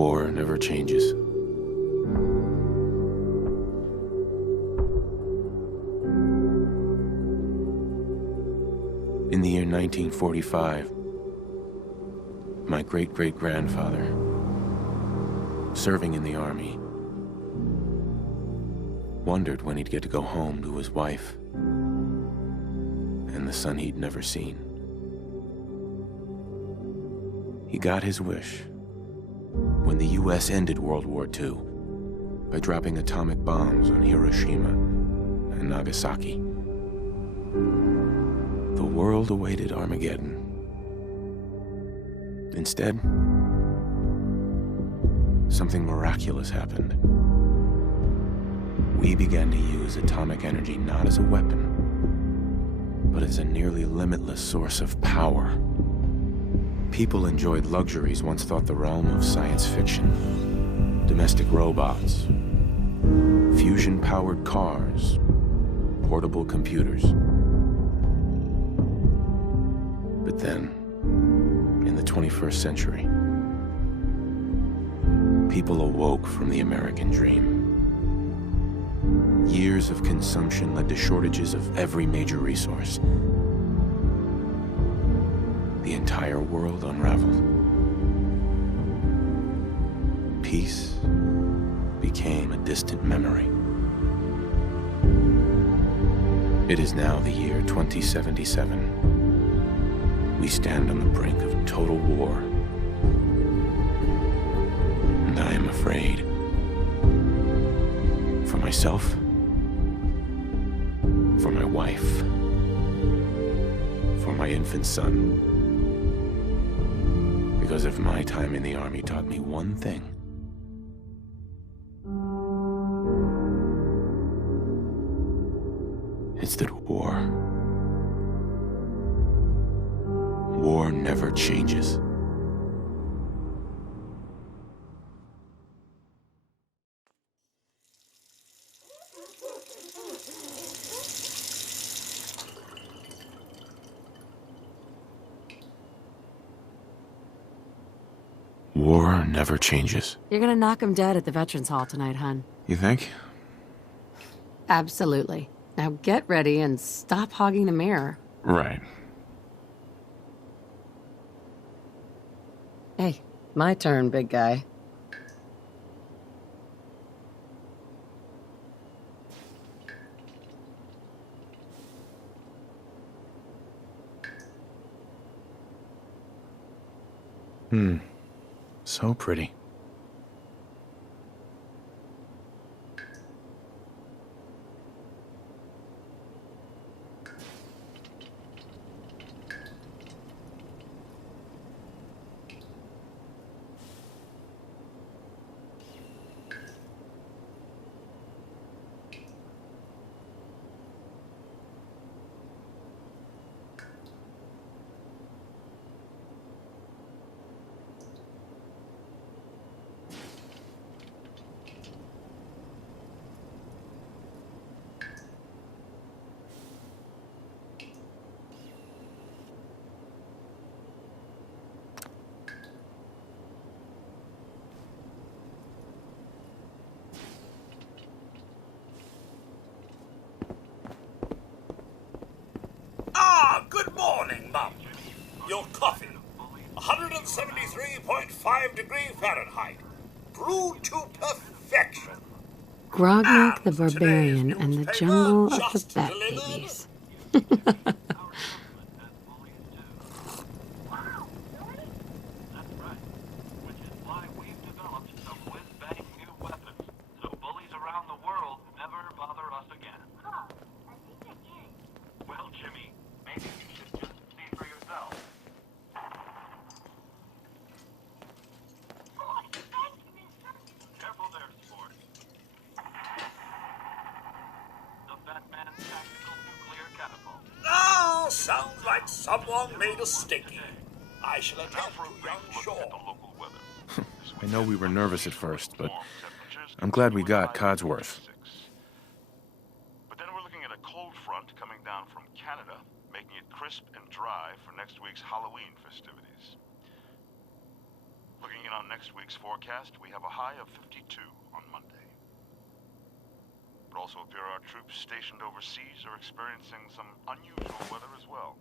War never changes. In the year 1945, my great-great-grandfather, serving in the army, wondered when he'd get to go home to his wife and the son he'd never seen. He got his wish when the US ended World War II by dropping atomic bombs on Hiroshima and Nagasaki. The world awaited Armageddon. Instead, something miraculous happened. We began to use atomic energy not as a weapon, but as a nearly limitless source of power. People enjoyed luxuries once thought the realm of science fiction. Domestic robots, fusion-powered cars, portable computers. But then, in the 21st century, people awoke from the American dream. Years of consumption led to shortages of every major resource. The entire world unraveled. Peace became a distant memory. It is now the year 2077. We stand on the brink of total war. And I am afraid. For myself, for my wife, for my infant son. Because if my time in the army taught me one thing, it's that war never changes. War never changes. You're gonna knock him dead at the Veterans Hall tonight, hon. You think? Absolutely. Now get ready and stop hogging the mirror. Right. Hey, my turn, big guy. So pretty. Good morning, Mum. Your coffee. 173.5 degrees Fahrenheit. Brewed to perfection. Grognak the And Barbarian today's and the newspaper Jungle of the just Bat delivered. Babies. Oh, sounds like someone made a sticky. I shall attend to young Shaw. I know we were nervous at first, but I'm glad we got Codsworth. But then we're looking at a cold front coming down from Canada, making it crisp and dry for next week's Halloween festivities. Looking in on next week's forecast, we have a high of 52 on Monday. It also appears our troops stationed overseas are experiencing some unusual weather as well.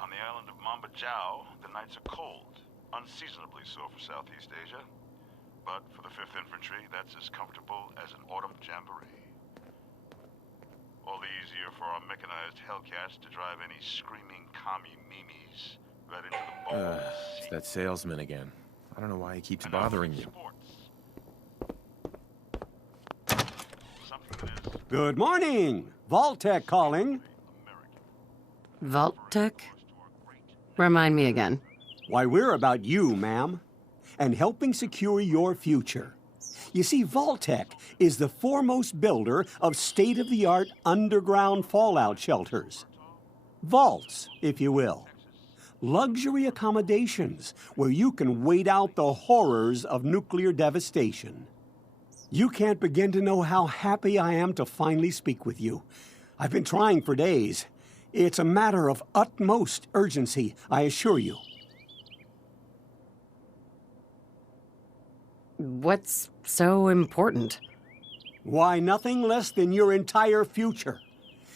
On the island of Mamba Jau, the nights are cold, unseasonably so for Southeast Asia. But for the 5th Infantry, that's as comfortable as an autumn jamboree. All the easier for our mechanized Hellcats to drive any screaming commie memes right into the ball. It's that salesman again. I don't know why he keeps bothering you. Good morning! Vault-Tec calling. Vault-Tec? Remind me again. Why, we're about you, ma'am, and helping secure your future. You see, Vault-Tec is the foremost builder of state-of-the-art underground fallout shelters. Vaults, if you will. Luxury accommodations where you can wait out the horrors of nuclear devastation. You can't begin to know how happy I am to finally speak with you. I've been trying for days. It's a matter of utmost urgency, I assure you. What's so important? Why, nothing less than your entire future.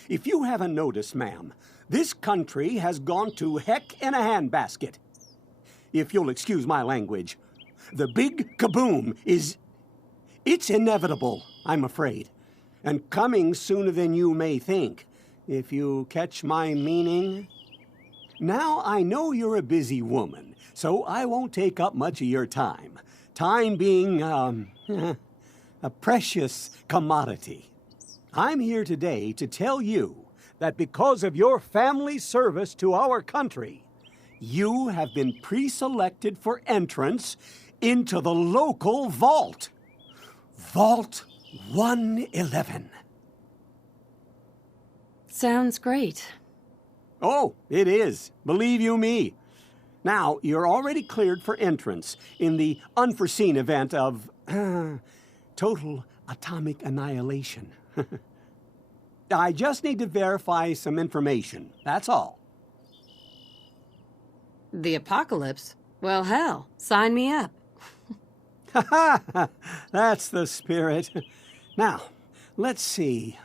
If you haven't noticed, ma'am, this country has gone to heck in a handbasket. If you'll excuse my language, the big kaboom is... It's inevitable, I'm afraid, and coming sooner than you may think, if you catch my meaning. Now, I know you're a busy woman, so I won't take up much of your time. Time being, a precious commodity. I'm here today to tell you that because of your family's service to our country, you have been pre-selected for entrance into the local vault. Vault 111. Sounds great. Oh, it is. Believe you me. Now, you're already cleared for entrance in the unforeseen event of total atomic annihilation. I just need to verify some information. That's all. The apocalypse? Well, hell, sign me up. Ha ha! That's the spirit. Now, let's see.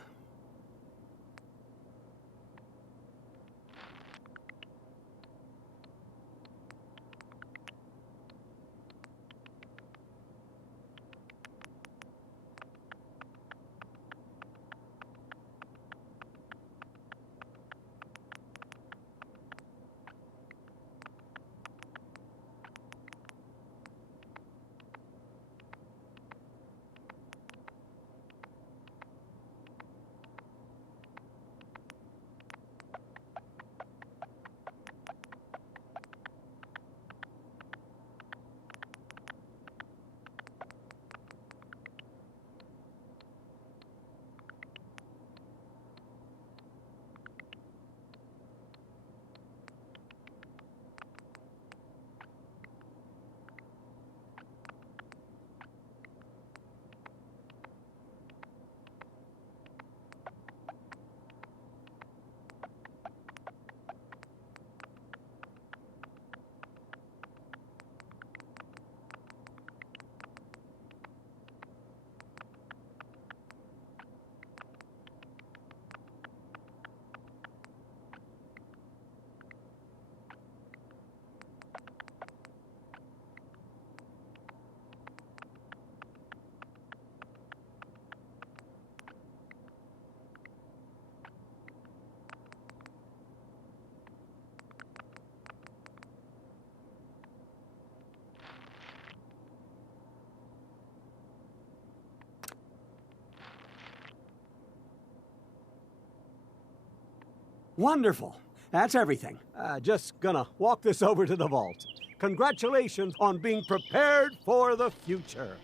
Wonderful. That's everything. Just gonna walk this over to the vault. Congratulations on being prepared for the future.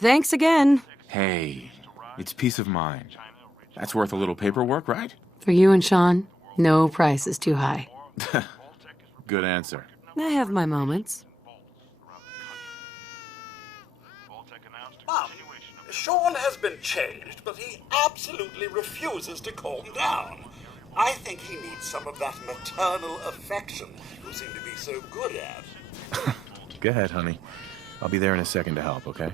Thanks again. Hey, it's peace of mind. That's worth a little paperwork, right? For you and Sean, no price is too high. Good answer. I have my moments. Mom, Sean has been changed, but he absolutely refuses to calm down. I think he needs some of that maternal affection you seem to be so good at. Go ahead, honey. I'll be there in a second to help, okay?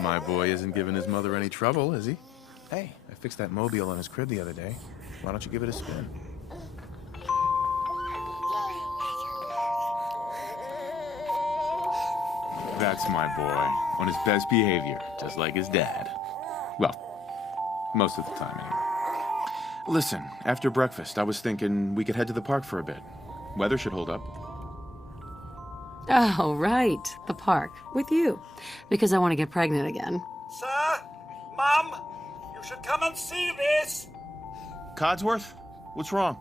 My boy isn't giving his mother any trouble, is he? Hey, I fixed that mobile on his crib the other day. Why don't you give it a spin? That's my boy, on his best behavior, just like his dad. Well, most of the time, anyway. Listen, after breakfast, I was thinking we could head to the park for a bit. Weather should hold up. Oh, right. The park. With you. Because I want to get pregnant again. Sir? Mum? You should come and see this! Codsworth? What's wrong?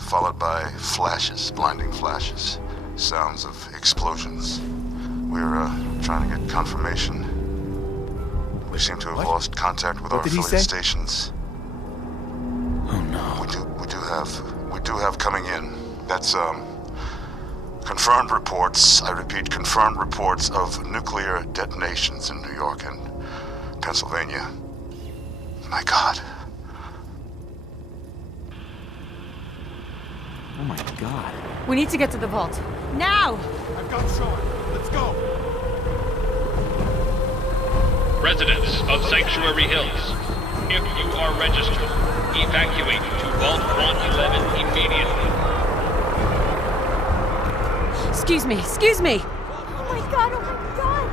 Followed by flashes, blinding flashes. Sounds of explosions. We're trying to get confirmation. We seem to have lost contact with our affiliate stations. Oh no. We do have coming in. That's confirmed reports. I repeat, confirmed reports of nuclear detonations in New York and Pennsylvania. My God. Oh my God. We need to get to the vault. Now! I've got Sean. Let's go! Residents of Sanctuary Hills, if you are registered, evacuate to Vault 111 immediately. Excuse me, excuse me! Oh my god, oh my god!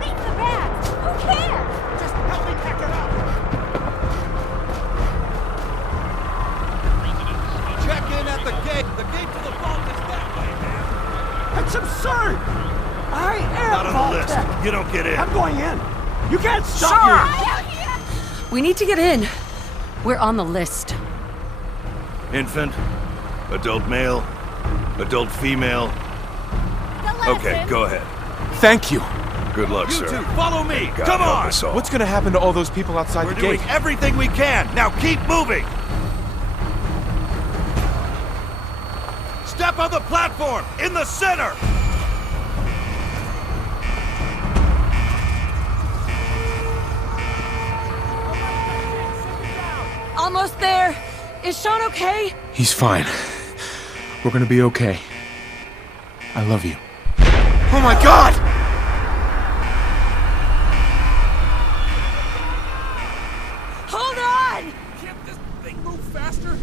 Leave the bags! Who cares? Just help me pack it up! Check in at the gate. The gate to the vault is that way, man. That's absurd! I am Not on the Vault list. Tech. You don't get in. I'm going in. You can't stop me! We need to get in. We're on the list. Infant, adult male, adult female. Okay, go ahead. Thank you. Good luck, You sir. two, follow me! God Come help on! us all. What's gonna happen to all those people outside We're the doing gate? everything we can. Now keep moving! Step on the platform! In the center! Almost there. Is Sean okay? He's fine. We're gonna be okay. I love you. Oh my God! Hold on! Can't this thing move faster?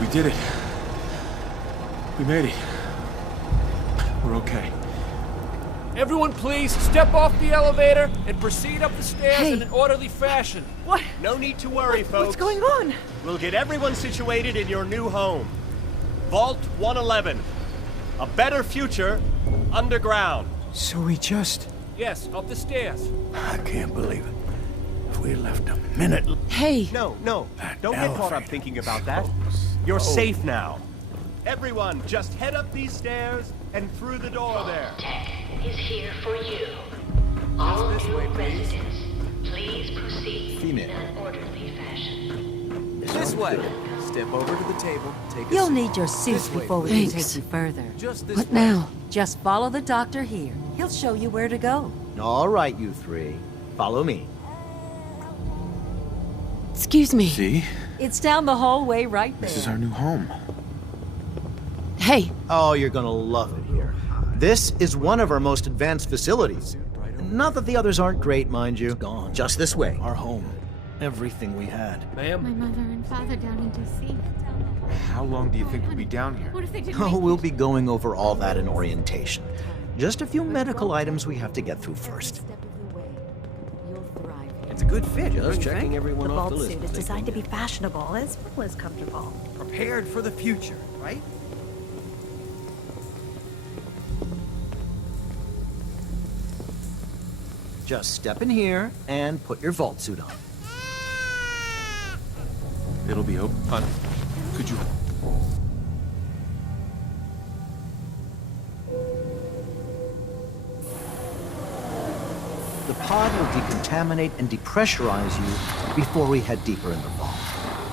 We did it. We made it. We're okay. Everyone please step off the elevator and proceed up the stairs in an orderly fashion. What? No need to worry, folks. What's going on? We'll get everyone situated in your new home. Vault 111. A better future underground. So we just... Yes, up the stairs. I can't believe it. If we left a minute... Hey. No, don't get caught up thinking about that. You're safe now. Everyone, just head up these stairs and through the door there. Tech is here for you. All this new way, please. residents, please proceed in an orderly fashion. This way. Step over to the table. Take You'll need your suits This way, before we can Thanks. take you further. Just this What way. now? Just follow the doctor here. He'll show you where to go. All right, you three. Follow me. Excuse me. See? It's down the hallway right there. This is our new home. Hey. Oh, you're gonna love it here. This is one of our most advanced facilities. Not that the others aren't great, mind you. It's gone. Just this way. Our home. Everything we had. Ma'am? My mother and father down in D.C. How long do you think we'll be down here? What if they didn't Oh, make we'll it? be going over all that in orientation. Just a few medical items we have to get through first. Step of the way. You'll thrive here. It's a good fit, Just don't you checking think? everyone The off the vault list. suit is designed to be fashionable as well as comfortable. Prepared for the future, right? Just step in here and put your vault suit on. It'll be open. Could you... The pod will decontaminate and depressurize you before we head deeper in the vault.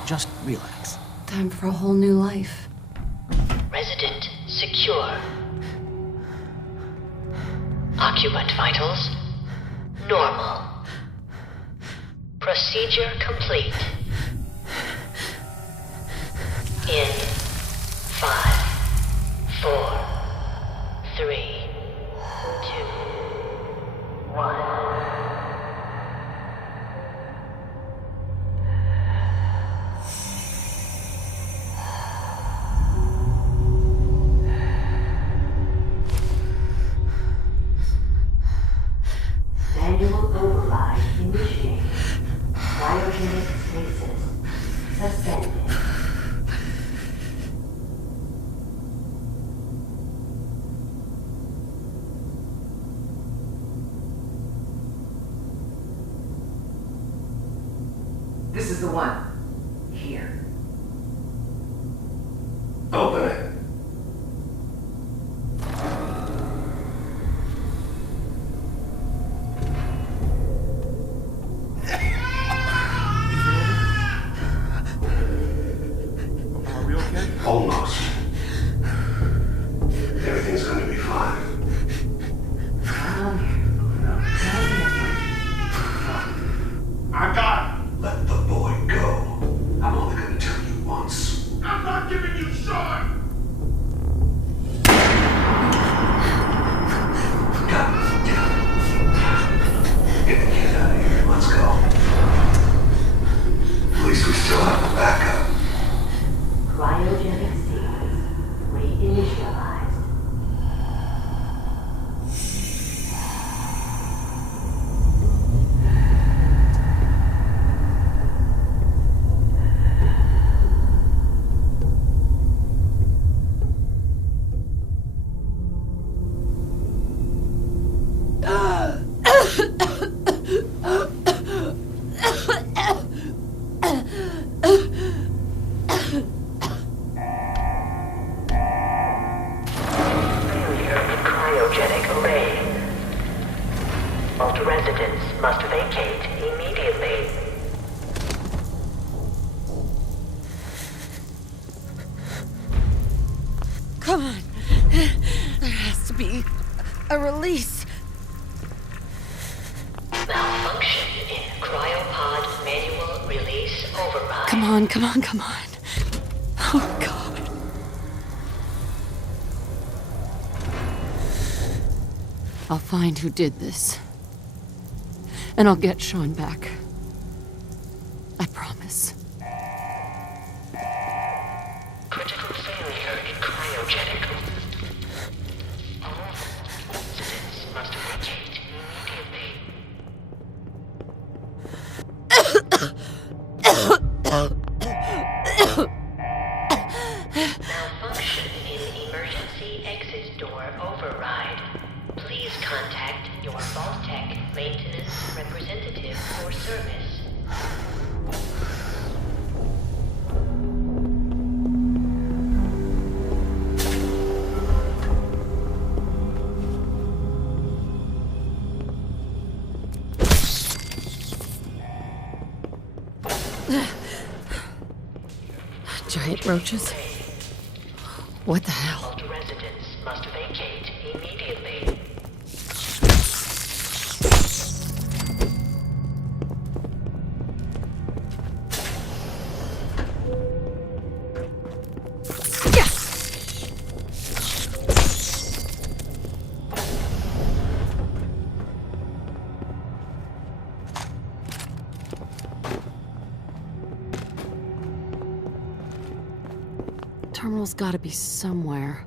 Just relax. Time for a whole new life. Resident secure. Occupant vitals normal. Procedure complete. In 5, 4, 3, 2, 1. Manual override initiated. Cryogenic stasis suspended. This is the one. Here. Open it. Are we okay? Almost. Everything's going to be fine. I got it. Let the boy go. I'm only going to tell you once. I'm not giving you short. Get the kid out of here. Let's go. At least we still have the backup. Cryogenic stasis reinitialized. Residents must vacate immediately. Come on. There has to be a release. Malfunction in cryopod manual release override. Come on, come on, come on. Oh, God. I'll find who did this. And I'll get Sean back. I promise. Critical failure in cryogenic. All residents must vacate immediately. Malfunction in emergency exit door override. Please contact your Vault-Tec maintenance representative for service. Giant roaches? What the hell? Vault residents must vacate immediately. Terminal's gotta be somewhere.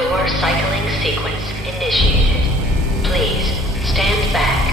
Door cycling sequence initiated. Please stand back.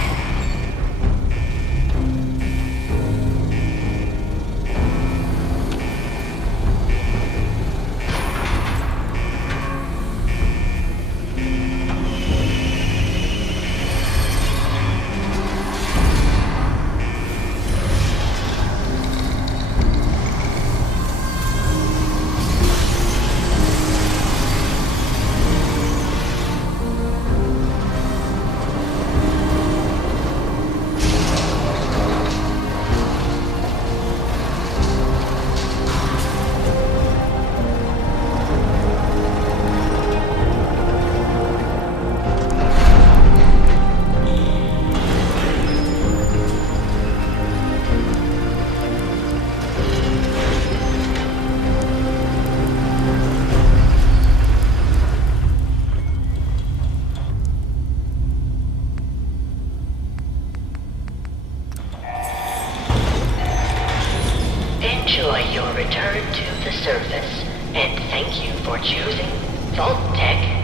Enjoy your return to the surface, and thank you for choosing Vault Tech.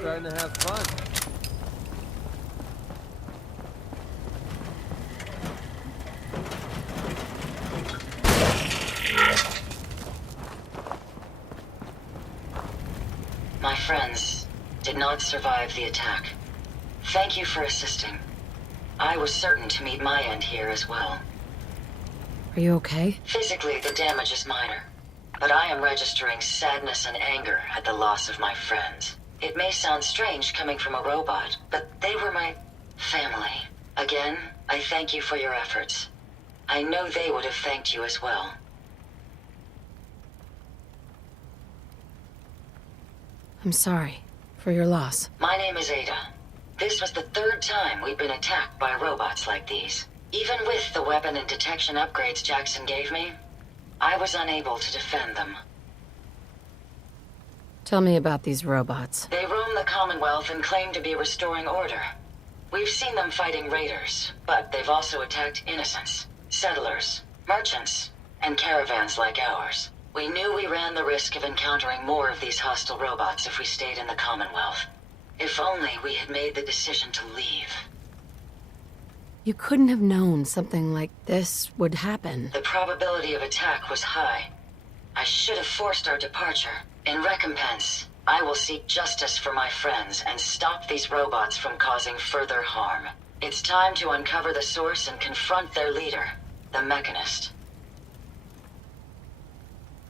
Starting to have fun. My friends did not survive the attack. Thank you for assisting. I was certain to meet my end here as well. Are you okay? Physically, the damage is minor, but I am registering sadness and anger at the loss of my friends. It may sound strange coming from a robot, but they were my family. Again, I thank you for your efforts. I know they would have thanked you as well. I'm sorry for your loss. My name is Ada. This was the third time we've been attacked by robots like these. Even with the weapon and detection upgrades Jackson gave me, I was unable to defend them. Tell me about these robots. They roam the Commonwealth and claim to be restoring order. We've seen them fighting raiders, but they've also attacked innocents, settlers, merchants, and caravans like ours. We knew we ran the risk of encountering more of these hostile robots if we stayed in the Commonwealth. If only we had made the decision to leave. You couldn't have known something like this would happen. The probability of attack was high. I should have forced our departure. In recompense, I will seek justice for my friends and stop these robots from causing further harm. It's time to uncover the source and confront their leader, the Mechanist.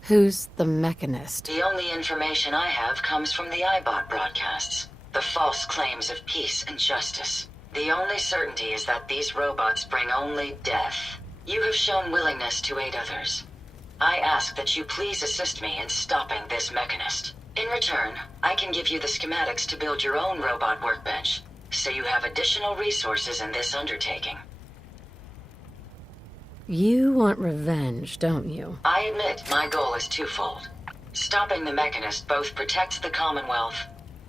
Who's the Mechanist? The only information I have comes from the iBot broadcasts. The false claims of peace and justice. The only certainty is that these robots bring only death. You have shown willingness to aid others. I ask that you please assist me in stopping this Mechanist. In return, I can give you the schematics to build your own robot workbench, so you have additional resources in this undertaking. You want revenge, don't you? I admit my goal is twofold. Stopping the Mechanist both protects the Commonwealth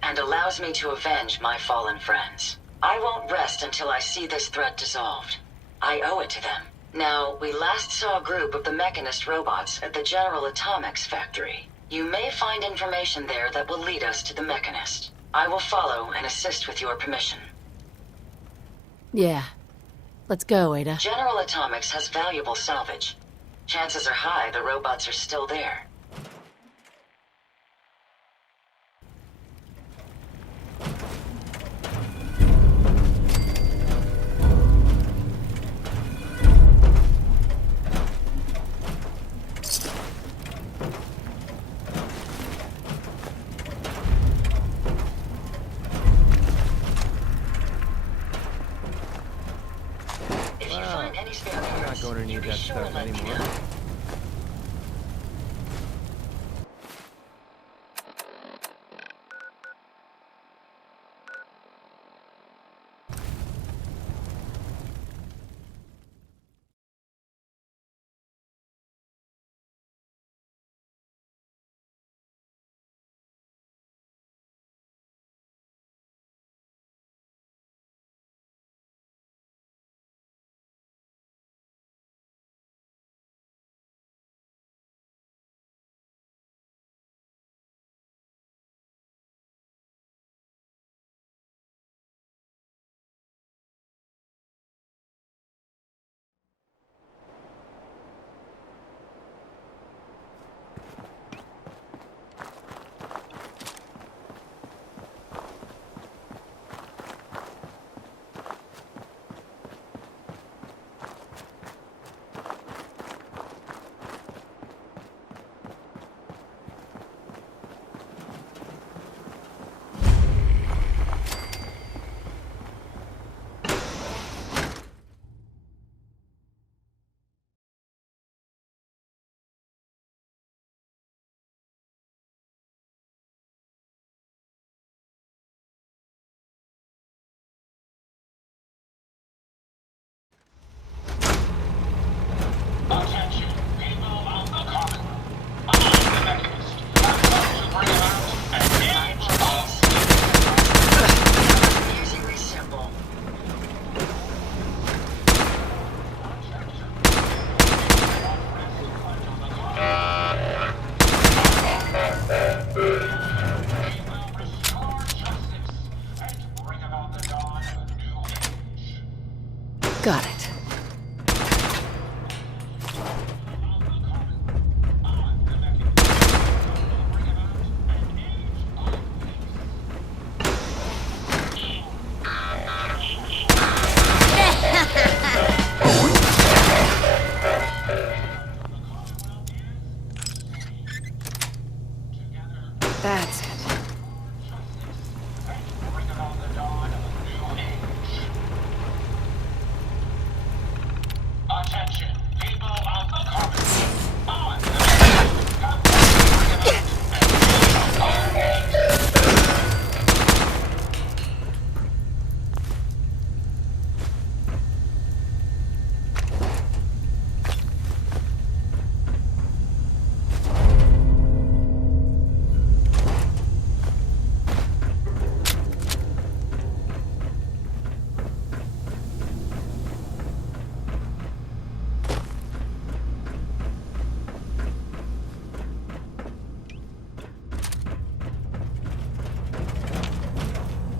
and allows me to avenge my fallen friends. I won't rest until I see this threat dissolved. I owe it to them. Now, we last saw a group of the Mechanist robots at the General Atomics factory. You may find information there that will lead us to the Mechanist. I will follow and assist with your permission. Yeah. Let's go, Ada. General Atomics has valuable salvage. Chances are high the robots are still there. I'm not going to need that stuff anymore. Got it. That's it.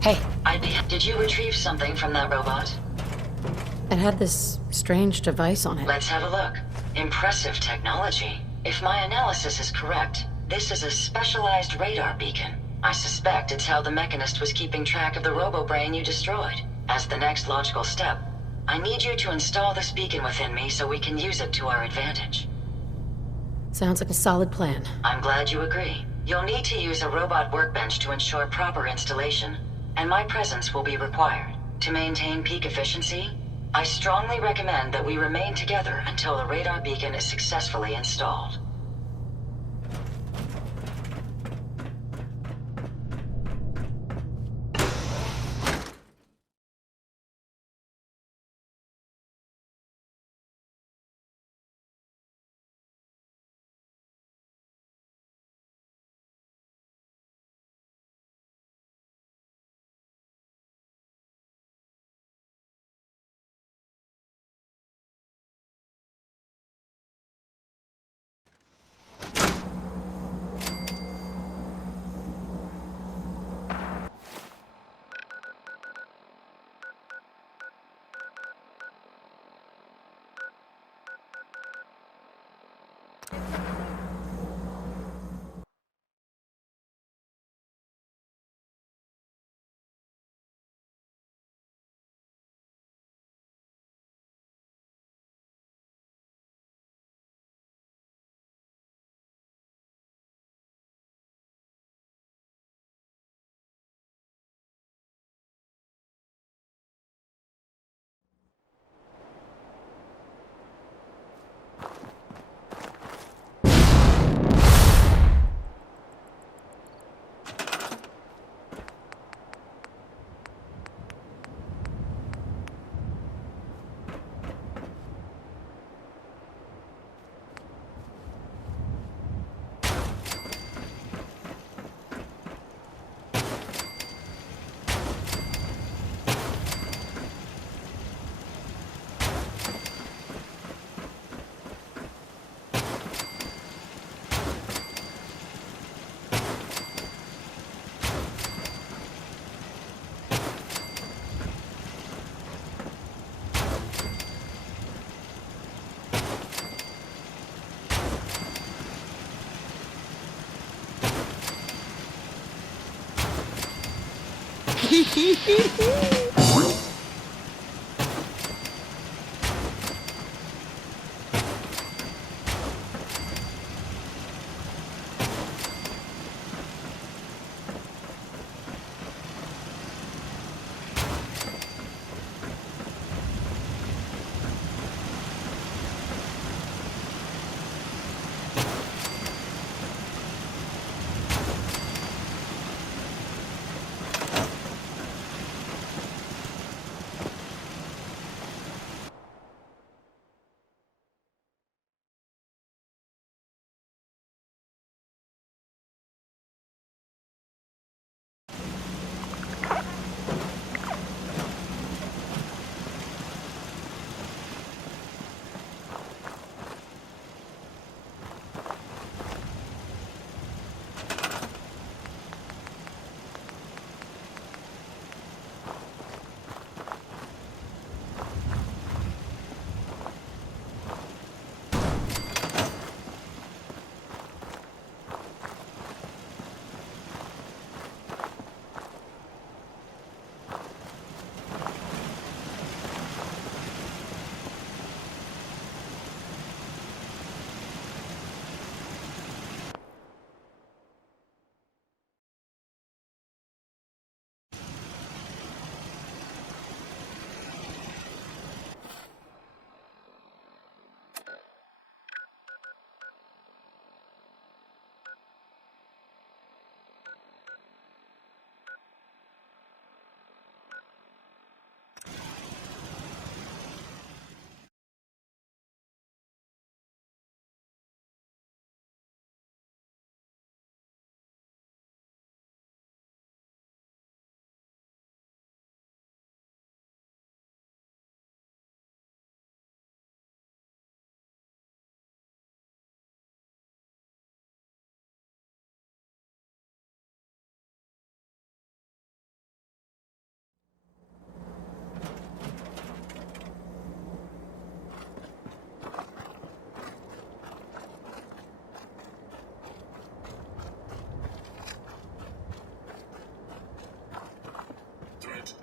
Hey. Did you retrieve something from that robot? It had this strange device on it. Let's have a look. Impressive technology. If my analysis is correct, this is a specialized radar beacon. I suspect it's how the Mechanist was keeping track of the robo-brain you destroyed. As the next logical step, I need you to install this beacon within me so we can use it to our advantage. Sounds like a solid plan. I'm glad you agree. You'll need to use a robot workbench to ensure proper installation, and my presence will be required. To maintain peak efficiency, I strongly recommend that we remain together until the radar beacon is successfully installed.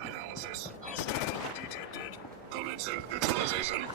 Analysis. Hostile detected. Commencing neutralization.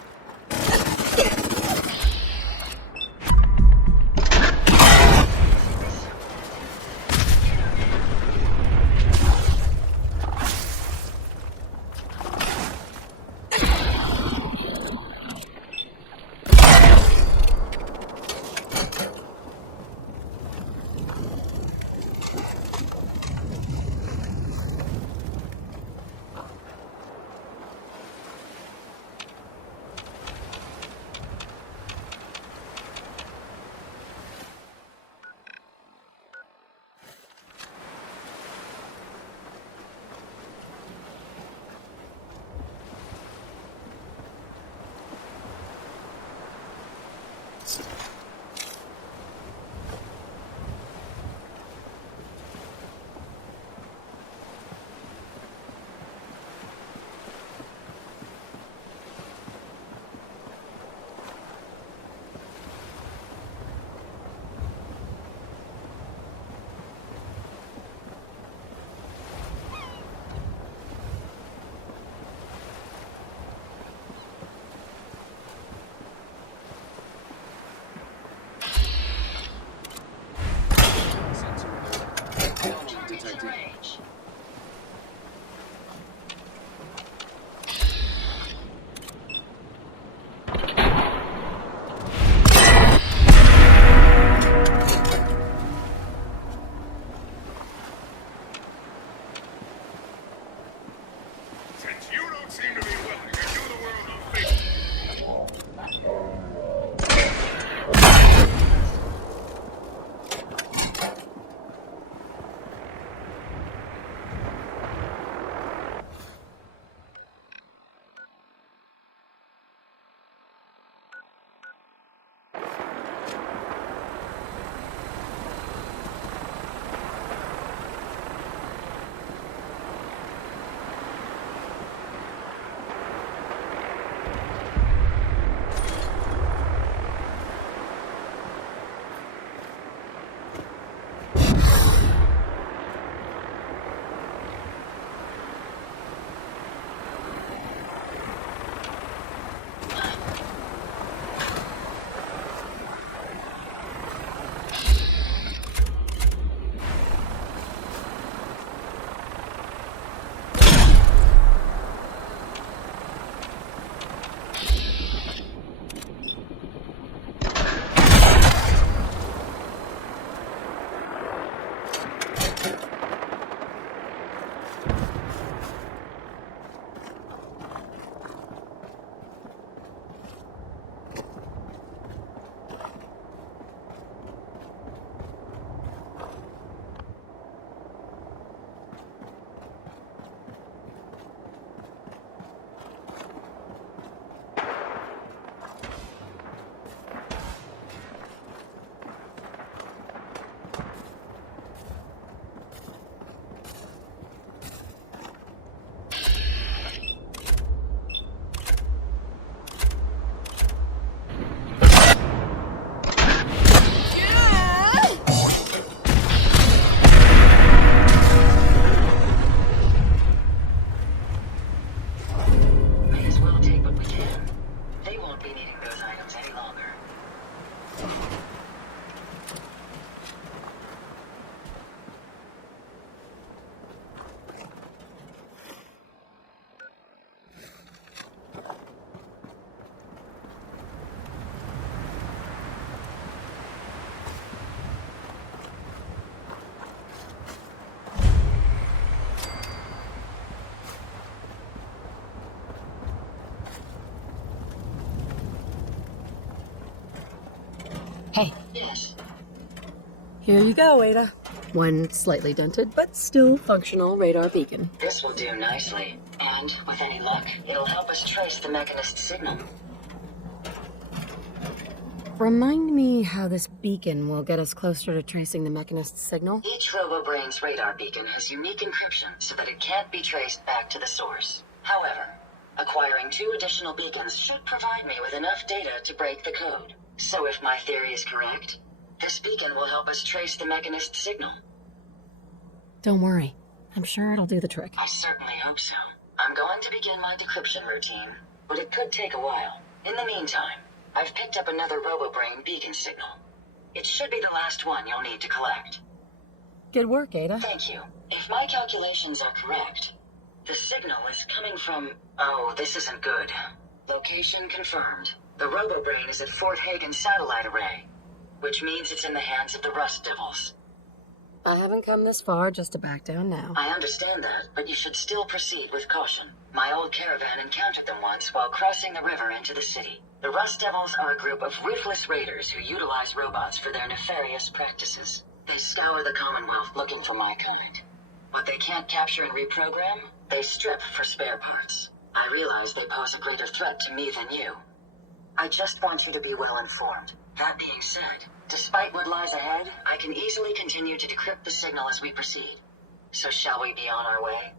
Hey. Yes. Here you go, Ada. One slightly dented, but still functional radar beacon. This will do nicely. And, with any luck, it'll help us trace the Mechanist signal. Remind me how this beacon will get us closer to tracing the Mechanist signal? Each RoboBrain's radar beacon has unique encryption so that it can't be traced back to the source. However, acquiring 2 additional beacons should provide me with enough data to break the code. So if my theory is correct, this beacon will help us trace the Mechanist signal. Don't worry. I'm sure it'll do the trick. I certainly hope so. I'm going to begin my decryption routine, but it could take a while. In the meantime, I've picked up another RoboBrain beacon signal. It should be the last one you'll need to collect. Good work, Ada. Thank you. If my calculations are correct, the signal is coming from... Oh, this isn't good. Location confirmed. The RoboBrain is at Fort Hagen Satellite Array, which means it's in the hands of the Rust Devils. I haven't come this far just to back down now. I understand that, but you should still proceed with caution. My old caravan encountered them once while crossing the river into the city. The Rust Devils are a group of ruthless raiders who utilize robots for their nefarious practices. They scour the Commonwealth looking for my kind. What they can't capture and reprogram, they strip for spare parts. I realize they pose a greater threat to me than you. I just want you to be well informed. That being said, despite what lies ahead, I can easily continue to decrypt the signal as we proceed. So shall we be on our way?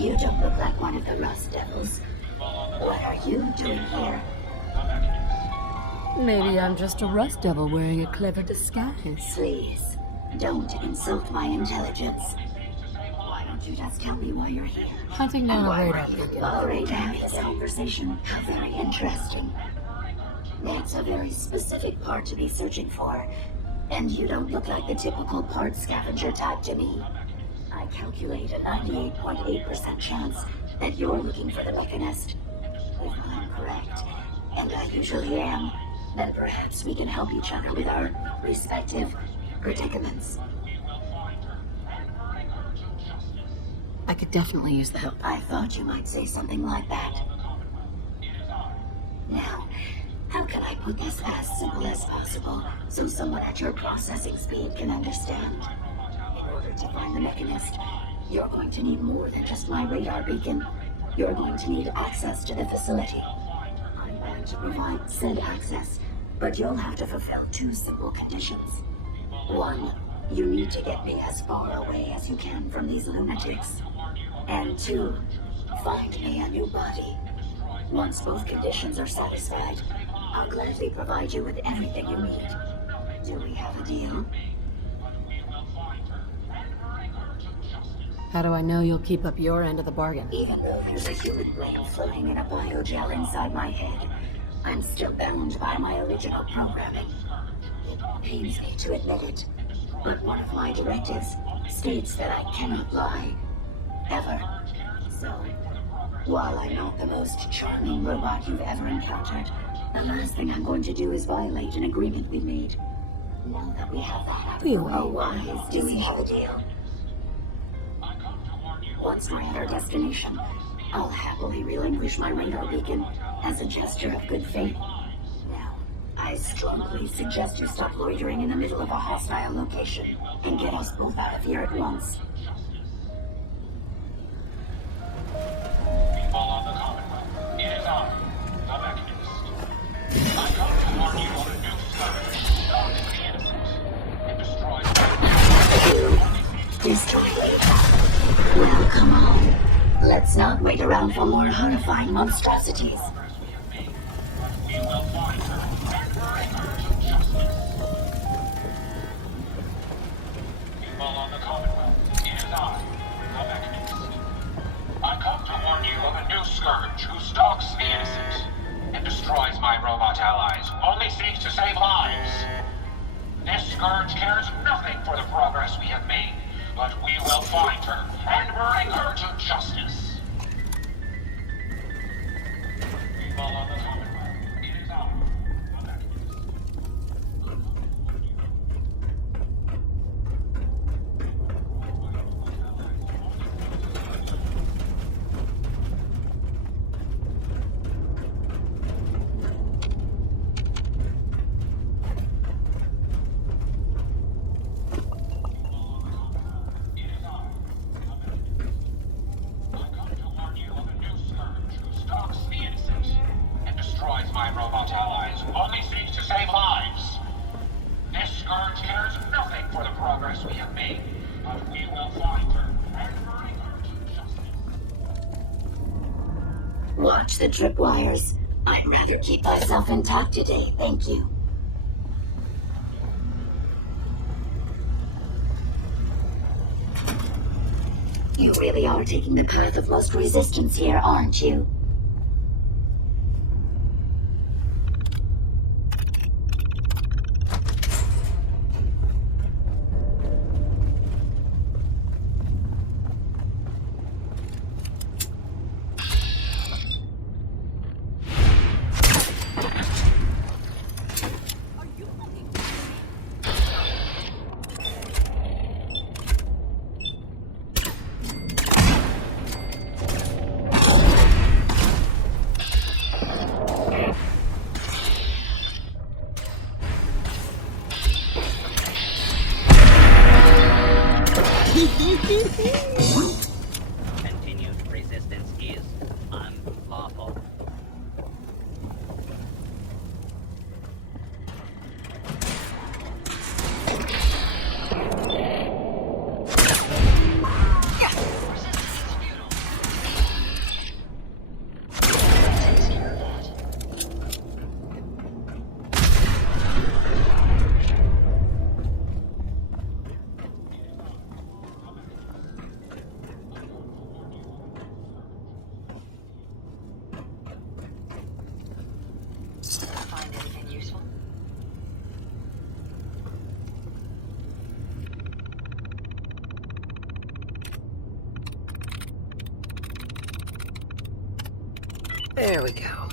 You don't look like one of the Rust Devils. What are you doing here? Maybe I'm just a Rust Devil wearing a clever disguise. Please, don't insult my intelligence. Why don't you just tell me why you're here? Hunting down a radar beacon. All right, having this conversation. How very interesting. That's a very specific part to be searching for. And you don't look like the typical part scavenger type to me. I calculate a 98.8% chance that you're looking for the Mechanist. If I'm correct, and I usually am, then perhaps we can help each other with our respective predicaments. I could definitely use the help. I thought you might say something like that. Now, how can I put this as simple as possible so someone at your processing speed can understand? In order to find the Mechanist, you're going to need more than just my radar beacon. You're going to need access to the facility. I'm going to provide said access, but you'll have to fulfill 2 simple conditions. 1, you need to get me as far away as you can from these lunatics. And 2, find me a new body. Once both conditions are satisfied, I'll gladly provide you with everything you need. Do we have a deal? How do I know you'll keep up your end of the bargain? Even though there's a human brain floating in a biogel inside my head, I'm still bound by my original programming. It pains me to admit it, but one of my directives states that I cannot lie. Ever. So, while I'm not the most charming robot you've ever encountered, the last thing I'm going to do is violate an agreement we made. Now that we have that out of the way, wise, do we have a deal? Once we're at our destination, I'll happily relinquish my radar beacon as a gesture of good faith. Now, I strongly suggest you stop loitering in the middle of a hostile location and get us both out of here at once. People on the Commonwealth, it is I, the Mechanist. I come to warn you of a new scourge stalks the innocent and destroys Destroy it. Well, come on. Let's not wait around for more horrifying monstrosities. We will find her and bring her to justice. People on the Commonwealth, it is I, the Mechanist. I come to warn you of a new scourge who stalks the innocent and destroys my robot allies, only seeks to save lives. This scourge cares nothing for the progress we have made, but we will find her and bring her to justice. People on the Commonwealth, it is I, the Mechanist. My robot allies only seeks to save lives. This scourge cares nothing for the progress we have made, but we will find her and bring her to justice. Watch the tripwires. I'd rather keep myself intact today, thank you. You really are taking the path of most resistance here, aren't you? Continued resistance is unlawful. There we go.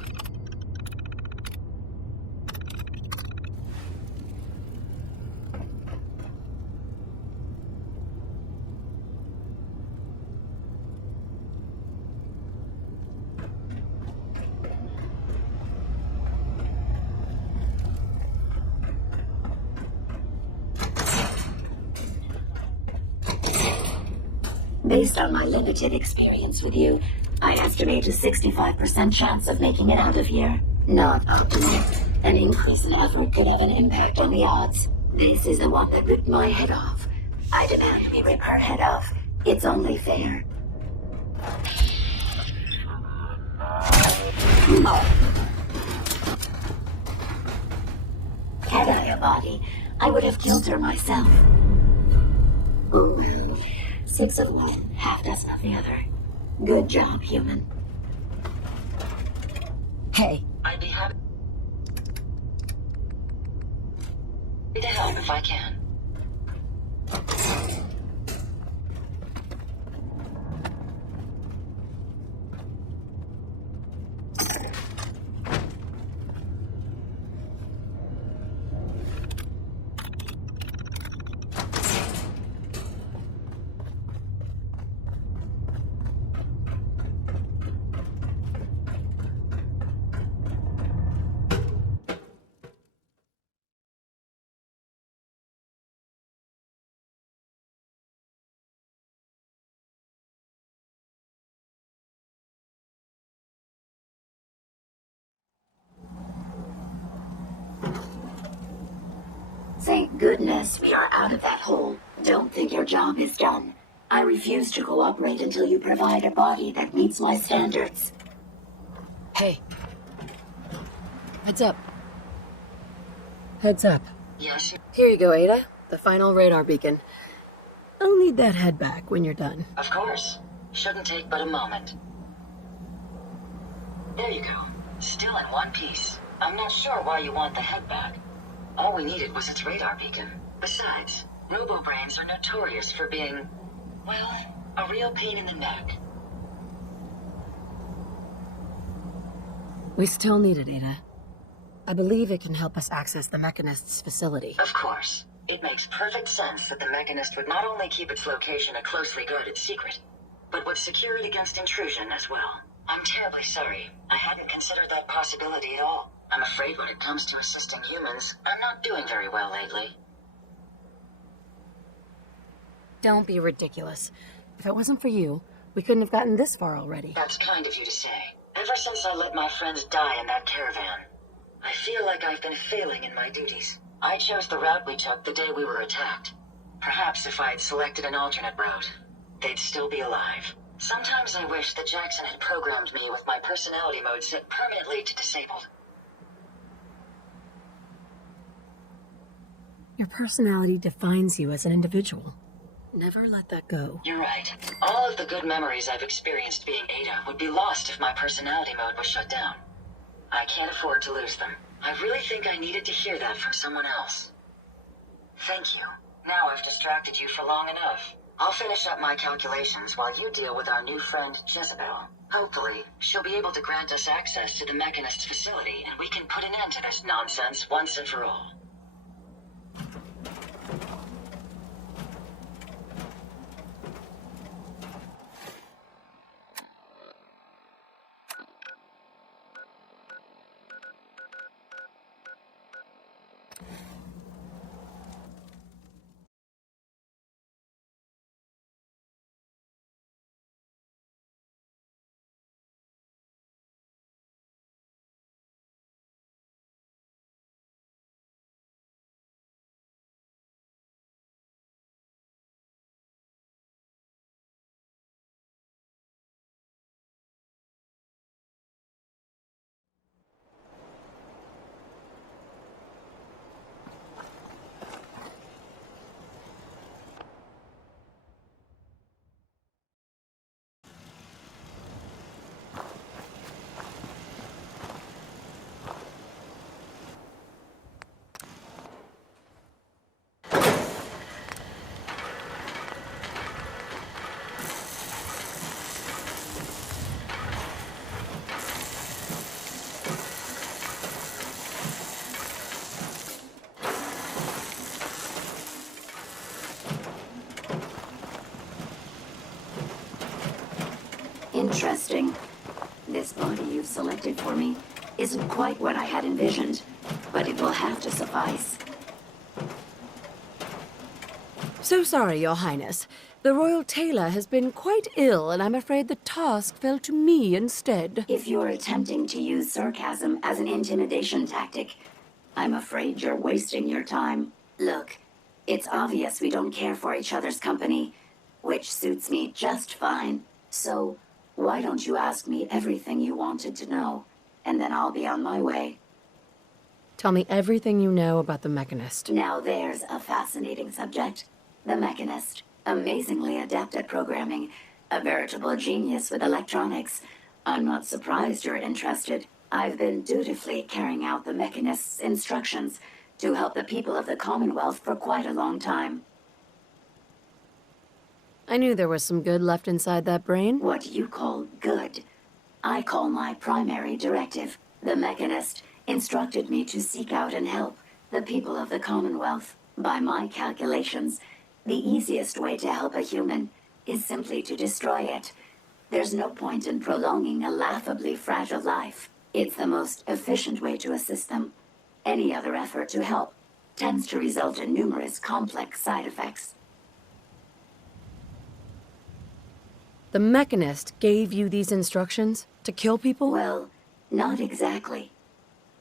Based on my limited experience with you, I estimate a 65% chance of making it out of here. Not optimal. An increase in effort could have an impact on the odds. This is the one that ripped my head off. I demand we rip her head off. It's only fair. Had I a body, I would have killed her myself. Ooh. 6 of one, half dozen of the other. Good job, human. Hey. I'd be happy to help if I can. Thank goodness we are out of that hole. Don't think your job is done. I refuse to cooperate until you provide a body that meets my standards. Hey. Heads up. Heads up. Yes. Here you go, Ada. The final radar beacon. I'll need that head back when you're done. Of course. Shouldn't take but a moment. There you go. Still in one piece. I'm not sure why you want the head back. All we needed was its radar beacon. Besides, robo-brains are notorious for being, well, a real pain in the neck. We still need it, Ada. I believe it can help us access the Mechanist's facility. Of course. It makes perfect sense that the Mechanist would not only keep its location a closely guarded secret, but would secure it against intrusion as well. I'm terribly sorry. I hadn't considered that possibility at all. I'm afraid when it comes to assisting humans, I'm not doing very well lately. Don't be ridiculous. If it wasn't for you, we couldn't have gotten this far already. That's kind of you to say. Ever since I let my friends die in that caravan, I feel like I've been failing in my duties. I chose the route we took the day we were attacked. Perhaps if I had selected an alternate route, they'd still be alive. Sometimes I wish that Jackson had programmed me with my personality mode set permanently to disabled. Your personality defines you as an individual. Never let that go. You're right. All of the good memories I've experienced being Ada would be lost if my personality mode was shut down. I can't afford to lose them. I really think I needed to hear that from someone else. Thank you. Now I've distracted you for long enough. I'll finish up my calculations while you deal with our new friend, Jezebel. Hopefully, she'll be able to grant us access to the Mechanist's facility, and we can put an end to this nonsense once and for all. Interesting. This body you've selected for me isn't quite what I had envisioned, but it will have to suffice. So sorry, Your Highness. The Royal Tailor has been quite ill, and I'm afraid the task fell to me instead. If you're attempting to use sarcasm as an intimidation tactic, I'm afraid you're wasting your time. Look, it's obvious we don't care for each other's company, which suits me just fine. So, why don't you ask me everything you wanted to know, and then I'll be on my way. Tell me everything you know about the Mechanist. Now there's a fascinating subject. The Mechanist, amazingly adept at programming, a veritable genius with electronics. I'm not surprised you're interested. I've been dutifully carrying out the Mechanist's instructions to help the people of the Commonwealth for quite a long time. I knew there was some good left inside that brain. What you call good, I call my primary directive. The Mechanist instructed me to seek out and help the people of the Commonwealth. By my calculations, the easiest way to help a human is simply to destroy it. There's no point in prolonging a laughably fragile life. It's the most efficient way to assist them. Any other effort to help tends to result in numerous complex side effects. The Mechanist gave you these instructions to kill people? Well, not exactly.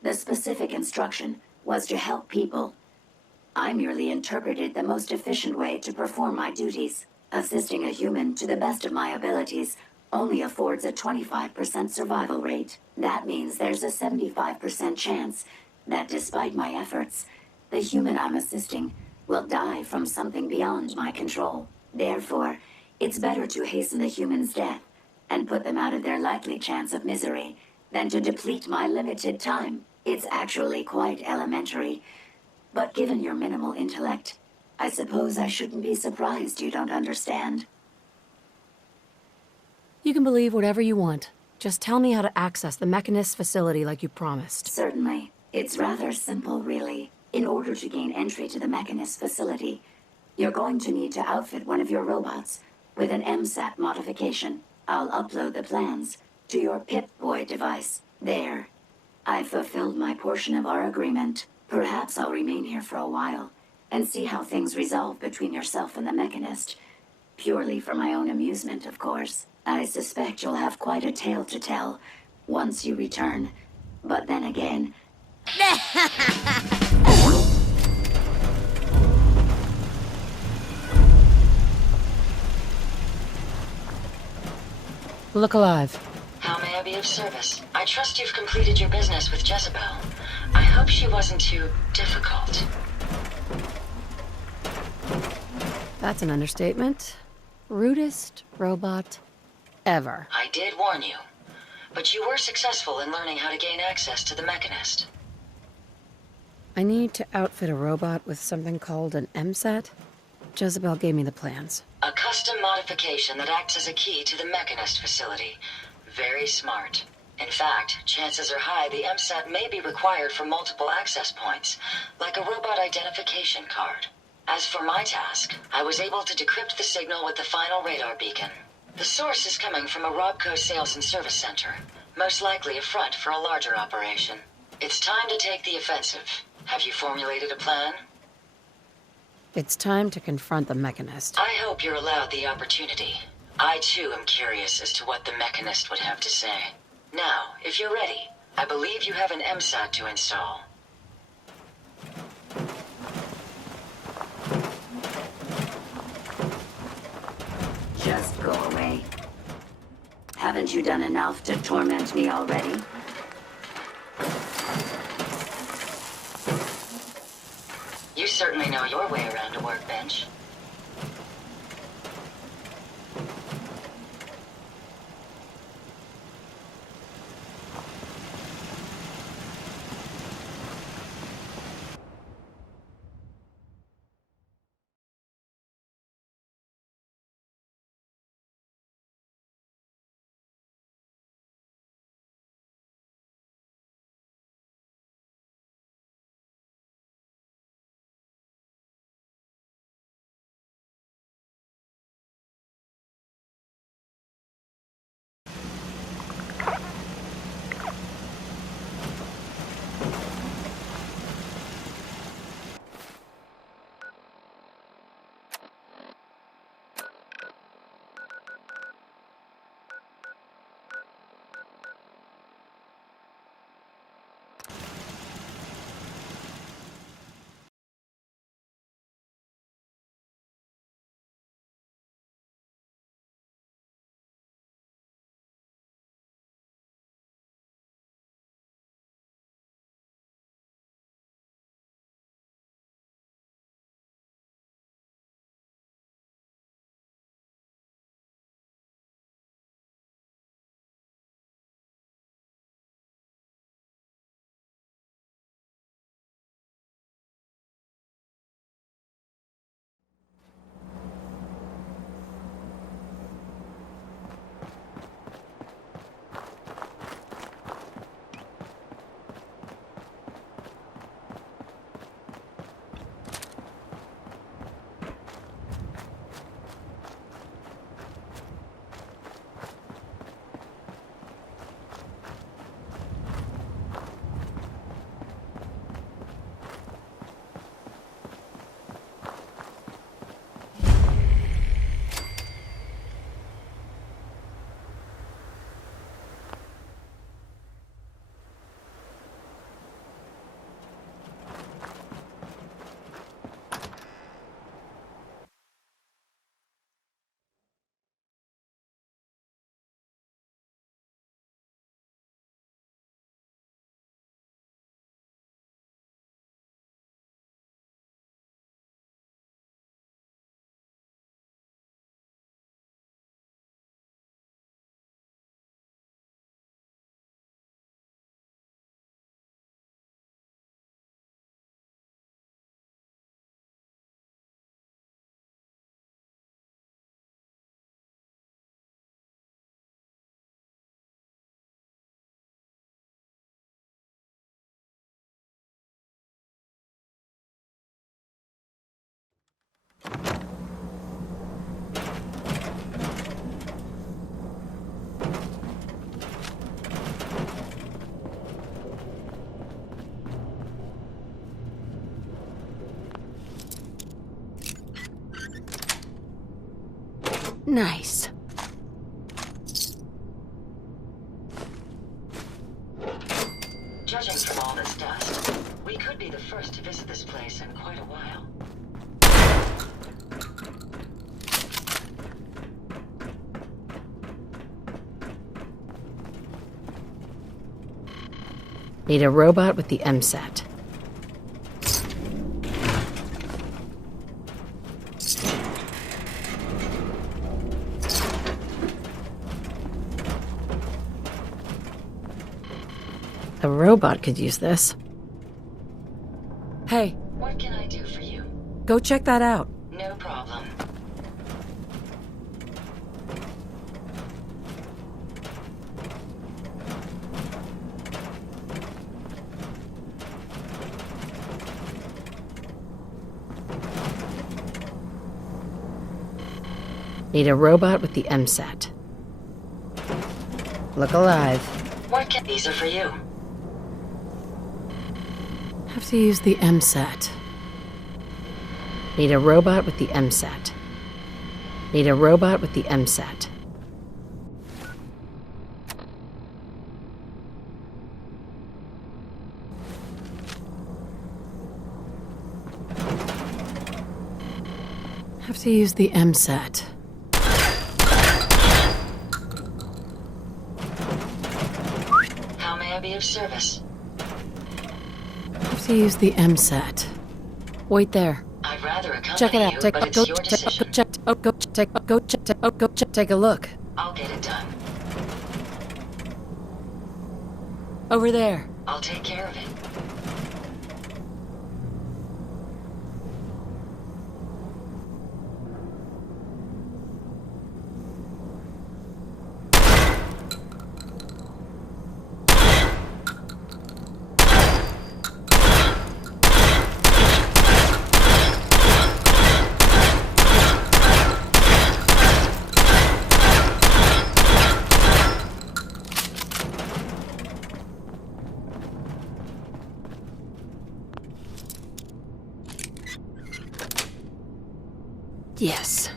The specific instruction was to help people. I merely interpreted the most efficient way to perform my duties. Assisting a human to the best of my abilities only affords a 25% survival rate. That means there's a 75% chance that despite my efforts, the human I'm assisting will die from something beyond my control. Therefore, it's better to hasten the human's death and put them out of their likely chance of misery than to deplete my limited time. It's actually quite elementary. But given your minimal intellect, I suppose I shouldn't be surprised you don't understand. You can believe whatever you want. Just tell me how to access the Mechanist's facility like you promised. Certainly. It's rather simple, really. In order to gain entry to the Mechanist facility, you're going to need to outfit one of your robots with an MSAT modification. I'll upload the plans to your Pip-Boy device. There. I've fulfilled my portion of our agreement. Perhaps I'll remain here for a while and see how things resolve between yourself and the Mechanist. Purely for my own amusement, of course. I suspect you'll have quite a tale to tell once you return. But then again... Look alive. How may I be of service? I trust you've completed your business with Jezebel. I hope she wasn't too difficult. That's an understatement. Rudest robot ever. I did warn you, but you were successful in learning how to gain access to the Mechanist. I need to outfit a robot with something called an MSAT. Jezebel gave me the plans. A custom modification that acts as a key to the Mechanist facility. Very smart. In fact, chances are high the MSAT may be required for multiple access points, like a robot identification card. As for my task, I was able to decrypt the signal with the final radar beacon. The source is coming from a Robco sales and service center, most likely a front for a larger operation. It's time to take the offensive. Have you formulated a plan? It's time to confront the Mechanist. I hope you're allowed the opportunity. I too am curious as to what the Mechanist would have to say. Now, if you're ready, I believe you have an MSAT to install. Just go away. Haven't you done enough to torment me already? You certainly know your way around a workbench. Nice. Judging from all this dust, we could be the first to visit this place in quite a while. Need a robot with the MSAT. A robot could use this. Hey. What can I do for you? Go check that out. No problem. Need a robot with the MSAT. Look alive. What can... These are for you. Have to use the MSAT. Need a robot with the MSAT. Need a robot with the MSAT. Have to use the MSAT. How may I be of service? Have to use the MSAT. Wait there. I'd rather accompany Check it out. you, Take but it's go your check decision. take a look. I'll get it done. Over there. I'll take care of it. Yes.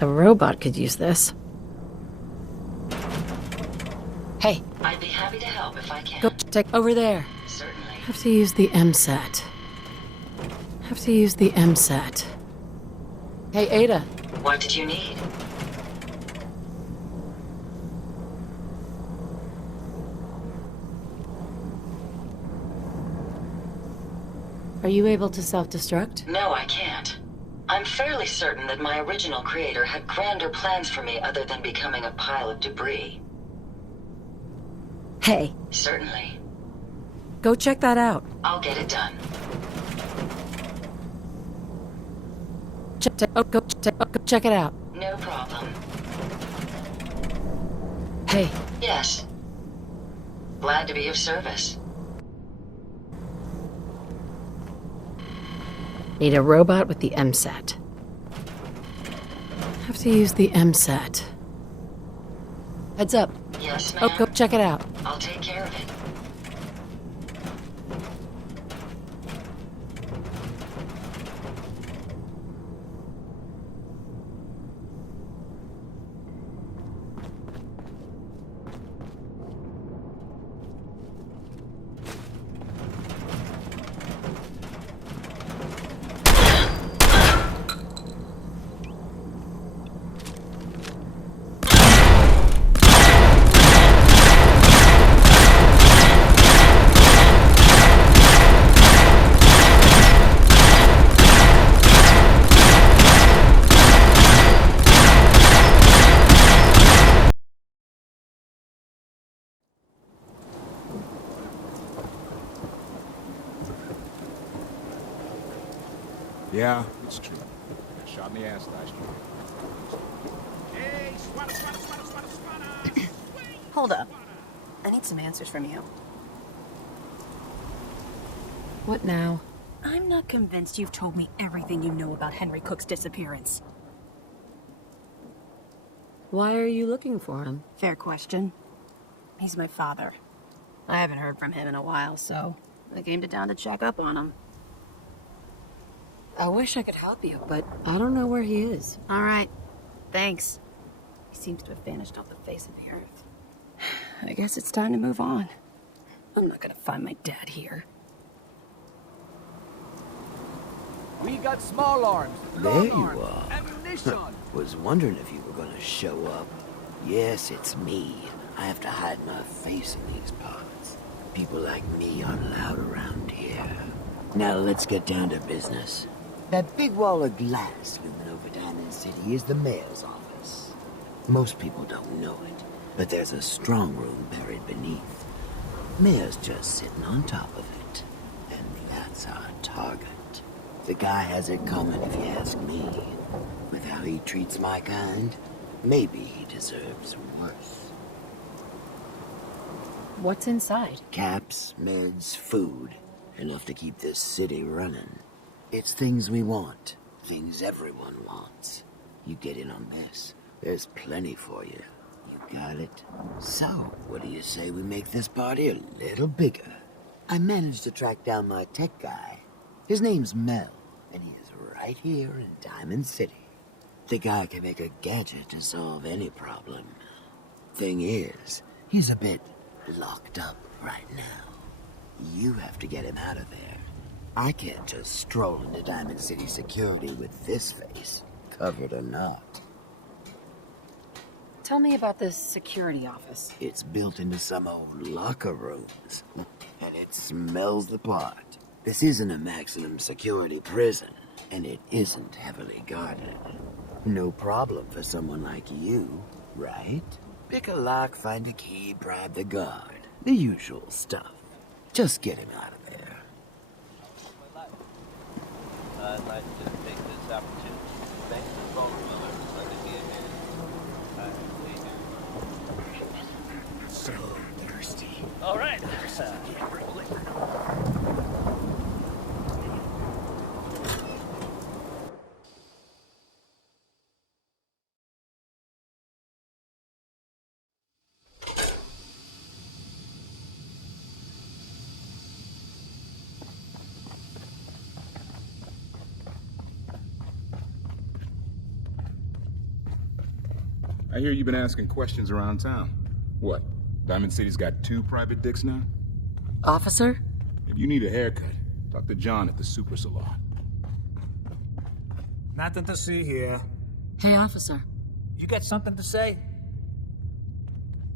A robot could use this. Hey. I'd be happy to help if I can. Go take over there. Certainly. Have to use the MSAT. Have to use the MSAT. Hey, Ada. What did you need? Are you able to self-destruct? No, I can't. I'm fairly certain that my original creator had grander plans for me other than becoming a pile of debris. Hey. Certainly. Go check that out. I'll get it done. Go check it out. No problem. Hey. Yes. Glad to be of service. Need a robot with the MSAT. Have to use the MSAT. Heads up. Yes, ma'am. Go check it out. I'll take care of it. Yeah, it's true. Got shot in the ass last year. Hey, squatter, squatter, squatter, squatter, squatter! Hold up. I need some answers from you. What now? I'm not convinced you've told me everything you know about Henry Cook's disappearance. Why are you looking for him? Fair question. He's my father. I haven't heard from him in a while, so I came to town to check up on him. I wish I could help you, but I don't know where he is. All right. Thanks. He seems to have vanished off the face of the earth. I guess it's time to move on. I'm not gonna find my dad here. We got small arms, There long you arms, are. ammunition. Was wondering if you were gonna show up. Yes, it's me. I have to hide my face in these parts. People like me aren't allowed around here. Now let's get down to business. That big wall of glass looming over Diamond City is the mayor's office. Most people don't know it, but there's a strong room buried beneath. Mayor's just sitting on top of it, and that's our target. The guy has it coming, if you ask me. With how he treats my kind, maybe he deserves worse. What's inside? Caps, meds, food. Enough to keep this city running. It's things we want. Things everyone wants. You get in on this. There's plenty for you. You got it? So, what do you say we make this party a little bigger? I managed to track down my tech guy. His name's Mel, and he is right here in Diamond City. The guy can make a gadget to solve any problem. Thing is, he's a bit locked up right now. You have to get him out of there. I can't just stroll into Diamond City security with this face, covered or not. Tell me about this security office. It's built into some old locker rooms, and it smells the part. This isn't a maximum security prison, and it isn't heavily guarded. No problem for someone like you, right? Pick a lock, find a key, bribe the guard. The usual stuff. Just get him out of there. I'd like to take this opportunity to thank the phone numbers under the image. So thirsty. All right. I hear you've been asking questions around town. What? Diamond City's got 2 private dicks now? Officer? If you need a haircut, talk to John at the Super Salon. Nothing to see here. Hey, officer. You got something to say?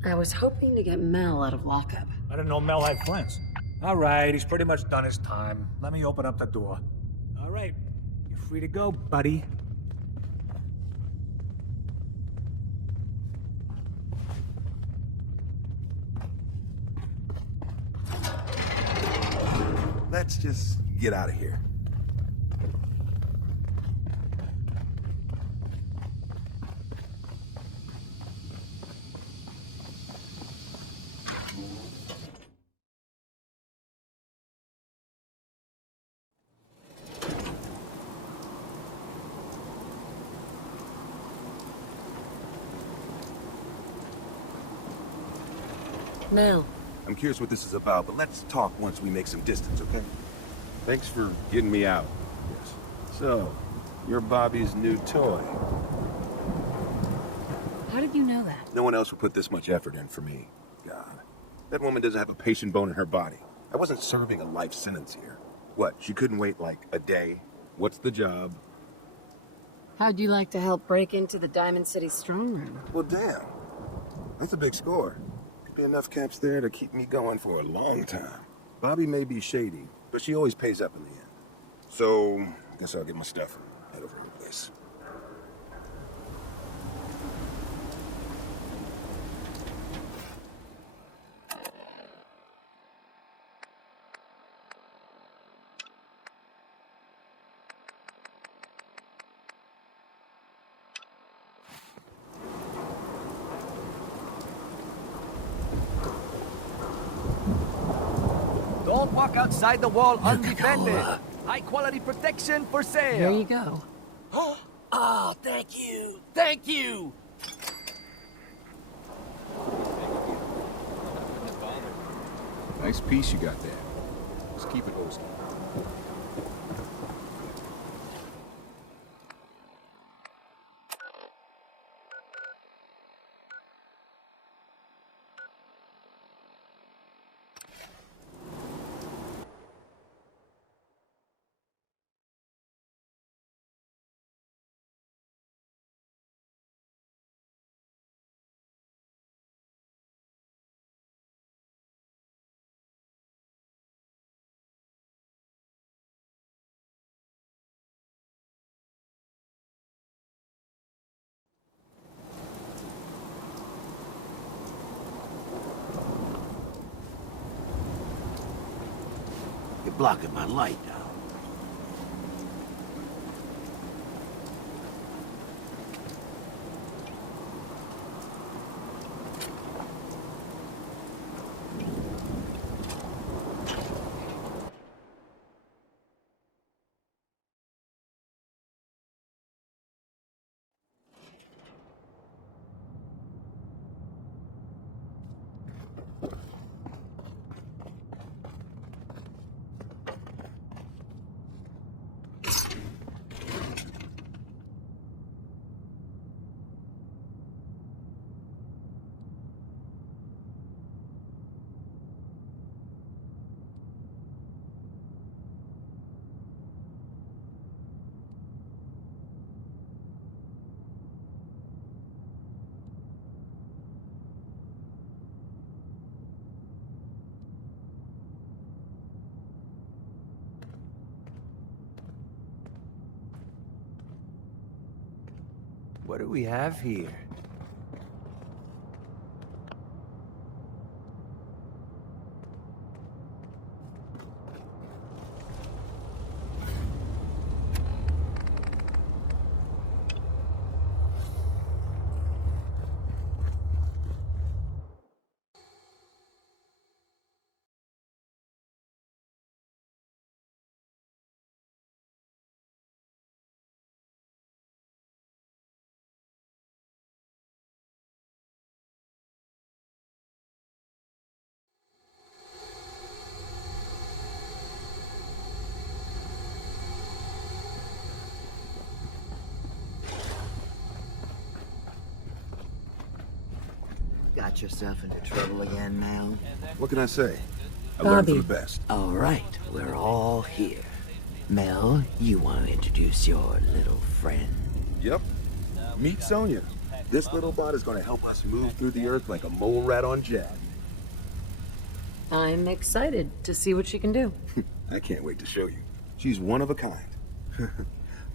I was hoping to get Mel out of lockup. I didn't know Mel had friends. All right, he's pretty much done his time. Let me open up the door. All right, you're free to go, buddy. Let's just get out of here. Mel. I'm curious what this is about, but let's talk once we make some distance, okay? Thanks for getting me out. Yes. So, you're Bobby's new toy. How did you know that? No one else would put this much effort in for me. God. That woman doesn't have a patient bone in her body. I wasn't serving a life sentence here. What, she couldn't wait like a day? What's the job? How'd you like to help break into the Diamond City strong room? Well, damn. That's a big score. Could be enough caps there to keep me going for a long time. Bobby may be shady, but she always pays up in the end. So, I guess I'll get my stuff and head over to her place. Don't walk outside the wall undefended. High quality protection for sale. Here you go. Oh, thank you. Thank you. Nice piece you got there. Just keep it hosted. You're blocking my light now. What do we have here? Got yourself into trouble again, Mel? What can I say? I learned from the best. All right, we're all here. Mel, you want to introduce your little friend? Yep. Meet Sonya. This little bot is going to help us move through the earth like a mole rat on jet. I'm excited to see what she can do. I can't wait to show you. She's one of a kind.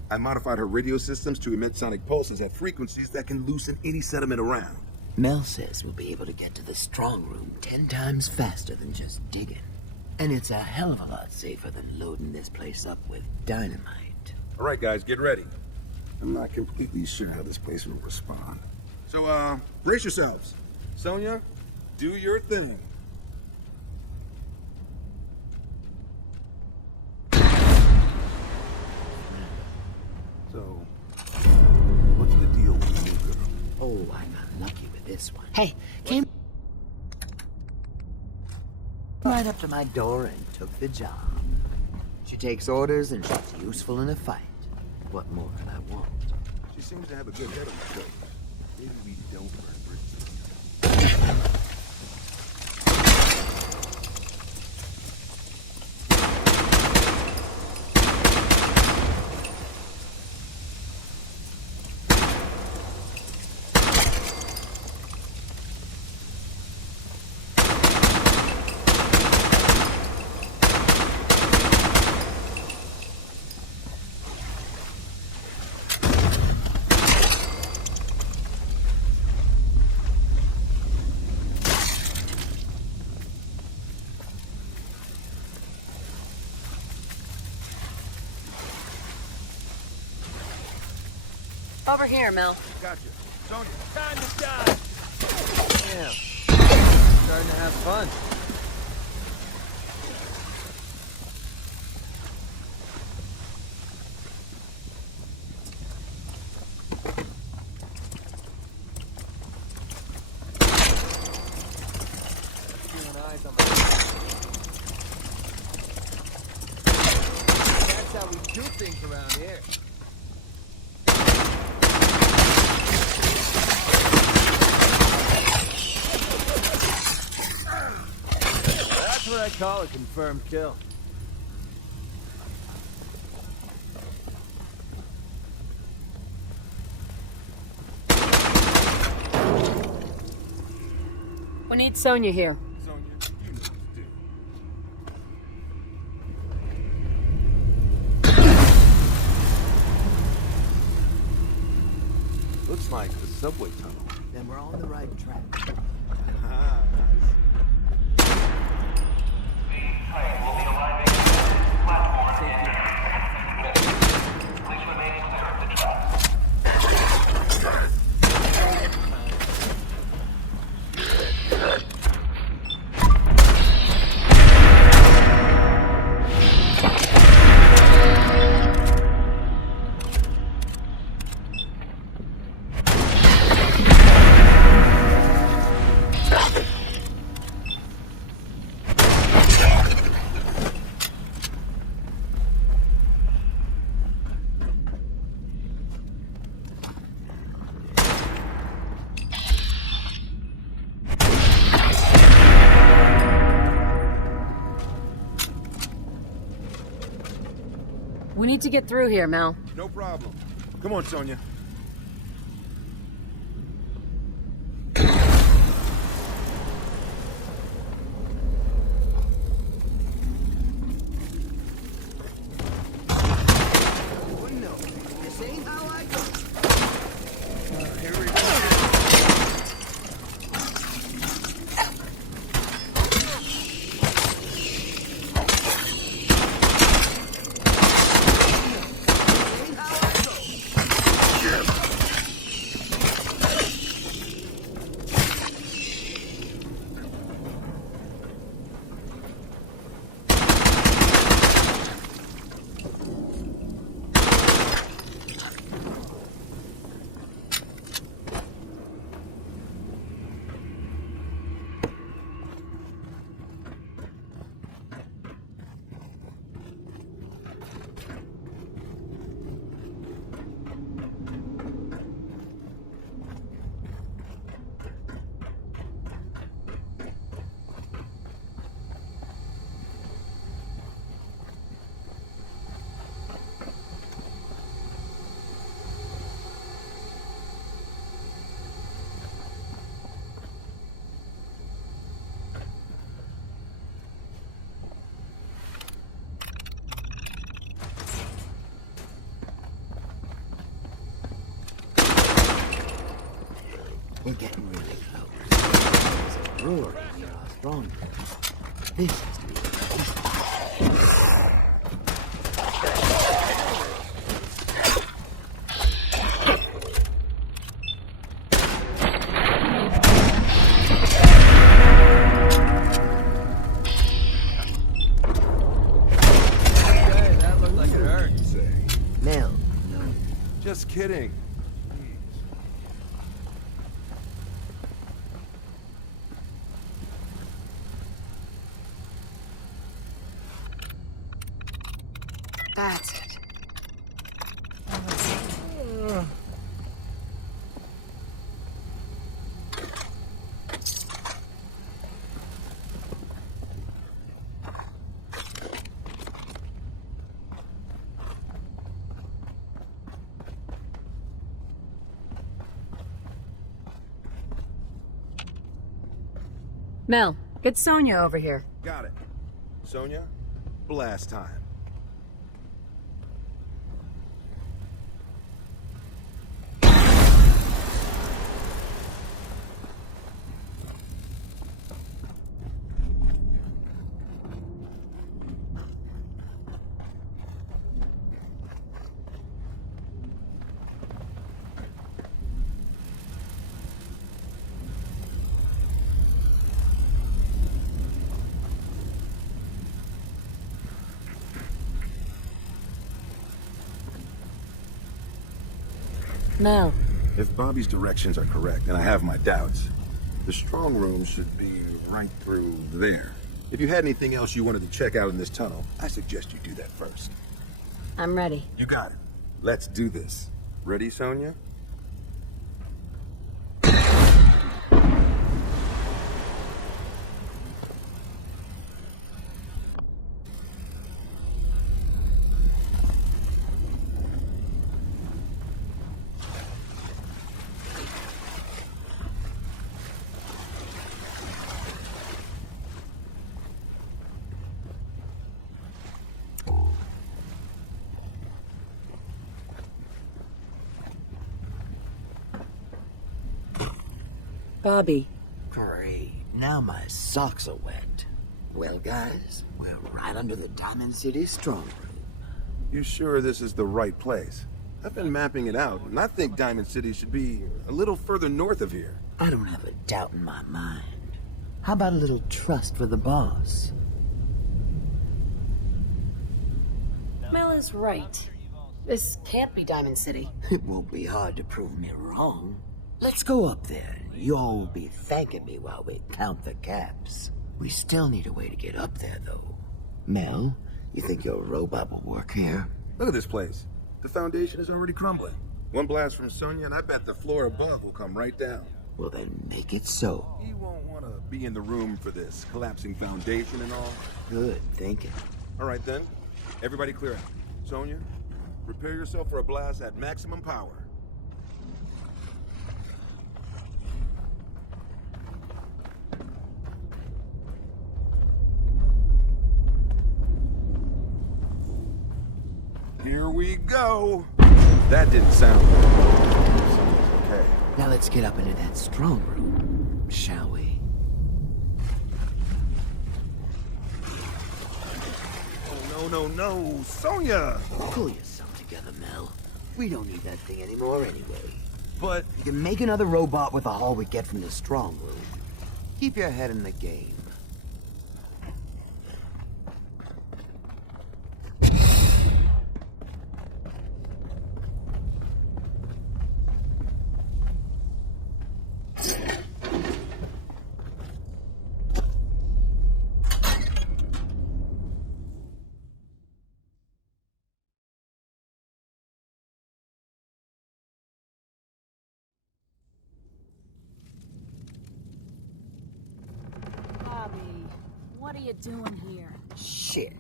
I modified her radio systems to emit sonic pulses at frequencies that can loosen any sediment around. Mel says we'll be able to get to the strong room 10 times faster than just digging. And it's a hell of a lot safer than loading this place up with dynamite. All right, guys, get ready. I'm not completely sure how this place will respond. So, brace yourselves. Sonya, do your thing. So, what's the deal with the new girl? Oh, I got lucky with this one. Hey, came right up to my door and took the job. She takes orders and she's useful in a fight. What more could I want? She seems to have a good head on her shoulders. Maybe we don't burn bridges. Over here, Mel. Gotcha. Sonya, Time to die! Damn. Starting to have fun. We do things around here. That's what I call a confirmed kill. We need Sonya here. Sonya, you know what to do. Looks like the subway tunnel. Then we're on the right track. We need to get through here, Mel. No problem. Come on, Sonya. We're getting really close. There's a brewery near our stronghold. This is That looked like it hurt. Mel. Just kidding. That's it. Mel, get Sonya over here. Got it. Sonya, blast time. No. If Bobby's directions are correct, and I have my doubts, the strong room should be right through there. If you had anything else you wanted to check out in this tunnel, I suggest you do that first. I'm ready. You got it. Let's do this. Ready, Sonia? Bobby. Great. Now my socks are wet. Well, guys, we're right under the Diamond City strong room. You sure this is the right place? I've been mapping it out, and I think Diamond City should be a little further north of here. I don't have a doubt in my mind. How about a little trust for the boss? Mel is right. This can't be Diamond City. It won't be hard to prove me wrong. Let's go up there. You'll be thanking me while we count the caps. We still need a way to get up there, though. Mel, you think your robot will work here? Look at this place. The foundation is already crumbling. One blast from Sonia, and I bet the floor above will come right down. Well, then make it so. You won't want to be in the room for this collapsing foundation and all. Good thinking. All right, then. Everybody clear out. Sonia, prepare yourself for a blast at maximum power. Here we go. That didn't sound good. Okay. Now let's get up into that strong room, shall we? Oh, no, Sonia! Pull yourself together, Mel. We don't need that thing anymore anyway. But you can make another robot with the haul we get from the strong room. Keep your head in the game. What are you doing here? Shit.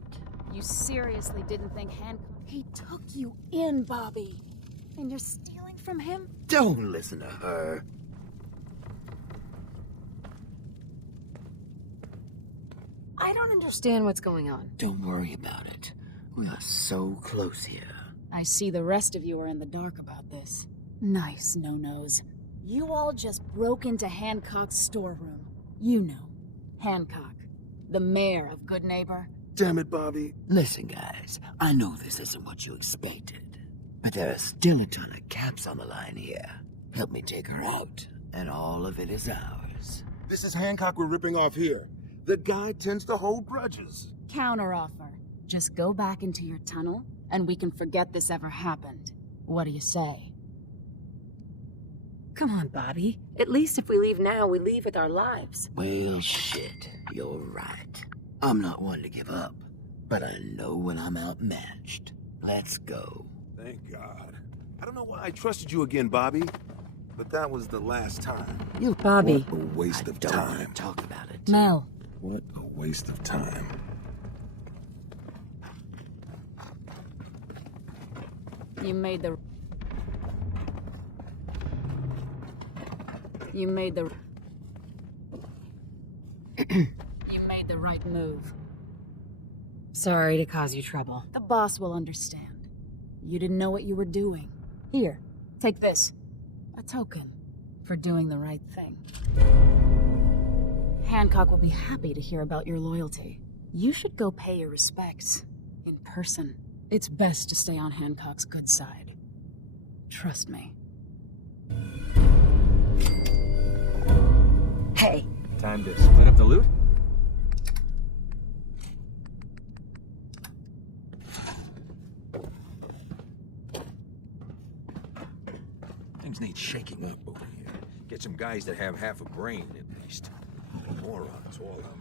You seriously didn't think Hancock... He took you in, Bobby. And you're stealing from him? Don't listen to her. I don't understand what's going on. Don't worry about it. We are so close here. I see the rest of you are in the dark about this. Nice no-nos. You all just broke into Hancock's storeroom. You know, Hancock. The mayor of Good Neighbor. Damn it, Bobby. Listen, guys, I know this isn't what you expected, but there are still a ton of caps on the line here. Help me take her out, and all of it is ours. This is Hancock we're ripping off here. The guy tends to hold grudges. Counteroffer. Just go back into your tunnel, and we can forget this ever happened. What do you say? Come on, Bobby. At least if we leave now, we leave with our lives. Well, shit. You're right. I'm not one to give up, but I know when I'm outmatched. Let's go. Thank God. I don't know why I trusted you again, Bobby, but that was the last time. You, Bobby. What a waste of time. Don't talk about it. Mel. What a waste of time. You made the right move. Sorry to cause you trouble. The boss will understand. You didn't know what you were doing. Here, take this. A token for doing the right thing. Hancock will be happy to hear about your loyalty. You should go pay your respects in person. It's best to stay on Hancock's good side. Trust me. Hey! Time to split up the loot? Things need shaking up over here. Get some guys that have half a brain, at least. Morons, all of them.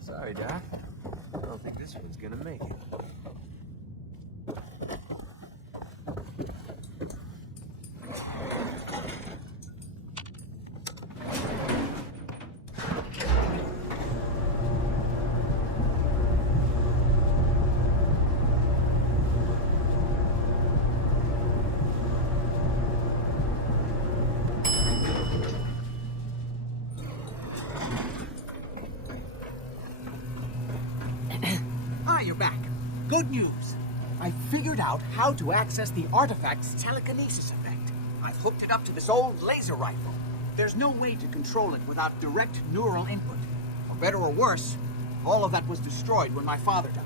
Sorry, Doc. I don't think this one's gonna make it. Ah, you're back. Good news. I figured out how to access the artifact's telekinesis effect. I've hooked it up to this old laser rifle. There's no way to control it without direct neural input. For better or worse, all of that was destroyed when my father died.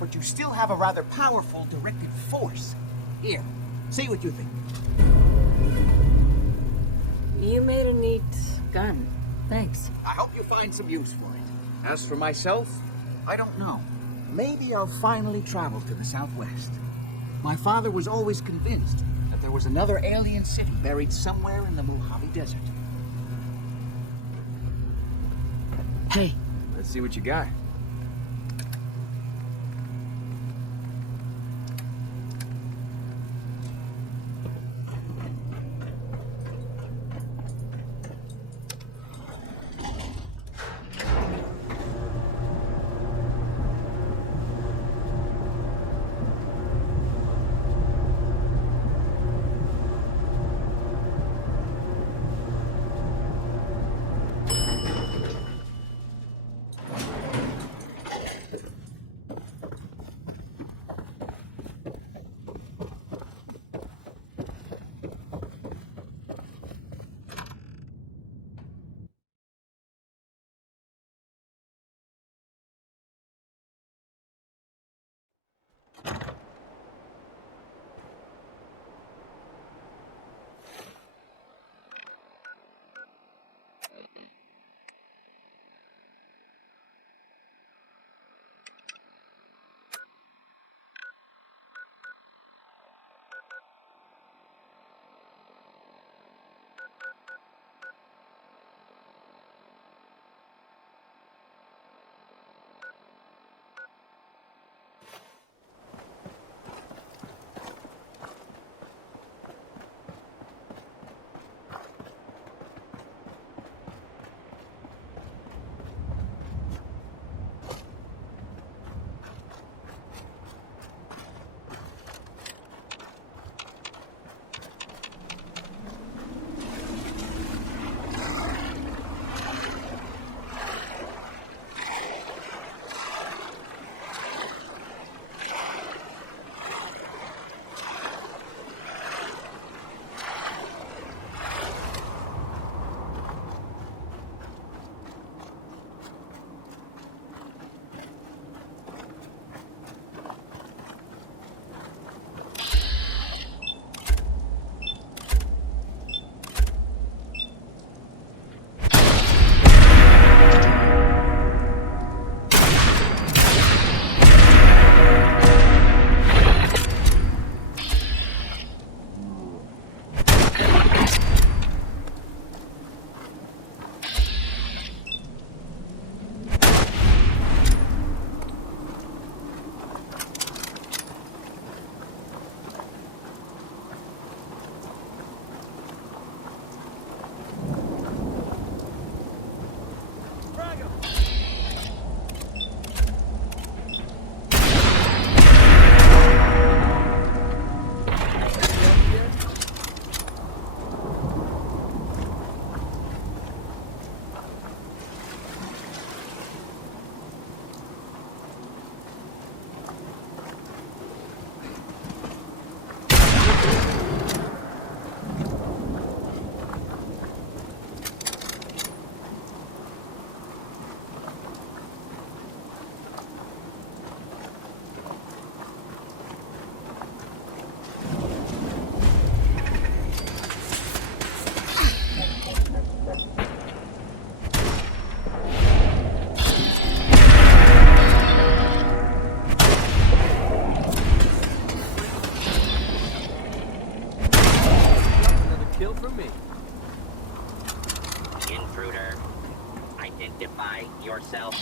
But you still have a rather powerful directed force. Here, see what you think. You made a neat gun. Thanks. I hope you find some use for it. As for myself, I don't know. Maybe I'll finally travel to the Southwest. My father was always convinced that there was another alien city buried somewhere in the Mojave Desert. Hey. Let's see what you got. from me. Intruder, identify yourself.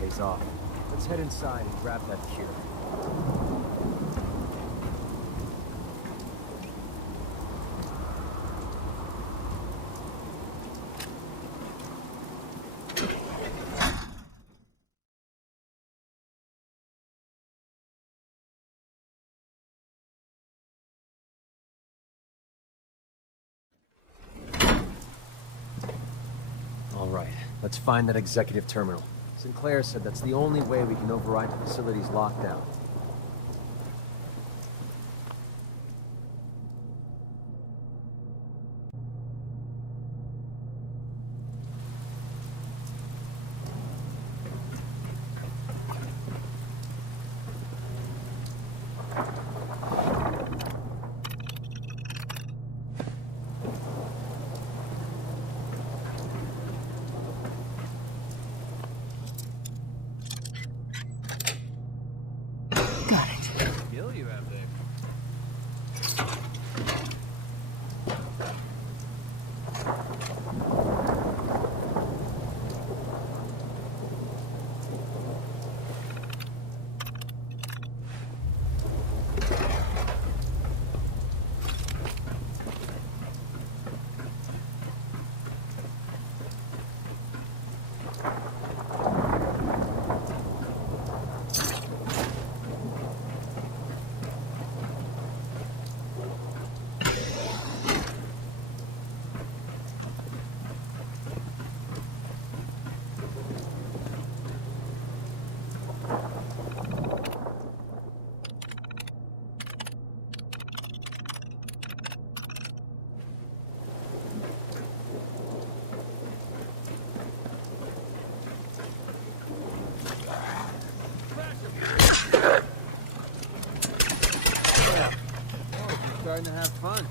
Pays off. Let's head inside and grab that cure. All right, let's find that executive terminal. Sinclair said that's the only way we can override the facility's lockdown. starting to have fun.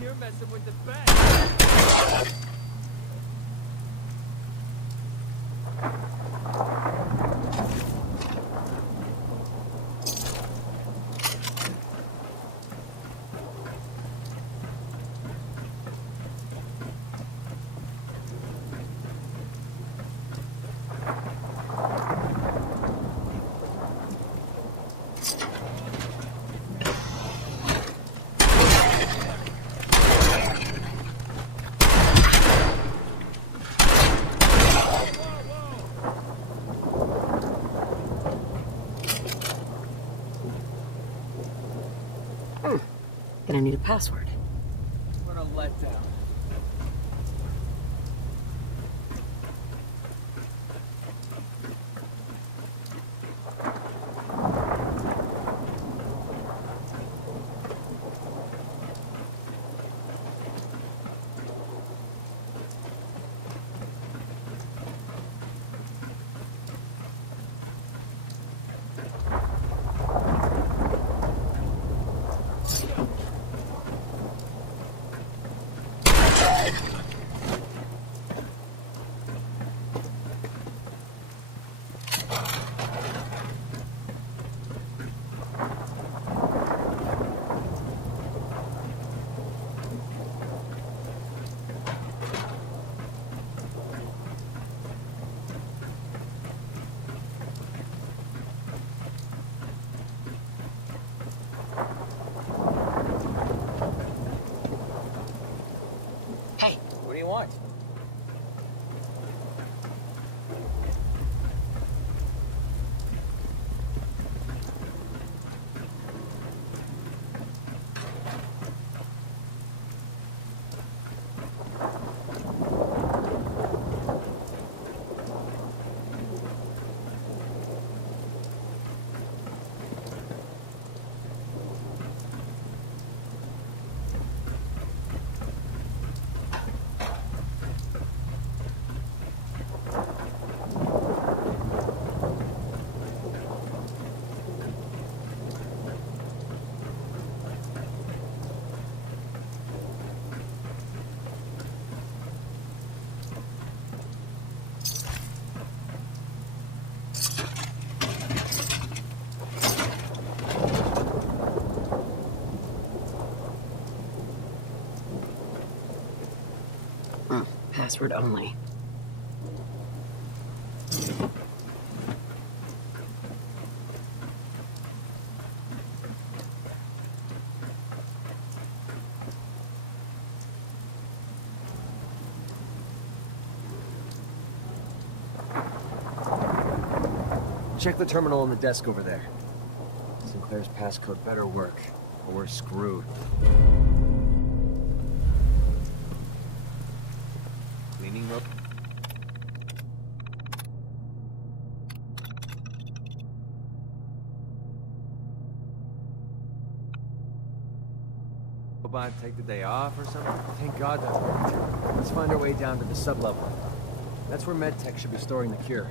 You're messing with the bank. Gonna need a password. What a letdown. Hey, what do you want? Password only. Check the terminal on the desk over there. Sinclair's passcode better work, or we're screwed. Cleaning rope. Robot take the day off or something? Thank God that worked. Let's find our way down to the sublevel. That's where MedTech should be storing the cure.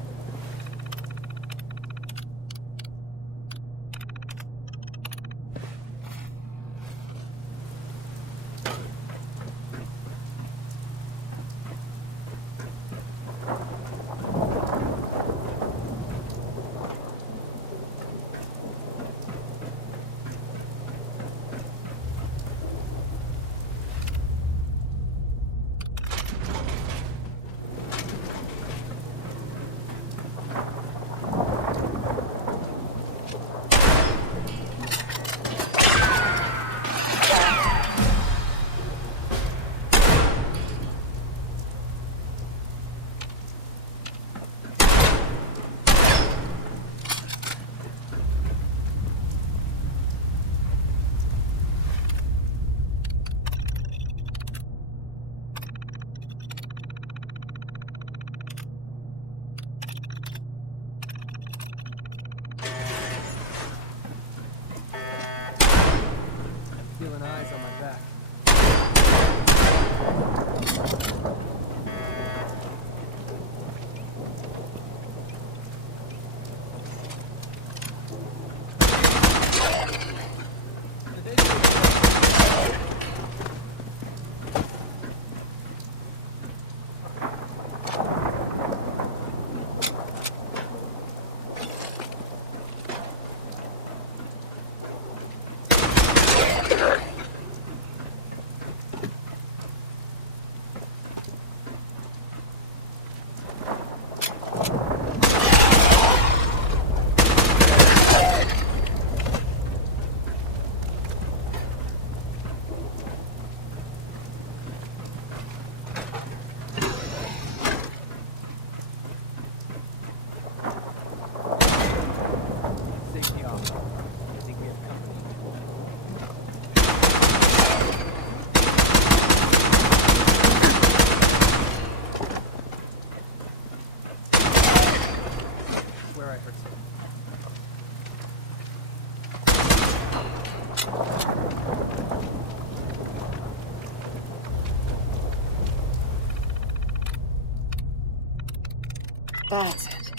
That's it.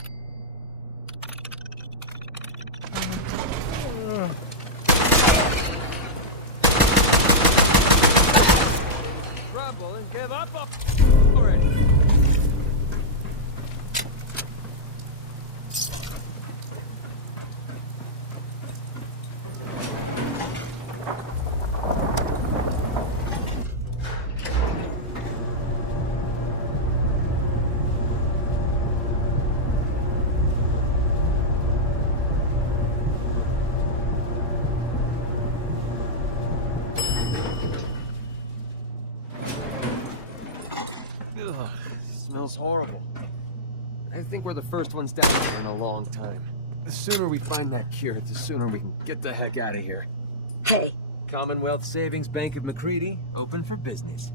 Trouble and give up already. Ugh, smells horrible. I think we're the first ones down here in a long time. The sooner we find that cure, the sooner we can get the heck out of here. Hey! Commonwealth Savings Bank of McCready, open for business.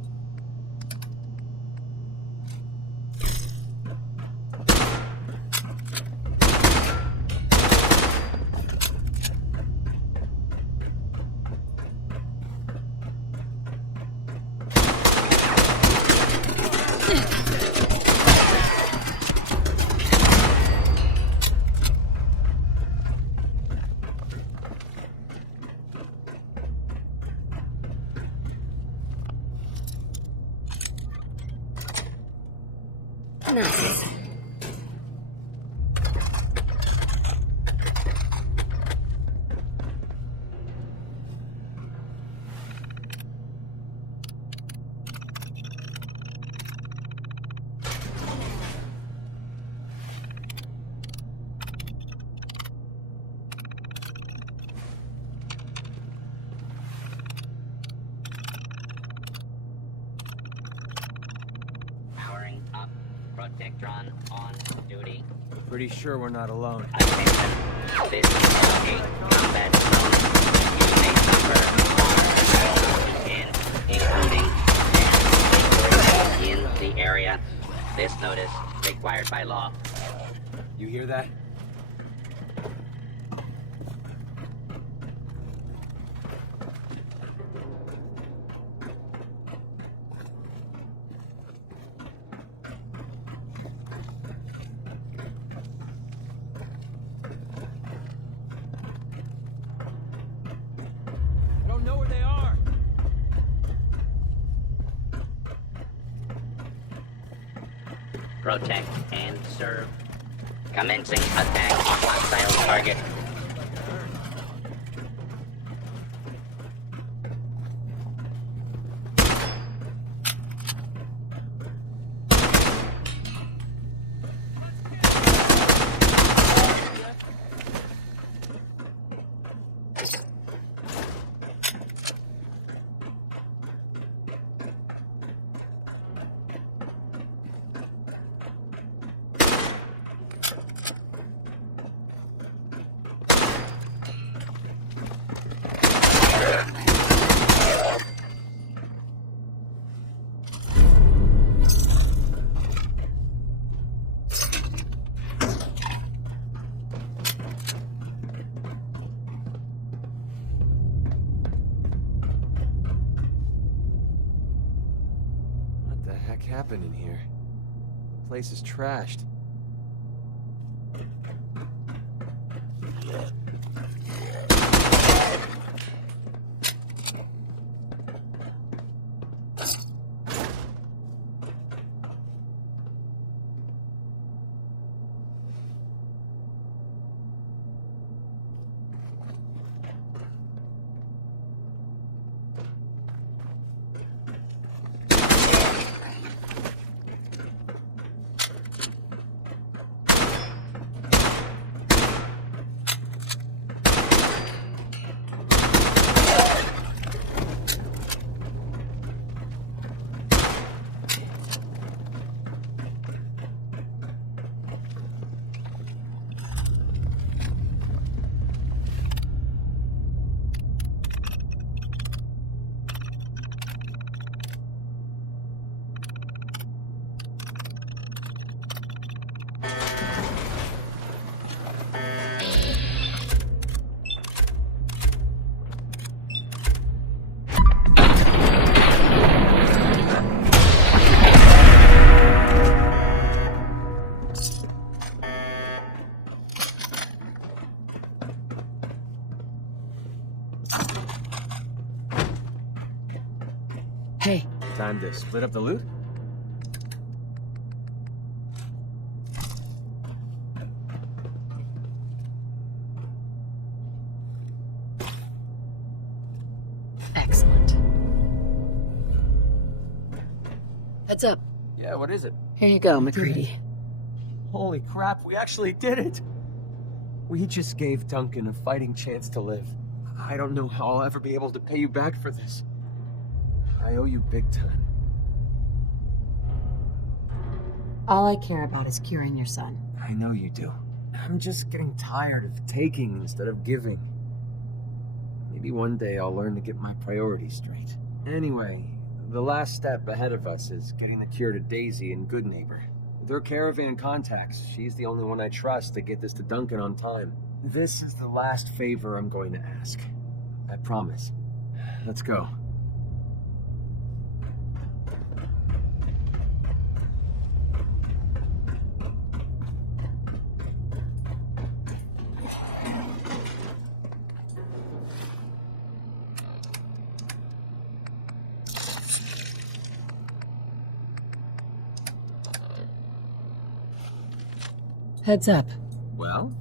Nice. Powering up. Protectron on duty. Pretty sure we're not alone. Attention. This is a combat zone. You may suffer harm, including in the area. This notice required by law. You hear that? I don't know where they are. Protect and serve. Commencing attack on hostile target. What the heck happened in here? The place is trashed. Time to split up the loot? Excellent. Heads up. Yeah, what is it? Here you go, McCready. Holy crap, we actually did it! We just gave Duncan a fighting chance to live. I don't know how I'll ever be able to pay you back for this. I owe you big time. All I care about is curing your son. I know you do. I'm just getting tired of taking instead of giving. Maybe one day I'll learn to get my priorities straight. Anyway, the last step ahead of us is getting the cure to Daisy and Good Neighbor. With her caravan contacts, she's the only one I trust to get this to Duncan on time. This is the last favor I'm going to ask. I promise. Let's go. Heads up. Well?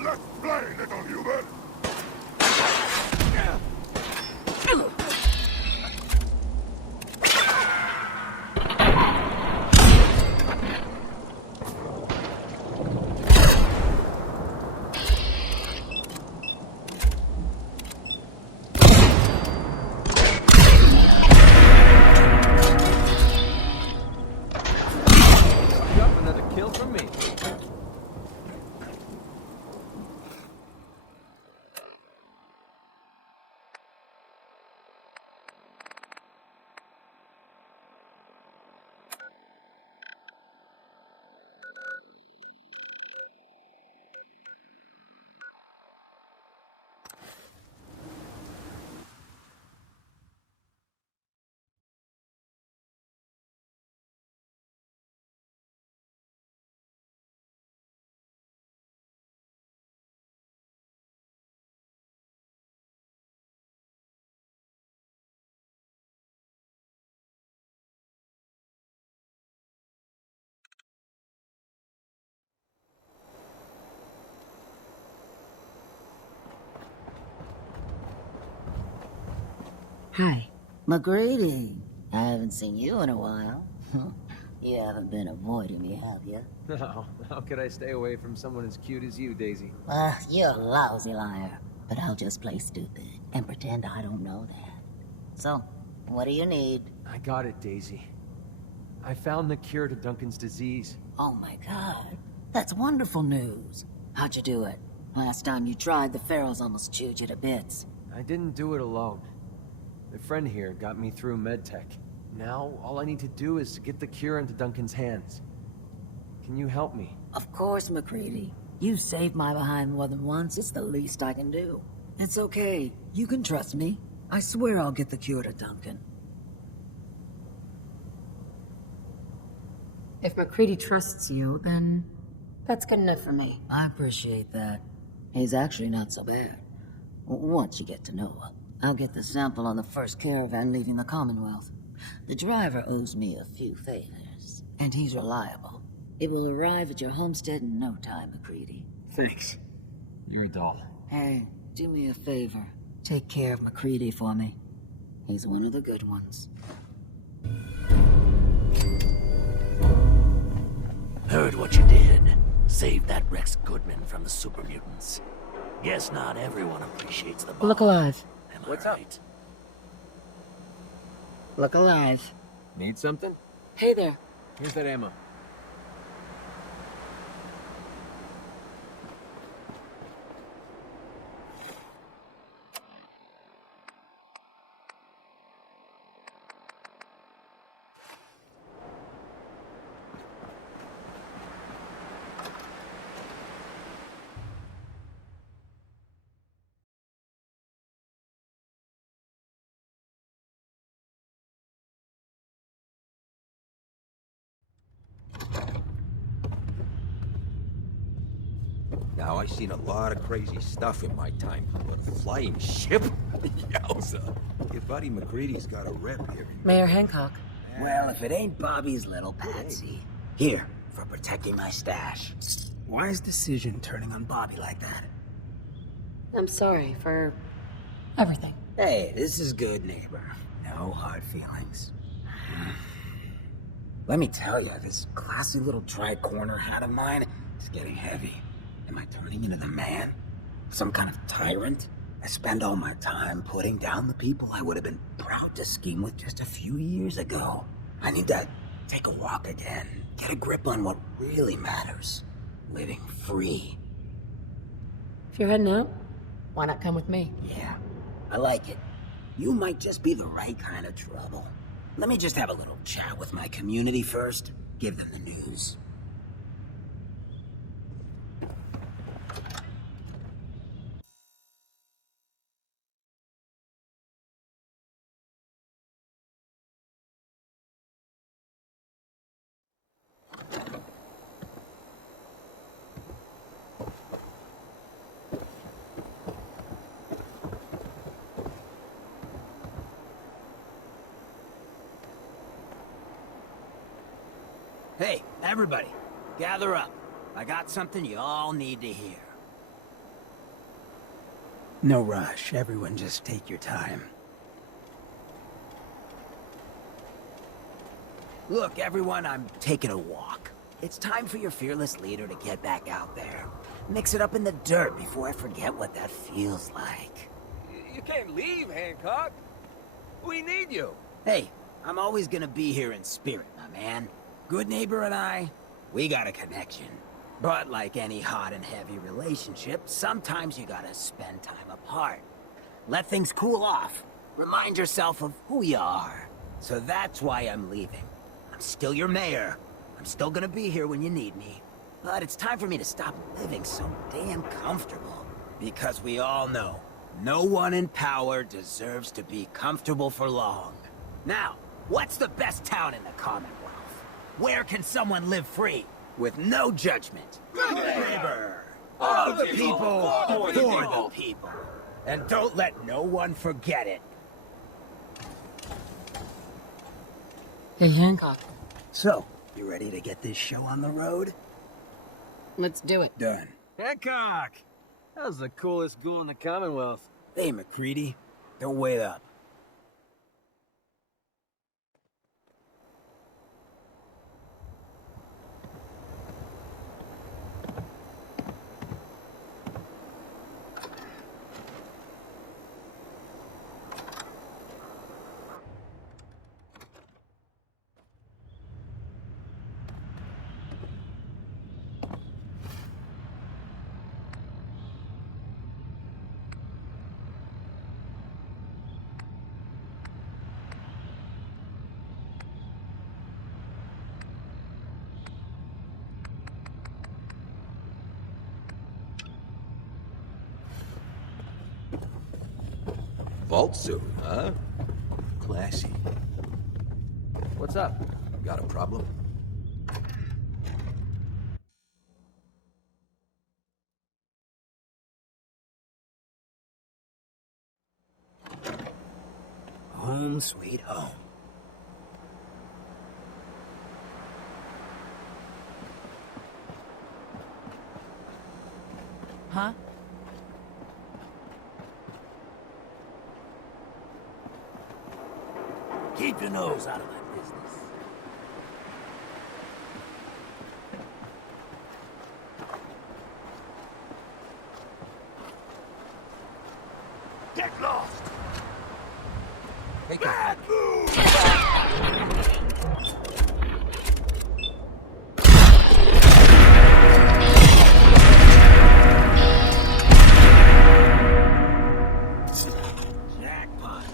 Let's play, little human! Yup, another kill from me. Hi. McGrady. I haven't seen you in a while. You haven't been avoiding me, have you? No, how could I stay away from someone as cute as you, Daisy? You're a lousy liar. But I'll just play stupid and pretend I don't know that. So, what do you need? I got it, Daisy. I found the cure to Duncan's disease. Oh my god. That's wonderful news. How'd you do it? Last time you tried, the Pharaohs almost chewed you to bits. I didn't do it alone. My friend here got me through medtech. Now, all I need to do is get the cure into Duncan's hands. Can you help me? Of course, McCready. You saved my behind more than once. It's the least I can do. It's okay. You can trust me. I swear I'll get the cure to Duncan. If McCready trusts you, then that's good enough for me. I appreciate that. He's actually not so bad. Once you get to know him. I'll get the sample on the first caravan leaving the Commonwealth. The driver owes me a few favors, and he's reliable. It will arrive at your homestead in no time, McCready. Thanks. You're a doll. Hey, do me a favor. Take care of McCready for me. He's one of the good ones. Heard what you did. Saved that Rex Goodman from the super mutants. Guess not everyone appreciates the bond. Look alive. Am I What's right? up? Look alive. Need something? Hey there. Here's that ammo. Now, I've seen a lot of crazy stuff in my time, but a flying ship? Yowza. Your buddy McCready's got a rep here. Mayor Hancock. Well, if it ain't Bobby's little patsy. Here, for protecting my stash. Why is Decision turning on Bobby like that? I'm sorry for everything. Hey, this is good, neighbor. No hard feelings. Let me tell you, this classy little tri-corner hat of mine is getting heavy. Am I turning into the man? Some kind of tyrant? I spend all my time putting down the people I would have been proud to scheme with just a few years ago. I need to take a walk again. Get a grip on what really matters. Living free. If you're heading out, why not come with me? Yeah, I like it. You might just be the right kind of trouble. Let me just have a little chat with my community first. Give them the news. Hey, everybody, gather up. I got something you all need to hear. No rush, everyone just take your time. Look, everyone, I'm taking a walk. It's time for your fearless leader to get back out there. Mix it up in the dirt before I forget what that feels like. You can't leave, Hancock. We need you. Hey, I'm always gonna be here in spirit, my man. Good neighbor and I, we got a connection. But like any hot and heavy relationship, sometimes you gotta spend time apart. Let things cool off. Remind yourself of who you are. So that's why I'm leaving. I'm still your mayor. I'm still gonna be here when you need me. But it's time for me to stop living so damn comfortable. Because we all know, no one in power deserves to be comfortable for long. Now, what's the best town in the Commonwealth? Where can someone live free, with no judgment? Good neighbor! Of the people, for the people. And don't let no one forget it. Hey, Hancock. So, you ready to get this show on the road? Let's do it. Done. Hancock! That was the coolest ghoul in the Commonwealth. Hey, McCready. Don't wait up. Vault suit, huh? Classy. What's up? Got a problem? Home sweet home. Huh? Keep your nose out of that business. Get lost! Bad move! Jackpot.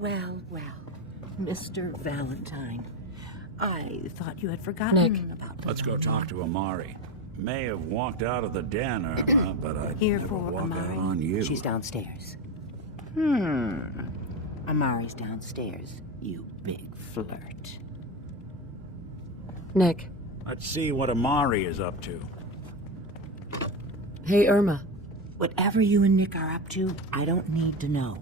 Well, Mr. Valentine. I thought you had forgotten about... Let's go talk to Amari. May have walked out of the den, Irma, but I'd Here never for walk Amari. out on you. She's downstairs. Amari's downstairs, you big flirt. Nick. Let's see what Amari is up to. Hey, Irma. Whatever you and Nick are up to, I don't need to know.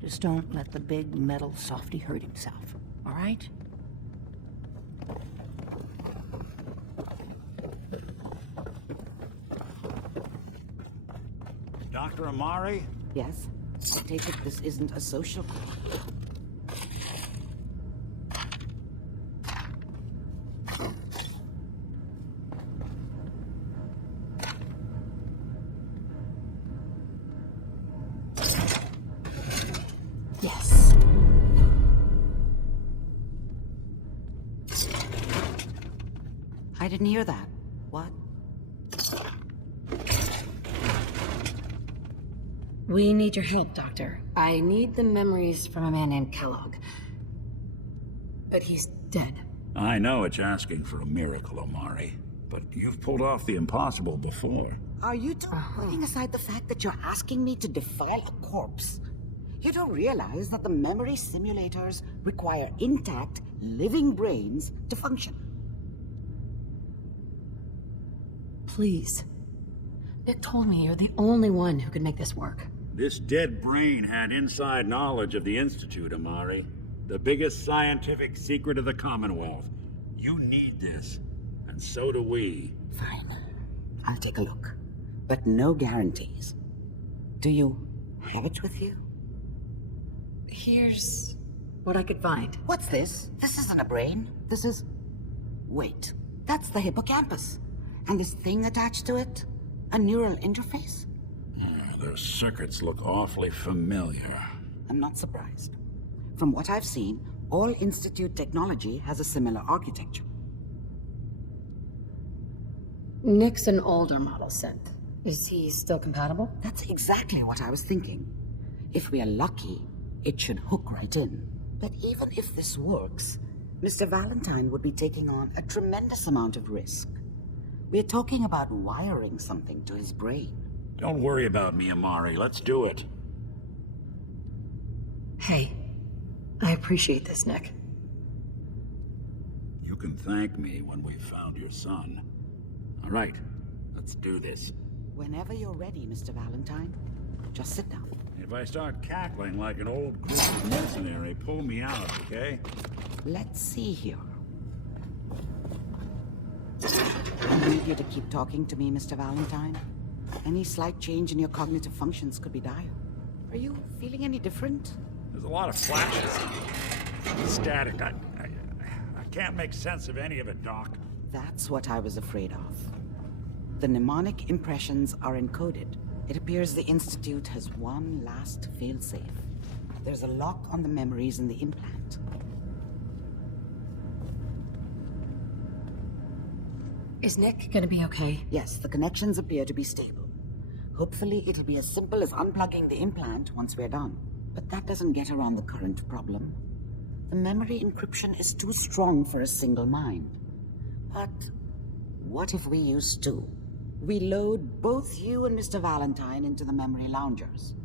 Just don't let the big metal softy hurt himself, all right? Dr. Amari? Yes? I take it this isn't a social call. Yes. I didn't hear that. What? We need your help, Doctor. I need the memories from a man named Kellogg. But he's dead. I know it's asking for a miracle, Amari, but you've pulled off the impossible before. Are you putting aside the fact that you're asking me to defile a corpse? You don't realize that the memory simulators require intact, living brains to function. Please. Nick told me you're the only one who could make this work. This dead brain had inside knowledge of the Institute, Amari. The biggest scientific secret of the Commonwealth. You need this, and so do we. Fine. I'll take a look. But no guarantees. Do you have it with you? Here's what I could find. What's this? This isn't a brain. This is... Wait. That's the hippocampus. And this thing attached to it? A neural interface? Those circuits look awfully familiar. I'm not surprised. From what I've seen, all Institute technology has a similar architecture. Nick's an older model synth. Is he still compatible? That's exactly what I was thinking. If we are lucky, it should hook right in. But even if this works, Mr. Valentine would be taking on a tremendous amount of risk. We're talking about wiring something to his brain. Don't worry about me, Amari. Let's do it. Hey, I appreciate this, Nick. You can thank me when we've found your son. All right, let's do this. Whenever you're ready, Mr. Valentine, just sit down. If I start cackling like an old group mercenary, pull me out, okay? Let's see here. I need you to keep talking to me, Mr. Valentine. Any slight change in your cognitive functions could be dire. Are you feeling any different? There's a lot of flashes. Static. I can't make sense of any of it, Doc. That's what I was afraid of. The mnemonic impressions are encoded. It appears the Institute has one last failsafe. There's a lock on the memories in the implant. Is Nick gonna be okay? Yes, the connections appear to be stable. Hopefully it'll be as simple as unplugging the implant once we're done. But that doesn't get around the current problem. The memory encryption is too strong for a single mind. But what if we use two? We load both you and Mr. Valentine into the memory loungers.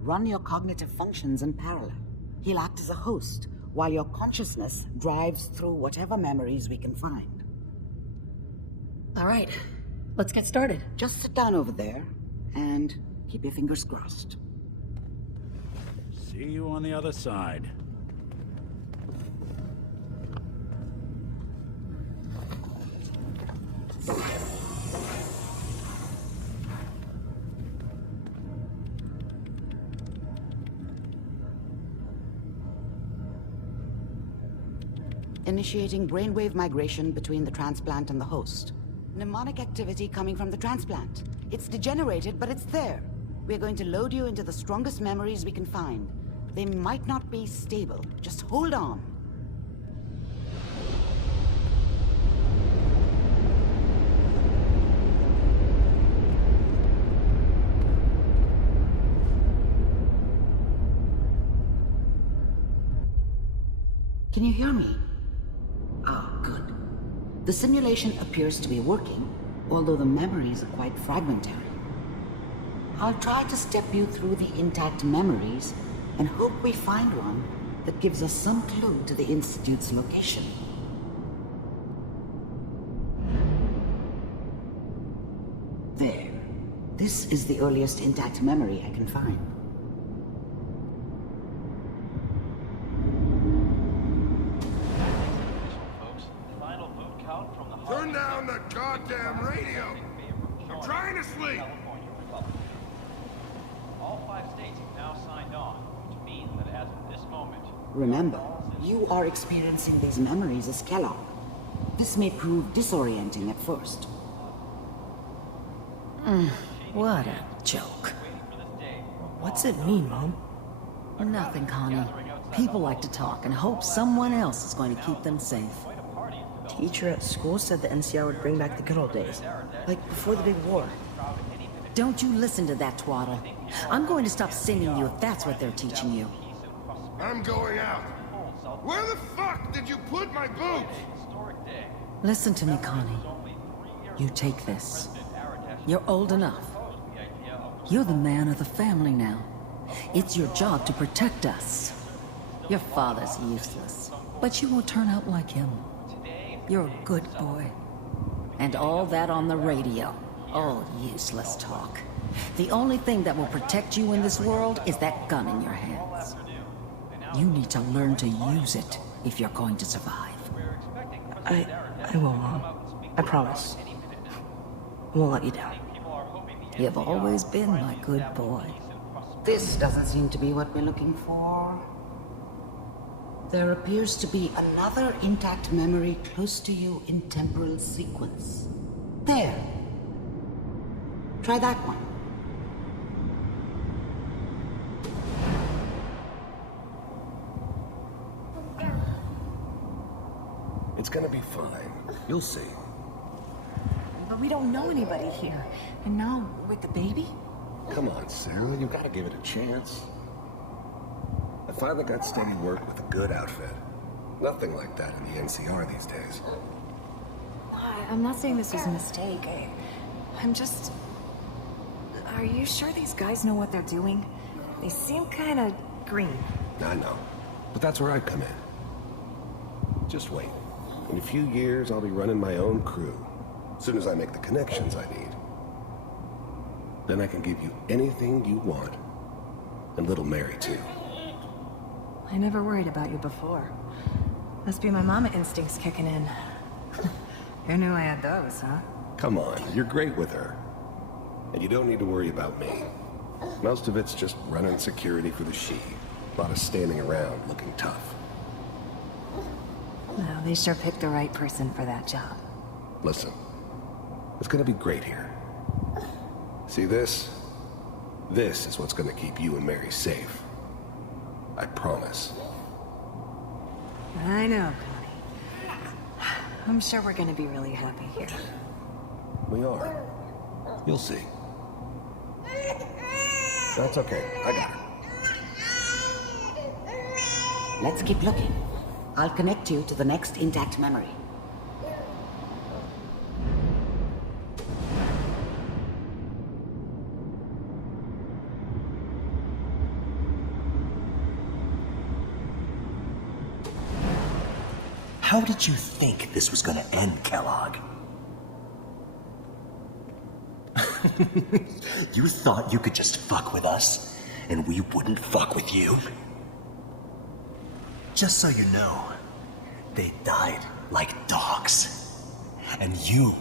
Run your cognitive functions in parallel. He'll act as a host, while your consciousness drives through whatever memories we can find. All right, let's get started. Just sit down over there and keep your fingers crossed. See you on the other side. Initiating brainwave migration between the transplant and the host. Mnemonic activity coming from the transplant. It's degenerated, but it's there. We're going to load you into the strongest memories we can find. They might not be stable. Just hold on. Can you hear me? Ah, good. The simulation appears to be working, although the memories are quite fragmentary. I'll try to step you through the intact memories and hope we find one that gives us some clue to the Institute's location. There. This is the earliest intact memory I can find. Turn down the goddamn radio! I'm trying to sleep! All 5 states have now signed on, which means that as of this moment... Remember, you are experiencing these memories as Kellogg. This may prove disorienting at first. What a joke. What's it mean, Mom? Nothing, Connie. People like to talk and hope someone else is going to keep them safe. Teacher at school said the NCR would bring back the good old days, like before the big war. Don't you listen to that twaddle. I'm going to stop singing you if that's what they're teaching you. I'm going out. Where the fuck did you put my boots? Listen to me, Connie. You take this. You're old enough. You're the man of the family now. It's your job to protect us. Your father's useless, but you won't turn out like him. You're a good boy. And all that on the radio. Oh, useless talk. The only thing that will protect you in this world is that gun in your hands. You need to learn to use it if you're going to survive. I will, Mom. I promise. I won't let you down. You've always been my good boy. This doesn't seem to be what we're looking for. There appears to be another intact memory close to you in temporal sequence. There. Try that one. It's gonna be fine. You'll see. But we don't know anybody here. And now, with the baby? Come on, Sarah. You've got to give it a chance. I finally got steady work with a good outfit. Nothing like that in the NCR these days. I'm not saying this was a mistake. I'm just... Are you sure these guys know what they're doing? They seem kind of green. I know. But that's where I come in. Just wait. In a few years, I'll be running my own crew. As soon as I make the connections I need. Then I can give you anything you want. And little Mary, too. I never worried about you before. Must be my mama instincts kicking in. Who knew I had those, huh? Come on, you're great with her. And you don't need to worry about me. Most of it's just running security for the she. A lot of standing around looking tough. Well, they sure picked the right person for that job. Listen, it's gonna be great here. See this? This is what's gonna keep you and Mary safe. I promise. I know, Connie. I'm sure we're gonna be really happy here. We are. You'll see. That's okay. I got her. Let's keep looking. I'll connect you to the next intact memory. How did you think this was gonna end, Kellogg? You thought you could just fuck with us, and we wouldn't fuck with you? Just so you know, they died like dogs. And you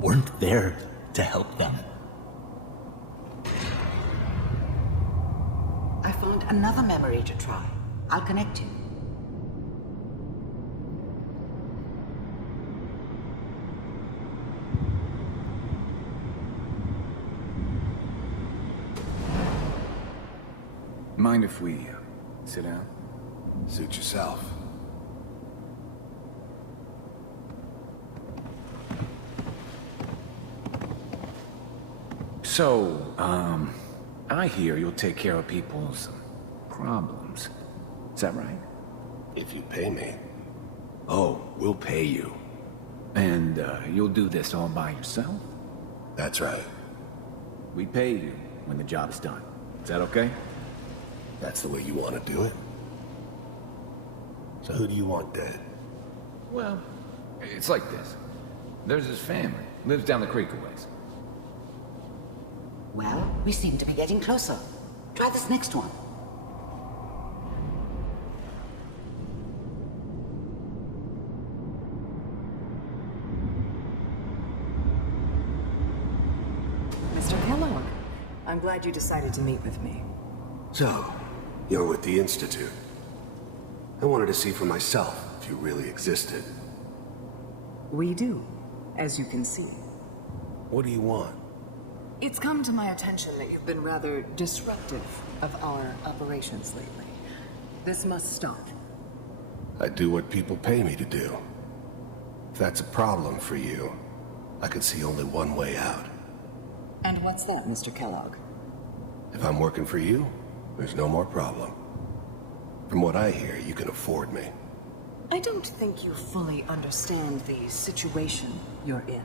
weren't there to help them. I found another memory to try. I'll connect you. Mind if we sit down? Suit yourself. So, I hear you'll take care of people's problems. Is that right? If you pay me. Oh, we'll pay you. And, you'll do this all by yourself? That's right. We pay you when the job is done. Is that okay? That's the way you want to do it? So who do you want dead? Well, it's like this. There's his family. Lives down the creek a ways. Well, we seem to be getting closer. Try this next one. Mr. Kellogg, I'm glad you decided to meet with me. So, you're with the Institute. I wanted to see for myself if you really existed. We do, as you can see. What do you want? It's come to my attention that you've been rather disruptive of our operations lately. This must stop. I do what people pay me to do. If that's a problem for you, I can see only one way out. And what's that, Mr. Kellogg? If I'm working for you, there's no more problem. From what I hear, you can afford me. I don't think you fully understand the situation you're in.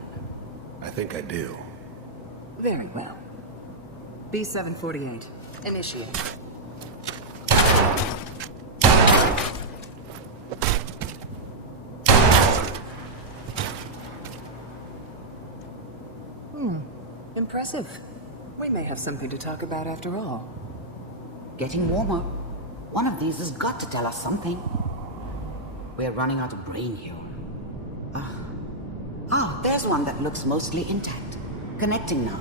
I think I do. Very well. B-748, initiate. Impressive. We may have something to talk about after all. Getting warmer. One of these has got to tell us something. We're running out of brain here. Oh, there's one that looks mostly intact. Connecting now.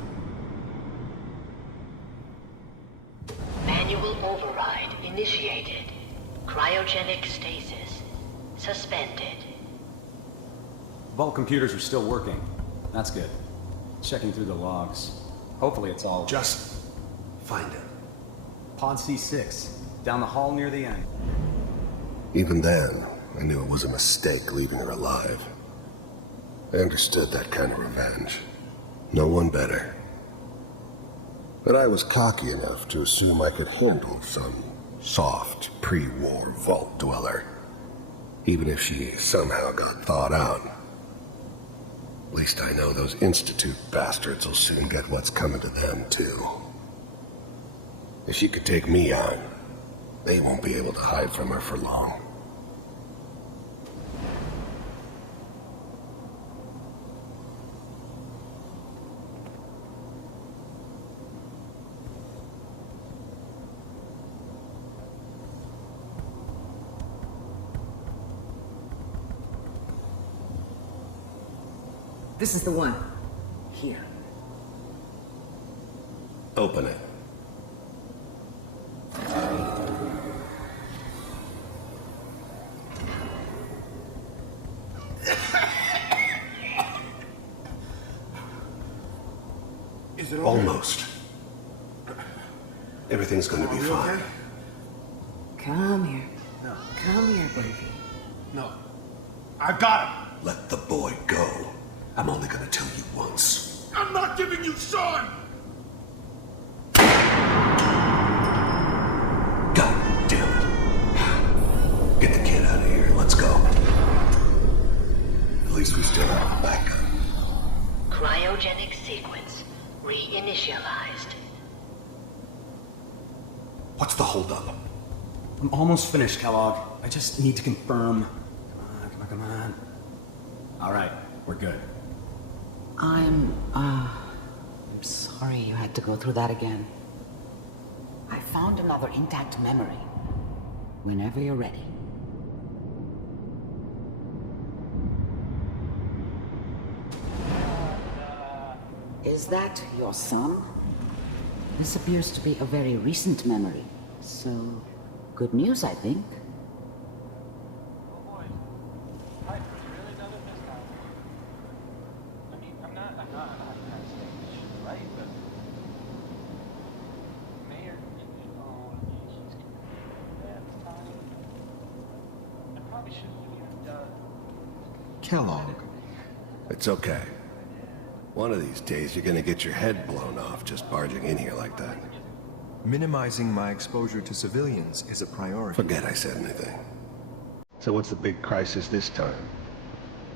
Manual override initiated. Cryogenic stasis suspended. Vault computers are still working. That's good. Checking through the logs. Hopefully it's all... Just find it. Pod C6. Down the hall near the end. Even then, I knew it was a mistake leaving her alive. I understood that kind of revenge. No one better. But I was cocky enough to assume I could handle some soft, pre-war vault dweller. Even if she somehow got thawed out. At least I know those Institute bastards will soon get what's coming to them, too. If she could take me on, they won't be able to hide from her for long. This is the one. Here. Open it. Is it Almost. Everything's gonna be fine. Come here. No. Come here, baby. No. I've got him! Let the boy go. I'm only gonna tell you once. I'm not giving you Sean! God damn it. Get the kid out of here. least we still have a backup. Cryogenic sequence reinitialized. What's the holdup? I'm almost finished, Kellogg. I just need to confirm. Come on. All right, we're good. I'm sorry you had to go through that again. I found another intact memory. Whenever you're ready. Is that your son? This appears to be a very recent memory. So, good news, I think. Kellogg. It's okay. One of these days, you're gonna get your head blown off just barging in here like that. Minimizing my exposure to civilians is a priority. Forget I said anything. So what's the big crisis this time?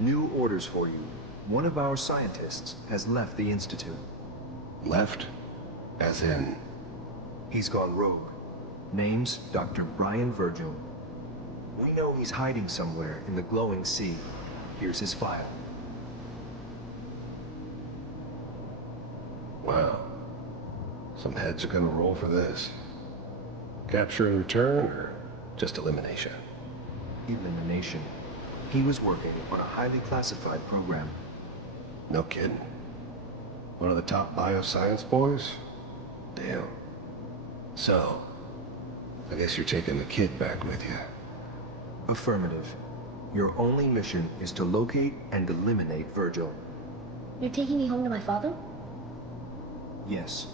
New orders for you. One of our scientists has left the Institute. Left? As in? He's gone rogue. Name's Dr. Brian Virgil. We know he's hiding somewhere in the glowing sea. Here's his file. Wow. Some heads are gonna roll for this. Capture and return, or just elimination? Elimination. He was working on a highly classified program. No kidding. One of the top bioscience boys? Damn. So, I guess you're taking the kid back with you. Affirmative. Your only mission is to locate and eliminate Virgil. You're taking me home to my father? Yes.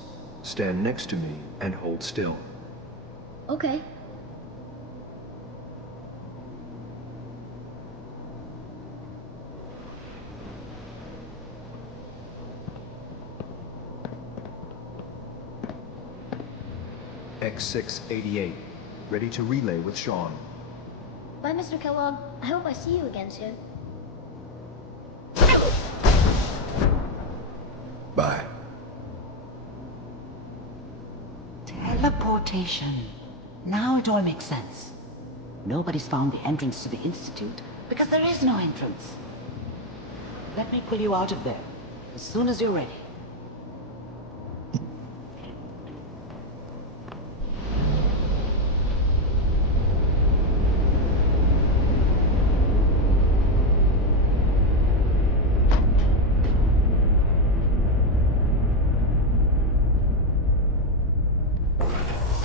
Stand next to me and hold still. Okay. X688. Ready to relay with Sean. Bye, Mr. Kellogg. I hope I see you again soon. Bye. Teleportation. Now it all makes sense. Nobody's found the entrance to the Institute because there is no entrance. Let me pull you out of there as soon as you're ready.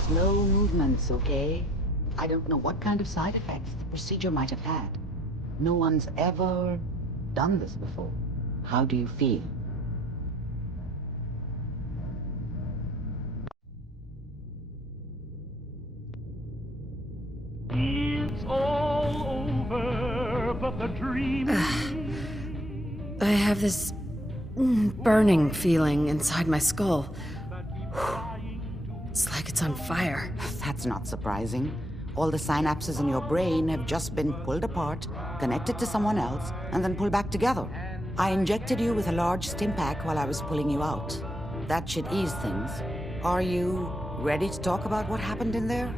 Slow movements, okay? I don't know what kind of side effects the procedure might have had. No one's ever done this before. How do you feel? It's all over, but the dream. I have this burning feeling inside my skull. It's like it's on fire. That's not surprising. All the synapses in your brain have just been pulled apart, connected to someone else, and then pulled back together. I injected you with a large stim pack while I was pulling you out. That should ease things. Are you ready to talk about what happened in there?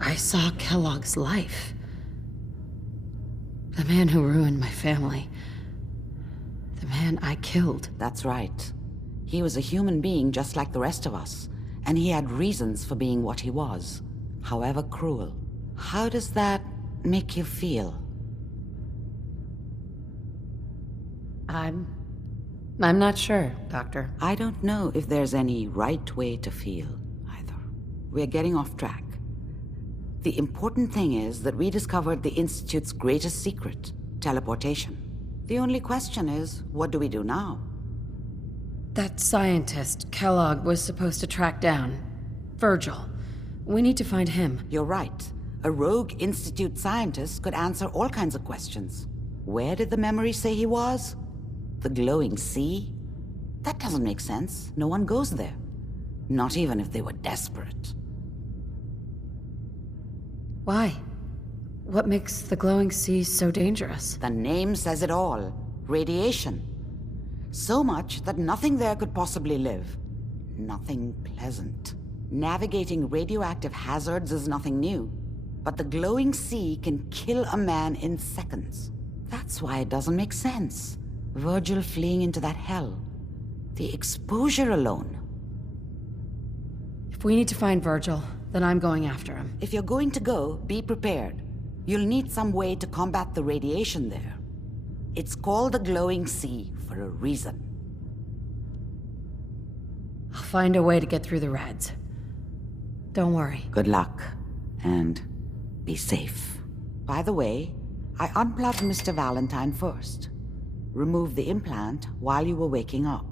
I saw Kellogg's life. The man who ruined my family. The man I killed. That's right. He was a human being just like the rest of us, and he had reasons for being what he was, however cruel. How does that make you feel? I'm not sure, Doctor. I don't know if there's any right way to feel, either. We're getting off track. The important thing is that we discovered the Institute's greatest secret, teleportation. The only question is, what do we do now? That scientist Kellogg was supposed to track down. Virgil. We need to find him. You're right. A rogue Institute scientist could answer all kinds of questions. Where did the memory say he was? The glowing sea? That doesn't make sense. No one goes there. Not even if they were desperate. Why? What makes the glowing sea so dangerous? The name says it all. Radiation. So much that nothing there could possibly live. Nothing pleasant. Navigating radioactive hazards is nothing new. But the glowing sea can kill a man in seconds. That's why it doesn't make sense. Virgil fleeing into that hell. The exposure alone. If we need to find Virgil, then I'm going after him. If you're going to go, be prepared. You'll need some way to combat the radiation there. It's called the glowing sea for a reason. I'll find a way to get through the rads. Don't worry. Good luck, and be safe. By the way, I unplugged Mr. Valentine first. Removed the implant while you were waking up.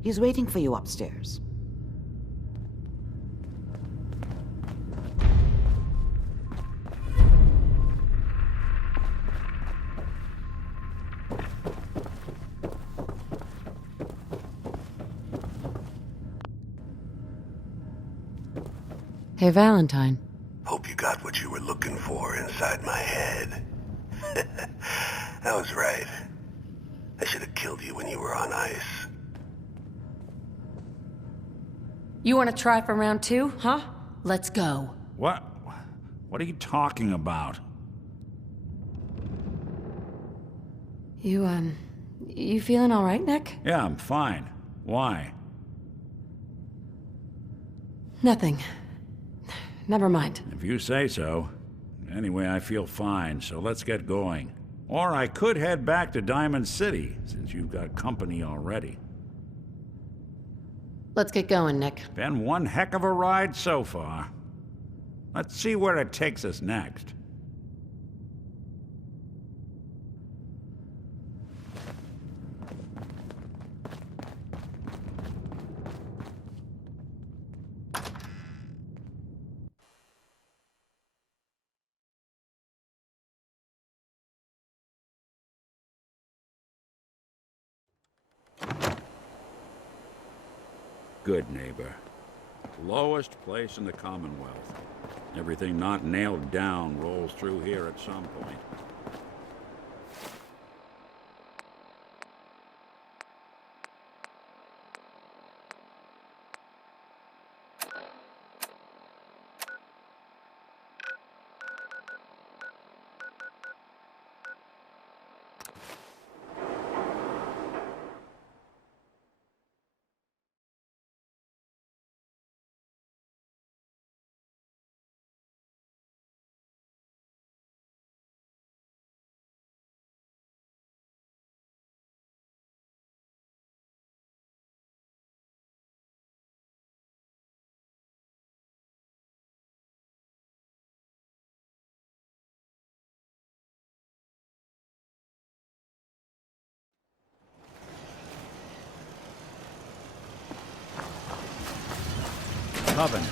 He's waiting for you upstairs. Hey, Valentine. Hope you got what you were looking for inside my head. I was right. I should have killed you when you were on ice. You want to try for round 2, huh? Let's go. What? What are you talking about? You feeling all right, Nick? Yeah, I'm fine. Why? Nothing. Never mind. If you say so. Anyway, I feel fine, so let's get going. Or I could head back to Diamond City, since you've got company already. Let's get going, Nick. Been one heck of a ride so far. Let's see where it takes us next. Good neighbor. Lowest place in the Commonwealth. Everything not nailed down rolls through here at some point. Covenant.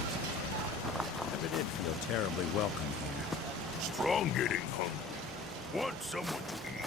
Never did feel terribly welcome here. Strong getting hungry. Want someone to eat.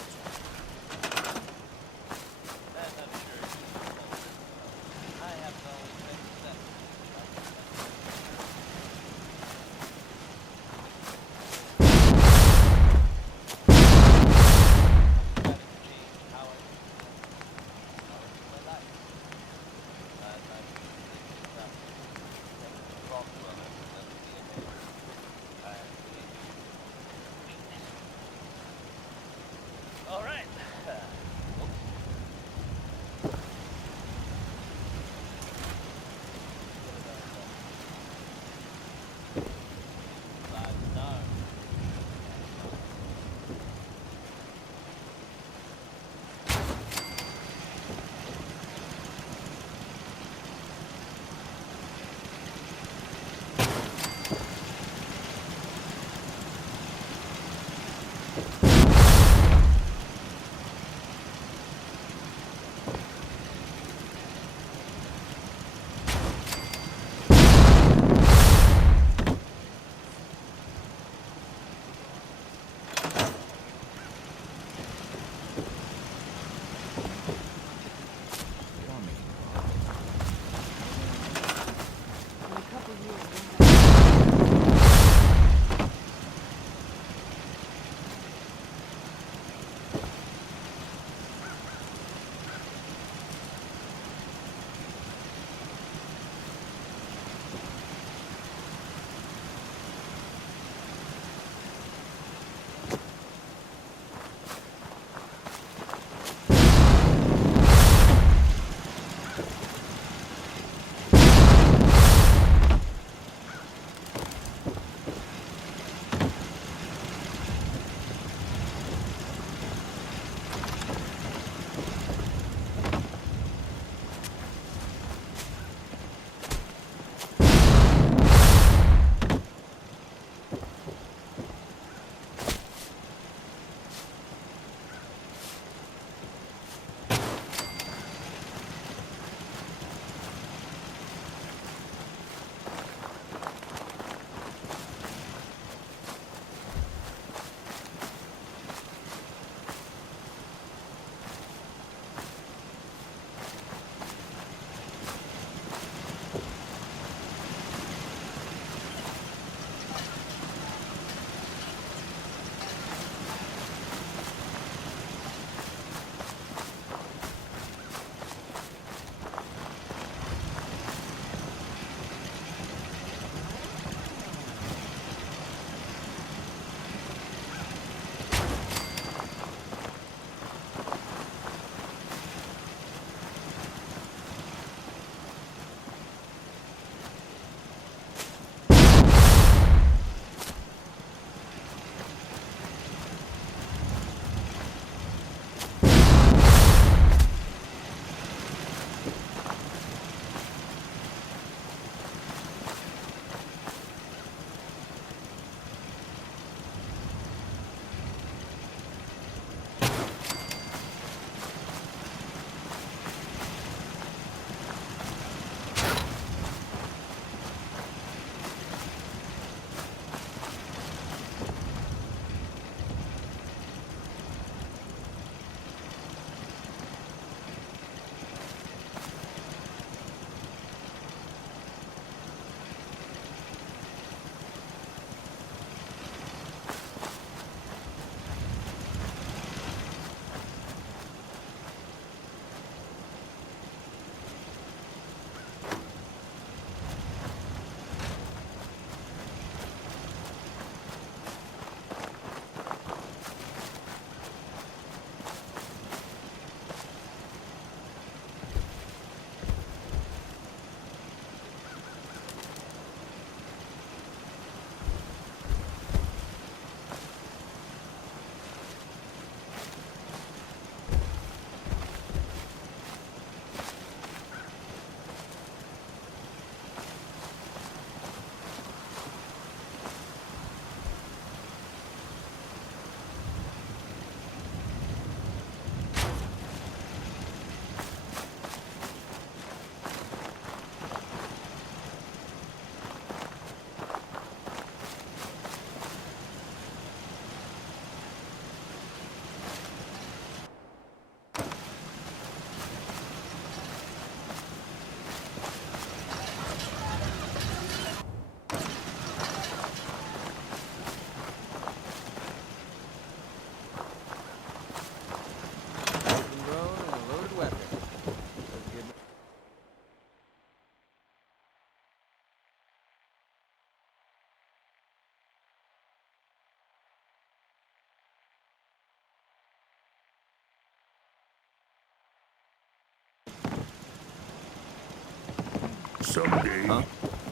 Someday,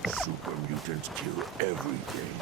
super mutants kill everything.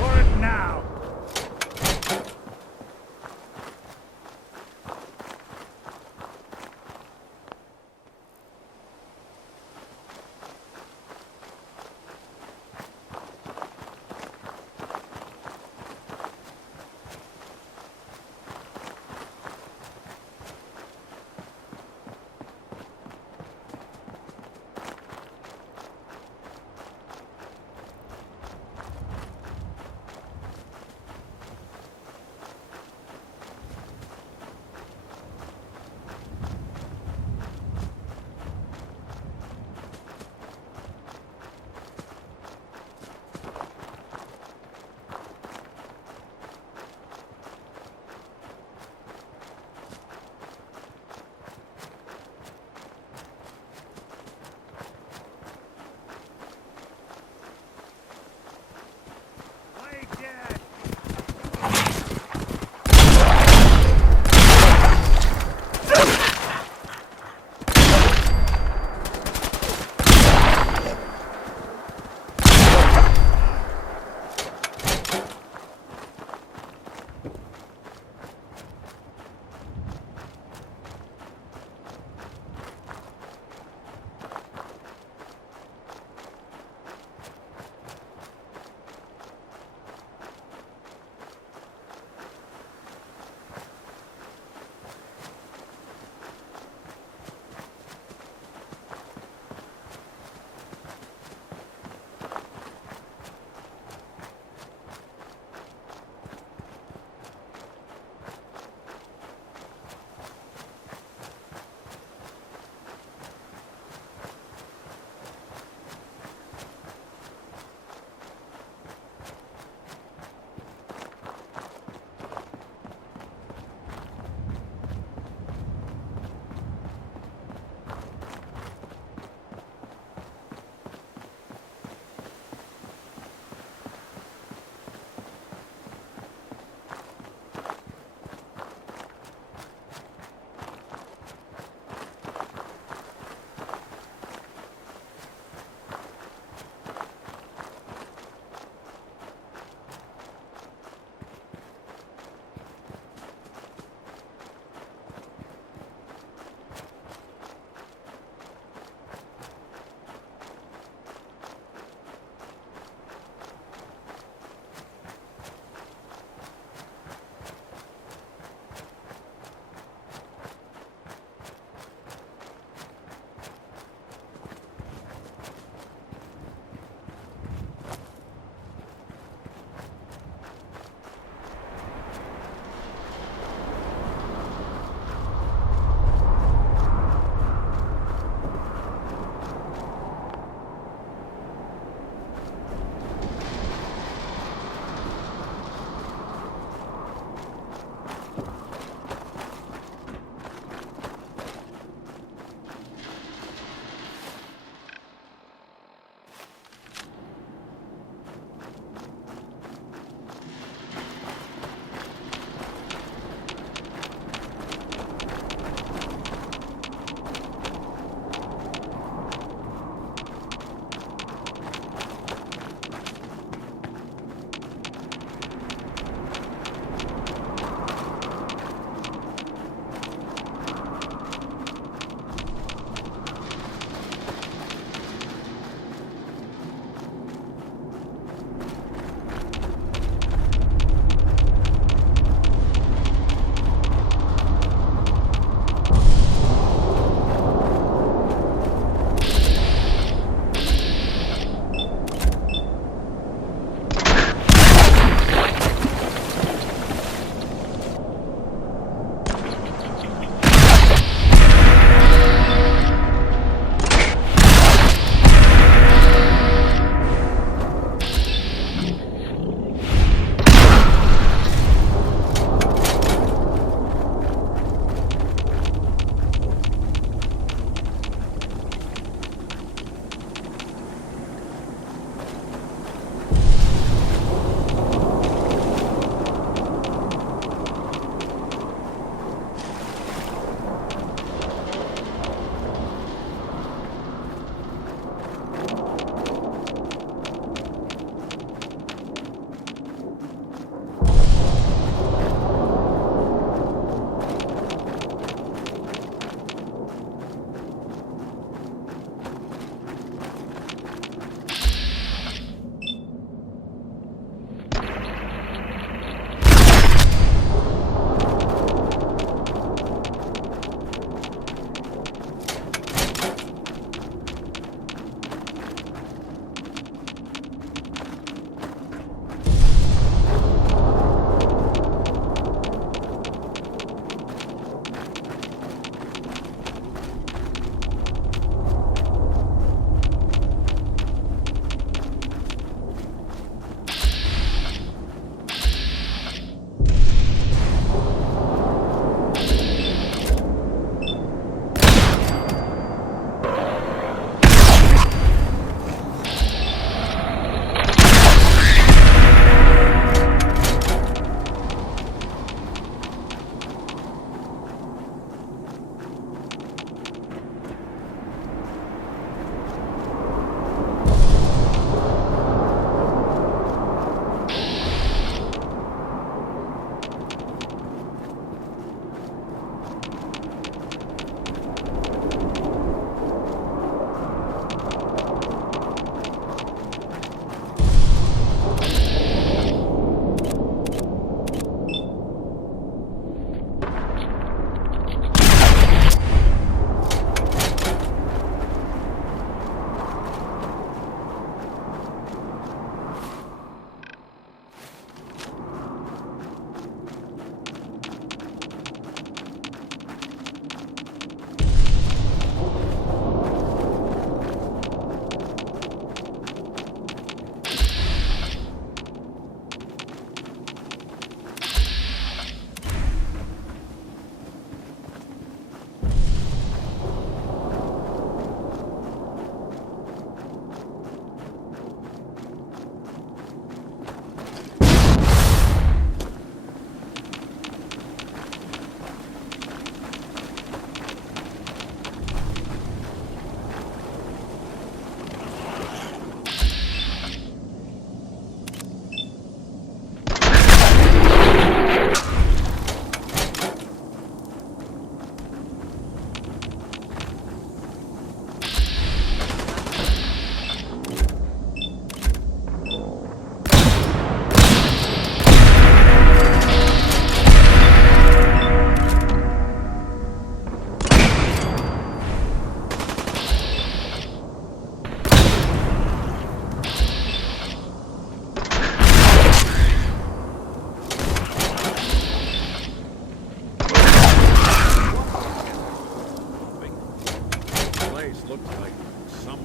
For it now!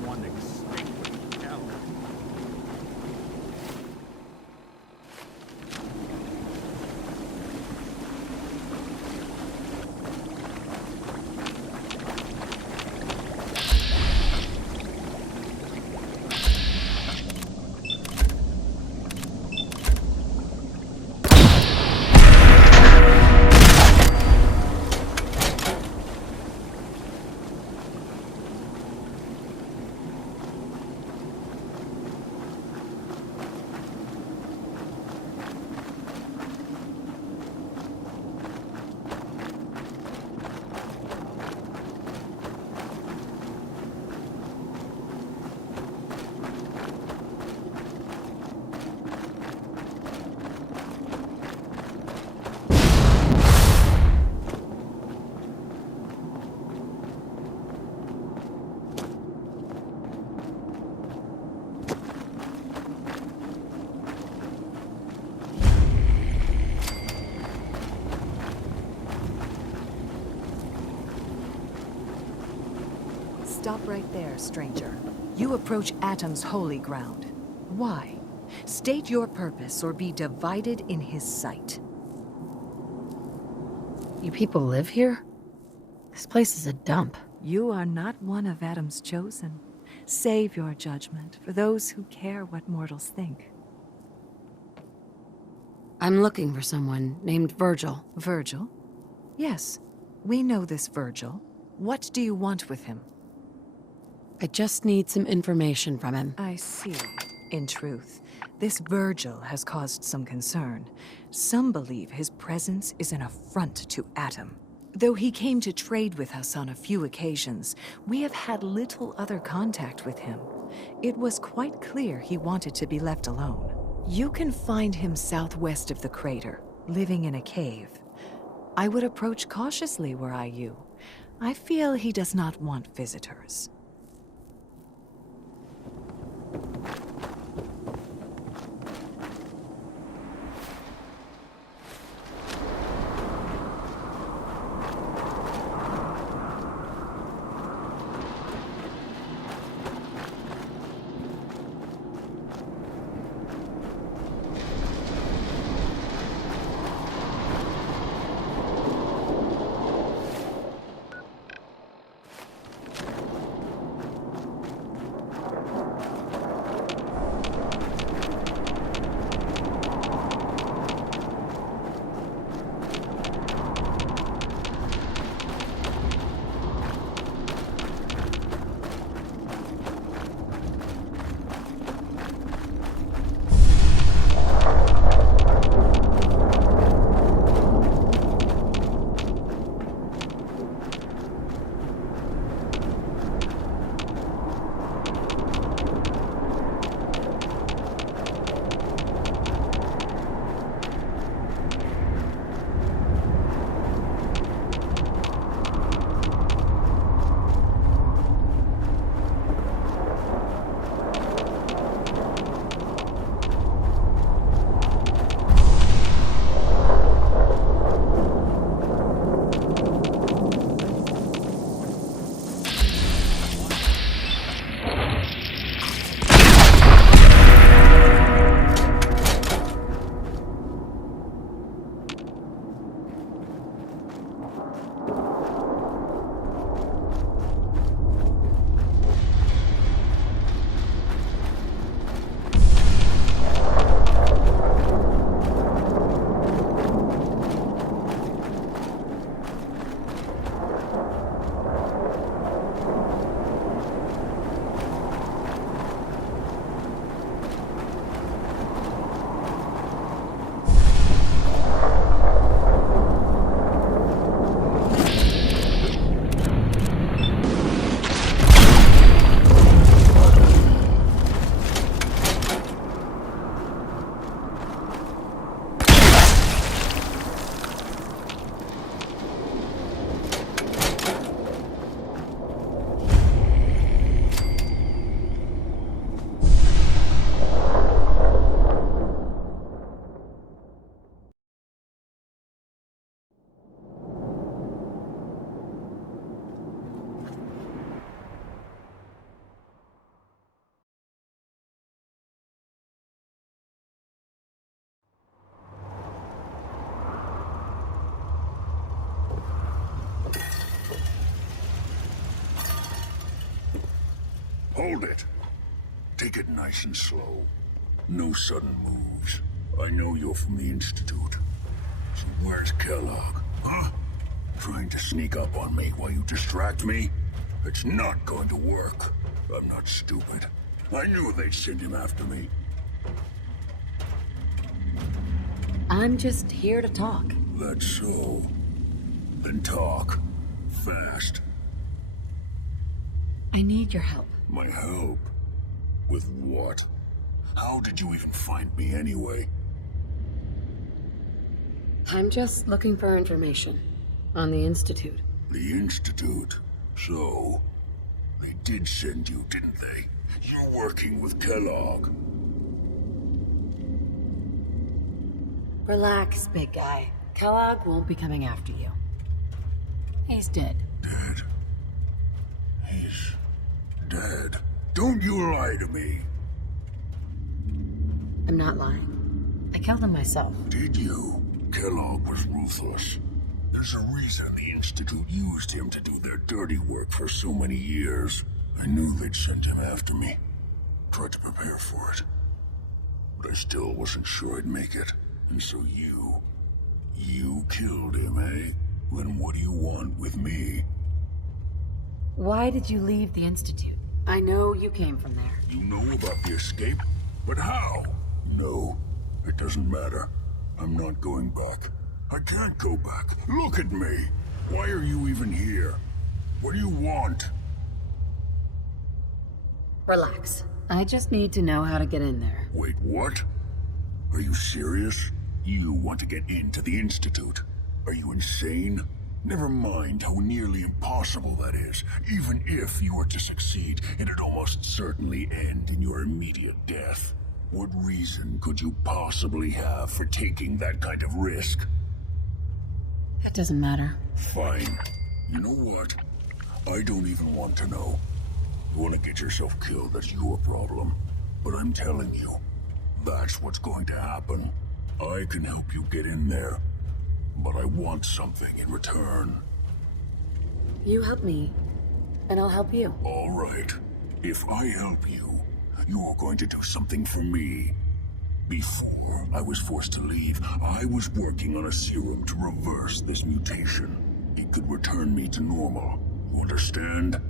someone extinct. Hell. Stop right there, stranger. You approach Atom's holy ground. Why? State your purpose or be divided in his sight. You people live here? This place is a dump. You are not one of Atom's chosen. Save your judgment for those who care what mortals think. I'm looking for someone named Virgil. Virgil? Yes, we know this Virgil. What do you want with him? I just need some information from him. I see. In truth, this Virgil has caused some concern. Some believe his presence is an affront to Atom. Though he came to trade with us on a few occasions, we have had little other contact with him. It was quite clear he wanted to be left alone. You can find him southwest of the crater, living in a cave. I would approach cautiously were I you. I feel he does not want visitors. Hold it. Take it nice and slow. No sudden moves. I know you're from the Institute. So where's Kellogg, huh? Trying to sneak up on me while you distract me? It's not going to work. I'm not stupid. I knew they'd send him after me. I'm just here to talk. That's so. Then talk. Fast. I need your help. My help? With what? How did you even find me anyway? I'm just looking for information on the Institute. The Institute? So, they did send you, didn't they? You're working with Kellogg. Relax, big guy. Kellogg won't be coming after you. He's dead. Dead? He's dead. Don't you lie to me. I'm not lying. I killed him myself. Did you? Kellogg was ruthless. There's a reason the Institute used him to do their dirty work for so many years. I knew they'd sent him after me. Tried to prepare for it. But I still wasn't sure I'd make it. And so you killed him, eh? Then what do you want with me? Why did you leave the Institute? I know you came from there. You know about the escape? But how? No, it doesn't matter. I'm not going back. I can't go back. Look at me. Why are you even here? What do you want? Relax. I just need to know how to get in there. Wait, what? Are you serious? You want to get into the Institute? Are you insane? Never mind how nearly impossible that is. Even if you were to succeed, it'd almost certainly end in your immediate death. What reason could you possibly have for taking that kind of risk? It doesn't matter. Fine. You know what? I don't even want to know. You want to get yourself killed, that's your problem. But I'm telling you, that's what's going to happen. I can help you get in there. But I want something in return. You help me, and I'll help you. All right. If I help you, you're going to do something for me. Before I was forced to leave, I was working on a serum to reverse this mutation. It could return me to normal. You understand?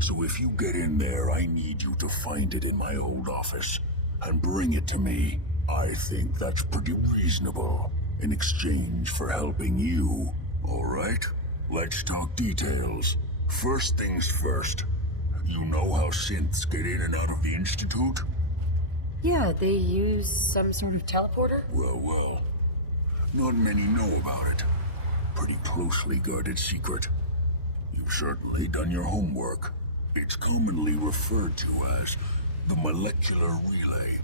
So if you get in there, I need you to find it in my old office and bring it to me. I think that's pretty reasonable. In exchange for helping you. All right? Let's talk details. First things first. You know how synths get in and out of the Institute? Yeah, they use some sort of teleporter? Well. Not many know about it. Pretty closely guarded secret. You've certainly done your homework. It's commonly referred to as the molecular relay.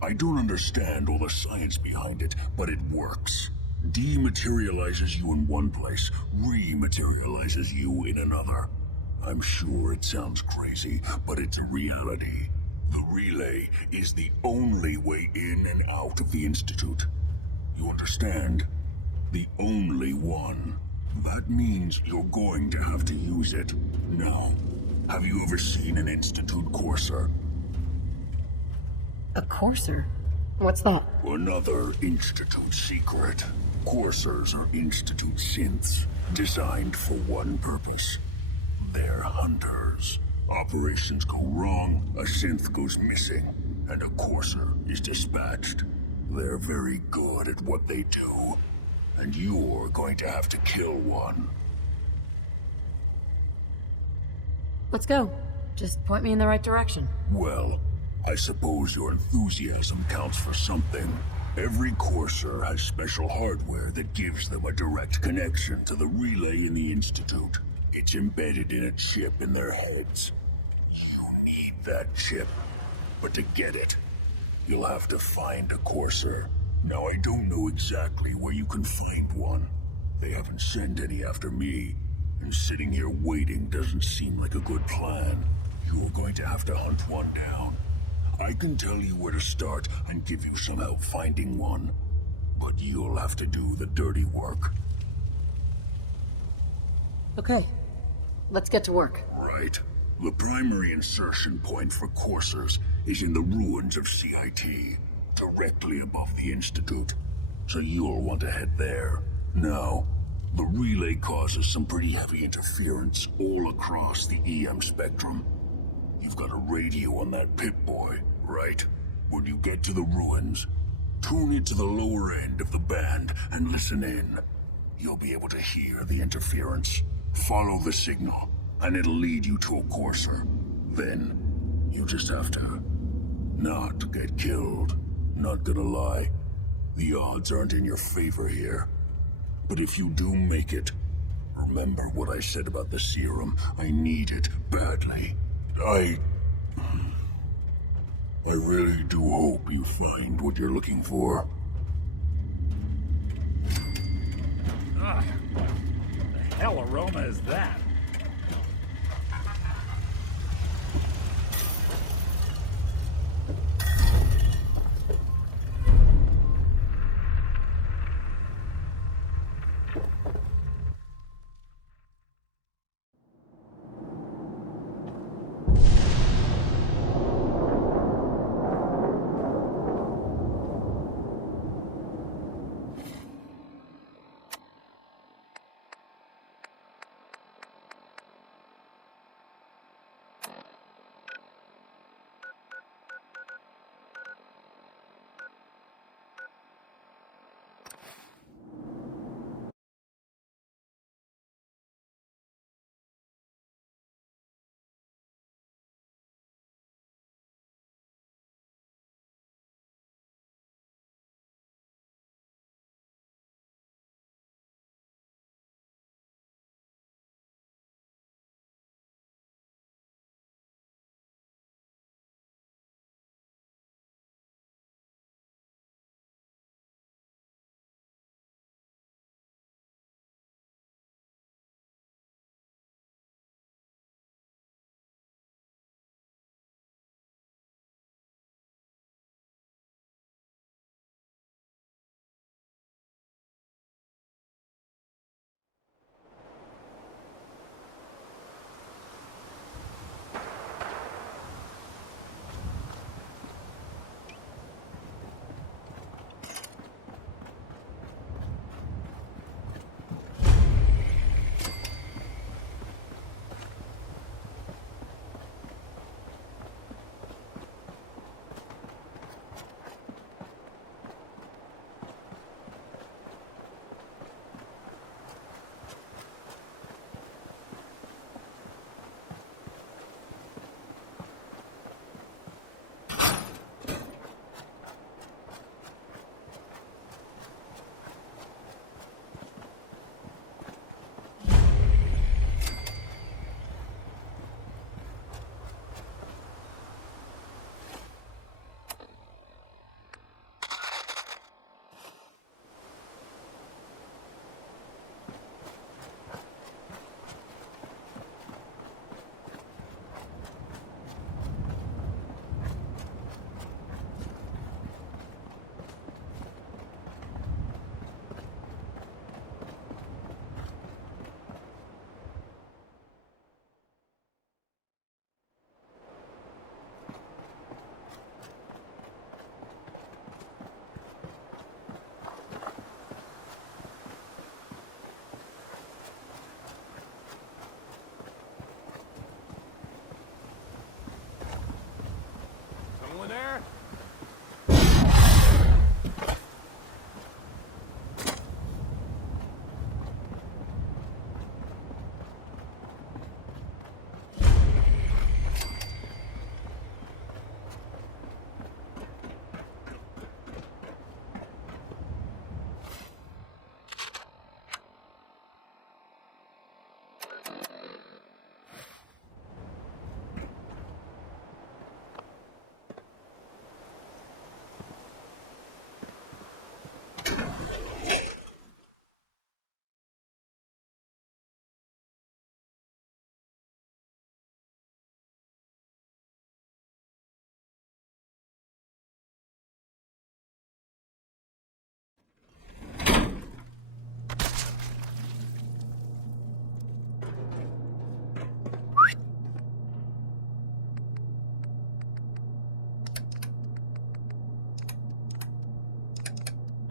I don't understand all the science behind it, but it works. Dematerializes you in one place, rematerializes you in another. I'm sure it sounds crazy, but it's a reality. The relay is the only way in and out of the Institute. You understand? The only one. That means you're going to have to use it. Now, have you ever seen an Institute courser? A courser? What's that? Another Institute secret. Coursers are Institute synths, designed for one purpose. They're hunters. Operations go wrong, a synth goes missing, and a courser is dispatched. They're very good at what they do, and you're going to have to kill one. Let's go. Just point me in the right direction. Well, I suppose your enthusiasm counts for something. Every courser has special hardware that gives them a direct connection to the relay in the Institute. It's embedded in a chip in their heads. You need that chip. But to get it, you'll have to find a courser. Now, I don't know exactly where you can find one. They haven't sent any after me, and sitting here waiting doesn't seem like a good plan. You're going to have to hunt one down. I can tell you where to start and give you some help finding one, but you'll have to do the dirty work. Okay, let's get to work. Right. The primary insertion point for coursers is in the ruins of CIT, directly above the Institute. So you'll want to head there. Now, the relay causes some pretty heavy interference all across the EM spectrum. You've got a radio on that Pip-Boy, right? When you get to the ruins, tune it to the lower end of the band and listen in. You'll be able to hear the interference. Follow the signal, and it'll lead you to a courser. Then, you just have to not get killed. Not gonna lie, the odds aren't in your favor here. But if you do make it, remember what I said about the serum. I need it badly. I really do hope you find what you're looking for. Ugh, what the hell aroma is that?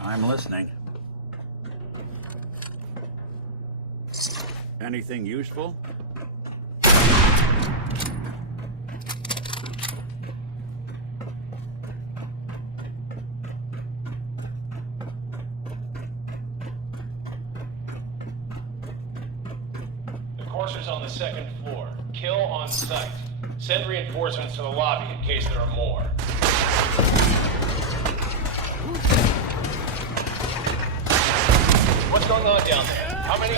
I'm listening. Anything useful? The courser's on the second floor. Kill on sight. Send reinforcements to the lobby in case there are more. What's going on down there? How many?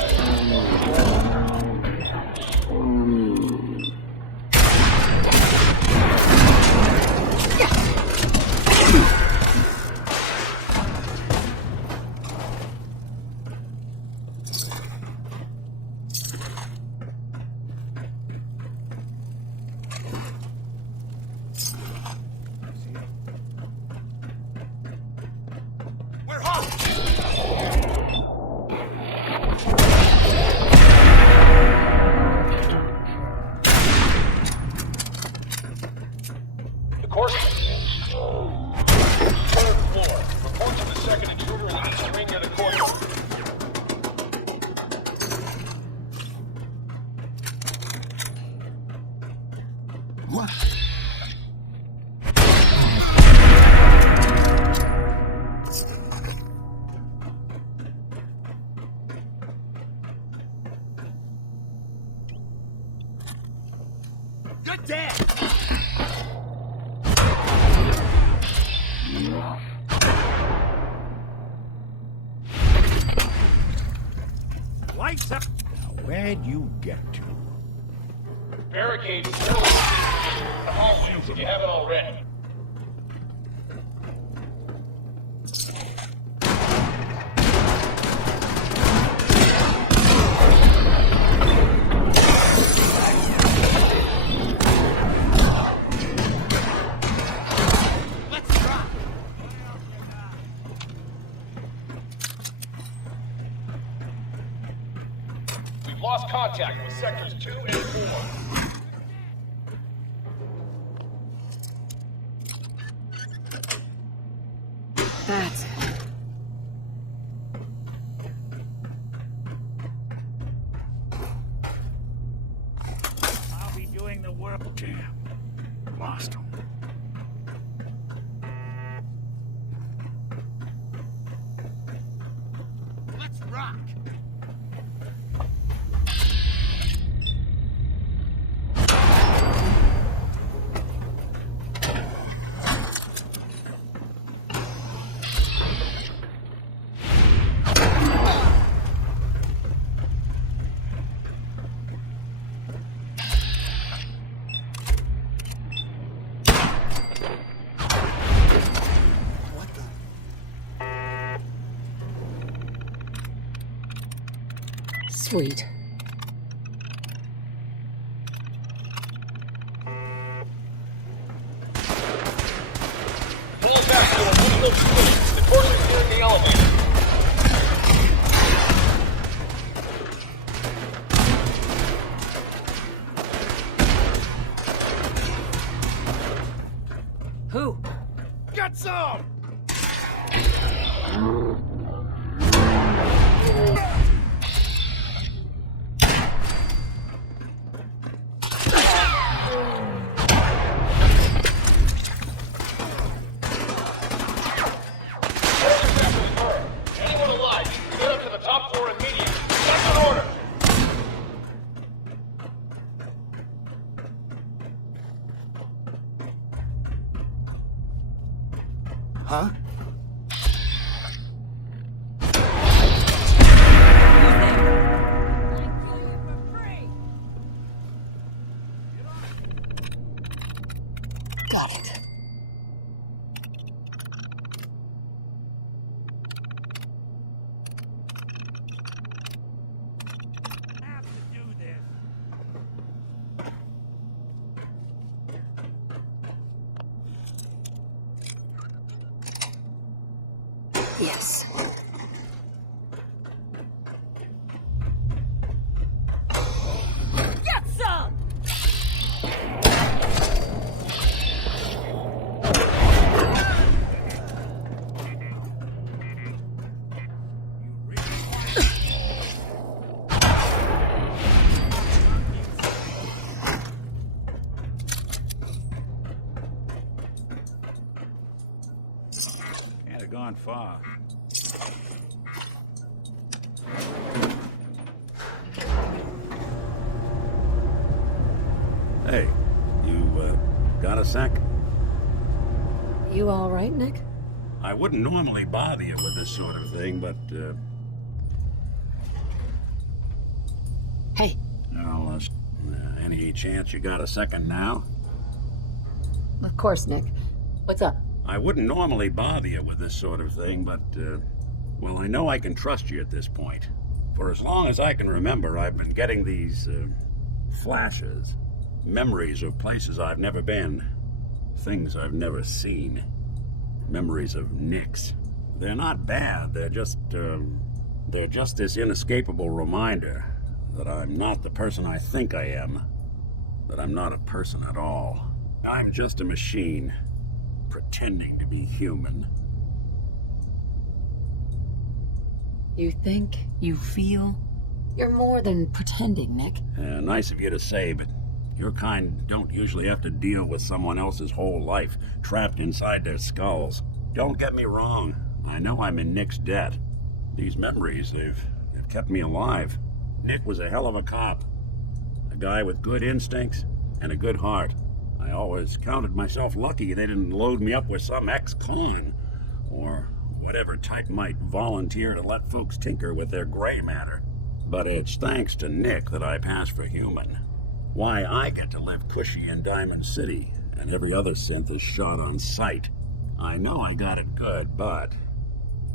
You're dead! Lights up! Now, where'd you get to? Barricade still in the hallways if you haven't already. We've lost contact with sectors 2 and 4. That's it. I'll be doing the work. Damn. Lost him. Let's rock! Sweet. Pull back to a window switch. The course is near the elevator. Who? Get some! Anyone alive, get up to the top floor immediately. That's an order. Huh? Got it. Yes. Get some! have gone far. Hey, you, got a sec? You all right, Nick? I wouldn't normally bother you with this sort of thing, but, Hey. Well, any chance you got a second now? Of course, Nick. What's up? I wouldn't normally bother you with this sort of thing, but, well, I know I can trust you at this point. For as long as I can remember, I've been getting these, flashes. Memories of places I've never been. Things I've never seen. Memories of Nicks. They're not bad, they're just this inescapable reminder that I'm not the person I think I am. That I'm not a person at all. I'm just a machine, pretending to be human. You think? You feel? You're more than pretending, Nick. Nice of you to say, but your kind don't usually have to deal with someone else's whole life, trapped inside their skulls. Don't get me wrong. I know I'm in Nick's debt. These memories, they've kept me alive. Nick was a hell of a cop. A guy with good instincts and a good heart. I always counted myself lucky they didn't load me up with some ex-con, or whatever type might volunteer to let folks tinker with their gray matter. But it's thanks to Nick that I pass for human. Why I get to live cushy in Diamond City, and every other synth is shot on sight. I know I got it good, but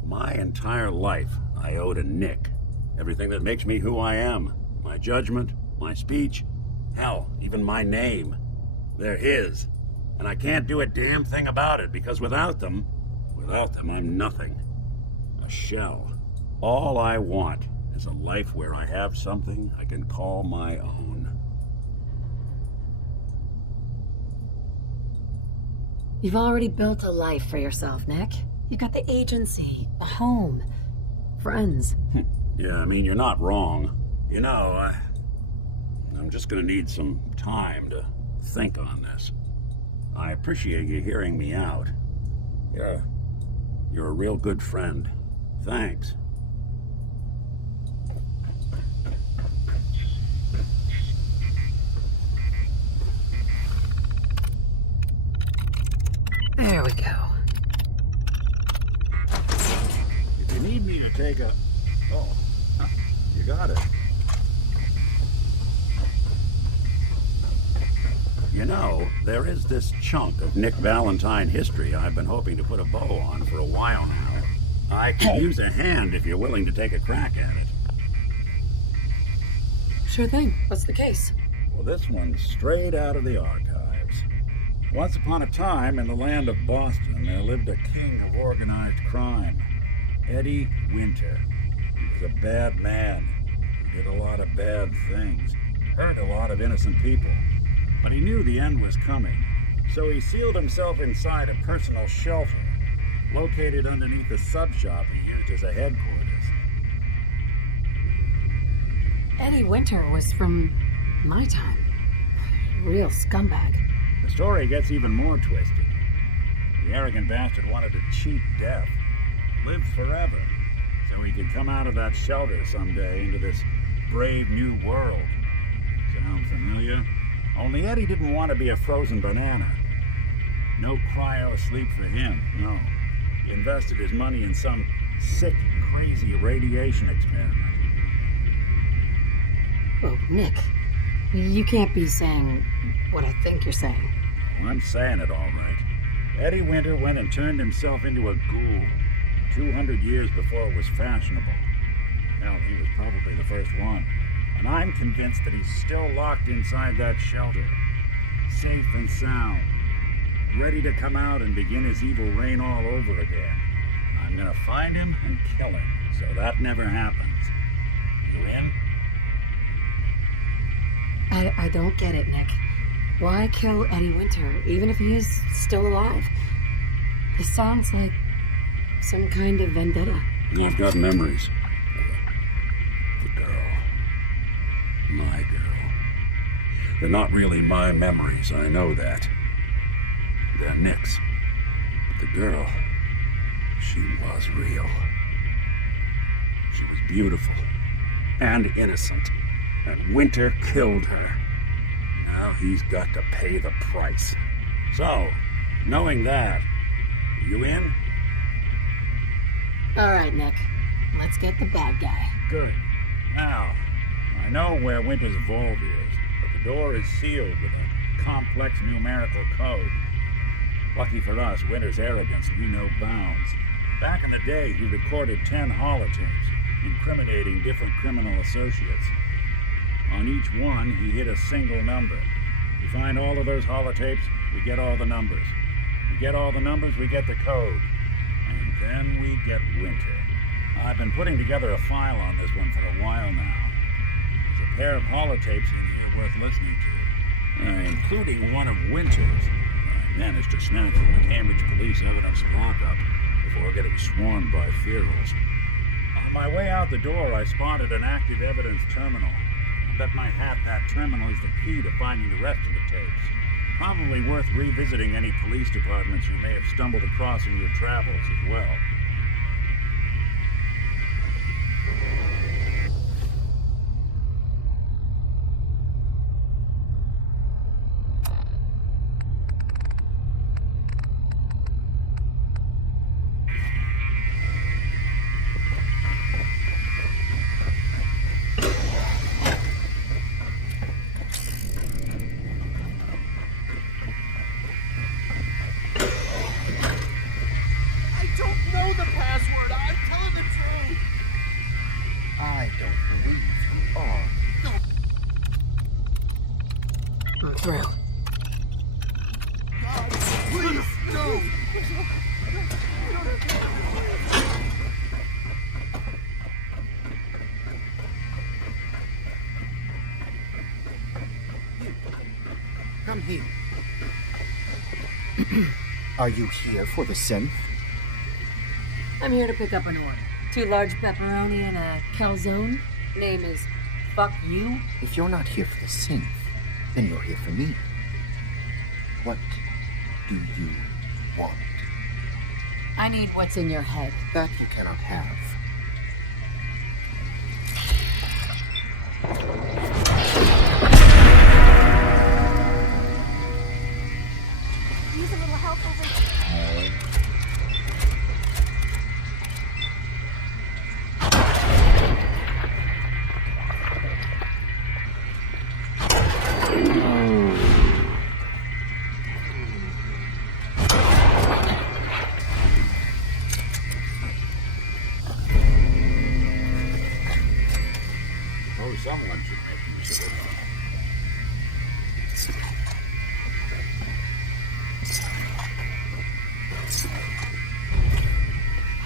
my entire life I owe to Nick. Everything that makes me who I am. My judgment, my speech, hell, even my name. They're his. And I can't do a damn thing about it, because without them, I'm nothing. A shell. All I want is a life where I have something I can call my own. You've already built a life for yourself, Nick. You got the agency, a home, friends. Yeah, I mean, you're not wrong. You know, I'm just gonna need some time to think on this. I appreciate you hearing me out. Yeah, you're a real good friend. Thanks. There we go. If you need me to take a... Oh, you got it. You know, there is this chunk of Nick Valentine history I've been hoping to put a bow on for a while now. I could use a hand if you're willing to take a crack at it. Sure thing. What's the case? Well, this one's straight out of the archives. Once upon a time, in the land of Boston, there lived a king of organized crime, Eddie Winter. He was a bad man. He did a lot of bad things, hurt a lot of innocent people. But he knew the end was coming, so he sealed himself inside a personal shelter, located underneath a sub-shop he used as a headquarters. Eddie Winter was from my time. Real scumbag. The story gets even more twisted. The arrogant bastard wanted to cheat death, live forever, so he could come out of that shelter someday into this brave new world. Sound familiar? Only Eddie didn't want to be a frozen banana. No cryo sleep for him, no. He invested his money in some sick, crazy radiation experiment. Oh, Nick, you can't be saying what I think you're saying. Well, I'm saying it all right. Eddie Winter went and turned himself into a ghoul 200 years before it was fashionable. Hell, he was probably the first one. And I'm convinced that he's still locked inside that shelter, safe and sound, ready to come out and begin his evil reign all over again. I'm gonna find him and kill him, so that never happens. You in? I don't get it, Nick. Why kill Eddie Winter, even if he is still alive? This sounds like some kind of vendetta. I've got memories. The girl. My girl. They're not really my memories, I know that. They're Nick's. But the girl, She was real. She was beautiful and innocent, and Winter killed her. Now he's got to pay the price. So, knowing that, you in? All right, Nick. Let's get the bad guy. Good. Now, I know where Winter's vault is, but the door is sealed with a complex numerical code. Lucky for us, Winter's arrogance knew no bounds. Back in the day, he recorded 10 holotapes, incriminating different criminal associates. On each one, he hit a single number. We find all of those holotapes, we get all the numbers. We get all the numbers, we get the code. And then we get Winter. I've been putting together a file on this one for a while now. There's a pair of holotapes in here worth listening to, including one of Winter's. I managed to snag from the Cambridge police evidence lockup before getting swarmed by ferals. On my way out the door, I spotted an active evidence terminal. I bet my hat that terminal is the key to finding the rest of the tapes. Probably worth revisiting any police departments you may have stumbled across in your travels as well. Through. Please, no! Come here. Are you here for the synth? I'm here to pick up an order. 2 large pepperoni and a calzone. Name is Fuck You. If you're not here for the synth, then you're here for me. What do you want? I need what's in your head. That you cannot have. Use a little help over here. Oh, someone should make use of it.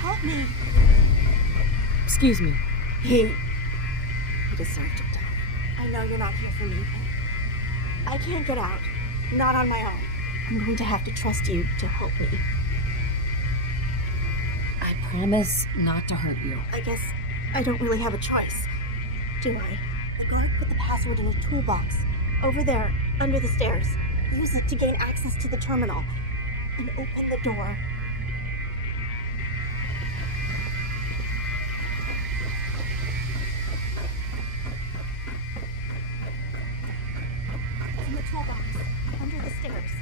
Help me. Excuse me. He deserved to die. I know you're not here for me, but I can't get out. Not on my own. I'm going to have to trust you to help me. I promise not to hurt you. I guess I don't really have a choice. Do I? The guard put the password in a toolbox. Over there, under the stairs. Use it to gain access to the terminal. And open the door. It's in the toolbox. Under the stairs.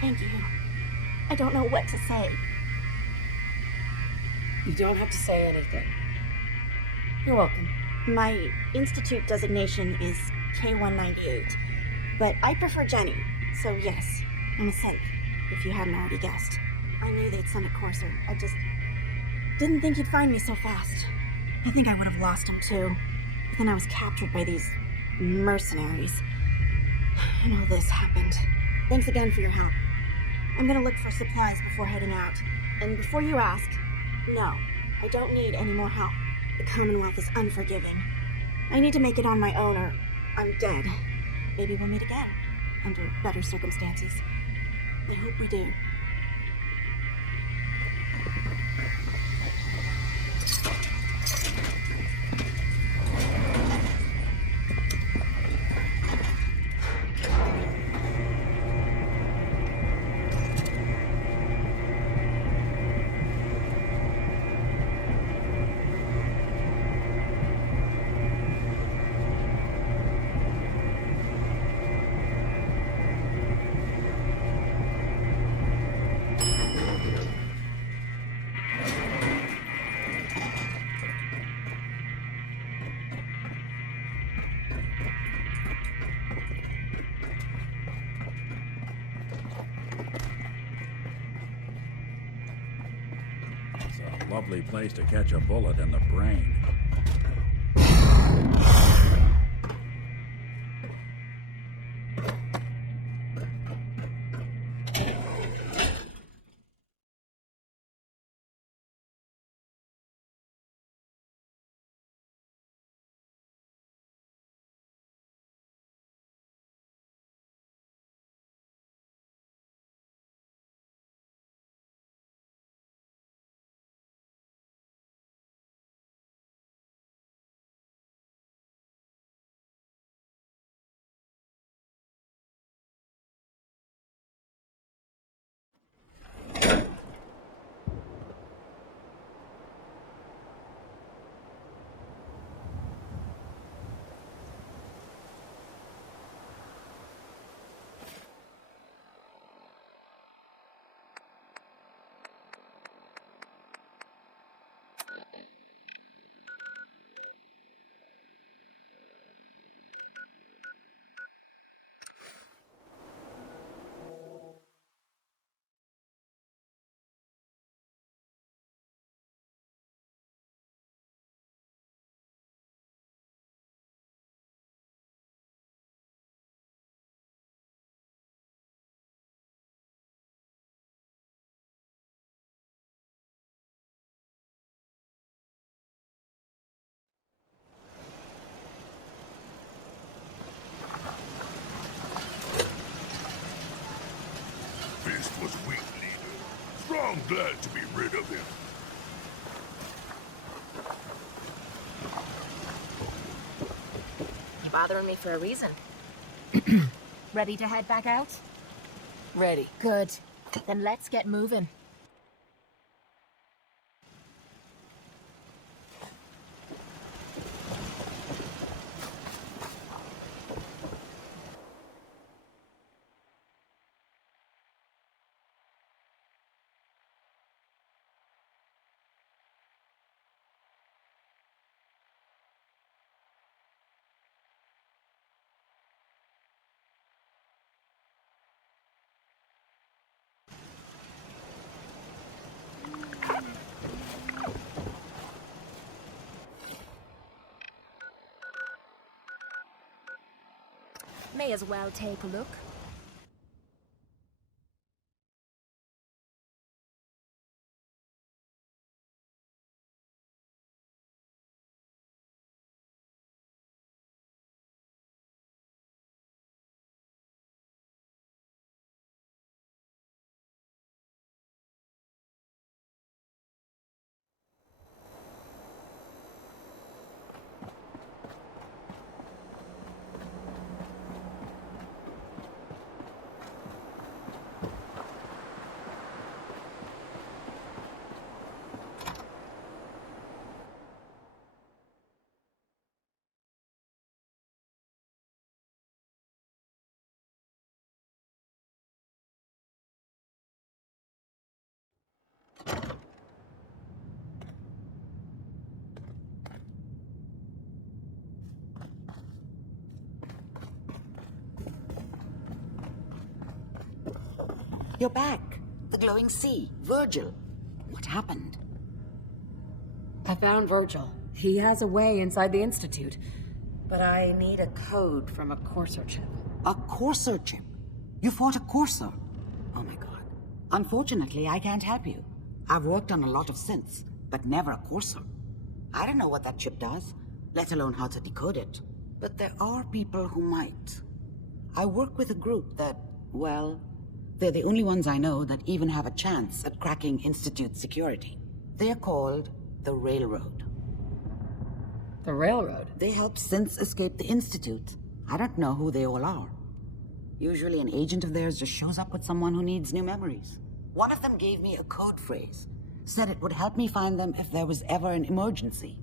Thank you. I don't know what to say. You don't have to say anything. You're welcome. My institute designation is K-198, but I prefer Jenny, so yes, I'm a synth, if you hadn't already guessed. I knew they'd send a courser, I just didn't think he'd find me so fast. I think I would have lost him too, but then I was captured by these mercenaries. And all this happened. Thanks again for your help. I'm gonna look for supplies before heading out. And before you ask, no, I don't need any more help. The Commonwealth is unforgiving. I need to make it on my own or I'm dead. Maybe we'll meet again, under better circumstances. I hope we do. It's a lovely place to catch a bullet in the brain. Fist was weak, leader. Strong glad to be rid of him. You're bothering me for a reason. Ready to head back out? Ready. Good. Then let's get moving. May as well take a look. You're back. The glowing sea. Virgil. What happened? I found Virgil. He has a way inside the Institute. But I need a code from a Courser chip. A Courser chip? You fought a Courser? Oh my god. Unfortunately, I can't help you. I've worked on a lot of synths, but never a Courser. I don't know what that chip does, let alone how to decode it. But there are people who might. I work with a group that, well, they're the only ones I know that even have a chance at cracking Institute security. They're called the Railroad. The Railroad? They help synths escape the Institute. I don't know who they all are. Usually an agent of theirs just shows up with someone who needs new memories. One of them gave me a code phrase. Said it would help me find them if there was ever an emergency.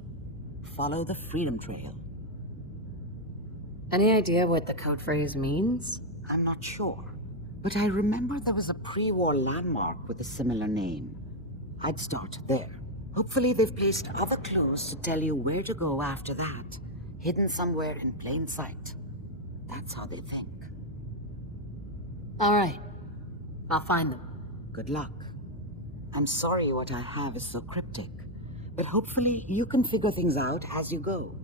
Follow the Freedom Trail. Any idea what the code phrase means? I'm not sure. But I remember there was a pre-war landmark with a similar name. I'd start there. Hopefully they've placed other clues to tell you where to go after that. Hidden somewhere in plain sight. That's how they think. All right. I'll find them. Good luck. I'm sorry what I have is so cryptic, but hopefully you can figure things out as you go.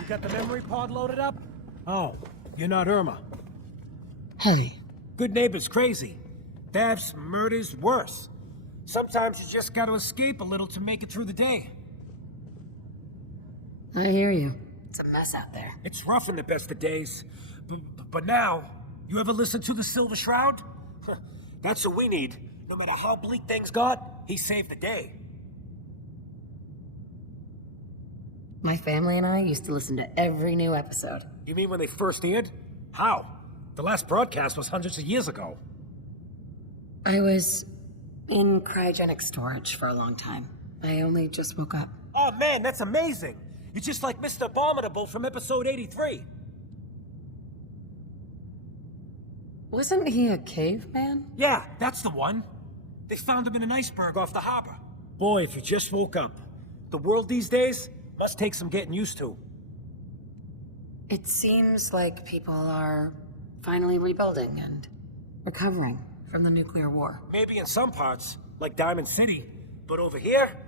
You got the memory pod loaded up? Oh, you're not Irma. Hey. Good neighbor's crazy. Thefts, murders, worse. Sometimes you just gotta escape a little to make it through the day. I hear you. It's a mess out there. It's rough in the best of days. But now, you ever listen to the Silver Shroud? That's what we need. No matter how bleak things got, he saved the day. My family and I used to listen to every new episode. You mean when they first aired? How? The last broadcast was hundreds of years ago. I was in cryogenic storage for a long time. I only just woke up. Oh man, that's amazing! You're just like Mr. Abominable from episode 83. Wasn't he a caveman? Yeah, that's the one. They found him in an iceberg off the harbor. Boy, if you just woke up. The world these days must take some getting used to. It seems like people are finally rebuilding and recovering from the nuclear war. Maybe in some parts, like Diamond City. But over here,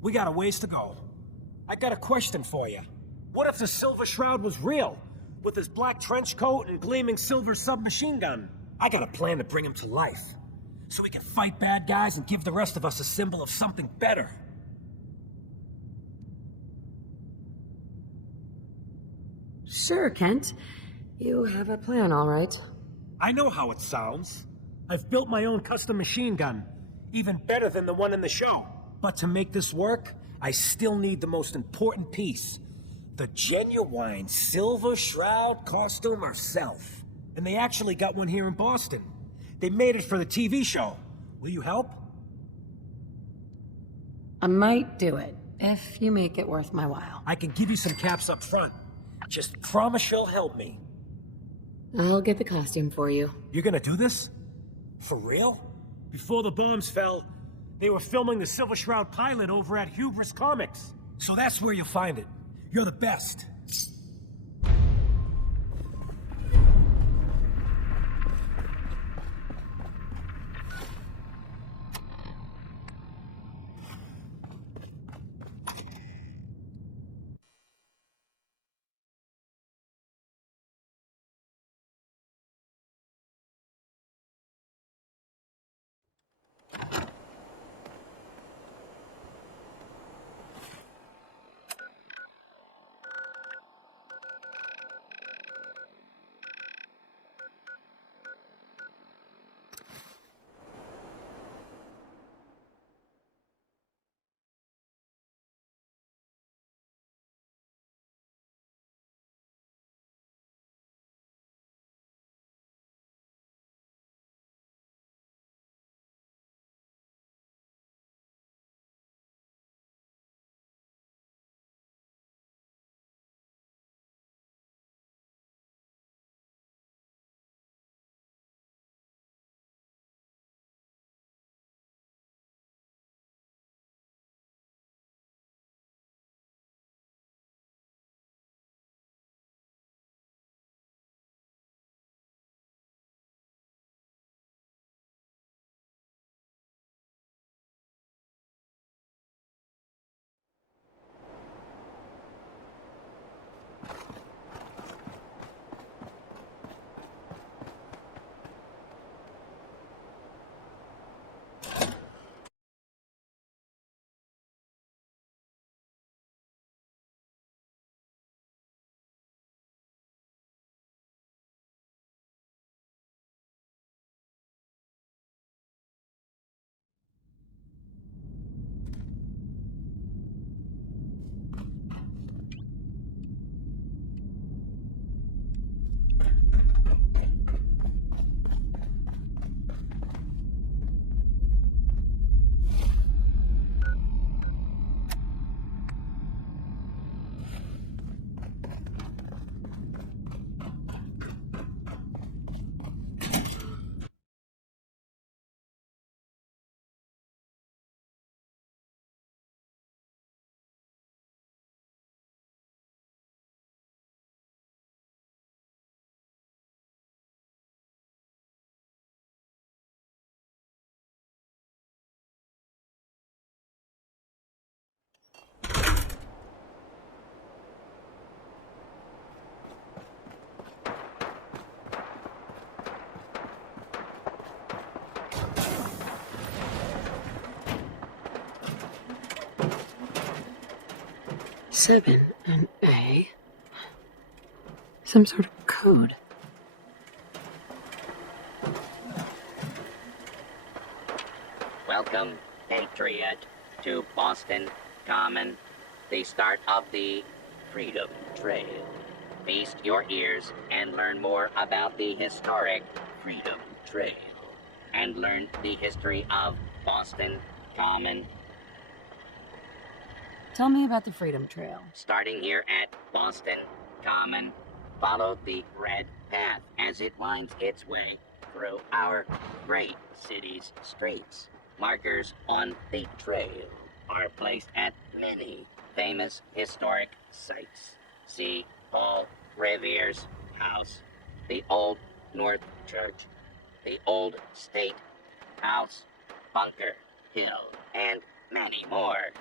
we got a ways to go. I got a question for you. What if the Silver Shroud was real? With his black trench coat and gleaming silver submachine gun? I got a plan to bring him to life. So we can fight bad guys and give the rest of us a symbol of something better. Sure, Kent. You have a plan, all right. I know how it sounds. I've built my own custom machine gun. Even better than the one in the show. But to make this work, I still need the most important piece. The genuine Silver Shroud costume herself. And they actually got one here in Boston. They made it for the TV show. Will you help? I might do it, if you make it worth my while. I can give you some caps up front. Just promise you'll help me. I'll get the costume for you. You're gonna do this? For real? Before the bombs fell, they were filming the Silver Shroud pilot over at Hubris Comics. So that's where you'll find it. You're the best. 7 and A. Some sort of code. Welcome, Patriot, to Boston Common, the start of the Freedom Trail. Feast your ears and learn more about the historic Freedom Trail. And learn the history of Boston Common. Tell me about the Freedom Trail. Starting here at Boston Common, follow the red path as it winds its way through our great city's streets. Markers on the trail are placed at many famous historic sites. See Paul Revere's house, the Old North Church, the Old State House, Bunker Hill, and many more.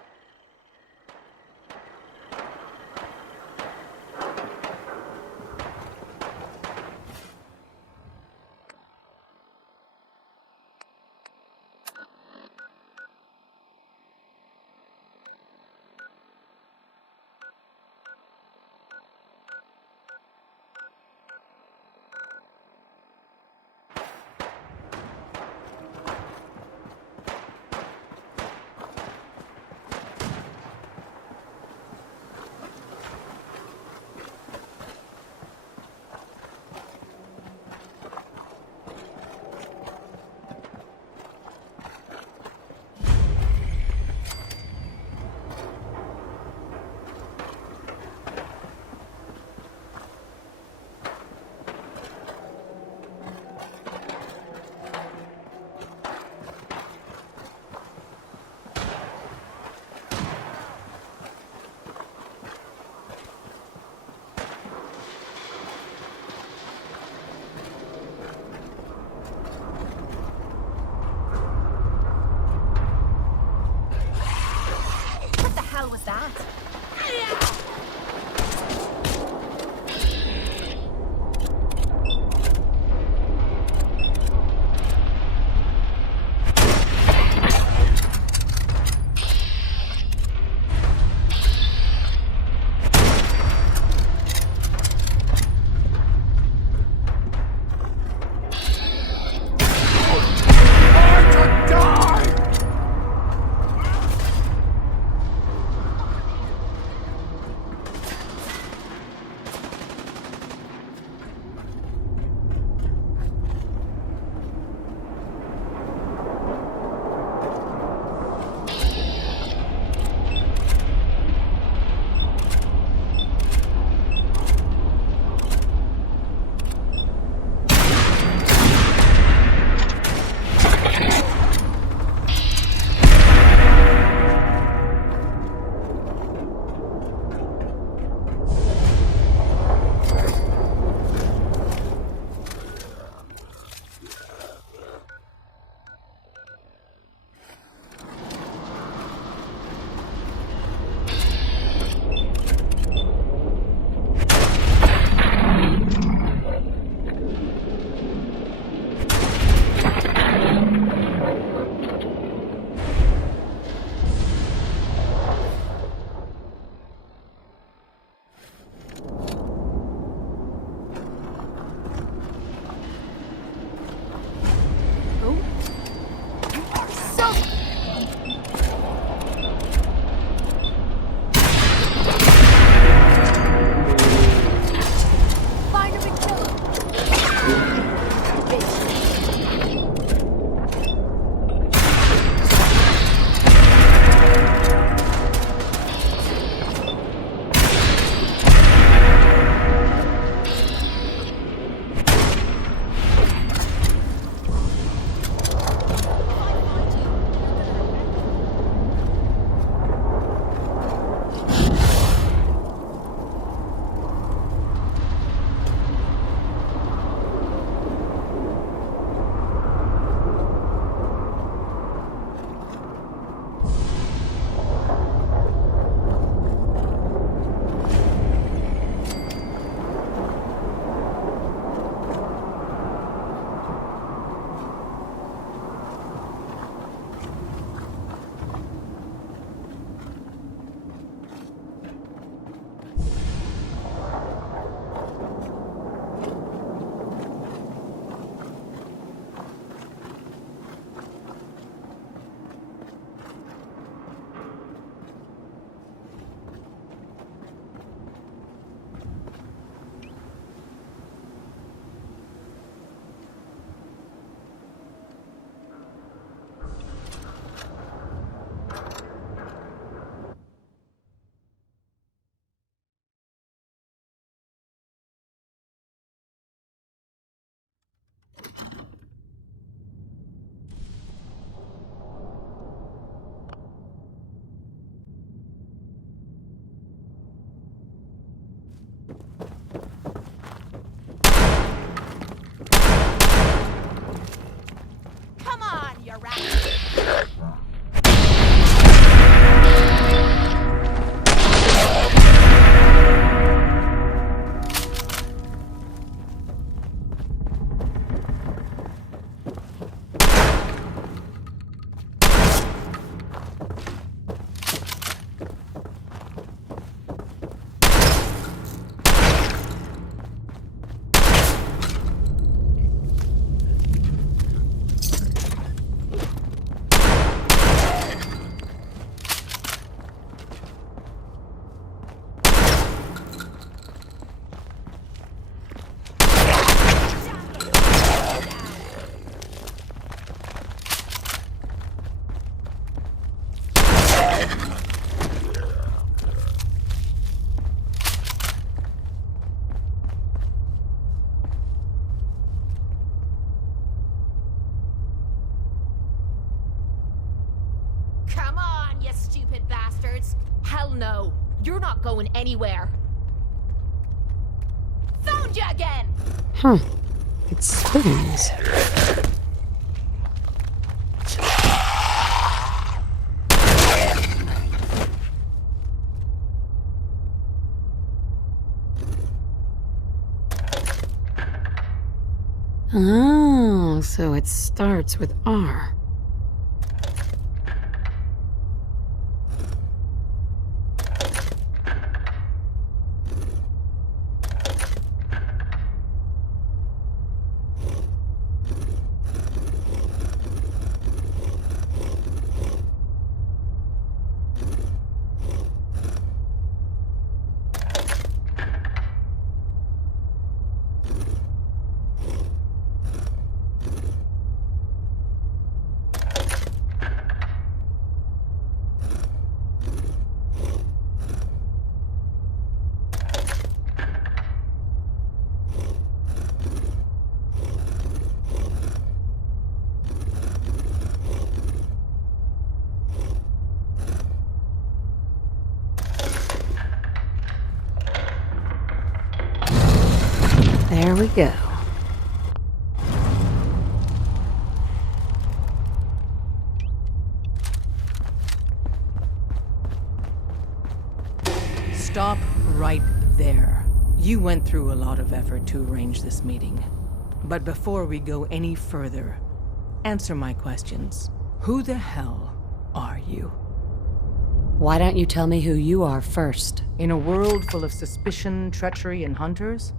bastards! Hell no! You're not going anywhere! Found you again! Huh. It spins. Oh, so it starts with R. There we go. Stop right there. You went through a lot of effort to arrange this meeting. But before we go any further, answer my questions. Who the hell are you? Why don't you tell me who you are first? In a world full of suspicion, treachery, and hunters,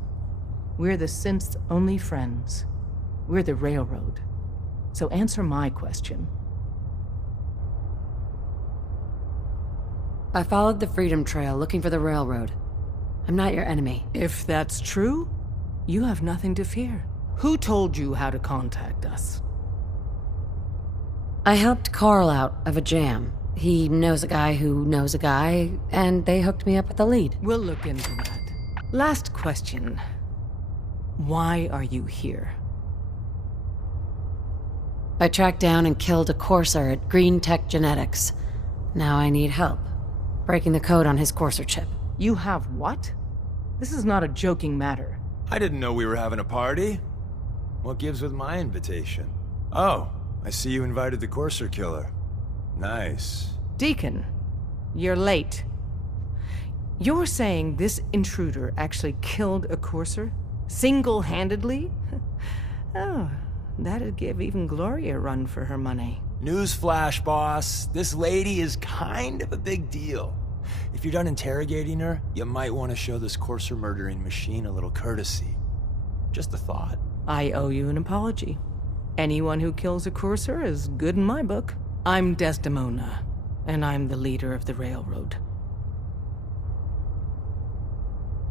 we're the synth's only friends. We're the Railroad. So answer my question. I followed the Freedom Trail looking for the Railroad. I'm not your enemy. If that's true, you have nothing to fear. Who told you how to contact us? I helped Carl out of a jam. He knows a guy who knows a guy, and they hooked me up with a lead. We'll look into that. Last question. Why are you here? I tracked down and killed a courser at Green Tech Genetics. Now I need help. Breaking the code on his courser chip. You have what? This is not a joking matter. I didn't know we were having a party. What gives with my invitation? Oh, I see you invited the courser killer. Nice. Deacon, you're late. You're saying this intruder actually killed a courser? Single-handedly? Oh, that'd give even Gloria a run for her money. Newsflash, boss. This lady is kind of a big deal. If you're done interrogating her, you might want to show this courser murdering machine a little courtesy. Just a thought. I owe you an apology. Anyone who kills a courser is good in my book. I'm Desdemona, and I'm the leader of the Railroad.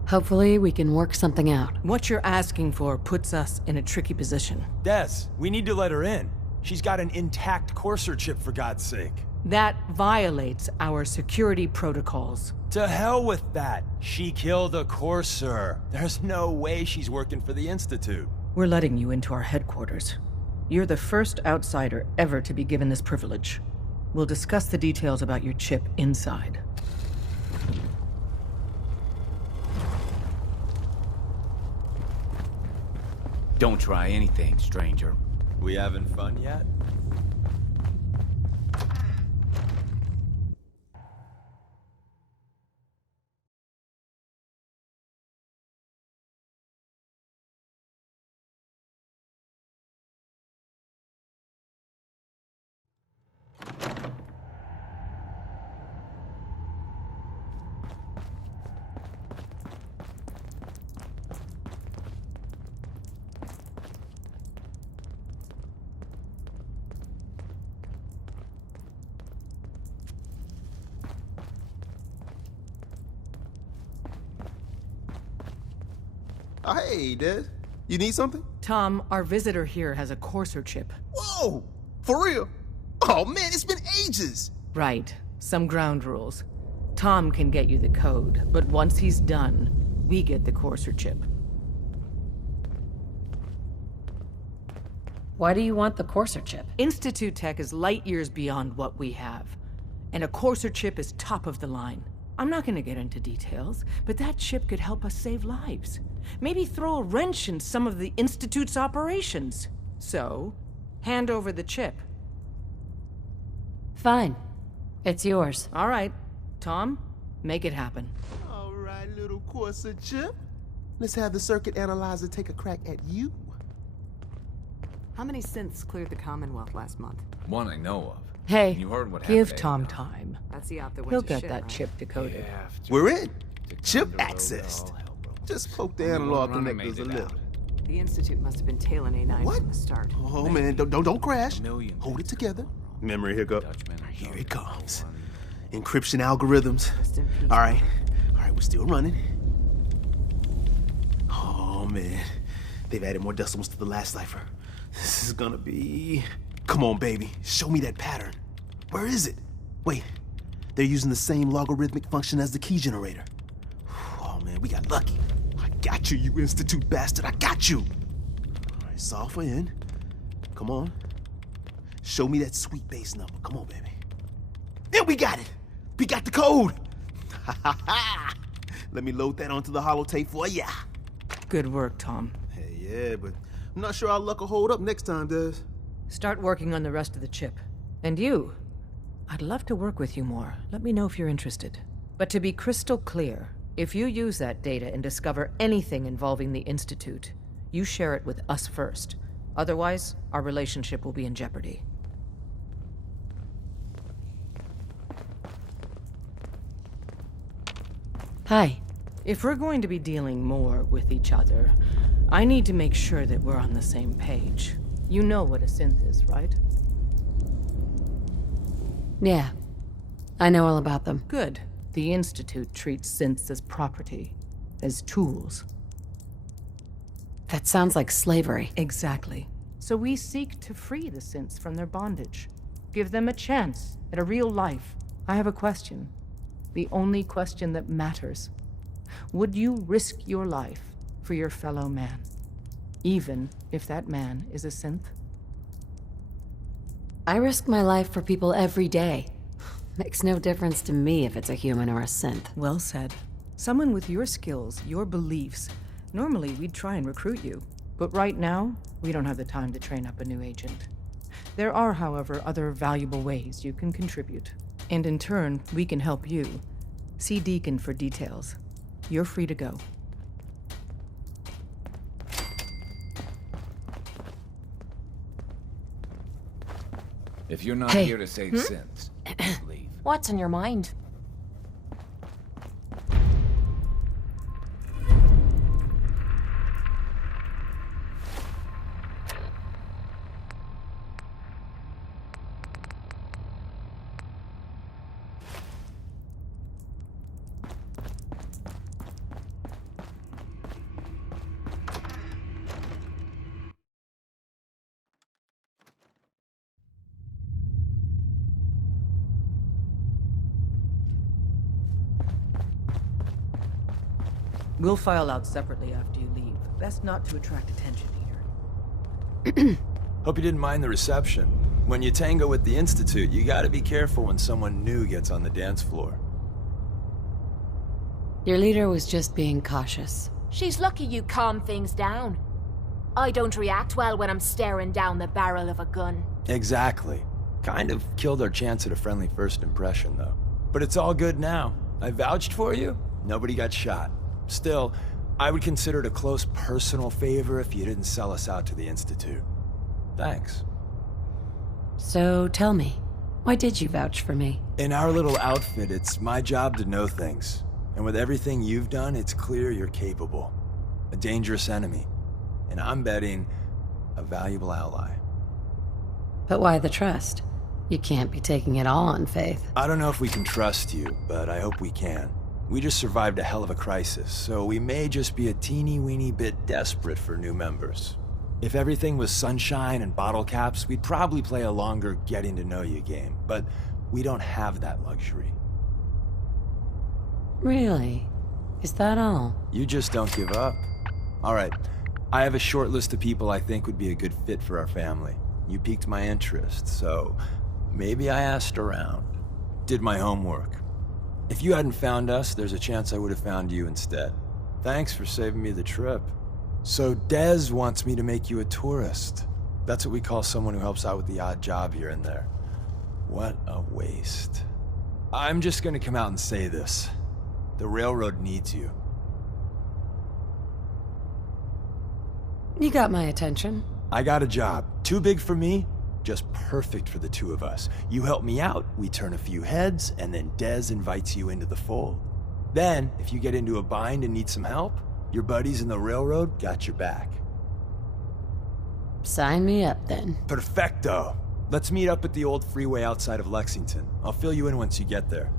Hopefully we can work something out. What you're asking for puts us in a tricky position. Des, we need to let her in. She's got an intact courser chip, for God's sake. That violates our security protocols. To hell with that. She killed a courser. There's no way she's working for the Institute. We're letting you into our headquarters. You're the first outsider ever to be given this privilege. We'll discuss the details about your chip inside. Don't try anything, stranger. We having fun yet? Oh, hey, Des. You need something? Tom, our visitor here has a courser chip. Whoa! For real? Oh, man, it's been ages! Right. Some ground rules. Tom can get you the code, but once he's done, we get the courser chip. Why do you want the courser chip? Institute tech is light years beyond what we have. And a courser chip is top of the line. I'm not gonna get into details, but that chip could help us save lives. Maybe throw a wrench in some of the Institute's operations. So, hand over the chip. Fine. It's yours. All right. Tom, make it happen. All right, little courser chip. Let's have the circuit analyzer take a crack at you. How many synths cleared the Commonwealth last month? One I know of. Hey, You heard what give happened to Tom Aegon. time. That's the op that He'll went to get shit, that right? chip decoded. We're in. Chip accessed. Just poke the Only one analog runner connectors made a it little. out. The Institute must have been tailing A9 from the start. Oh man, don't crash. Hold it together. Memory hiccup. Here it comes. Encryption algorithms. All right, we're still running. Oh man, they've added more decimals to the last cipher. This is gonna be... Come on, baby, show me that pattern. Where is it? Wait, they're using the same logarithmic function as the key generator. Oh man, we got lucky. I got you, you Institute bastard, I got you. All right, solve for N. Come on. Show me that sweet base number. Come on, baby. Then we got it. We got the code. Let me load that onto the holotape for ya. Good work, Tom. Hey, yeah, but I'm not sure our luck will hold up next time, does? Start working on the rest of the chip. And you, I'd love to work with you more. Let me know if you're interested. But to be crystal clear, if you use that data and discover anything involving the Institute, you share it with us first. Otherwise, our relationship will be in jeopardy. Hi. If we're going to be dealing more with each other, I need to make sure that we're on the same page. You know what a synth is, right? Yeah. I know all about them. Good. The Institute treats synths as property, as tools. That sounds like slavery. Exactly. So we seek to free the synths from their bondage. Give them a chance at a real life. I have a question. The only question that matters. Would you risk your life for your fellow man? Even if that man is a synth? I risk my life for people every day. Makes no difference to me if it's a human or a synth. Well said. Someone with your skills, your beliefs. Normally, we'd try and recruit you. But right now, we don't have the time to train up a new agent. There are, however, other valuable ways you can contribute. And in turn, we can help you. See Deacon for details. You're free to go. If you're not Hey. here to save synths, leave. What's on your mind? We'll file out separately after you leave. Best not to attract attention here. Hope you didn't mind the reception. When you tango with the Institute, you gotta be careful when someone new gets on the dance floor. Your leader was just being cautious. She's lucky you calm things down. I don't react well when I'm staring down the barrel of a gun. Exactly. Kind of killed our chance at a friendly first impression, though. But it's all good now. I vouched for you. Nobody got shot. Still, I would consider it a close personal favor if you didn't sell us out to the Institute. Thanks. So tell me, why did you vouch for me? In our little outfit, it's my job to know things. And with everything you've done, it's clear you're capable. A dangerous enemy. And I'm betting a valuable ally. But why the trust? You can't be taking it all on faith. I don't know if we can trust you, but I hope we can. We just survived a hell of a crisis, so we may just be a teeny-weeny bit desperate for new members. If everything was sunshine and bottle caps, we'd probably play a longer getting-to-know-you game, but we don't have that luxury. Really? Is that all? You just don't give up. All right, I have a short list of people I think would be a good fit for our family. You piqued my interest, so maybe I asked around. did my homework. If you hadn't found us, there's a chance I would have found you instead. Thanks for saving me the trip. So Dez wants me to make you a tourist. That's what we call someone who helps out with the odd job here and there. What a waste. I'm just gonna come out and say this. The railroad needs you. You got my attention. I got a job. Too big for me, just perfect for the two of us. You help me out, we turn a few heads, and then Dez invites you into the fold. Then, if you get into a bind and need some help, your buddies in the railroad got your back. Sign me up, then. Perfecto. Let's meet up at the old freeway outside of Lexington. I'll fill you in once you get there.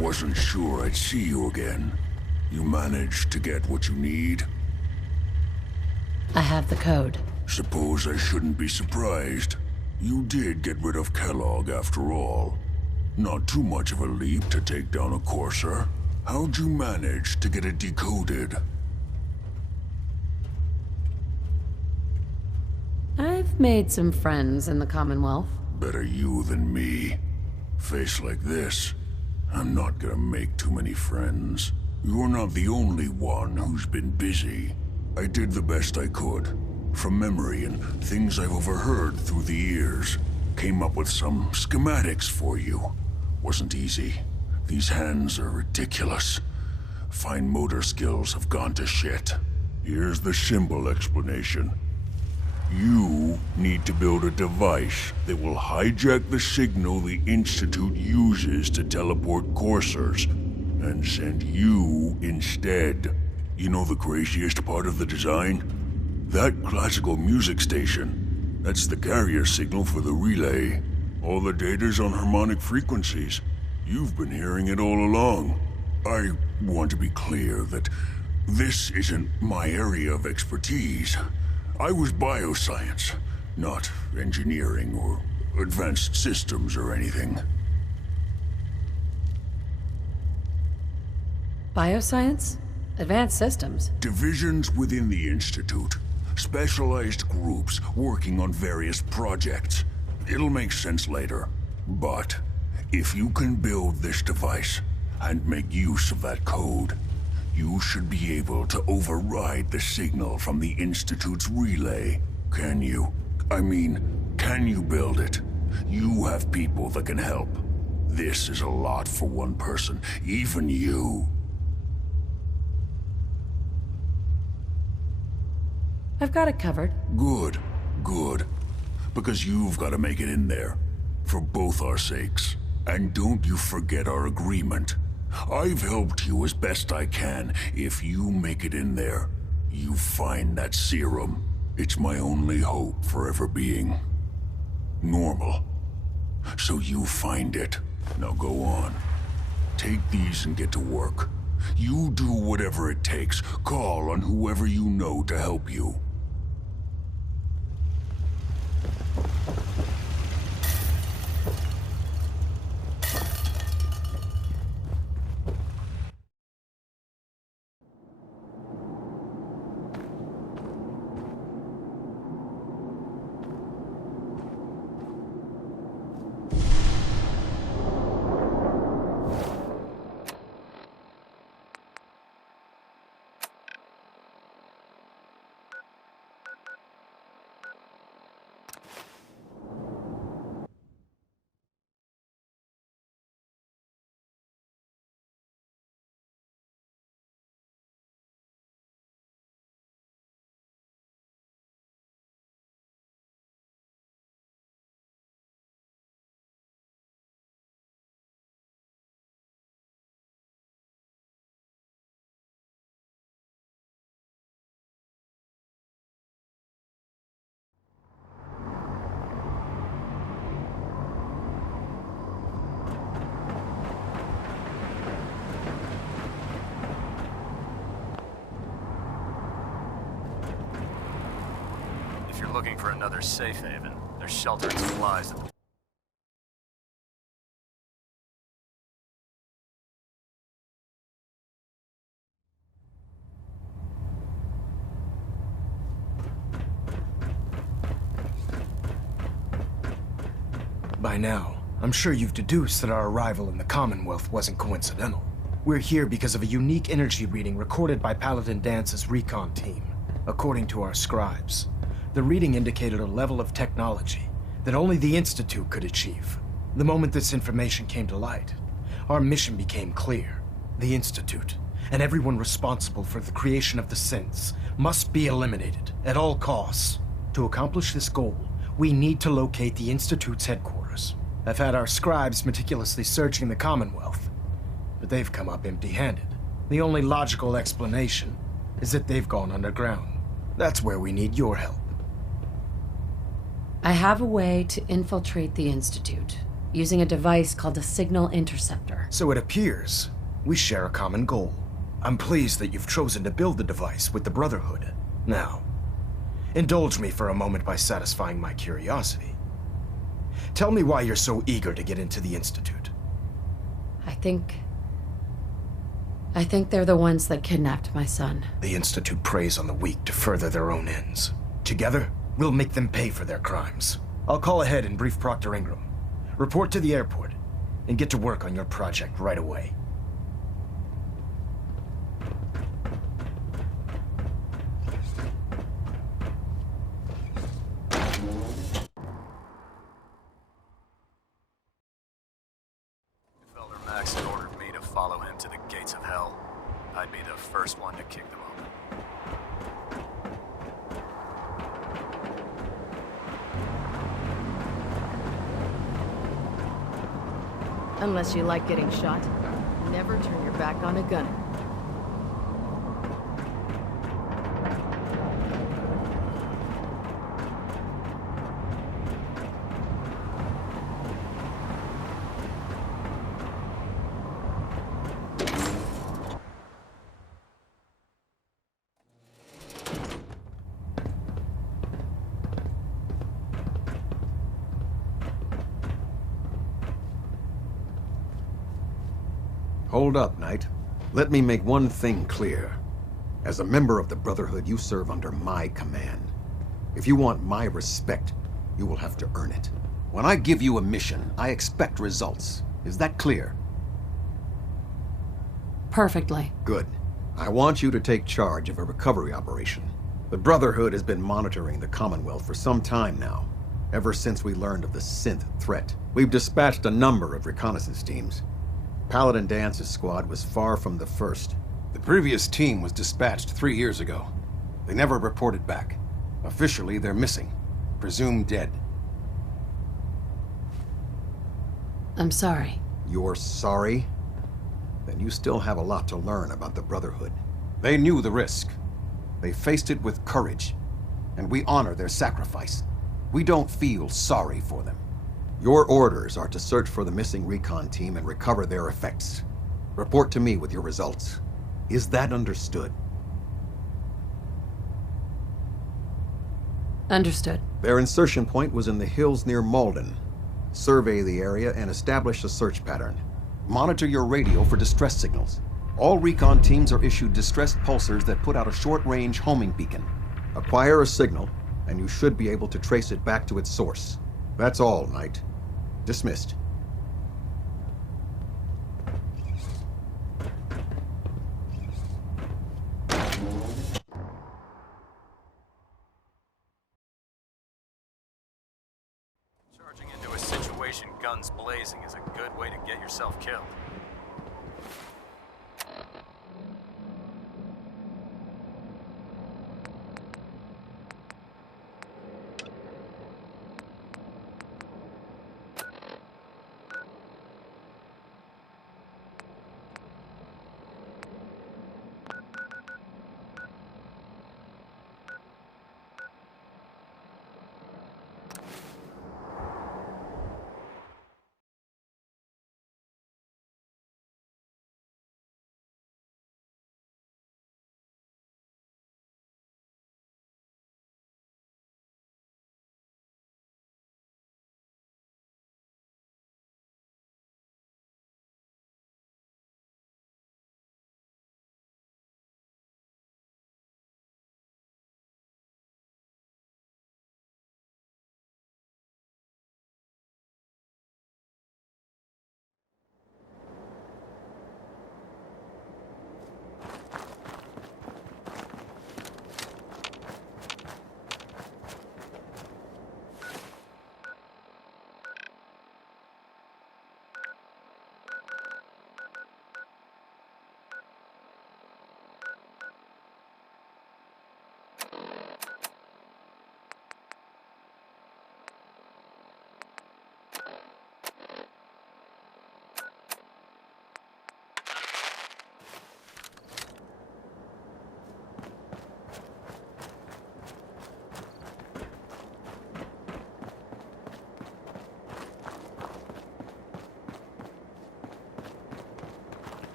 Wasn't sure I'd see you again. You managed to get what you need? I have the code. Suppose I shouldn't be surprised. You did get rid of Kellogg after all. Not too much of a leap to take down a courser. How'd you manage to get it decoded? I've made some friends in the Commonwealth. Better you than me. Face like this, I'm not gonna make too many friends. You're not the only one who's been busy. I did the best I could. From memory and things I've overheard through the years. Came up with some schematics for you. Wasn't easy. These hands are ridiculous. Fine motor skills have gone to shit. Here's the simple explanation. You need to build a device that will hijack the signal the Institute uses to teleport coursers, and send you instead. You know the craziest part of the design? That classical music station. That's the carrier signal for the relay. All the data's on harmonic frequencies. You've been hearing it all along. I want to be clear that this isn't my area of expertise. I was bioscience, not engineering or advanced systems or anything. Bioscience? Advanced systems? Divisions within the Institute. Specialized groups working on various projects. It'll make sense later. But if you can build this device and make use of that code, you should be able to override the signal from the Institute's relay. Can you? I mean, can you build it? You have people that can help. This is a lot for one person, even you. I've got it covered. Good, good. Because you've got to make it in there. For both our sakes. And don't you forget our agreement. I've helped you as best I can. If you make it in there, you find that serum. It's my only hope for ever being normal. So you find it. Now go on. Take these and get to work. You do whatever it takes. Call on whoever you know to help you. If you're looking for another safe haven, there's shelter and supplies at the... By now, I'm sure you've deduced that our arrival in the Commonwealth wasn't coincidental. We're here because of a unique energy reading recorded by Paladin Dance's recon team. According to our scribes, the reading indicated a level of technology that only the Institute could achieve. The moment this information came to light, our mission became clear. The Institute, and everyone responsible for the creation of the synths, must be eliminated at all costs. To accomplish this goal, we need to locate the Institute's headquarters. I've had our scribes meticulously searching the Commonwealth, but they've come up empty-handed. The only logical explanation is that they've gone underground. That's where we need your help. I have a way to infiltrate the Institute, using a device called a signal interceptor. So it appears we share a common goal. I'm pleased that you've chosen to build the device with the Brotherhood. Now, indulge me for a moment by satisfying my curiosity. Tell me why you're so eager to get into the Institute. I think they're the ones that kidnapped my son. The Institute preys on the weak to further their own ends. Together, we'll make them pay for their crimes. I'll call ahead and brief Proctor Ingram. Report to the airport, and get to work on your project right away. If Elder Max had ordered me to follow him to the gates of hell, I'd be the first one to kick them open. Unless you like getting shot, never turn your back on a gunner. Hold up, Knight. Let me make one thing clear. As a member of the Brotherhood, you serve under my command. If you want my respect, you will have to earn it. When I give you a mission, I expect results. Is that clear? Perfectly. Good. I want you to take charge of a recovery operation. The Brotherhood has been monitoring the Commonwealth for some time now, ever since we learned of the synth threat. We've dispatched a number of reconnaissance teams. Paladin Dance's squad was far from the first. The previous team was dispatched 3 years ago. They never reported back. Officially, they're missing. Presumed dead. I'm sorry. You're sorry? Then you still have a lot to learn about the Brotherhood. They knew the risk. They faced it with courage, and we honor their sacrifice. We don't feel sorry for them. Your orders are to search for the missing recon team and recover their effects. Report to me with your results. Is that understood? Understood. Their insertion point was in the hills near Malden. Survey the area and establish a search pattern. Monitor your radio for distress signals. All recon teams are issued distress pulsars that put out a short-range homing beacon. Acquire a signal, and you should be able to trace it back to its source. That's all, Knight. Dismissed. Charging into a situation guns blazing is a good way to get yourself killed.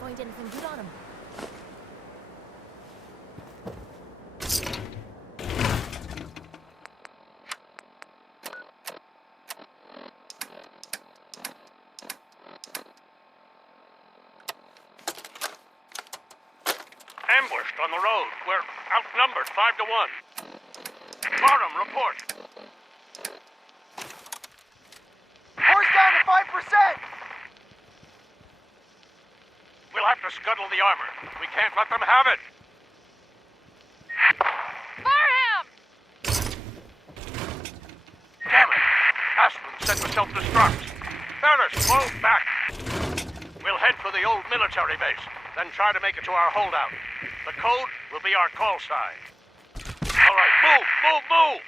Find anything good on him? Ambushed on the road. We're outnumbered 5 to 1. Barham, report. Horse down to 5%! We'll have to scuttle the armor. We can't let them have it. Barham! Damn it! Aspen set to self-destruct. Ferris, move back. We'll head for the old military base. then try to make it to our holdout. The code will be our call sign. All right, move, move, move!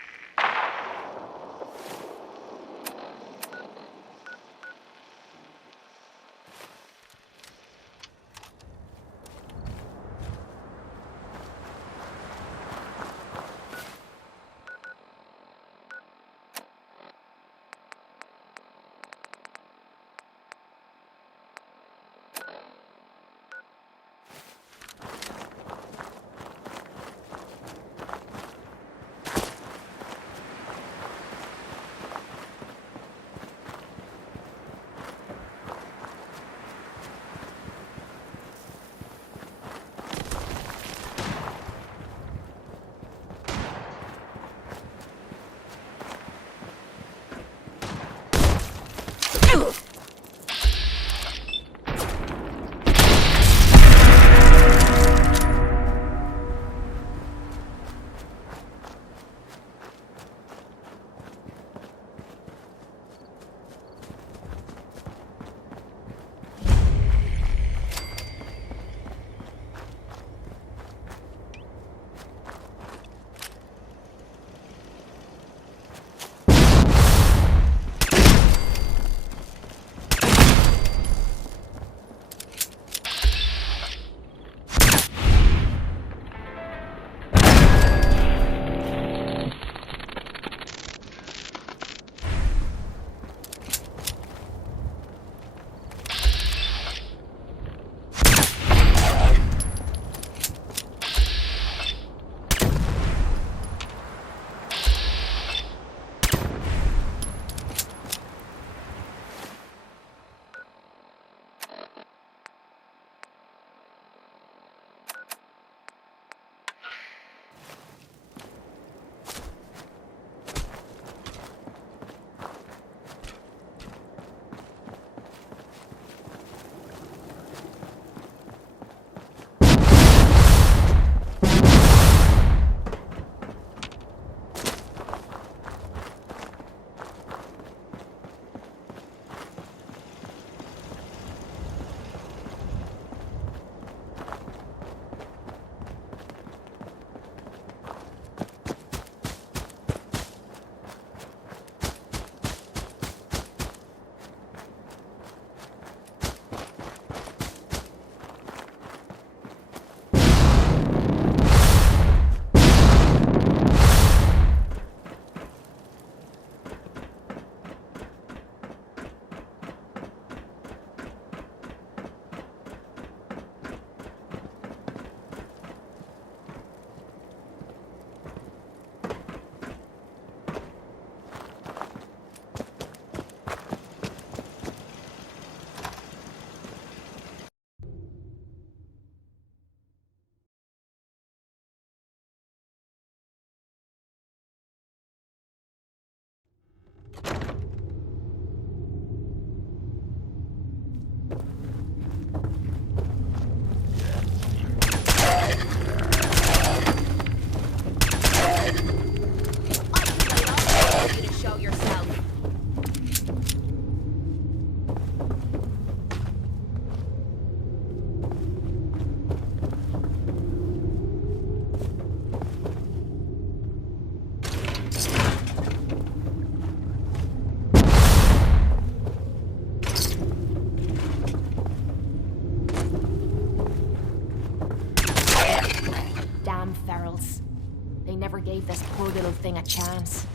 They never gave this poor little thing a chance.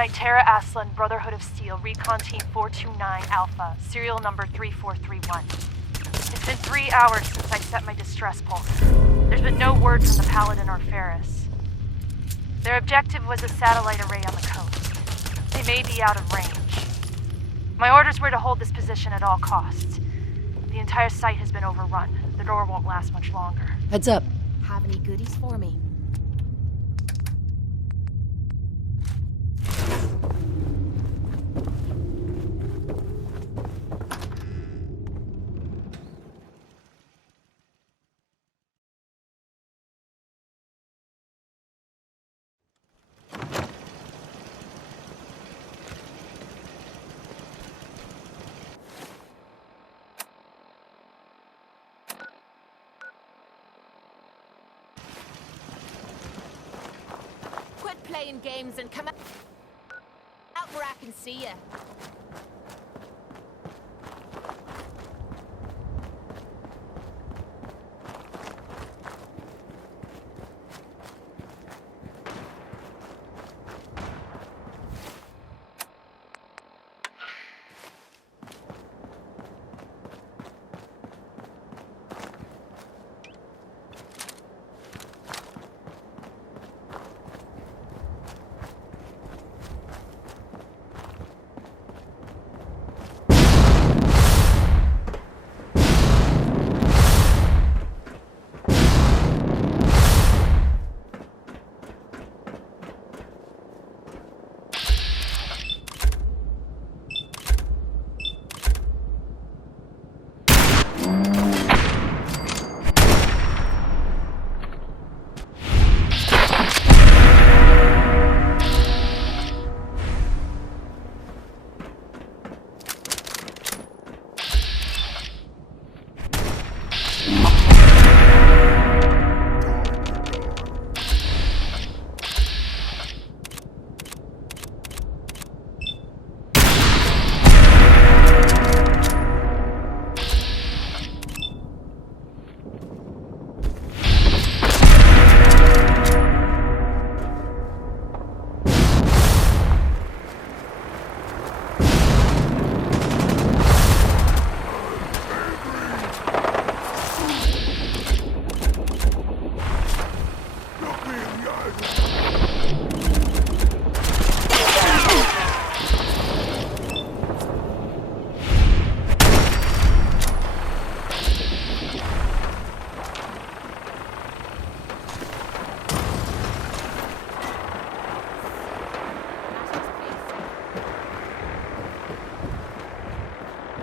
Nitera Aslan, Brotherhood of Steel, Recon Team 429 Alpha, serial number 3431. It's been 3 hours since I set my distress pulse. There's been no word from the Paladin or Ferris. Their objective was a satellite array on the coast. They may be out of range. My orders were to hold this position at all costs. The entire site has been overrun. The door won't last much longer. Heads up. Have any goodies for me? playing games and come out where I can see you.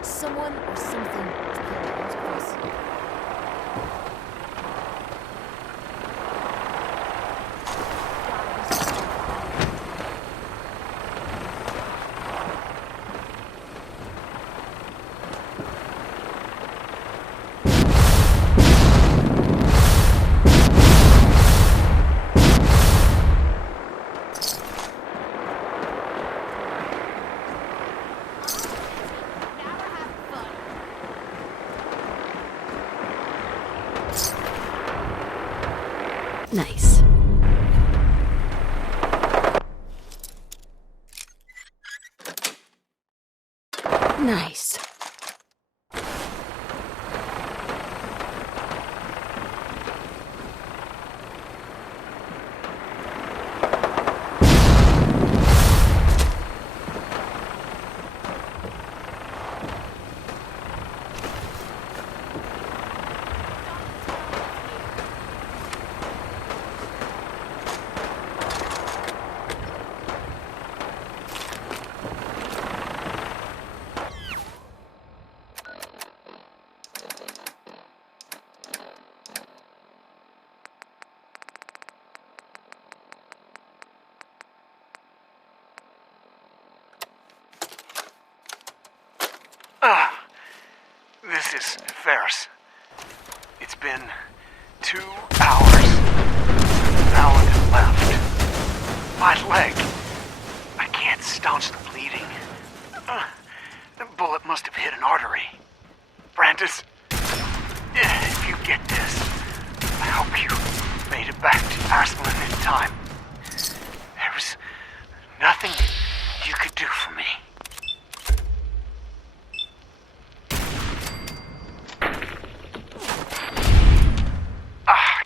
Someone or something is playing into this. Nice. Nice. This is Ferris. It's been 2 hours. Paladin left. My leg. I can't staunch the bleeding. The bullet must have hit an artery. Brandis, if you get this, I hope you made it back to Aslan in time. There was nothing you could do for me.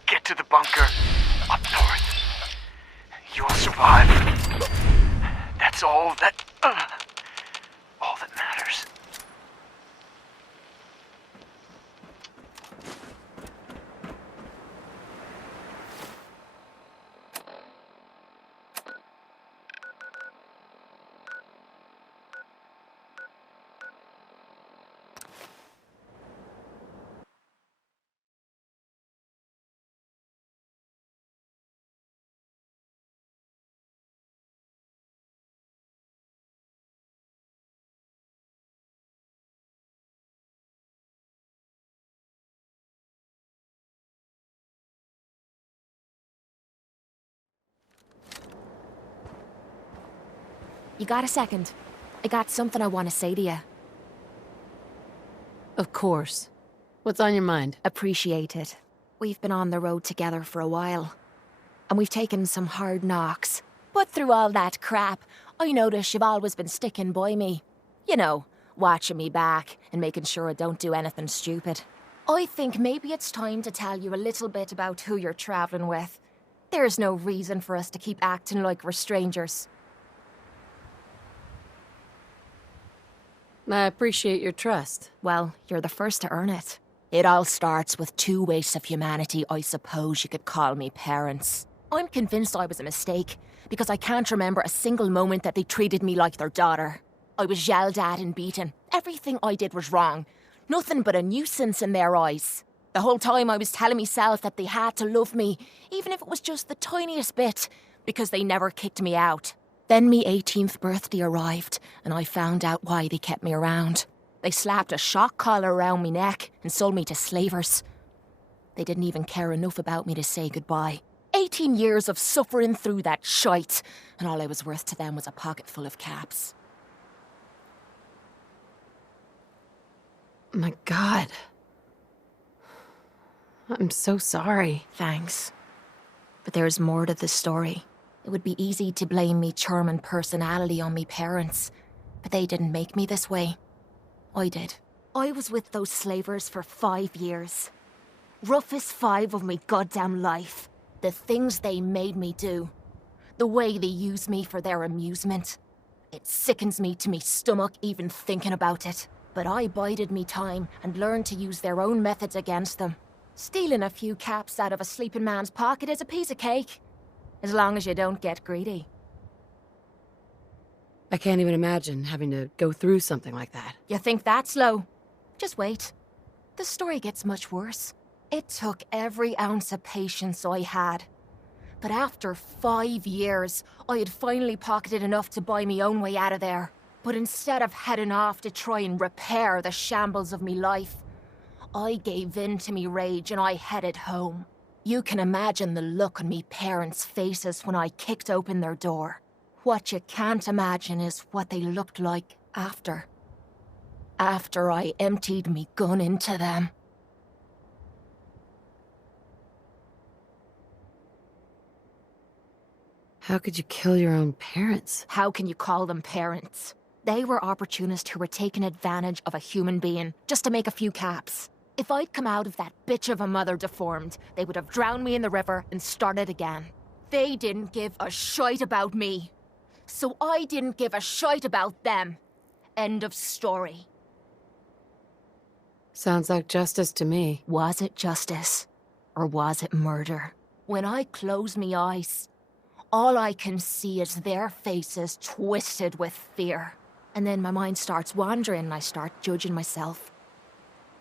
Get to the bunker up north. You'll survive. That's all that matters. You got a second? I got something I want to say to you. Of course. What's on your mind? Appreciate it. We've been on the road together for a while, and we've taken some hard knocks. But through all that crap, I notice you've always been sticking by me. You know, watching me back and making sure I don't do anything stupid. I think maybe it's time to tell you a little bit about who you're traveling with. There's no reason for us to keep acting like we're strangers. I appreciate your trust. Well, you're the first to earn it. It all starts with two wastes of humanity I suppose you could call me parents. I'm convinced I was a mistake, because I can't remember a single moment that they treated me like their daughter. I was yelled at and beaten. Everything I did was wrong. Nothing but a nuisance in their eyes. The whole time I was telling myself that they had to love me, even if it was just the tiniest bit, because they never kicked me out. Then me 18th birthday arrived, and I found out why they kept me around. They slapped a shock collar around me neck and sold me to slavers. They didn't even care enough about me to say goodbye. 18 years of suffering through that shite, and all I was worth to them was a pocket full of caps. My God. I'm so sorry. Thanks. But there's more to the story. It would be easy to blame me charming personality on me parents, but they didn't make me this way. I did. I was with those slavers for 5 years. Roughest 5 of me goddamn life. The things they made me do. The way they used me for their amusement. It sickens me to me stomach even thinking about it. But I bided me time and learned to use their own methods against them. Stealing a few caps out of a sleeping man's pocket is a piece of cake. As long as you don't get greedy. I can't even imagine having to go through something like that. You think that's low? Just wait. The story gets much worse. It took every ounce of patience I had. But after 5 years, I had finally pocketed enough to buy me own way out of there. But instead of heading off to try and repair the shambles of me life, I gave in to me rage and I headed home. You can imagine the look on me parents' faces when I kicked open their door. What you can't imagine is what they looked like after. After I emptied me gun into them. How could you kill your own parents? How can you call them parents? They were opportunists who were taking advantage of a human being just to make a few caps. If I'd come out of that bitch of a mother deformed, they would have drowned me in the river and started again. They didn't give a shite about me. So I didn't give a shite about them. End of story. Sounds like justice to me. Was it justice? Or was it murder? When I close me eyes, all I can see is their faces twisted with fear. And then my mind starts wandering and I start judging myself.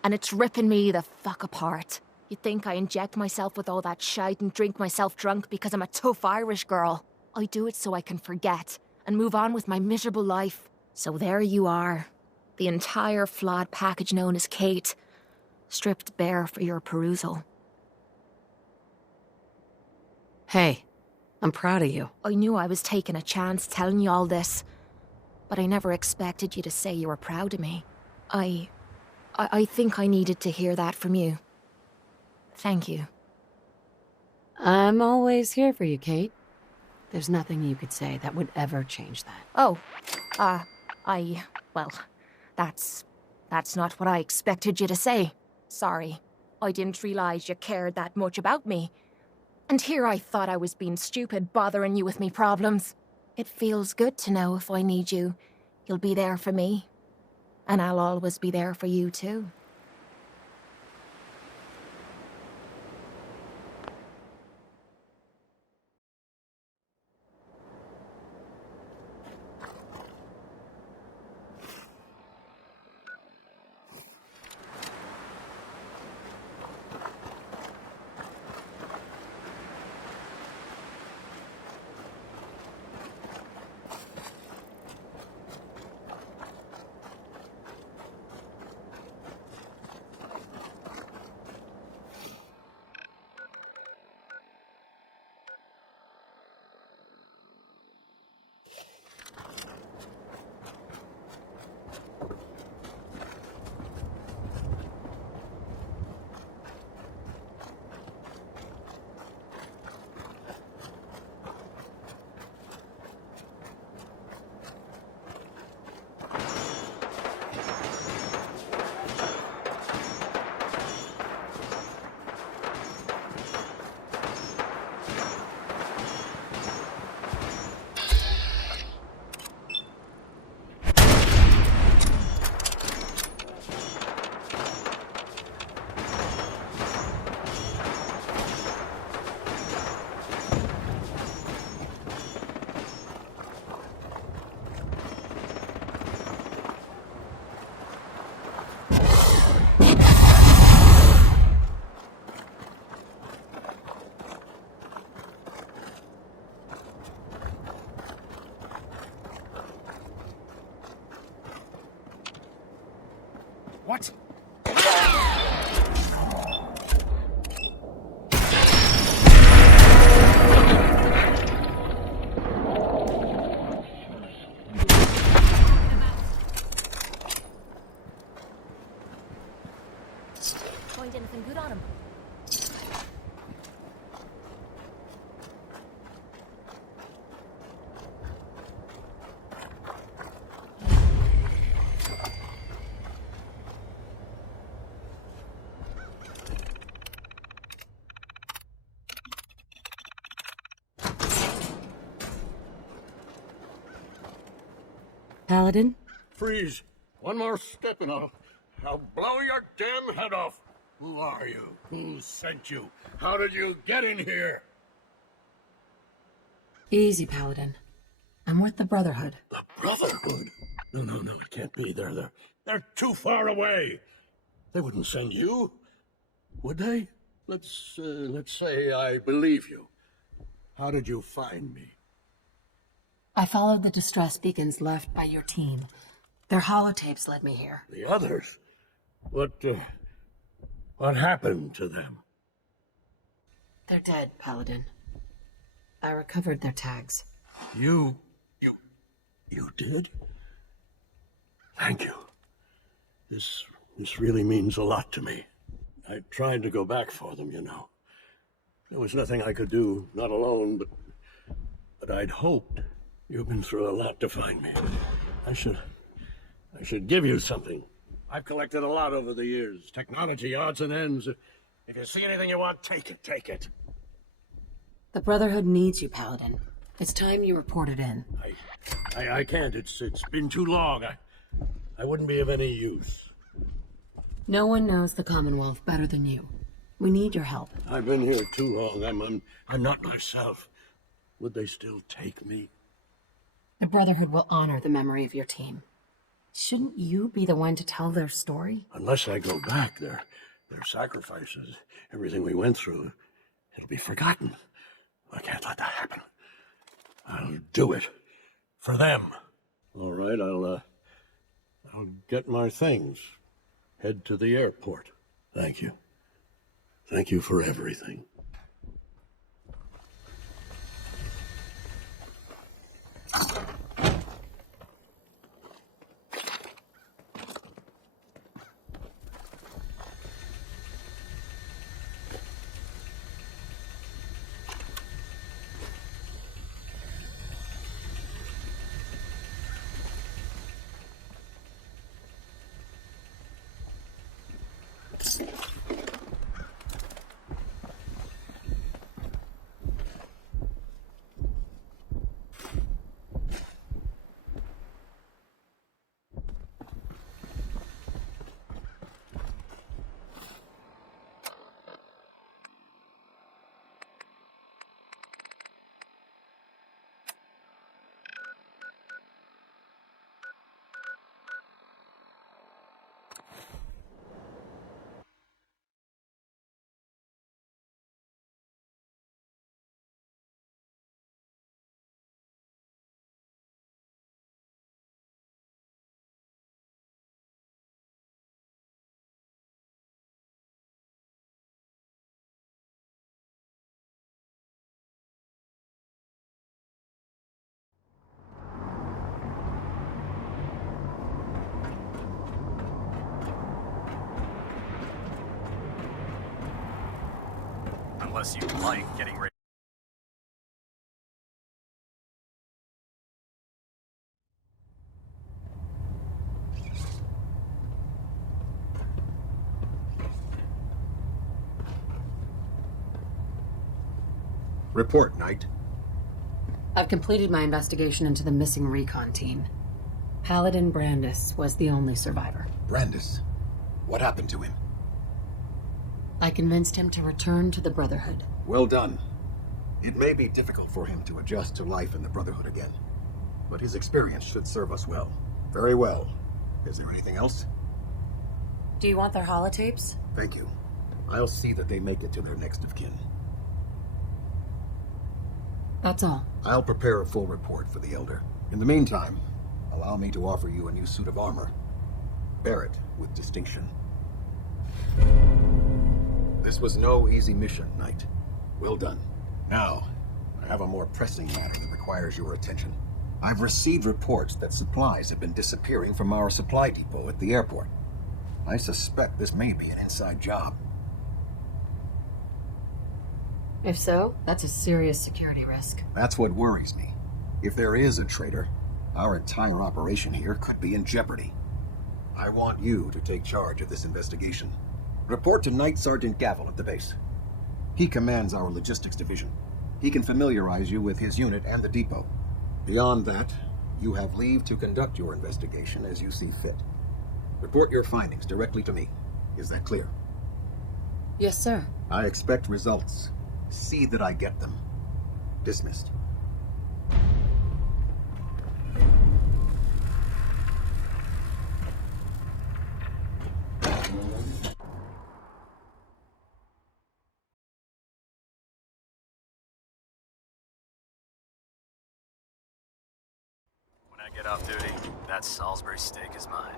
And it's ripping me the fuck apart. You'd think I inject myself with all that shite and drink myself drunk because I'm a tough Irish girl. I do it so I can forget and move on with my miserable life. So there you are. The entire flawed package known as Kate, stripped bare for your perusal. Hey, I'm proud of you. I knew I was taking a chance telling you all this, but I never expected you to say you were proud of me. I think I needed to hear that from you. Thank you. I'm always here for you, Kate. There's nothing you could say that would ever change that. Oh, well, that's not what I expected you to say. Sorry. I didn't realize you cared that much about me. And here I thought I was being stupid, bothering you with me problems. It feels good to know if I need you, you'll be there for me. And I'll always be there for you, too. What? Find anything good on him? Paladin? Freeze. One more step and I'll blow your damn head off. Who are you? Who sent you? How did you get in here? Easy, Paladin. I'm with the Brotherhood. The Brotherhood? No, it can't be. They're too far away. They wouldn't send you, would they? Let's say I believe you. How did you find me? I followed the distress beacons left by your team. Their holotapes led me here. The others? What happened to them? They're dead, Paladin. I recovered their tags. You did? Thank you. This really means a lot to me. I tried to go back for them, you know. There was nothing I could do, not alone, but I'd hoped. You've been through a lot to find me. I should give you something. I've collected a lot over the years. Technology, odds and ends. If you see anything you want, take it. The Brotherhood needs you, Paladin. It's time you reported in. I can't. It's been too long. I wouldn't be of any use. No one knows the Commonwealth better than you. We need your help. I've been here too long. I'm not myself. Would they still take me? The Brotherhood will honor the memory of your team. Shouldn't you be the one to tell their story? Unless I go back, their sacrifices, everything we went through, it'll be forgotten. I can't let that happen. I'll do it. For them. All right, I'll get my things. Head to the airport. Thank you. Thank you for everything. Unless you like getting ready. Report, Knight. I've completed my investigation into the missing recon team. Paladin Brandis was the only survivor. Brandis? What happened to him? I convinced him to return to the Brotherhood. Well done. It may be difficult for him to adjust to life in the Brotherhood again, but his experience should serve us well. Very well. Is there anything else? Do you want their holotapes? Thank you. I'll see that they make it to their next of kin. That's all. I'll prepare a full report for the Elder. In the meantime, allow me to offer you a new suit of armor. Bear it with distinction. This was no easy mission, Knight. Well done. Now, I have a more pressing matter that requires your attention. I've received reports that supplies have been disappearing from our supply depot at the airport. I suspect this may be an inside job. If so, that's a serious security risk. That's what worries me. If there is a traitor, our entire operation here could be in jeopardy. I want you to take charge of this investigation. Report to Knight Sergeant Gavel at the base. He commands our logistics division. He can familiarize you with his unit and the depot. Beyond that, you have leave to conduct your investigation as you see fit. Report your findings directly to me. Is that clear? Yes, sir. I expect results. See that I get them. Dismissed. When I get off duty, that Salisbury steak is mine.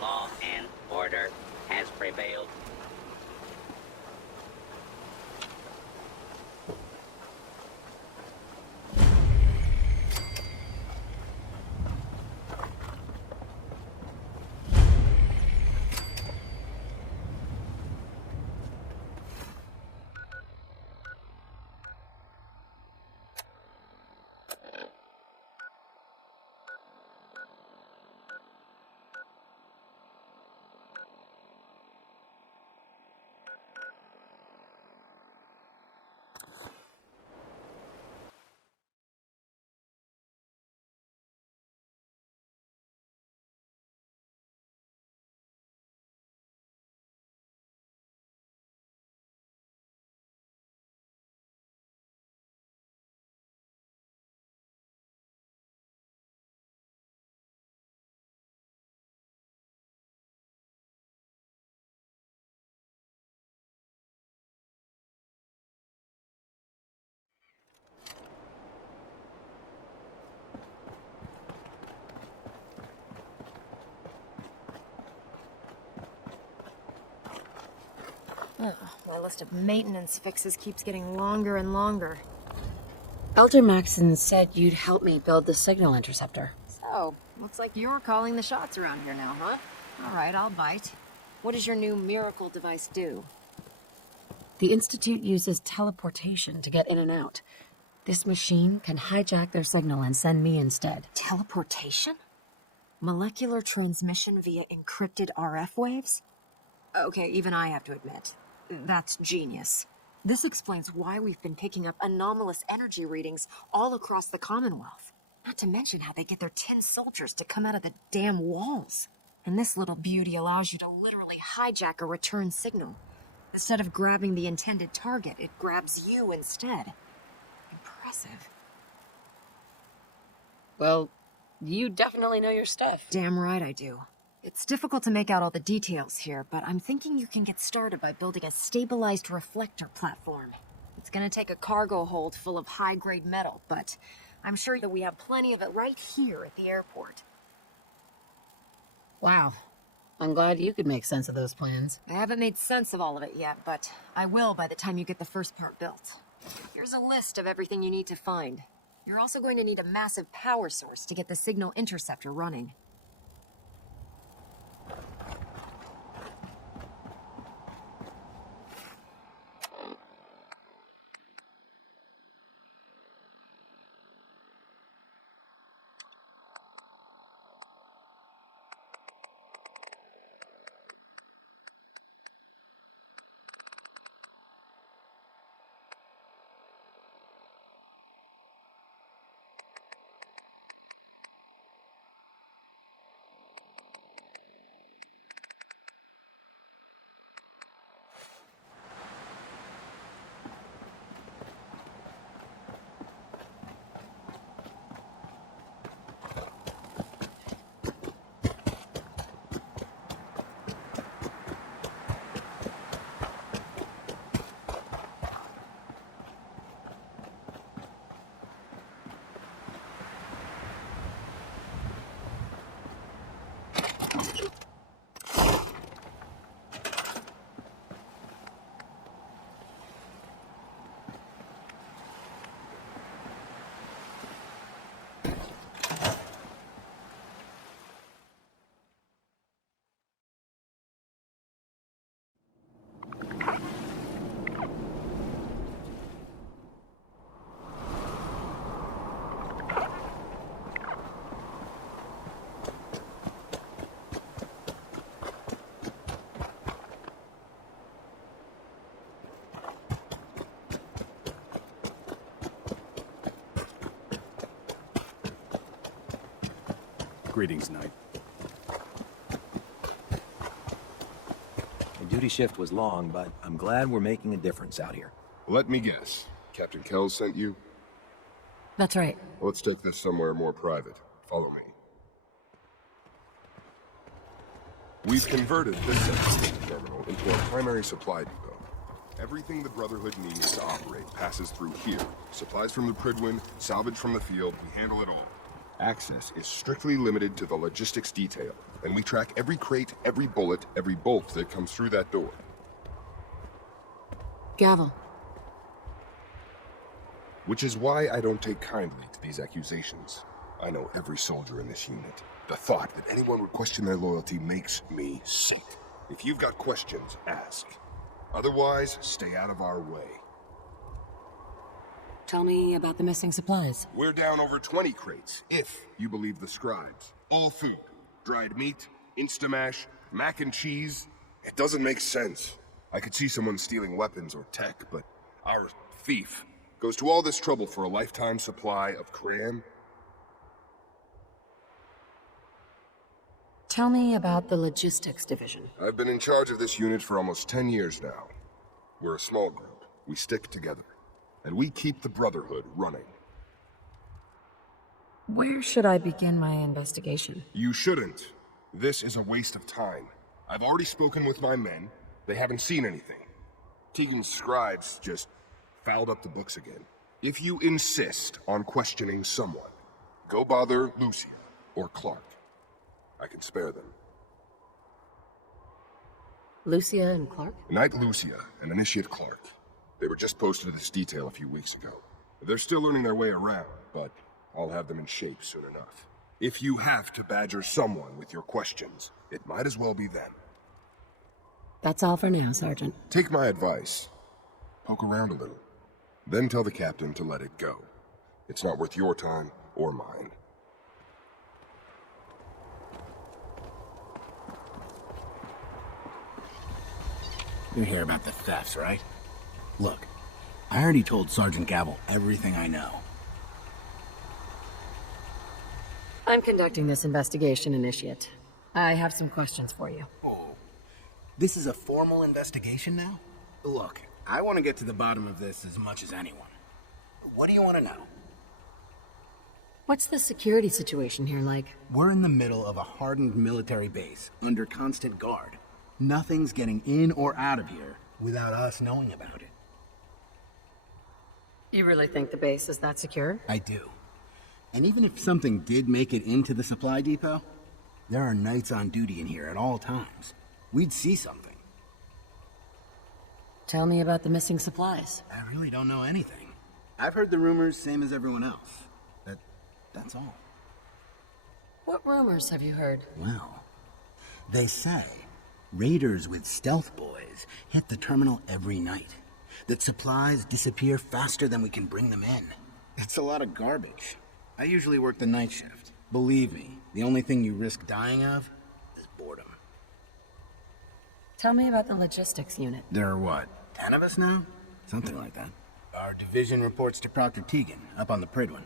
Law and order has prevailed. Oh, my list of maintenance fixes keeps getting longer and longer. Elder Maxon said you'd help me build the signal interceptor. So, looks like you're calling the shots around here now, huh? All right, I'll bite. What does your new miracle device do? The Institute uses teleportation to get in and out. This machine can hijack their signal and send me instead. Teleportation? Molecular transmission via encrypted RF waves? Okay, even I have to admit, that's genius. This explains why we've been picking up anomalous energy readings all across the Commonwealth. Not to mention how they get their tin soldiers to come out of the damn walls. And this little beauty allows you to literally hijack a return signal. Instead of grabbing the intended target, it grabs you instead. Impressive. Well, you definitely know your stuff. Damn right I do. It's difficult to make out all the details here, but I'm thinking you can get started by building a stabilized reflector platform. It's gonna take a cargo hold full of high-grade metal, but I'm sure that we have plenty of it right here at the airport. Wow. I'm glad you could make sense of those plans. I haven't made sense of all of it yet, but I will by the time you get the first part built. Here's a list of everything you need to find. You're also going to need a massive power source to get the signal interceptor running. Greetings, Knight. The duty shift was long, but I'm glad we're making a difference out here. Let me guess. Captain Kells sent you? That's right. Let's take this somewhere more private. Follow me. We've converted this execution terminal into our primary supply depot. Everything the Brotherhood needs to operate passes through here. Supplies from the Prydwen, salvage from the field, we handle it all. Access is strictly limited to the logistics detail, and we track every crate, every bullet, every bolt that comes through that door. Gavel. Which is why I don't take kindly to these accusations. I know every soldier in this unit. The thought that anyone would question their loyalty makes me sick. If you've got questions, ask. Otherwise, stay out of our way. Tell me about the missing supplies. We're down over 20 crates, if you believe the scribes. All food. Dried meat, Instamash, mac and cheese. It doesn't make sense. I could see someone stealing weapons or tech, but our thief goes to all this trouble for a lifetime supply of crayon. Tell me about the logistics division. I've been in charge of this unit for almost 10 years now. We're a small group. We stick together. And we keep the Brotherhood running. Where should I begin my investigation? You shouldn't. This is a waste of time. I've already spoken with my men. They haven't seen anything. Tegan's scribes just fouled up the books again. If you insist on questioning someone, go bother Lucia or Clark. I can spare them. Lucia and Clark? Knight Lucia and Initiate Clark. They were just posted to this detail a few weeks ago. They're still learning their way around, but I'll have them in shape soon enough. If you have to badger someone with your questions, it might as well be them. That's all for now, Sergeant. Take my advice. Poke around a little. Then tell the captain to let it go. It's not worth your time or mine. You hear about the thefts, right? Look, I already told Sergeant Gavel everything I know. I'm conducting this investigation, Initiate. I have some questions for you. Oh, this is a formal investigation now? Look, I want to get to the bottom of this as much as anyone. What do you want to know? What's the security situation here like? We're in the middle of a hardened military base, under constant guard. Nothing's getting in or out of here without us knowing about it. You really think the base is that secure? I do. And even if something did make it into the supply depot, there are knights on duty in here at all times. We'd see something. Tell me about the missing supplies. I really don't know anything. I've heard the rumors, same as everyone else. That's all. What rumors have you heard? Well, they say raiders with stealth boys hit the terminal every night. That supplies disappear faster than we can bring them in. It's a lot of garbage. I usually work the night shift. Believe me, the only thing you risk dying of is boredom. Tell me about the logistics unit. There are what, 10 of us now? Something like that. Our division reports to Proctor Tegan, up on the Prydwen.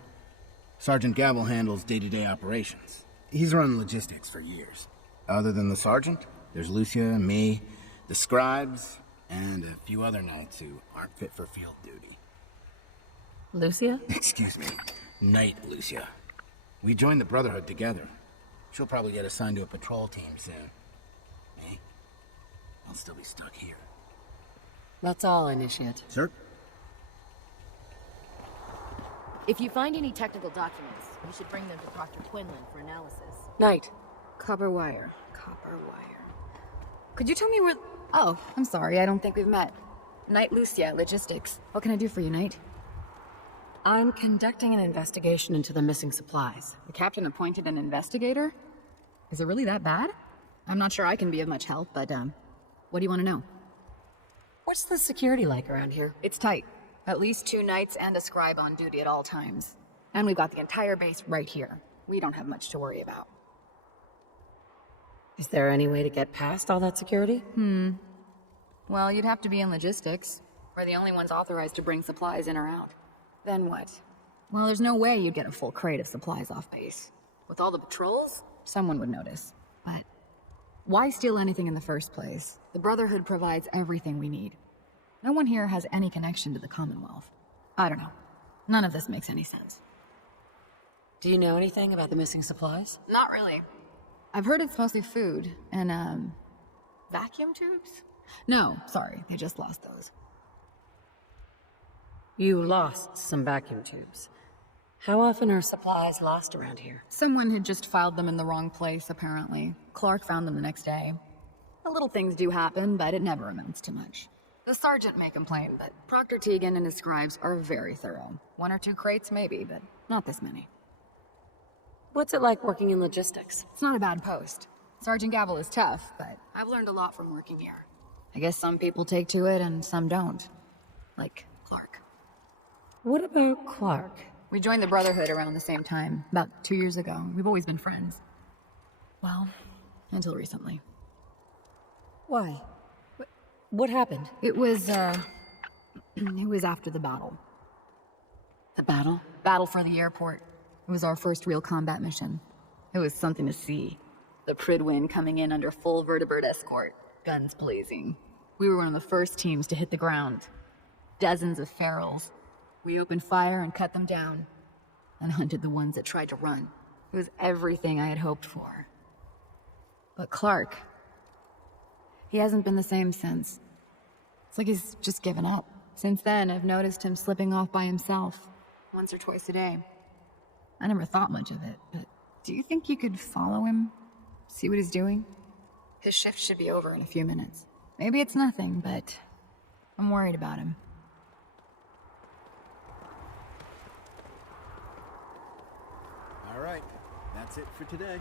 Sergeant Gavel handles day-to-day operations. He's run logistics for years. Other than the sergeant, there's Lucia, me, the scribes, and a few other knights who aren't fit for field duty. Lucia? Excuse me. Knight Lucia. We joined the Brotherhood together. She'll probably get assigned to a patrol team soon. Me? I'll still be stuck here. That's all, Initiate. Sir? If you find any technical documents, you should bring them to Dr. Quinlan for analysis. Knight. Copper wire. Copper wire. Could you tell me where... Oh, I'm sorry, I don't think we've met. Knight Lucia, Logistics. What can I do for you, Knight? I'm conducting an investigation into the missing supplies. The captain appointed an investigator? Is it really that bad? I'm not sure I can be of much help, but, what do you want to know? What's the security like around here? It's tight. At least 2 knights and a scribe on duty at all times. And we've got the entire base right here. We don't have much to worry about. Is there any way to get past all that security? Well, you'd have to be in logistics. We're the only ones authorized to bring supplies in or out. Then what? Well, there's no way you'd get a full crate of supplies off base. With all the patrols? someone would notice. But why steal anything in the first place? The Brotherhood provides everything we need. No one here has any connection to the Commonwealth. I don't know. None of this makes any sense. Do you know anything about the missing supplies? Not really. I've heard it's mostly food and, vacuum tubes? No, sorry, they just lost those. You lost some vacuum tubes. How often are supplies lost around here? Someone had just filed them in the wrong place, apparently. Clark found them the next day. The little things do happen, but it never amounts to much. The sergeant may complain, but Proctor Teagan and his scribes are very thorough. 1 or 2 crates, maybe, but not this many. What's it like working in logistics? It's not a bad post. Sergeant Gavel is tough, but I've learned a lot from working here. I guess some people take to it and some don't. Like Clark. What about Clark? We joined the Brotherhood around the same time, about 2 years ago. We've always been friends. Well, until recently. Why? What happened? It was after the battle. The battle? Battle for the airport. It was our first real combat mission. It was something to see. The Pridwin coming in under full vertebrate escort, guns blazing. We were one of the first teams to hit the ground. Dozens of ferals. We opened fire and cut them down, and hunted the ones that tried to run. It was everything I had hoped for. But Clark, he hasn't been the same since. It's like he's just given up. Since then, I've noticed him slipping off by himself, once or twice a day. I never thought much of it, but do you think you could follow him? See what he's doing? His shift should be over in a few minutes. Maybe it's nothing, but I'm worried about him. All right, that's it for today.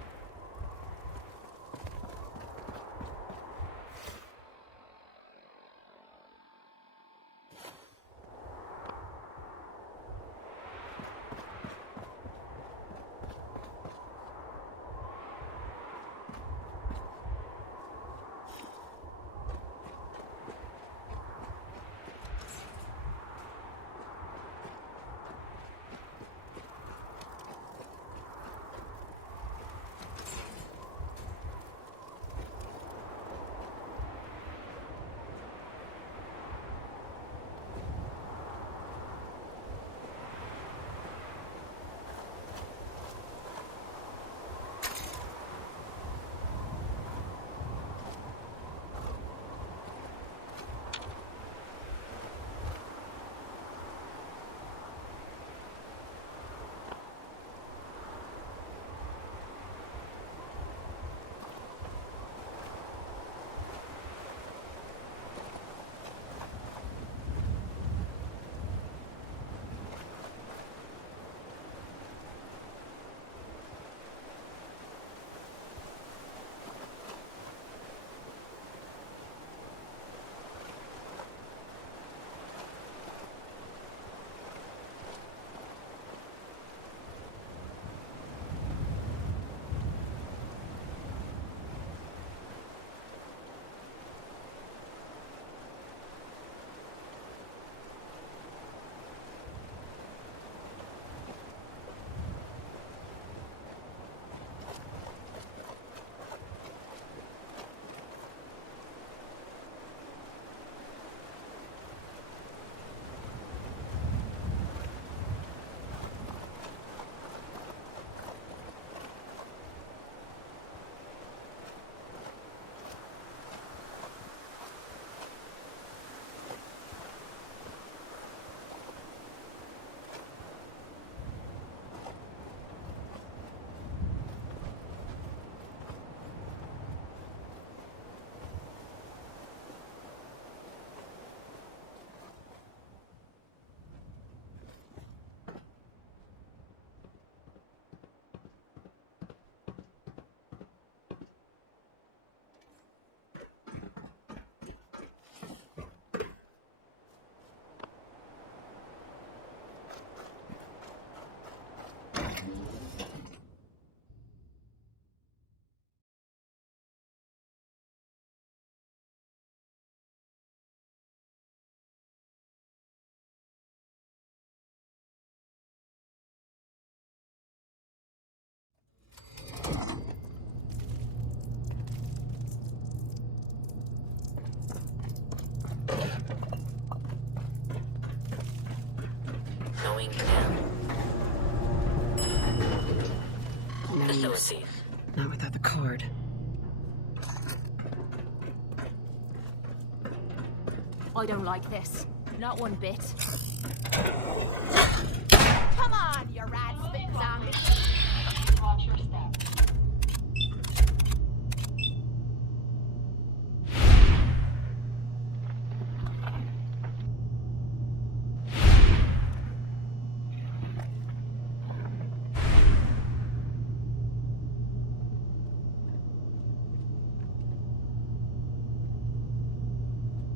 going down. No use. Facilities. Not without the card. I don't like this. Not one bit. Come on, you rat-spitting zombie! Watch your step.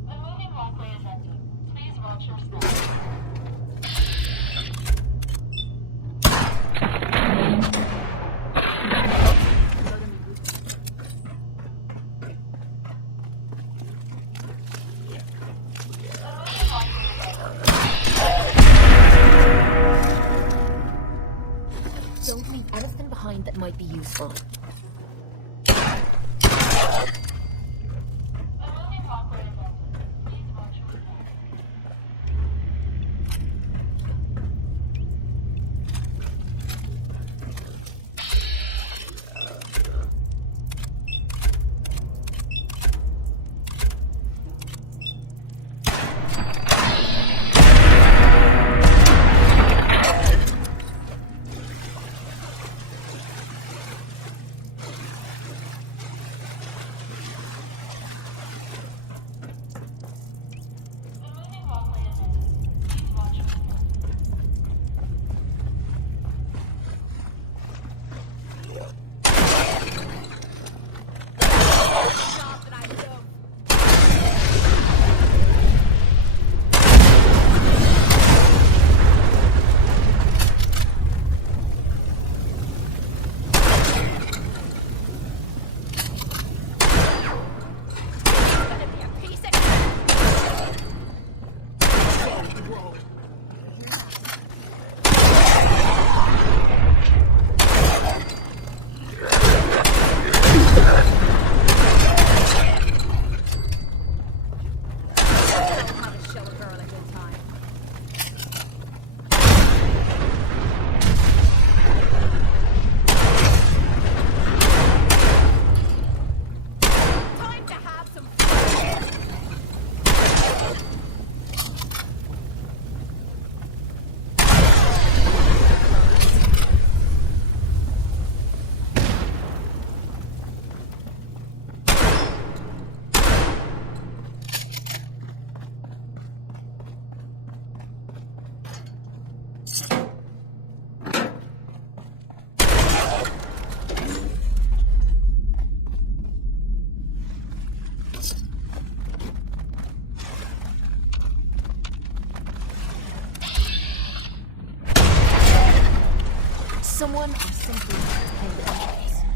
The moving walkway is empty. Please watch your step. Don't leave anything behind that might be useful. The moving walkway is empty. Please watch your step. The moving walkway is empty. Please watch your step. Time to have some someone or something has paid attention.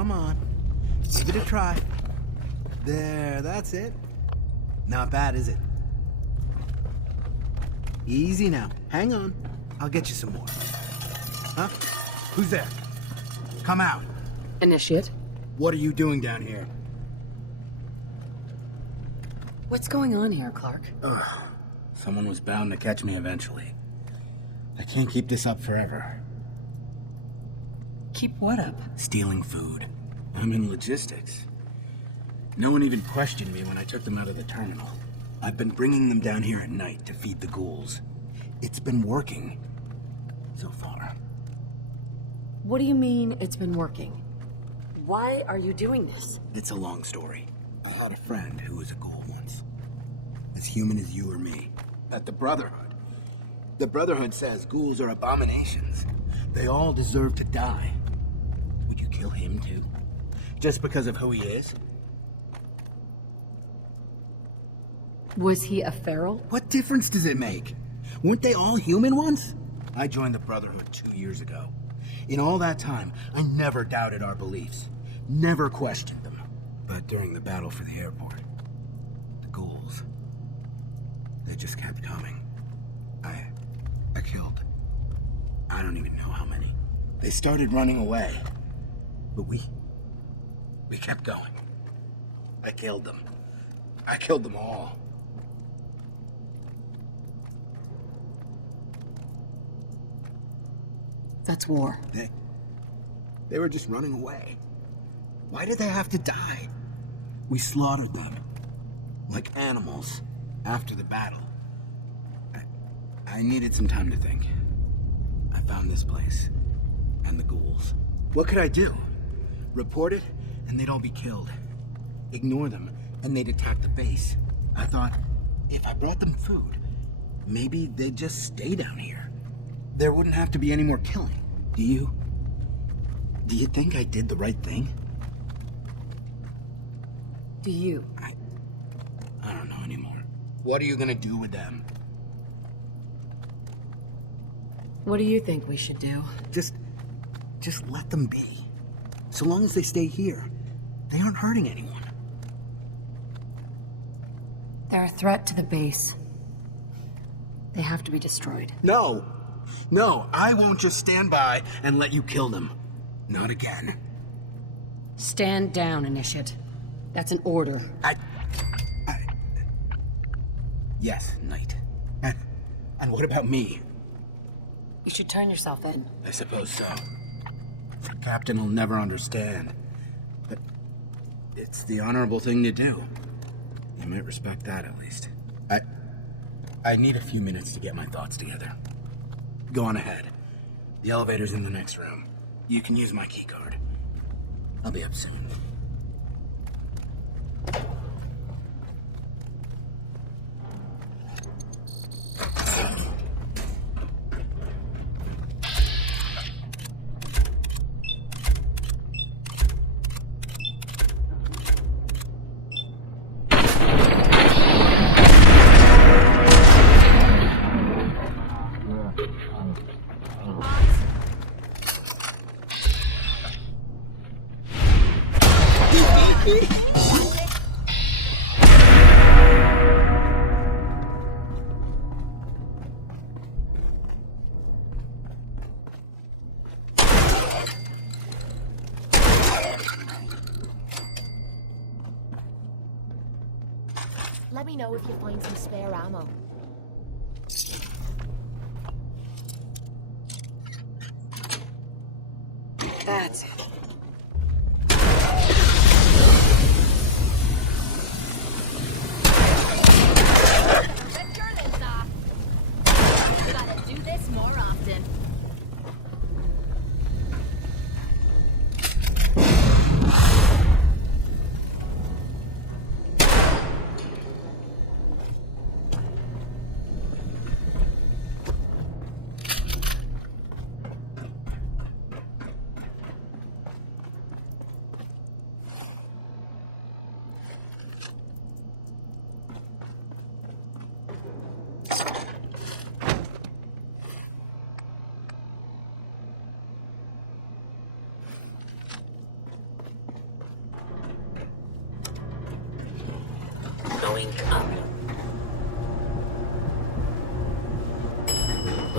Come on. Give it a try. There, that's it. Not bad, is it? Easy now. Hang on. I'll get you some more. Huh? Who's there? Come out. Initiate. What are you doing down here? What's going on here, Clark? Ugh. Someone was bound to catch me eventually. I can't keep this up forever. Keep what up? Stealing food. I'm in logistics. No one even questioned me when I took them out of the terminal. I've been bringing them down here at night to feed the ghouls. It's been working. So far. What do you mean it's been working? Why are you doing this? It's a long story. I had a friend who was a ghoul once. As human as you or me. At the Brotherhood. The Brotherhood says ghouls are abominations. They all deserve to die. Would you kill him too? Just because of who he is? Was he a feral? What difference does it make? Weren't they all human once? I joined the Brotherhood 2 years ago. In all that time, I never doubted our beliefs. Never questioned them. But during the battle for the airport, the ghouls, they just kept coming. I killed, I don't even know how many. They started running away. But we kept going. I killed them. I killed them all. That's war. They were just running away. Why did they have to die? We slaughtered them. Like animals. After the battle. I needed some time to think. I found this place. And the ghouls. What could I do? Report it, and they'd all be killed. Ignore them, and they'd attack the base. I thought, if I brought them food, maybe they'd just stay down here. There wouldn't have to be any more killing. Do you think I did the right thing? Do you? I don't know anymore. What are you gonna do with them? What do you think we should do? Just let them be. So long as they stay here, they aren't hurting anyone. They're a threat to the base. They have to be destroyed. No, I won't just stand by and let you kill them. Not again. Stand down, Initiate. That's an order. Yes, Knight. And what about me? You should turn yourself in. I suppose so. The captain will never understand. But it's the honorable thing to do. You might respect that, at least. I need a few minutes to get my thoughts together. Go on ahead. The elevator's in the next room. You can use my keycard. I'll be up soon. Let me know if you find some spare ammo. That's it. Gotta do this more often.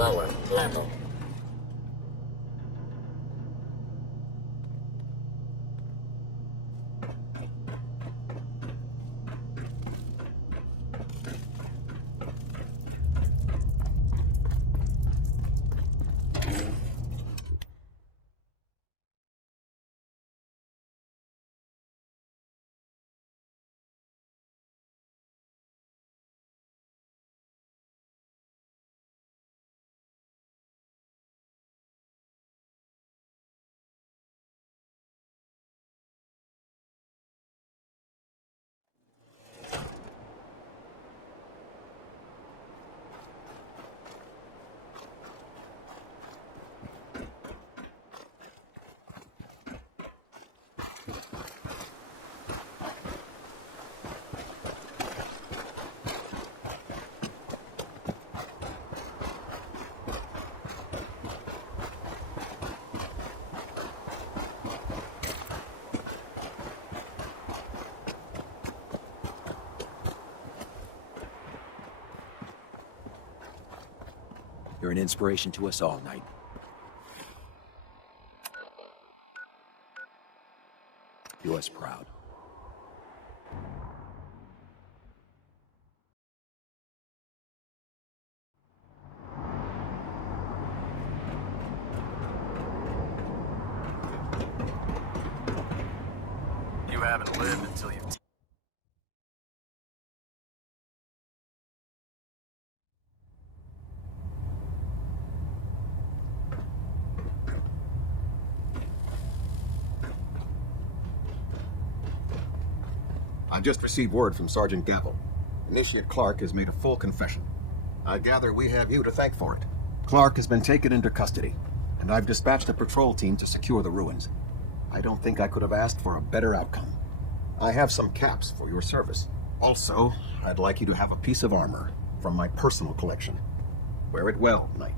lower level. You're an inspiration to us all, Knight. Do us proud. You haven't lived until you've... I've just received word from Sergeant Gavel. Initiate Clark has made a full confession. I gather we have you to thank for it. Clark has been taken into custody, and I've dispatched a patrol team to secure the ruins. I don't think I could have asked for a better outcome. I have some caps for your service. Also, I'd like you to have a piece of armor from my personal collection. Wear it well, Knight.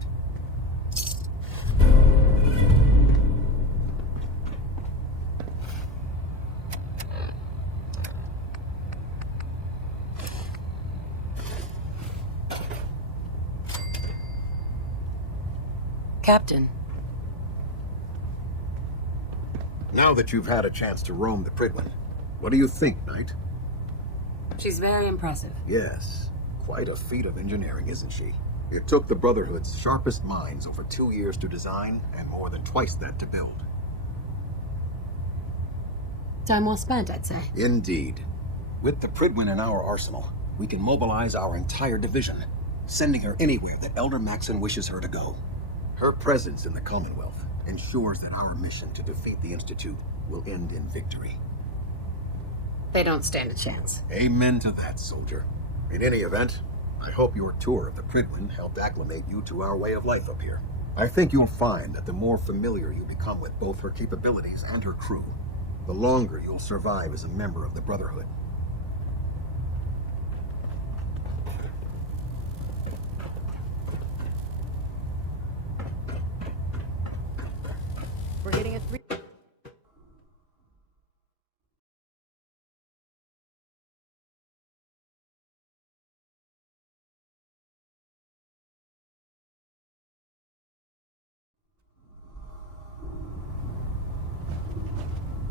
Captain. Now that you've had a chance to roam the Prydwen, what do you think, Knight? She's very impressive. Yes, quite a feat of engineering, isn't she? It took the Brotherhood's sharpest minds over 2 years to design, and more than twice that to build. Time well spent, I'd say. Indeed. With the Prydwen in our arsenal, we can mobilize our entire division, sending her anywhere that Elder Maxon wishes her to go. Her presence in the Commonwealth ensures that our mission to defeat the Institute will end in victory. They don't stand a chance. Amen to that, soldier. In any event, I hope your tour of the Prydwen helped acclimate you to our way of life up here. I think you'll find that the more familiar you become with both her capabilities and her crew, the longer you'll survive as a member of the Brotherhood. We're hitting a 3.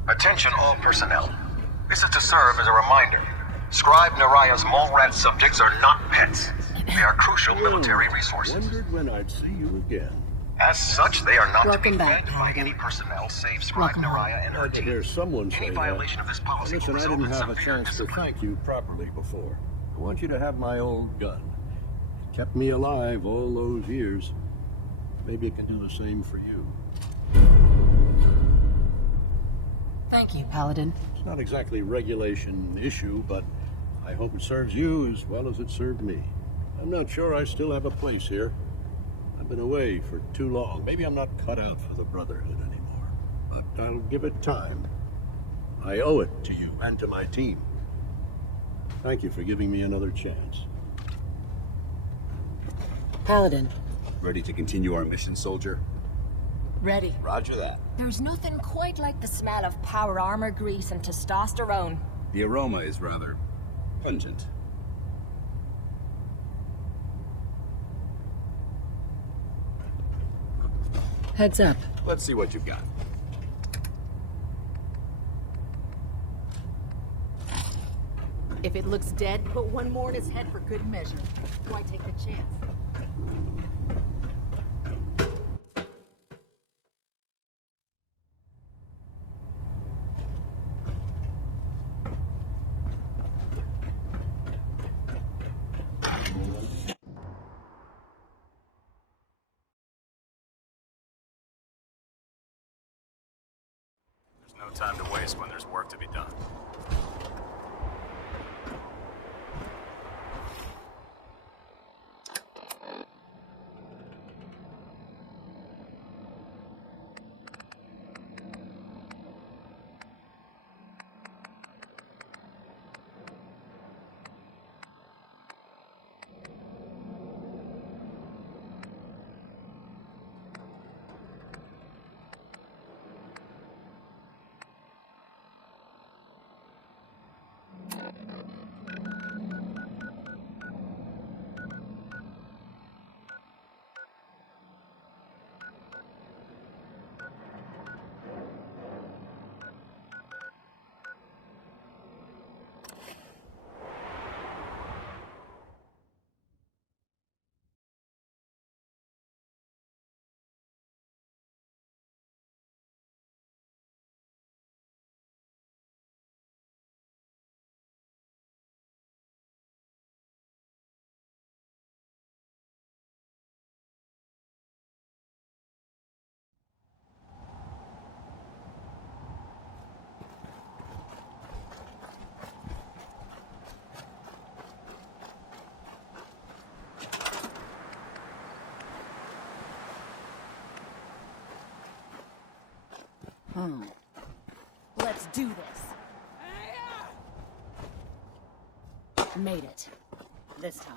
Attention all personnel. This is to serve as a reminder. Scribe Naraya's mole rat subjects are not pets. They are crucial military resources. Wondered when I'd see you again. As such, they are not Welcome to be back, fed by any personnel save Scribe Naraya and her Hard to team. hear someone say Any that. violation of this policy Listen, will I result didn't in have a severe chance to discipline. thank you properly before. I want you to have my old gun. It kept me alive all those years. Maybe it can do the same for you. Thank you, Paladin. It's not exactly a regulation issue, but I hope it serves you as well as it served me. I'm not sure I still have a place here. I've been away for too long. Maybe I'm not cut out for the Brotherhood anymore. But I'll give it time. I owe it to you and to my team. Thank you for giving me another chance. Paladin. Ready to continue our mission, soldier? Ready. Roger that. There's nothing quite like the smell of power armor grease and testosterone. The aroma is rather pungent. Heads up. Let's see what you've got. If it looks dead, put one more in his head for good measure. Why take the chance? There's no time to waste when there's work to be done. Let's do this. Made it. This time.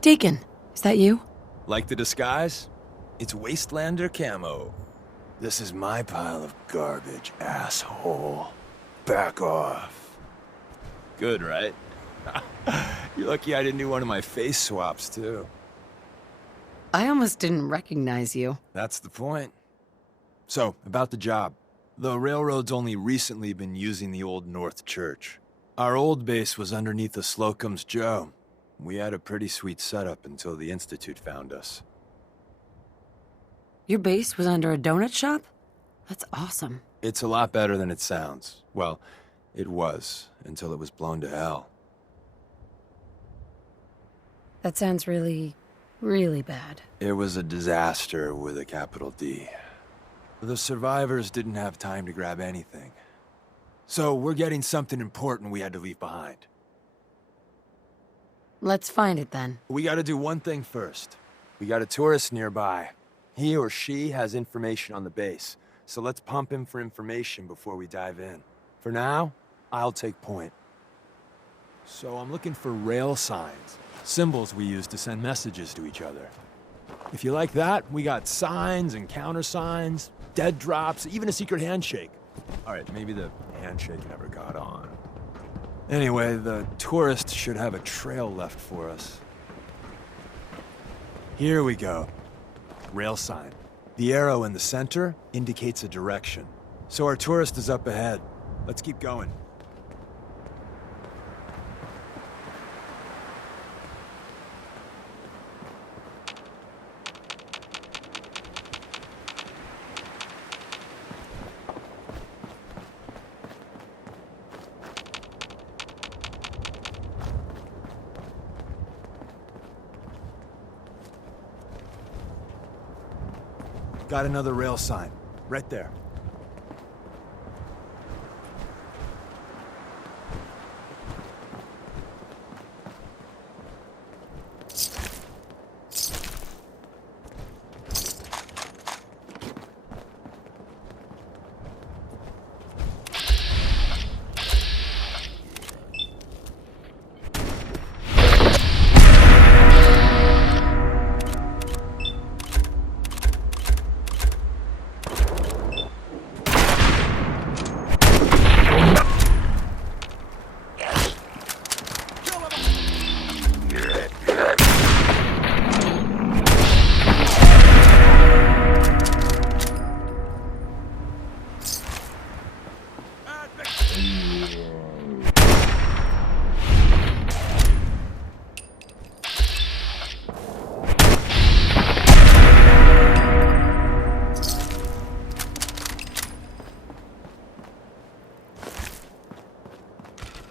Deacon, is that you? Like the disguise? It's Wastelander camo. This is my pile of garbage, asshole. Back off. Good, right? You're lucky I didn't do one of my face swaps, too. I almost didn't recognize you. That's the point. So, about the job. The railroad's only recently been using the Old North Church. Our old base was underneath the Slocum's Joe. We had a pretty sweet setup until the Institute found us. Your base was under a donut shop? That's awesome. It's a lot better than it sounds. Well, it was, until it was blown to hell. That sounds really, really bad. It was a disaster with a capital D. The survivors didn't have time to grab anything. So we're getting something important we had to leave behind. Let's find it then. We gotta do one thing first. We got a tourist nearby. He or she has information on the base, so let's pump him for information before we dive in. For now, I'll take point. So I'm looking for rail signs, symbols we use to send messages to each other. If you like that, we got signs and countersigns, dead drops, even a secret handshake. All right, maybe the handshake never got on. Anyway, the tourist should have a trail left for us. Here we go. Rail sign. The arrow in the center indicates a direction. So our tourist is up ahead. Let's keep going. Got another rail sign. Right there.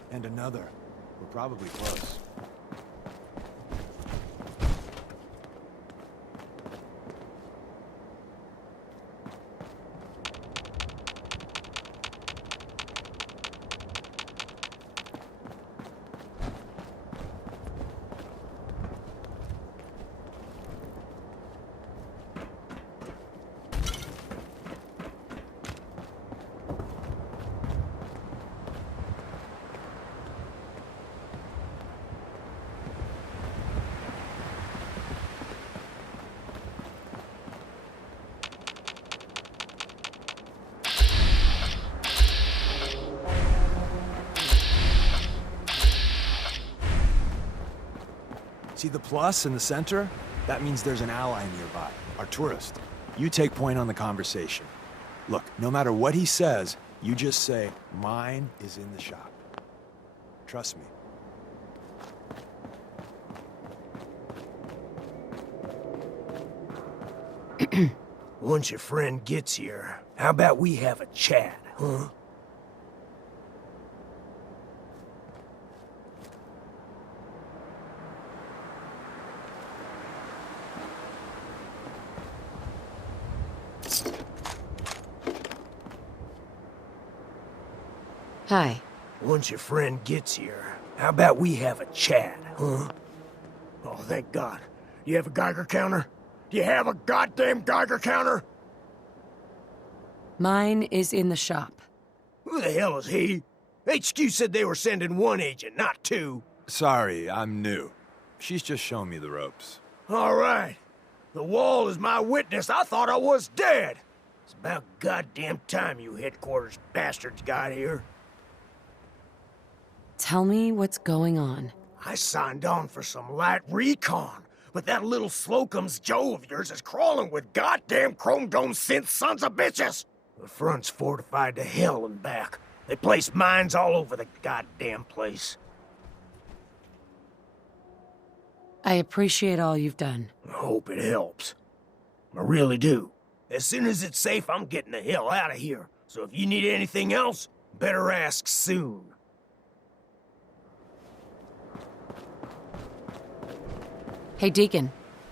And another. We're probably close. See the plus in the center? That means there's an ally nearby, our tourist. You take point on the conversation. Look, no matter what he says, you just say, "Mine is in the shop." Trust me. Once your friend gets here, how about we have a chat, huh? Hi. Once your friend gets here, how about we have a chat, huh? Oh, thank God. You have a Geiger counter? Do you have a goddamn Geiger counter? Mine is in the shop. Who the hell is he? HQ said they were sending one agent, not two. Sorry, I'm new. She's just showing me the ropes. All right. The wall is my witness. I thought I was dead. It's about goddamn time you headquarters bastards got here. Tell me what's going on. I signed on for some light recon, but that little Slocum's Joe of yours is crawling with goddamn chrome dome synth sons of bitches! The front's fortified to hell and back. They placed mines all over the goddamn place. I appreciate all you've done. I hope it helps. I really do. As soon as it's safe, I'm getting the hell out of here. So if you need anything else, better ask soon. Hey, Deacon.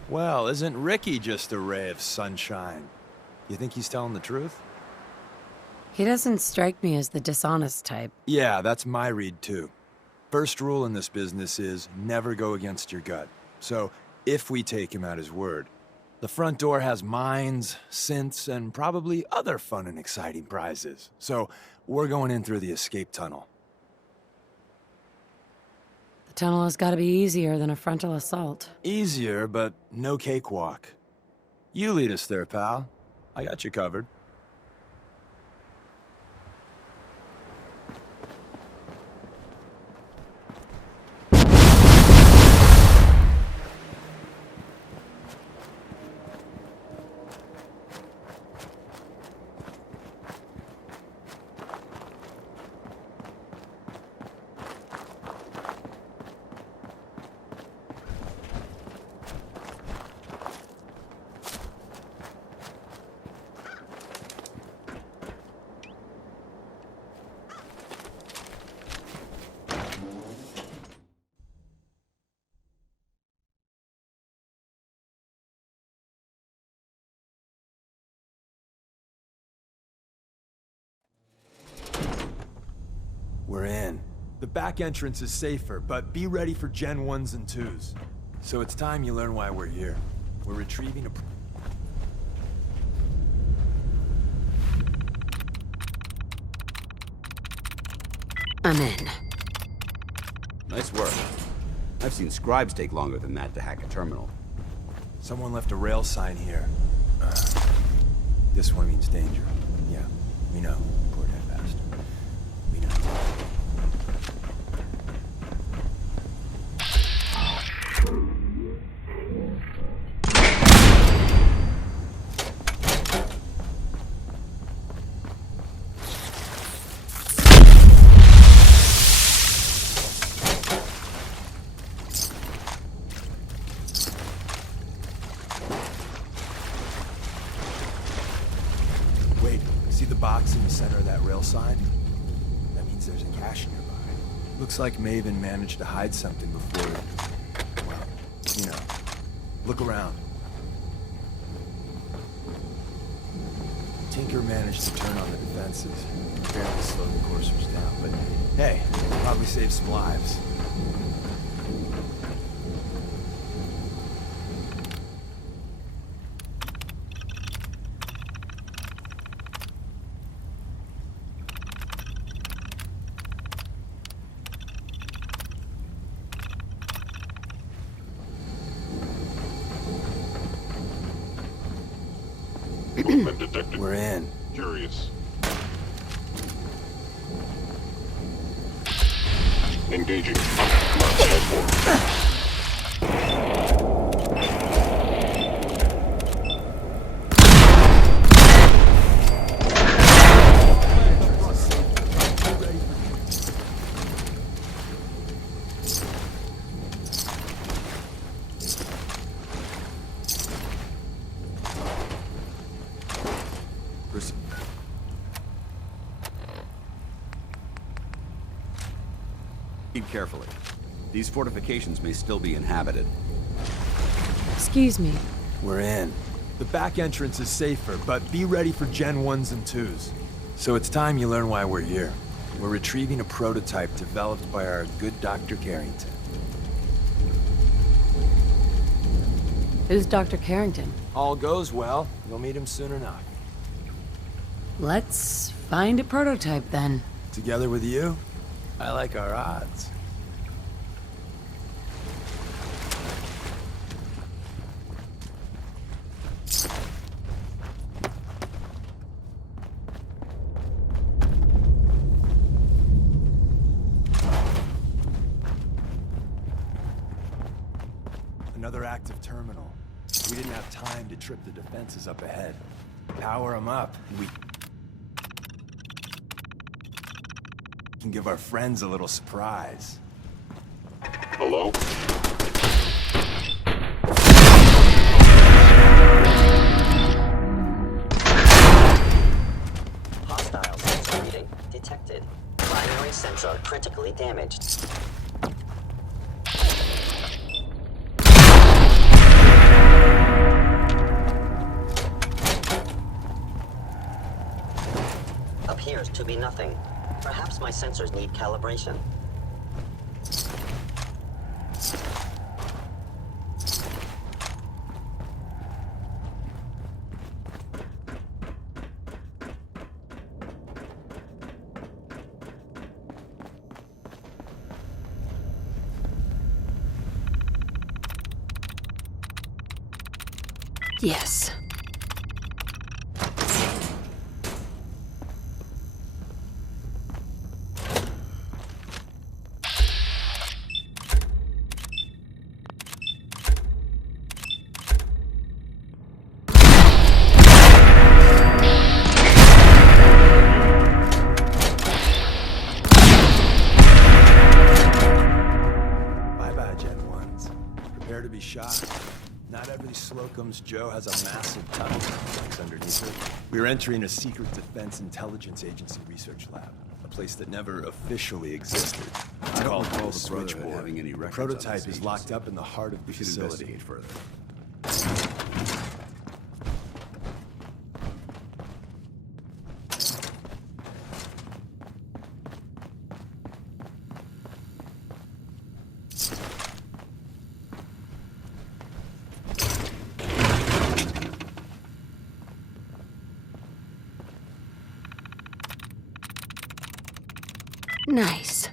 Well, isn't Ricky just a ray of sunshine? You think he's telling the truth? He doesn't strike me as the dishonest type. Yeah, that's my read too. First rule in this business is never go against your gut. So, if we take him at his word, the front door has mines, synths, and probably other fun and exciting prizes. So, we're going in through the escape tunnel. The tunnel has got to be easier than a frontal assault. Easier, but no cakewalk. You lead us there, pal. I got you covered. We're in. The back entrance is safer, but be ready for Gen 1s and 2s. So it's time you learn why we're here. We're retrieving a... I'm in. Nice work. I've seen scribes take longer than that to hack a terminal. Someone left a rail sign here. This one means danger. Yeah, we know. Poor dead bastard. We know. Wait, see the box in the center of that rail sign? That means there's a cache nearby. Looks like Maven managed to hide something before... Well, you know. Look around. Tinker managed to turn on the defenses. Barely slowed the coursers down, but hey, probably saved some lives. Movement detected. We're in. Curious. Engaging. Mark 10-4. Proceed carefully. These fortifications may still be inhabited. Excuse me. We're in. The back entrance is safer, but be ready for Gen 1s and 2s. So it's time you learn why we're here. We're retrieving a prototype developed by our good Dr. Carrington. Who's Dr. Carrington? All goes well, you'll meet him soon enough. Let's find a prototype then. Together with you? I like our odds. another active terminal. We didn't have time to trip the defenses up ahead. Power them up, and we can give our friends a little surprise. Hello? Hostile sensor reading detected. Primary sensor critically damaged. Appears to be nothing. Perhaps my sensors need calibration. Yes. Bye-bye, Gen 1s. Prepare to be shocked. Not every Slocum's Joe has a massive tunnel complex underneath it. We're entering a secret Defense Intelligence Agency research lab, a place that never officially existed. I don't Called recall the the Brotherhood Switchboard. having any The records on prototype this is locked up in the heart of the We should facility. investigate further. Nice.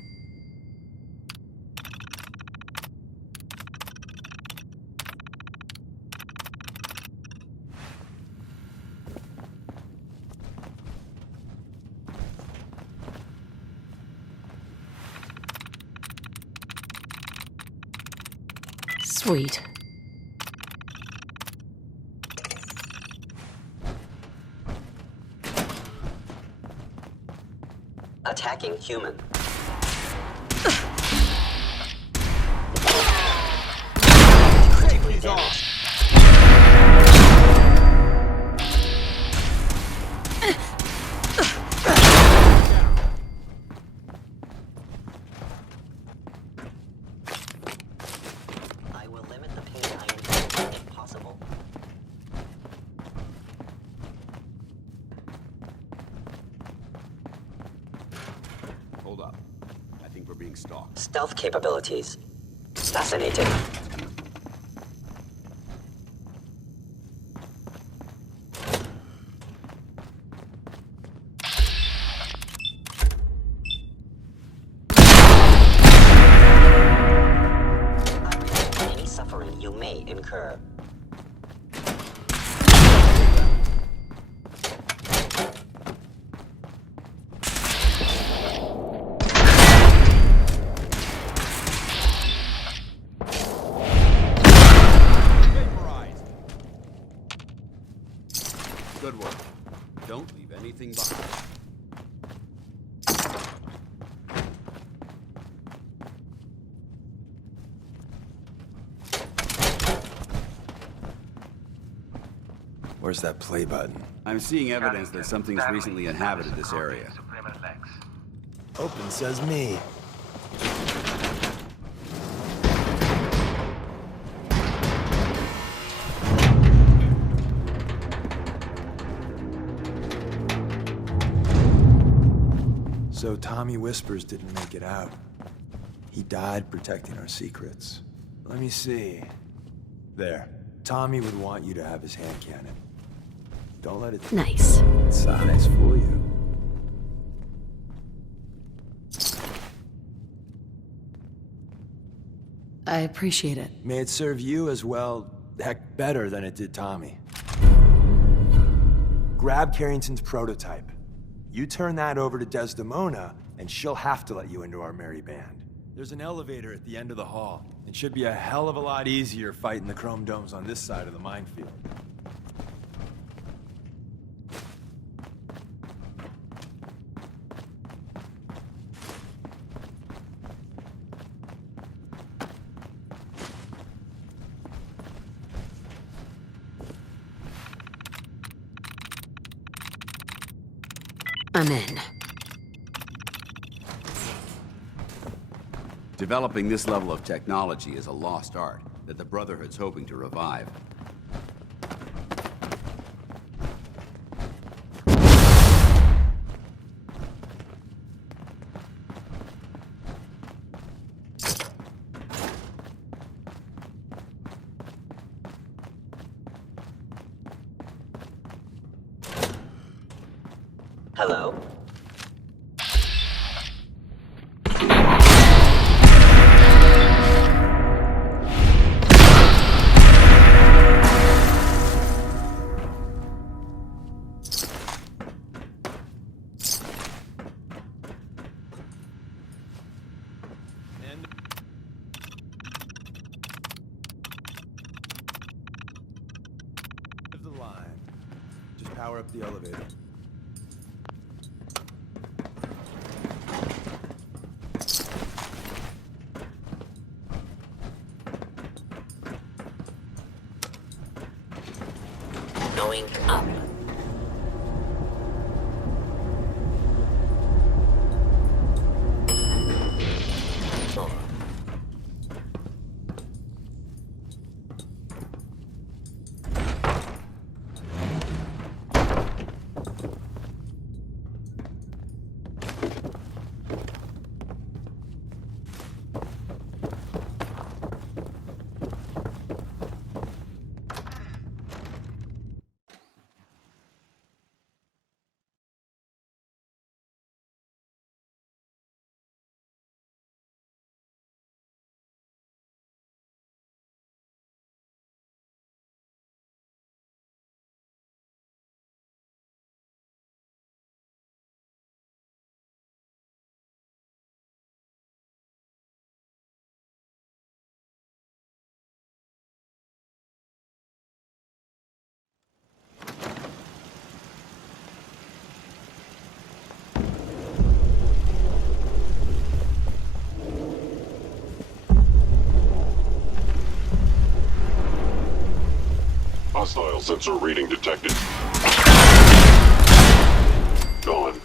Sweet. Attacking human. Critically damaged. I will limit the pain I inflict if possible. Hold up. I think we're being stalked. Stealth capabilities. Fascinating. Any suffering you may incur. Good work. Don't leave anything behind. Where's that play button? I'm seeing evidence that something's recently inhabited this area. Open says me. So Tommy Whispers didn't make it out. He died protecting our secrets. Let me see. There. Tommy would want you to have his hand cannon. Don't let it... Nice. Size fool you. I appreciate it. May it serve you as well, heck, better than it did Tommy. Grab Carrington's prototype. You turn that over to Desdemona, and she'll have to let you into our merry band. There's an elevator at the end of the hall. It should be a hell of a lot easier fighting the chrome domes on this side of the minefield. I'm in. Developing this level of technology is a lost art that the Brotherhood's hoping to revive. Hello? Of the line. Just power up the elevator. Going up. Hostile sensor reading detected. Gone.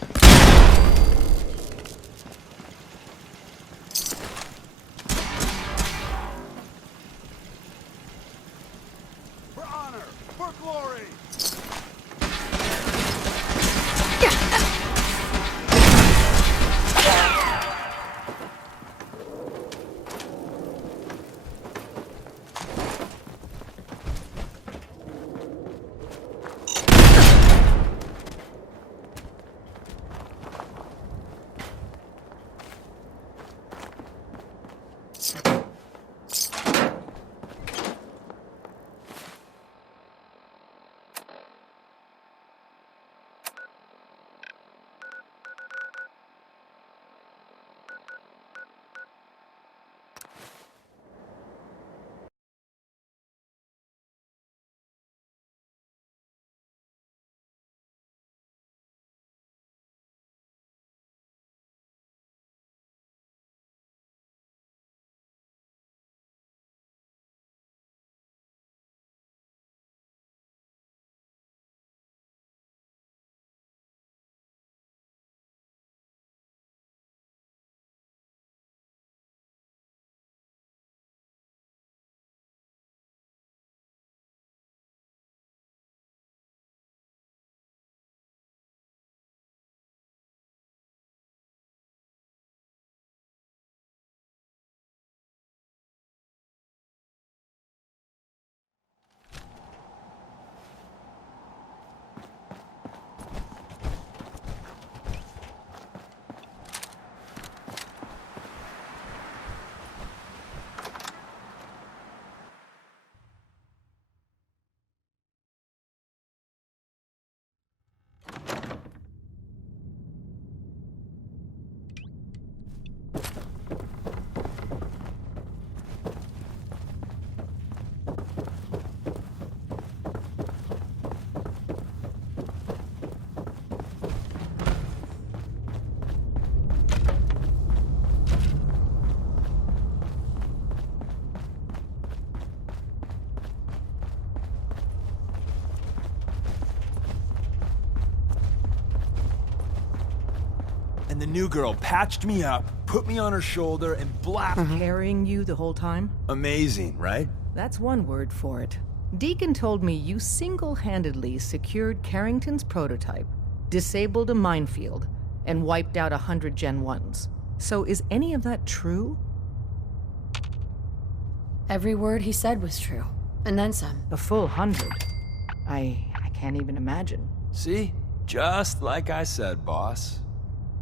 For honor! For glory! new girl patched me up, put me on her shoulder, and Carrying you the whole time? Amazing, right? That's one word for it. Deacon told me you single-handedly secured Carrington's prototype, disabled a minefield, and wiped out 100 Gen 1s. So is any of that true? Every word he said was true. And then some. A full 100? I can't even imagine. See? Just like I said, boss.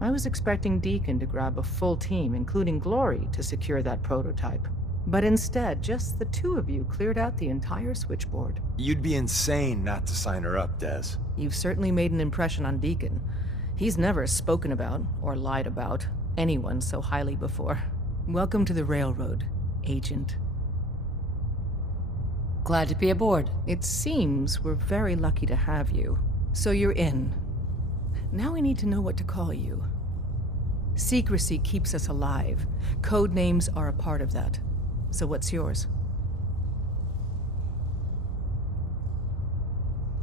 I was expecting Deacon to grab a full team, including Glory, to secure that prototype. But instead, just the two of you cleared out the entire switchboard. You'd be insane not to sign her up, Des. You've certainly made an impression on Deacon. He's never spoken about, or lied about, anyone so highly before. Welcome to the Railroad, Agent. Glad to be aboard. It seems we're very lucky to have you. So you're in. Now we need to know what to call you. Secrecy keeps us alive. Code names are a part of that. So what's yours?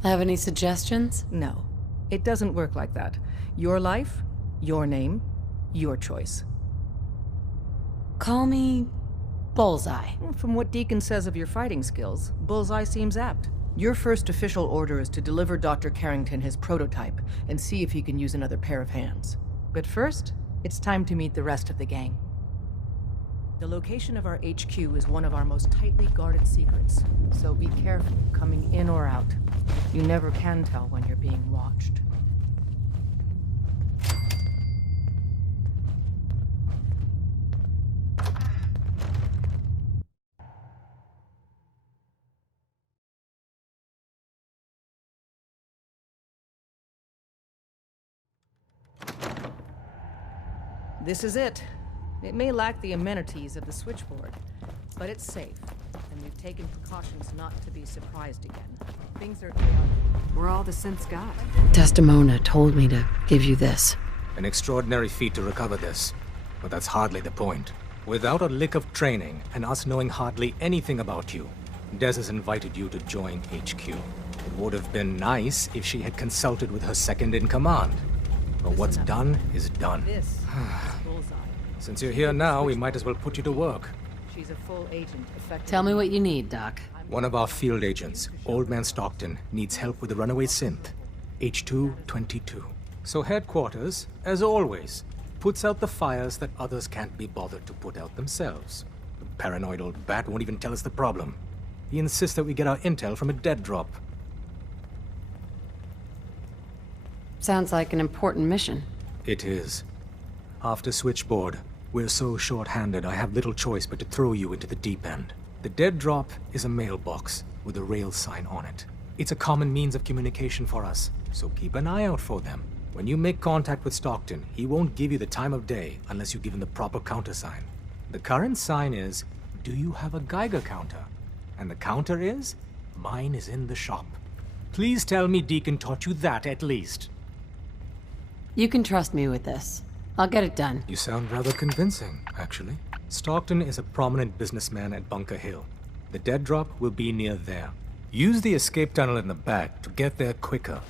Have any suggestions? No. It doesn't work like that. Your life, your name, your choice. Call me Bullseye. From what Deacon says of your fighting skills, Bullseye seems apt. Your first official order is to deliver Dr. Carrington his prototype and see if he can use another pair of hands. But first, it's time to meet the rest of the gang. The location of our HQ is one of our most tightly guarded secrets, so be careful coming in or out. You never can tell when you're being watched. This is it. It may lack the amenities of the switchboard, but it's safe, and we've taken precautions not to be surprised again. Things are chaotic. We're all the synths got. Desdemona told me to give you this. An extraordinary feat to recover this, but that's hardly the point. Without a lick of training, and us knowing hardly anything about you, Des has invited you to join HQ. It would have been nice if she had consulted with her second-in-command. But what's done is done. This is Bullseye. Since you're here now, we might as well put you to work. She's a full agent, effective. Tell me what you need, Doc. One of our field agents, Old Man Stockton, needs help with the runaway synth, H222. So headquarters, as always, puts out the fires that others can't be bothered to put out themselves. The paranoid old bat won't even tell us the problem. He insists that we get our intel from a dead drop. Sounds like an important mission. It is. After Switchboard, we're so short-handed I have little choice but to throw you into the deep end. The dead drop is a mailbox with a rail sign on it. It's a common means of communication for us, so keep an eye out for them. When you make contact with Stockton, he won't give you the time of day unless you give him the proper countersign. The current sign is, do you have a Geiger counter? And the counter is, mine is in the shop. Please tell me Deacon taught you that at least. You can trust me with this. I'll get it done. You sound rather convincing, actually. Stockton is a prominent businessman at Bunker Hill. The dead drop will be near there. Use the escape tunnel in the back to get there quicker.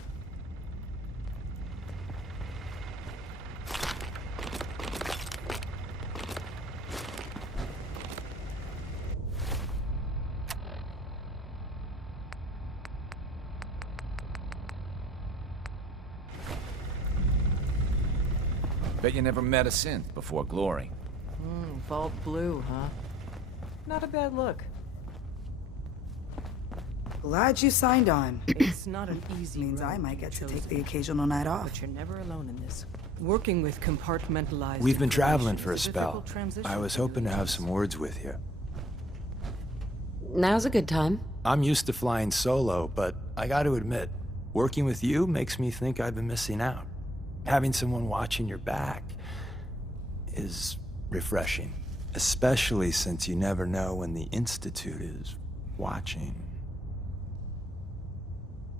Bet you never met a synth before Glory. Vault blue, huh? Not a bad look. Glad you signed on. It's not an easy Means road I might get to chosen, take the occasional night off. But you're never alone in this. Working with compartmentalized... We've been traveling information for a is spell. difficult transition I was for hoping to have individuals. some words with you. Now's a good time. I'm used to flying solo, but I gotta admit, working with you makes me think I've been missing out. Having someone watching your back is refreshing, especially since you never know when the Institute is watching.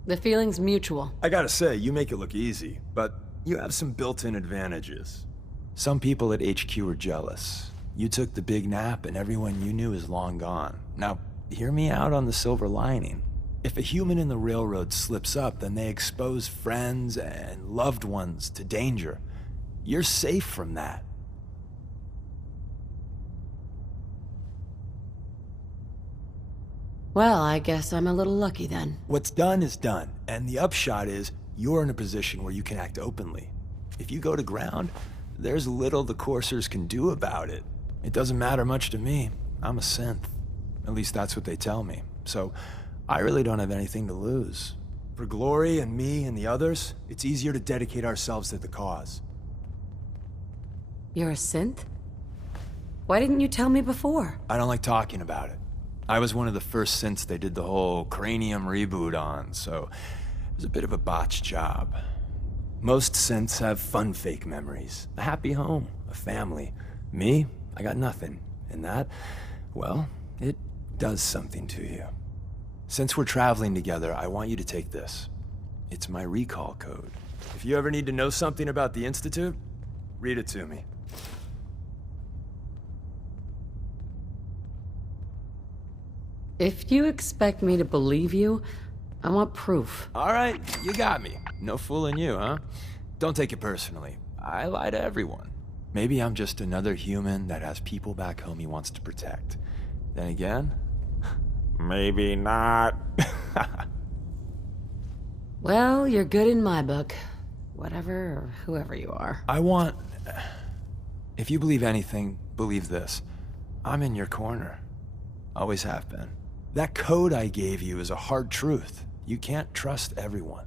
The feeling's mutual. I gotta say, you make it look easy, but you have some built-in advantages. Some people at HQ are jealous. You took the big nap and everyone you knew is long gone. Now, hear me out on the silver lining. If a human in the railroad slips up, then they expose friends and loved ones to danger. You're safe from that. Well, I guess I'm a little lucky then. What's done is done, and the upshot is you're in a position where you can act openly. If you go to ground, there's little the coursers can do about it. It doesn't matter much to me. I'm a synth. At least that's what they tell me. So I really don't have anything to lose. For Glory and me and the others, it's easier to dedicate ourselves to the cause. You're a synth? Why didn't you tell me before? I don't like talking about it. I was one of the first synths they did the whole cranium reboot on, so it was a bit of a botched job. Most synths have fun fake memories. A happy home, a family. Me, I got nothing. And that, well, it does something to you. Since we're traveling together, I want you to take this. It's my recall code. If you ever need to know something about the Institute, read it to me. If you expect me to believe you, I want proof. All right, you got me. No fooling you, huh? Don't take it personally. I lie to everyone. Maybe I'm just another human that has people back home he wants to protect. Then again, maybe not. Well, you're good in my book. Whatever or whoever you are. If you believe anything, believe this. I'm in your corner. Always have been. That code I gave you is a hard truth. You can't trust everyone.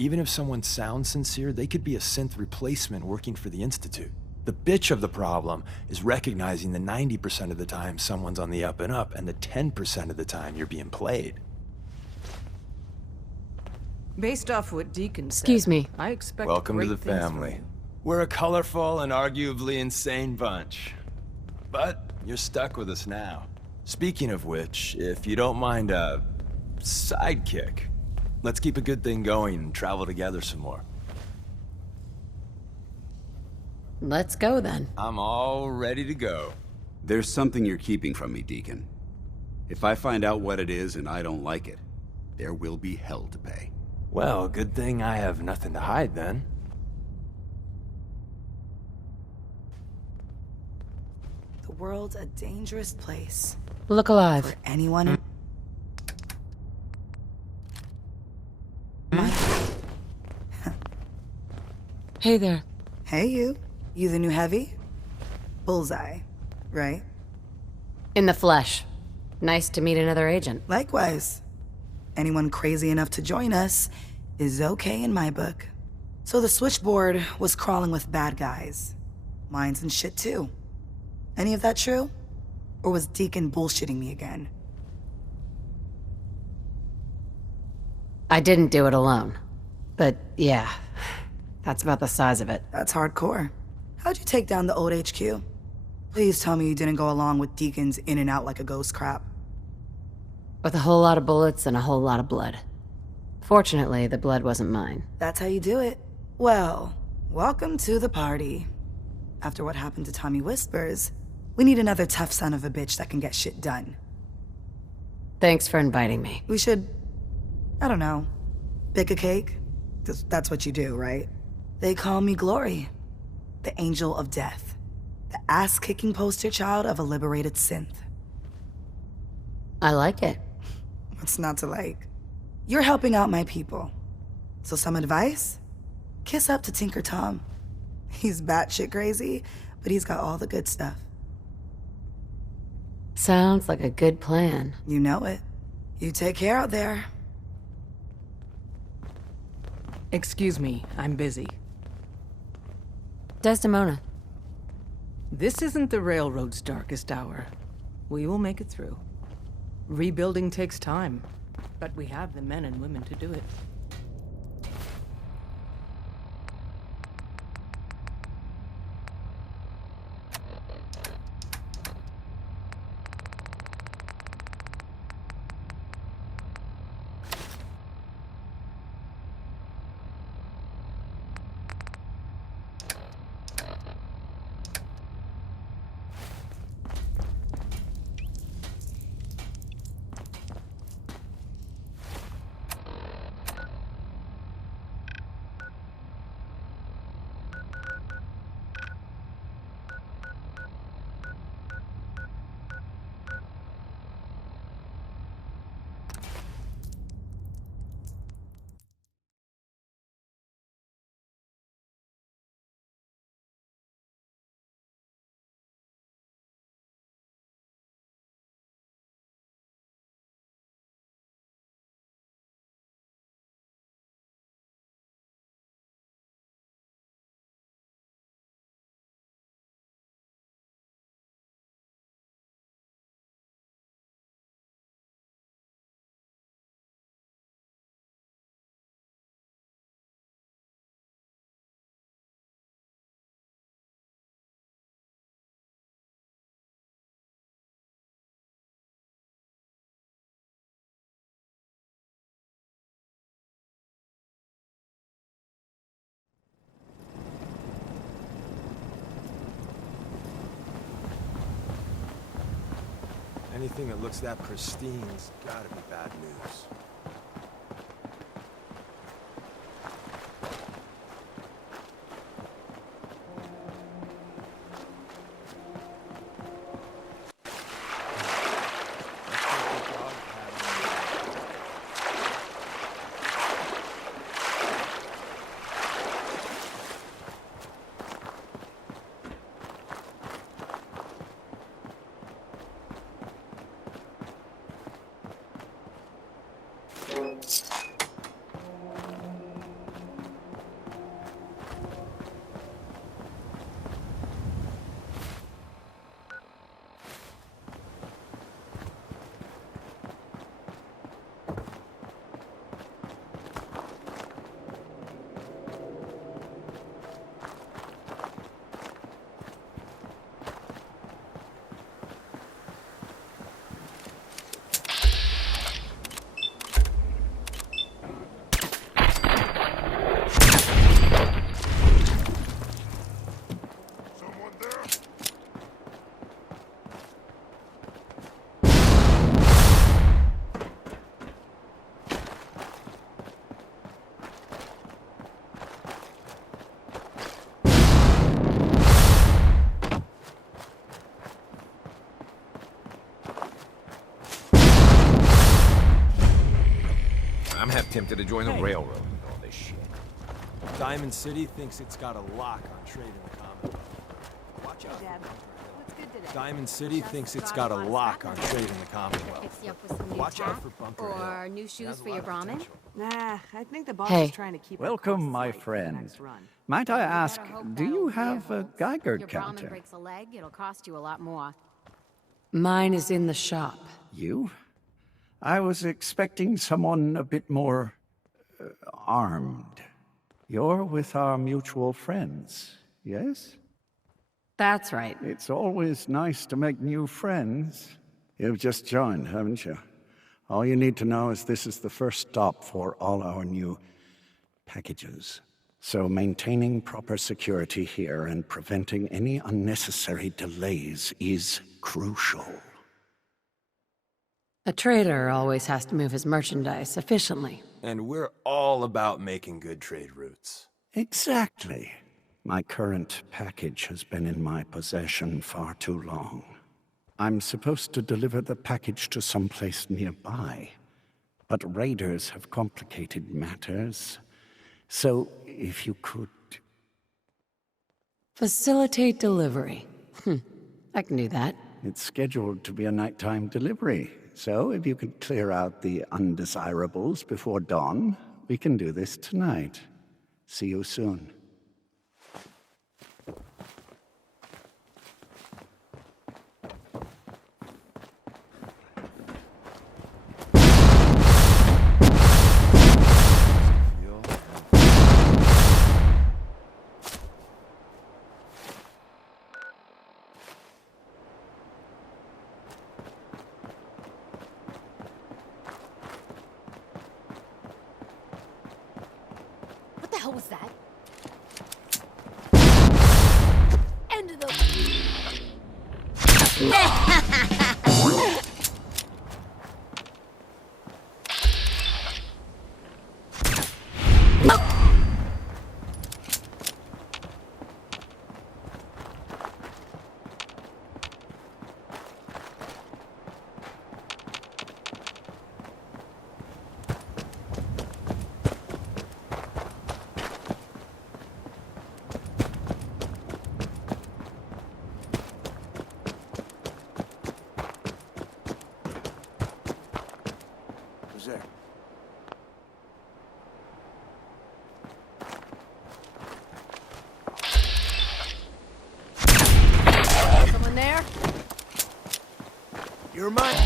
Even if someone sounds sincere, they could be a synth replacement working for the Institute. The bitch of the problem is recognizing the 90% of the time someone's on the up and up, and the 10% of the time you're being played. Based off what Deacon said, Excuse me. I expect Welcome to great the things from family. you. We're a colorful and arguably insane bunch. But you're stuck with us now. Speaking of which, if you don't mind a sidekick, let's keep a good thing going and travel together some more. Let's go then. I'm all ready to go. There's something you're keeping from me, Deacon. If I find out what it is and I don't like it, there will be hell to pay. Well, good thing I have nothing to hide then. The world's a dangerous place. Look alive. For anyone. Hey there. Hey, you. You the new heavy? Bullseye, right? In the flesh. Nice to meet another agent. Likewise. Anyone crazy enough to join us is okay in my book. So the switchboard was crawling with bad guys. Mines and shit too. Any of that true? Or was Deacon bullshitting me again? I didn't do it alone. But yeah, that's about the size of it. That's hardcore. How'd you take down the old HQ? Please tell me you didn't go along with Deacon's in and out like a ghost crap. With a whole lot of bullets and a whole lot of blood. Fortunately, the blood wasn't mine. That's how you do it. Well, welcome to the party. After what happened to Tommy Whispers, we need another tough son of a bitch that can get shit done. Thanks for inviting me. We should, I don't know, bake a cake? That's what you do, right? They call me Glory, the Angel of Death, the ass-kicking poster child of a liberated synth. I like it. What's not to like? You're helping out my people. So some advice? Kiss up to Tinker Tom. He's batshit crazy, but he's got all the good stuff. Sounds like a good plan. You know it. You take care out there. Excuse me, I'm busy. Desdemona. This isn't the railroad's darkest hour. We will make it through. Rebuilding takes time, but we have the men and women to do it. Anything that looks that pristine's gotta be bad news. I'm half tempted to join the railroad with all this shit. Diamond City thinks it's got a lock on trade in the Commonwealth. Watch out. Dad, what's good today? Diamond City thinks it's got a lock on trade in the Commonwealth. Fix you up with some new Watch out tack for Bunker or Hill. new It shoes has a for lot your of Brahmin. potential. Nah, I think the boss Hey. is trying to keep Welcome, my friend. Might I ask, do you have a Geiger Your Brahmin counter? breaks a leg, it'll cost you a lot more. Mine is in the shop. You? I was expecting someone a bit more armed. You're with our mutual friends, yes? That's right. It's always nice to make new friends. You've just joined, haven't you? All you need to know is this is the first stop for all our new packages. So maintaining proper security here and preventing any unnecessary delays is crucial. A trader always has to move his merchandise efficiently. And we're all about making good trade routes. Exactly. My current package has been in my possession far too long. I'm supposed to deliver the package to someplace nearby, but raiders have complicated matters. So, if you could... Facilitate delivery. I can do that. It's scheduled to be a nighttime delivery, so if you could clear out the undesirables before dawn, we can do this tonight. See you soon. What the hell was that? End of the... Who's there? Someone there? You're mine.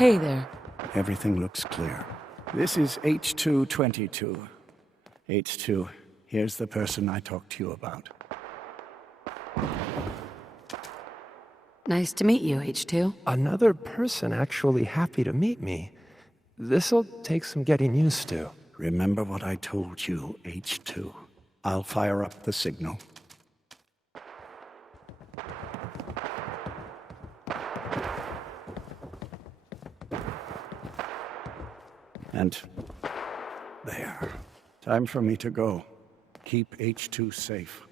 Hey there. Everything looks clear. This is H222. H2, here's the person I talked to you about. Nice to meet you, H2. Another person actually happy to meet me. This'll take some getting used to. Remember what I told you, H2. I'll fire up the signal. And there. Time for me to go. Keep H2 safe.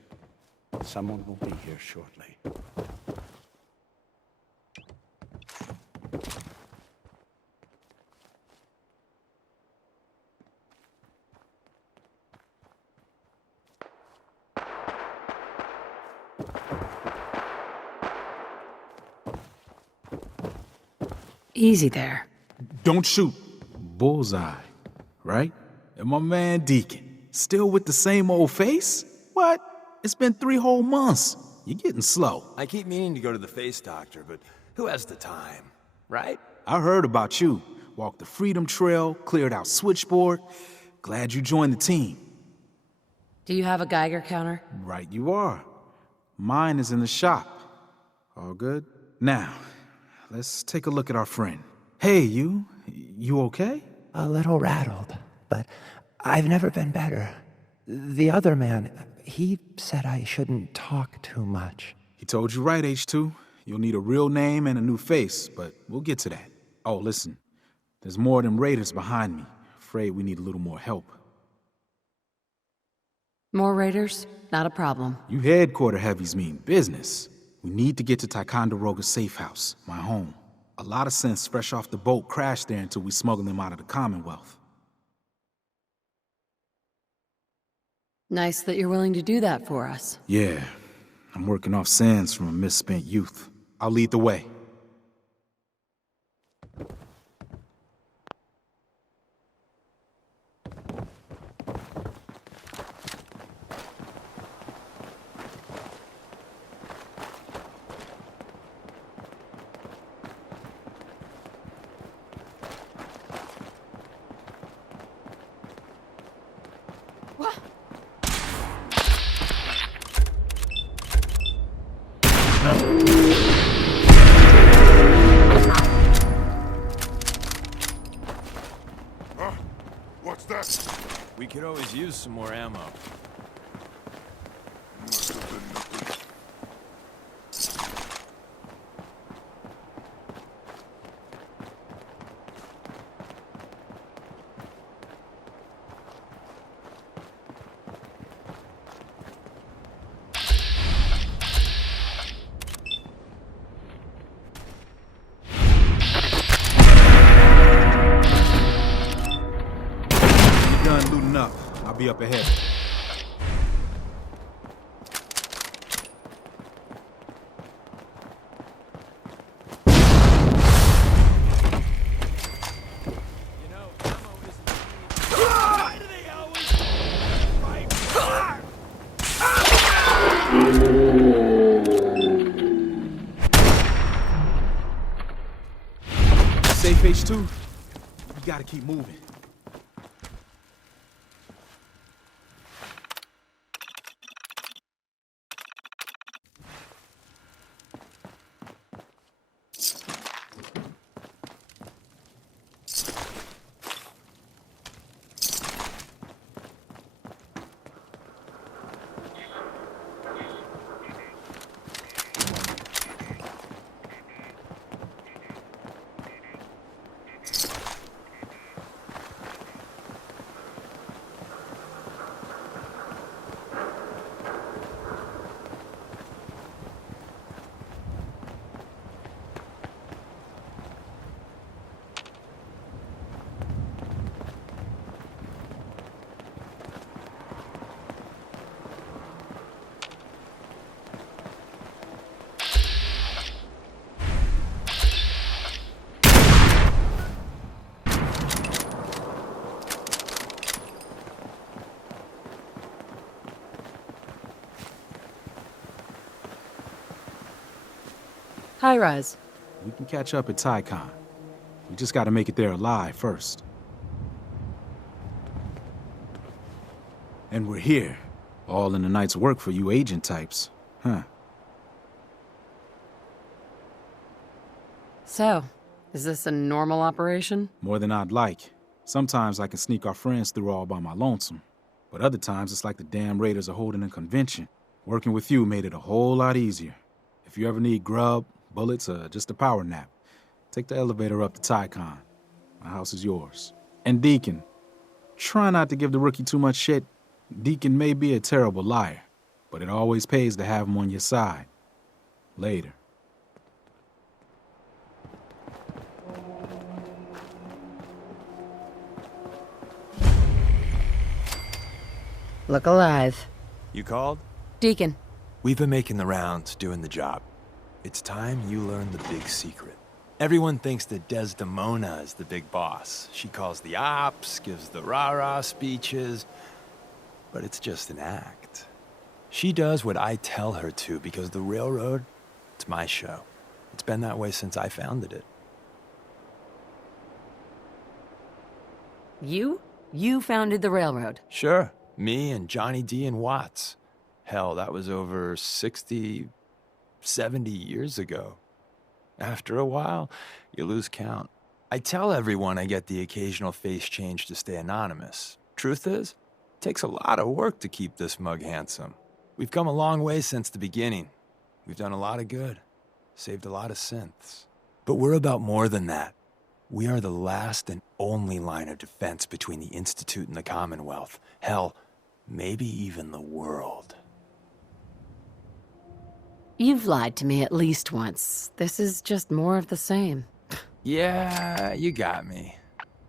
Someone will be here shortly. Easy there. Don't shoot. Bullseye, right? And my man Deacon, still with the same old face? What? It's been 3 whole months. You're getting slow. I keep meaning to go to the face doctor, but who has the time, right? I heard about you. Walked the Freedom Trail, cleared out Switchboard. Glad you joined the team. Do you have a Geiger counter? Right you are. Mine is in the shop. All good? Now, let's take a look at our friend. Hey, you okay? A little rattled, but I've never been better. The other man, he said I shouldn't talk too much. He told you right, H2. You'll need a real name and a new face, but we'll get to that. Oh, listen. There's more of them raiders behind me. Afraid we need a little more help. More raiders? Not a problem. You headquarter heavies mean business. We need to get to Ticonderoga's safe house, my home. A lot of sense fresh off the boat crashed there until we smuggled them out of the Commonwealth. Nice that you're willing to do that for us. Yeah, I'm working off sands from a misspent youth. I'll lead the way. What's that? We could always use some more ammo. Must have been nothing. Done looting up. I'll be up ahead. Safe H2? You gotta keep moving. Hi, Rise. We can catch up at Tycon. We just gotta make it there alive first. And we're here. All in the night's work for you agent types. Huh. So, is this a normal operation? More than I'd like. Sometimes I can sneak our friends through all by my lonesome. But other times it's like the damn raiders are holding a convention. Working with you made it a whole lot easier. If you ever need grub, bullets, or just a power nap, take the elevator up to Tycon. My house is yours. And Deacon, try not to give the rookie too much shit. Deacon may be a terrible liar, but it always pays to have him on your side. Later. Look alive. You called? Deacon. We've been making the rounds, doing the job. It's time you learn the big secret. Everyone thinks that Desdemona is the big boss. She calls the ops, gives the rah-rah speeches, but it's just an act. She does what I tell her to because the railroad, it's my show. It's been that way since I founded it. You? You founded the railroad? Sure. Me and Johnny D. and Watts. Hell, that was over 60, 70 years ago. After a while, you lose count. I tell everyone I get the occasional face change to stay anonymous. Truth is, it takes a lot of work to keep this mug handsome. We've come a long way since the beginning. We've done a lot of good, saved a lot of synths. But we're about more than that. We are the last and only line of defense between the Institute and the Commonwealth. Hell, maybe even the world. You've lied to me at least once. This is just more of the same. Yeah, you got me.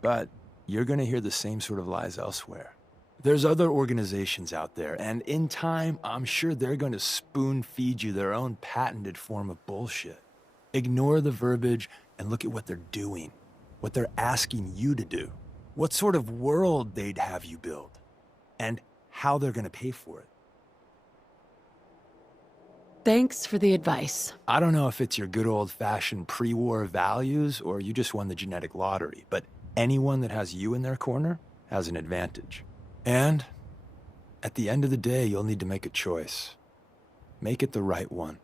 But you're gonna hear the same sort of lies elsewhere. There's other organizations out there, and in time, I'm sure they're gonna spoon-feed you their own patented form of bullshit. Ignore the verbiage and look at what they're doing, what they're asking you to do, what sort of world they'd have you build, and how they're gonna pay for it. Thanks for the advice. I don't know if it's your good old-fashioned pre-war values or you just won the genetic lottery, but anyone that has you in their corner has an advantage. And at the end of the day, you'll need to make a choice. Make it the right one.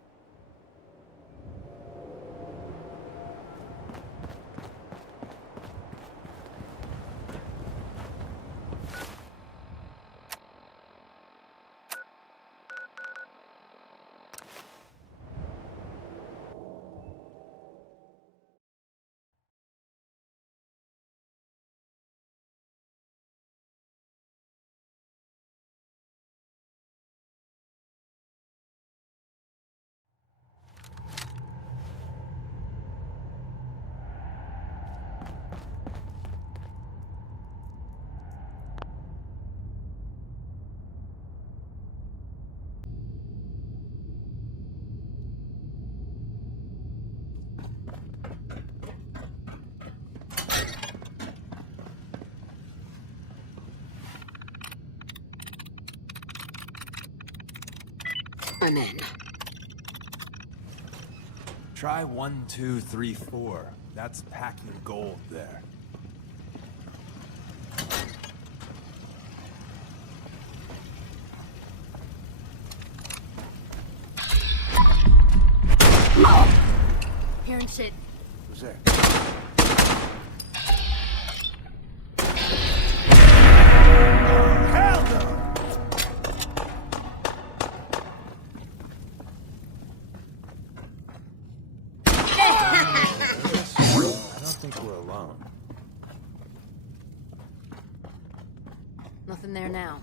I'm in. Try 1, 2, 3, 4. That's packing gold there. Hearing shit. Who's there? Nothing there now.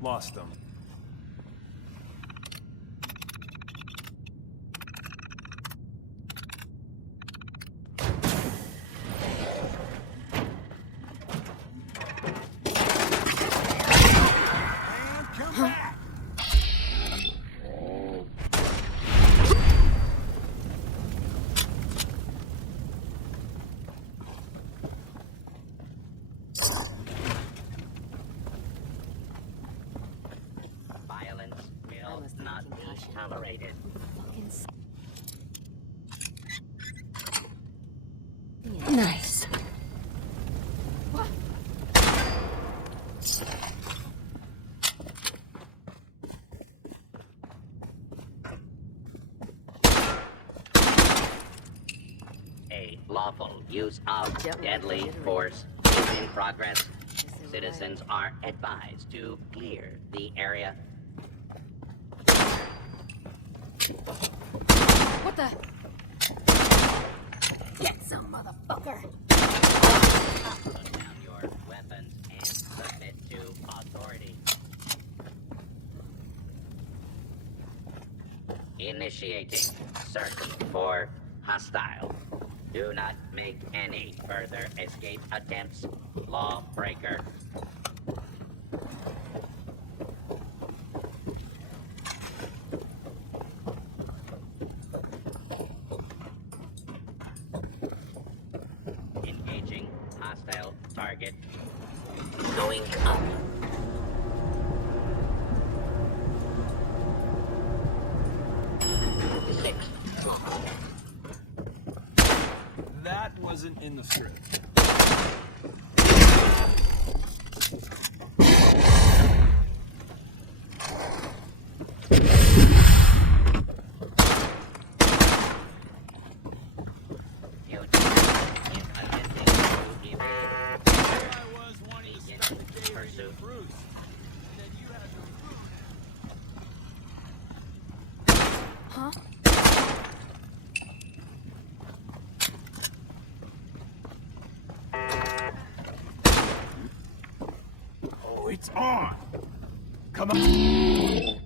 Lost them. Violence will not be tolerated. Use of deadly force is in progress. Citizens are advised to clear the area. What the? Get some, motherfucker! Put down your weapons and submit to authority. Initiating search for hostile. Do not make any further escape attempts. Lawbreaker. Engaging hostile target. Going up. That wasn't in the script. Huh? Oh, it's on! Come on!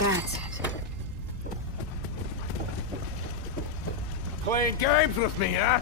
That's it. Playing games with me, huh?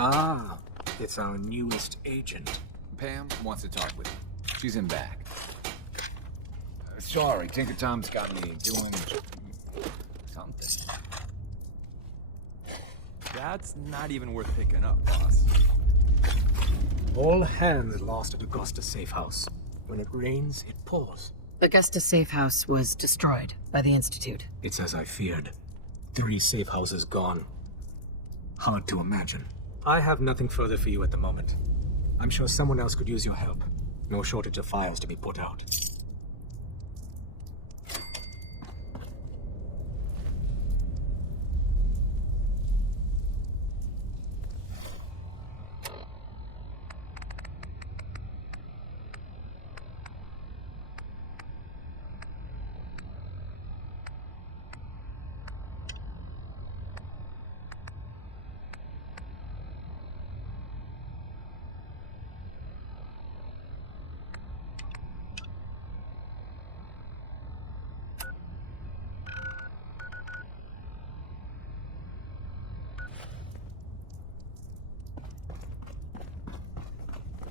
Ah, it's our newest agent. Pam wants to talk with you. She's in back. Sorry, Tinker Tom's got me doing something. That's not even worth picking up, boss. All hands lost at Augusta Safe House. When it rains, it pours. Augusta Safe House was destroyed by the Institute. It's as I feared. 3 safe houses gone. Hard to imagine. I have nothing further for you at the moment. I'm sure someone else could use your help. No shortage of fires to be put out.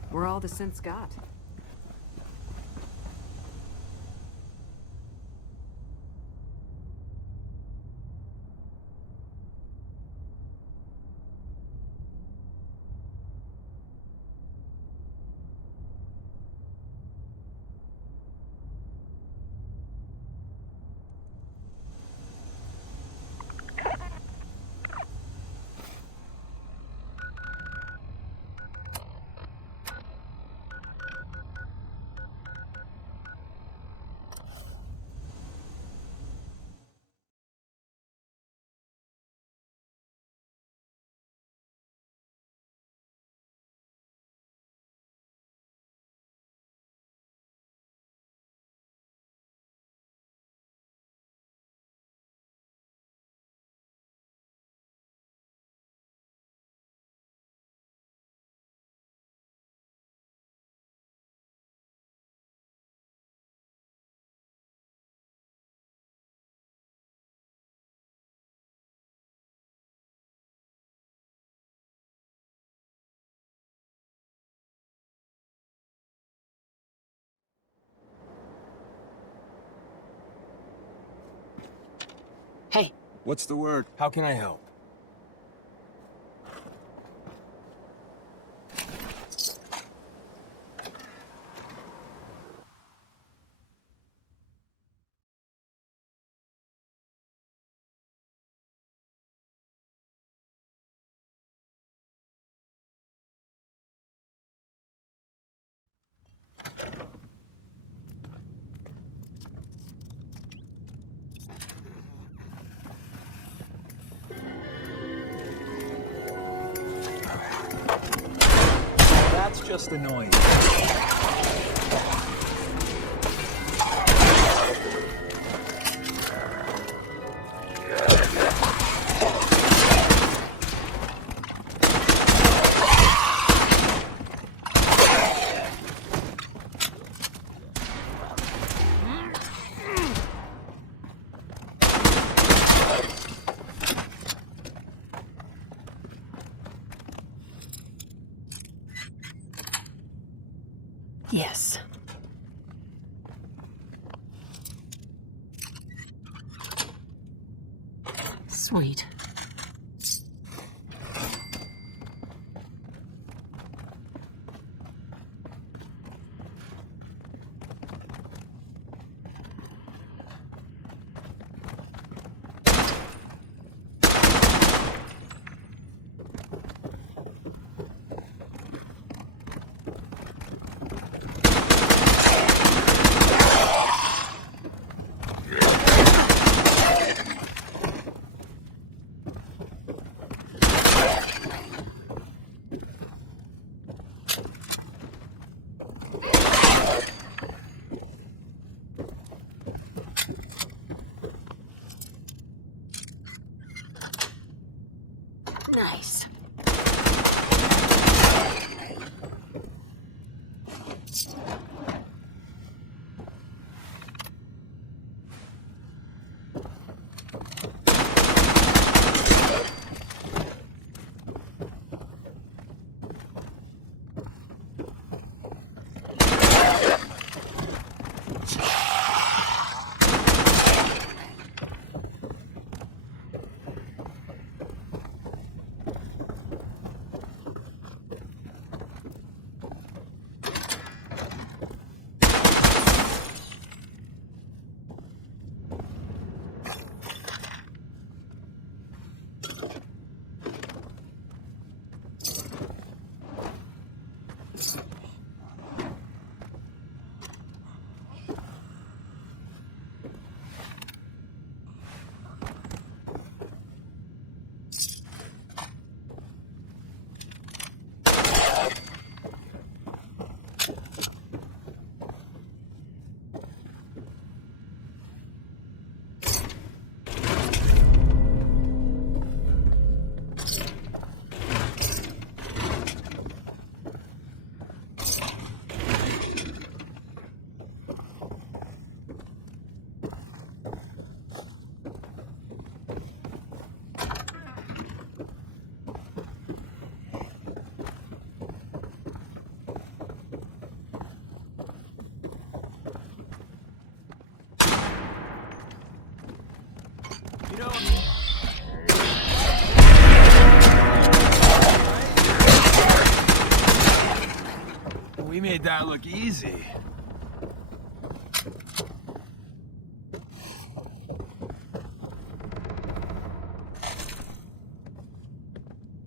Where all the synths got? Hey. What's the word? How can I help? That's just the noise. Yes. Sweet. Nice. We made that look easy.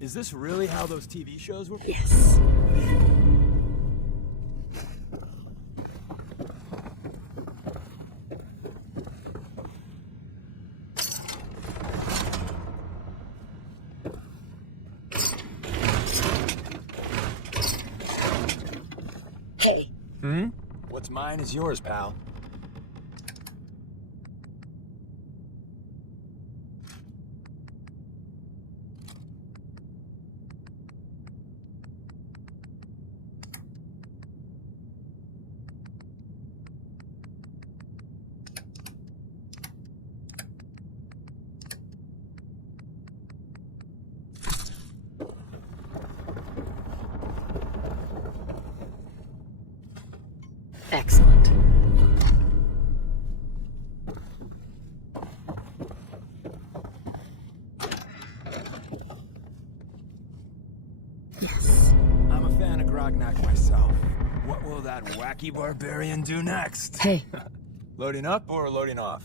Is this really how those TV shows were? Yes. Hey. What's mine is yours, pal. Excellent. I'm a fan of Grognak myself. What will that wacky barbarian do next? Hey. Loading up or loading off?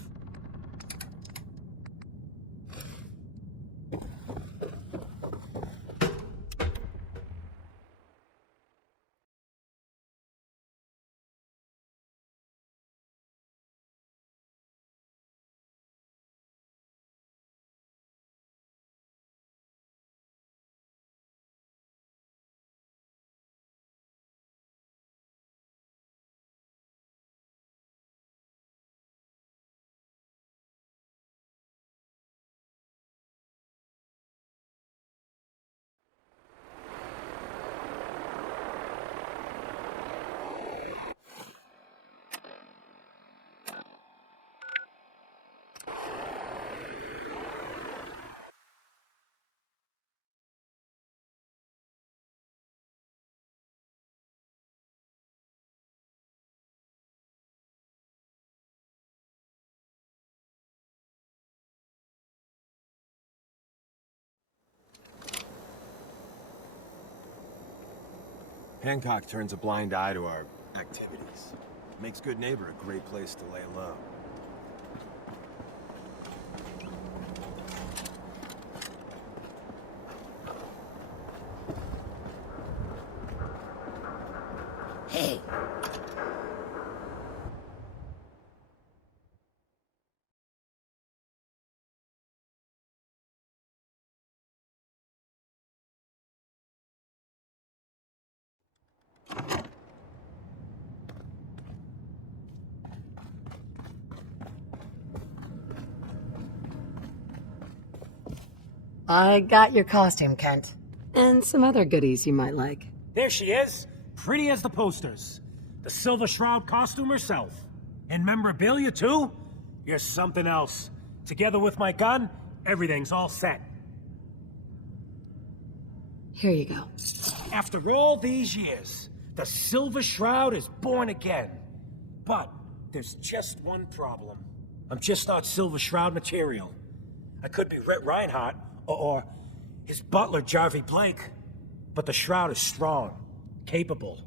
Hancock turns a blind eye to our activities. Makes Good Neighbor a great place to lay low. Hey. I got your costume, Kent. And some other goodies you might like. There she is, pretty as the posters. The Silver Shroud costume herself. And memorabilia, too? You're something else. Together with my gun, everything's all set. Here you go. After all these years, the Silver Shroud is born again. But there's just one problem. I'm just not Silver Shroud material. I could be Rhett Reinhardt, or his butler, Jarvie Blake. But the Shroud is strong, capable.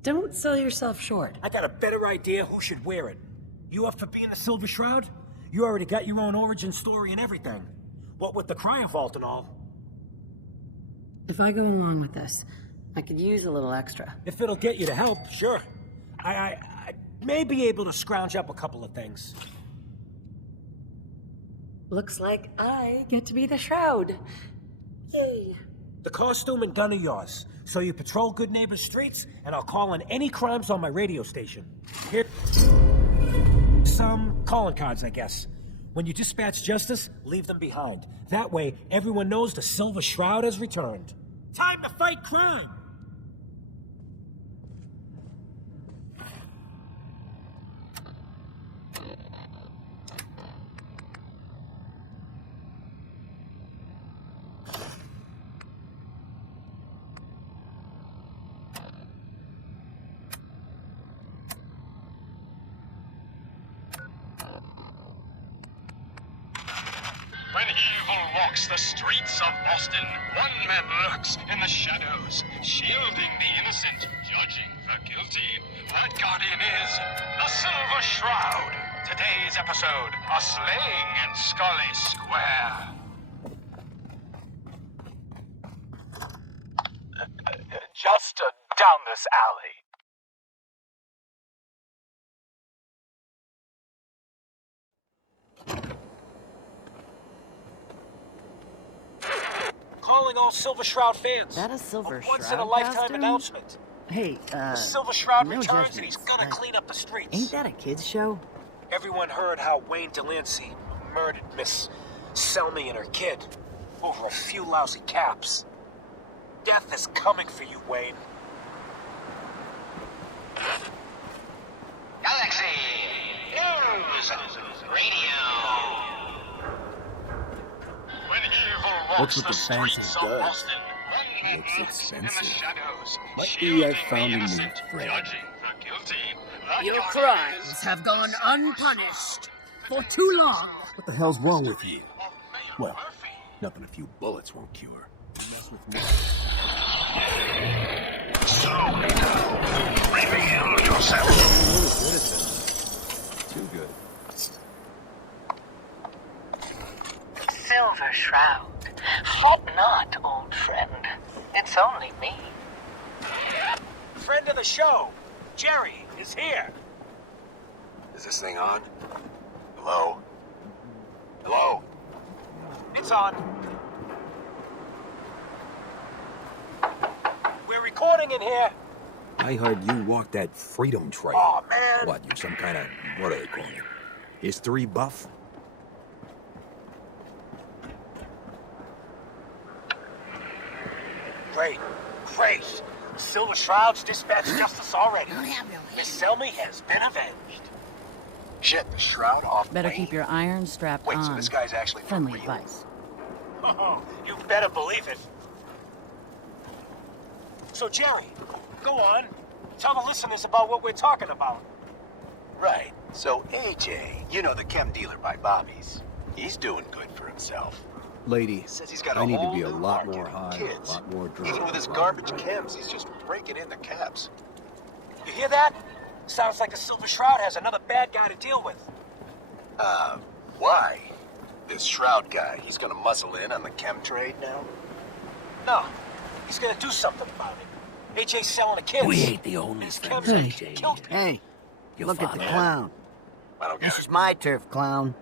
Don't sell yourself short. I got a better idea who should wear it. You up for being the Silver Shroud? You already got your own origin story and everything. What with the cryo vault and all. If I go along with this, I could use a little extra. If it'll get you to help, sure. I may be able to scrounge up a couple of things. Looks like I get to be the Shroud. Yay! The costume and gun are yours, so you patrol Good Neighbor streets, and I'll call in any crimes on my radio station. Here, some calling cards, I guess. When you dispatch justice, leave them behind. That way, everyone knows the Silver Shroud has returned. Time to fight crime! When evil walks the streets of Boston, one man lurks in the shadows, shielding the innocent, judging the guilty. That guardian is the Silver Shroud. Today's episode, a slaying in Scully Square. Just down this alley. Calling all Silver Shroud fans. That a Silver Shroud Once in a lifetime costume? announcement. Hey, The Silver Shroud no returns and he's judgments, gotta but clean up the streets. ain't that a kid's show? Everyone heard how Wayne Delancey murdered Miss Selmy and her kid over a few lousy caps. Death is coming for you, Wayne. Galaxy News Radio. When evil What's walks with the the fancy streets of stuff? Boston, Looks expensive. shadows, Might be I shielding found the a new innocent, friend. judging the guilty. That Your guardian crimes is have gone unpunished for too long. What the hell's wrong with you? Well, nothing a few bullets won't cure. You mess with me. Reveal yourself. Too good. Silver Shroud. Fret not, old friend. It's only me. Friend of the show, Jerry, is here. Is this thing on? Hello? Hello? It's on. We're recording in here. I heard you walk that freedom trail. Aw, man. What, you some kind of, what are they calling it? History buff? Great. Great. Silver Shroud's dispatched justice already. Miss Selmy has been avenged. Shit, the Shroud off Better Wayne? keep your iron strapped Wait, on. so this guy's actually for Friendly real? advice. Oh, you better believe it. So, Jerry, go on. Tell the listeners about what we're talking about. Right. So AJ, you know, the chem dealer by Bobby's, he's doing good for himself. Lady, Says he's got a I need to whole be a new lot market more of high, kids. a lot more drunk. Even with his garbage chems, he's just raking in the cabs. You hear that? Sounds like the Silver Shroud has another bad guy to deal with. Why? This Shroud guy, he's gonna muscle in on the chem trade now? No, he's gonna do something about it. AJ's selling the kids. We ain't the only These things chems AJ killed needed. Hey, Your look at the father. clown. I don't This is my turf, clown.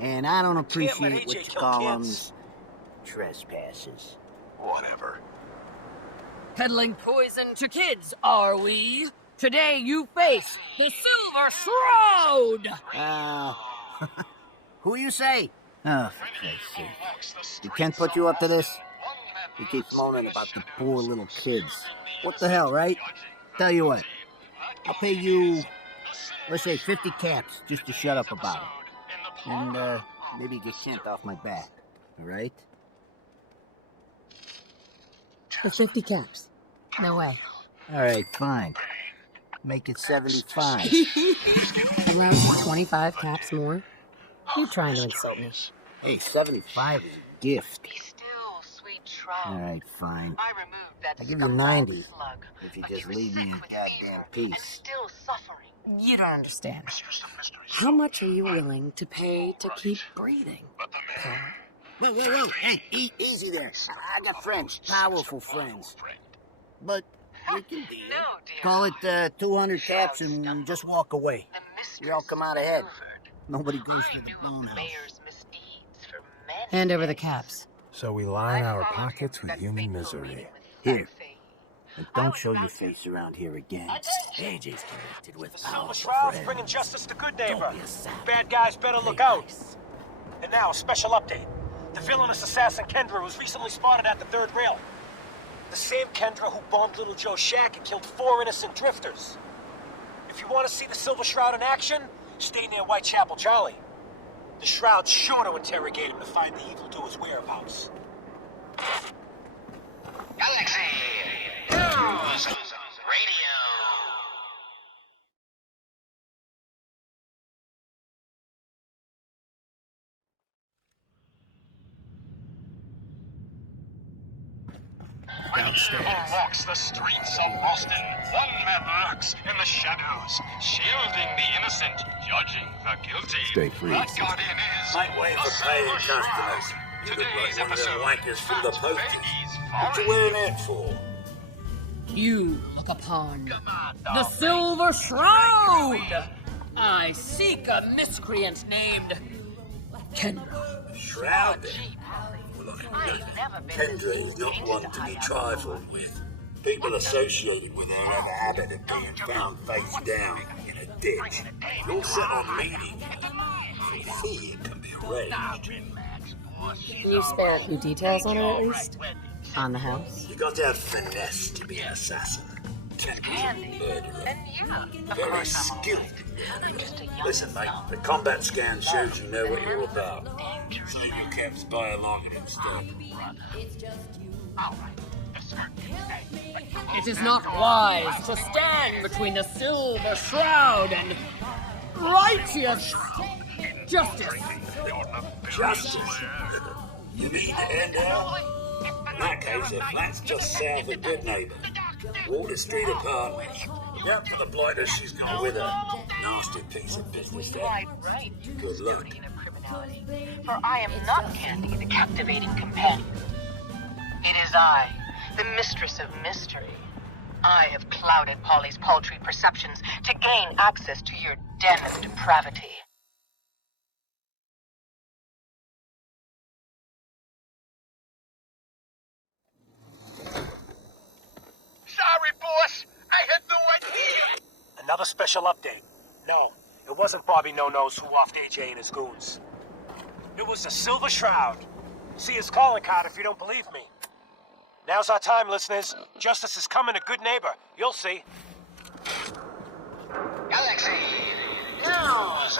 And I don't Can't appreciate let what AJ you kill call kids. trespassers. Whatever. Peddling poison to kids, are we? Today you face the Silver Shroud! Who you say? Oh, for Christ's sake. We can't put you up to this? You keep moaning about the poor little kids. What the hell, right? Tell you what, I'll pay you, let's say 50 caps just to shut up about it. And, maybe get sent off my back, all right? For 50 caps. No way. All right, fine. Make it 75. Allows you 25 caps more? You're trying to insult me. Hey, 75 is a gift. Be still, sweet Shroud. All right, fine. I removed that I'll give you 90 if you just leave me in goddamn peace. still suffering. You don't understand. How much are you willing to pay to keep breathing? Whoa. Hey, easy there. I got friends, powerful friends. But we can call it 200 caps and just walk away. We all come out ahead. Nobody goes to the bone house. Hand over the caps. So we line our pockets with human misery. Here. And don't show your face around here again. AJ's connected with Silver powerful Shroud's friends. bringing justice to good neighbor. Don't be a sap. Bad guys better look out. And now, a special update. The villainous assassin Kendra was recently spotted at the third rail. The same Kendra who bombed Little Joe's shack and killed 4 innocent drifters. If you want to see the Silver Shroud in action, stay near Whitechapel Charlie. The Shroud's sure to interrogate him to find the evildoer's whereabouts. Galaxy News Radio. evil walks the streets of Boston. One man lurks in the shadows, shielding the innocent, judging the guilty. Stay free. That guardian is Make way for paying customers. You look like one of them wankers from the posters. What you wearing that for? You look upon the Silver Shroud! I seek a miscreant named Kendra. Shroud? Look, Kendra is not one to be trifled with. People associated with her have a habit of being found face down in a ditch. You're set on meeting. For a fee, it can be arranged. Can you spare a few details on it at least? On the house? You got to have finesse to be an assassin. Tempting murderer. Very skilled. Listen, mate, the combat scan shows you know what you're about. So you can't spy along it instead. It is not wise to stand between the Silver Shroud and righteous justice. Justice? You mean the end out? In that case, if that's just south of Good Neighbor, Water Street Apartments. Yep, for the blighter she's gone with her. Nasty piece of business there. Good luck. For I am not Candy, the captivating companion. It is I, the mistress of mystery. I have clouded Polly's paltry perceptions to gain access to your den of depravity. Sorry, boss. I had no idea. Another special update. No, it wasn't Bobby No-Nos who offed AJ and his goons. It was the Silver Shroud. See his calling card if you don't believe me. Now's our time, listeners. Justice is coming to Good Neighbor. You'll see. Galaxy News.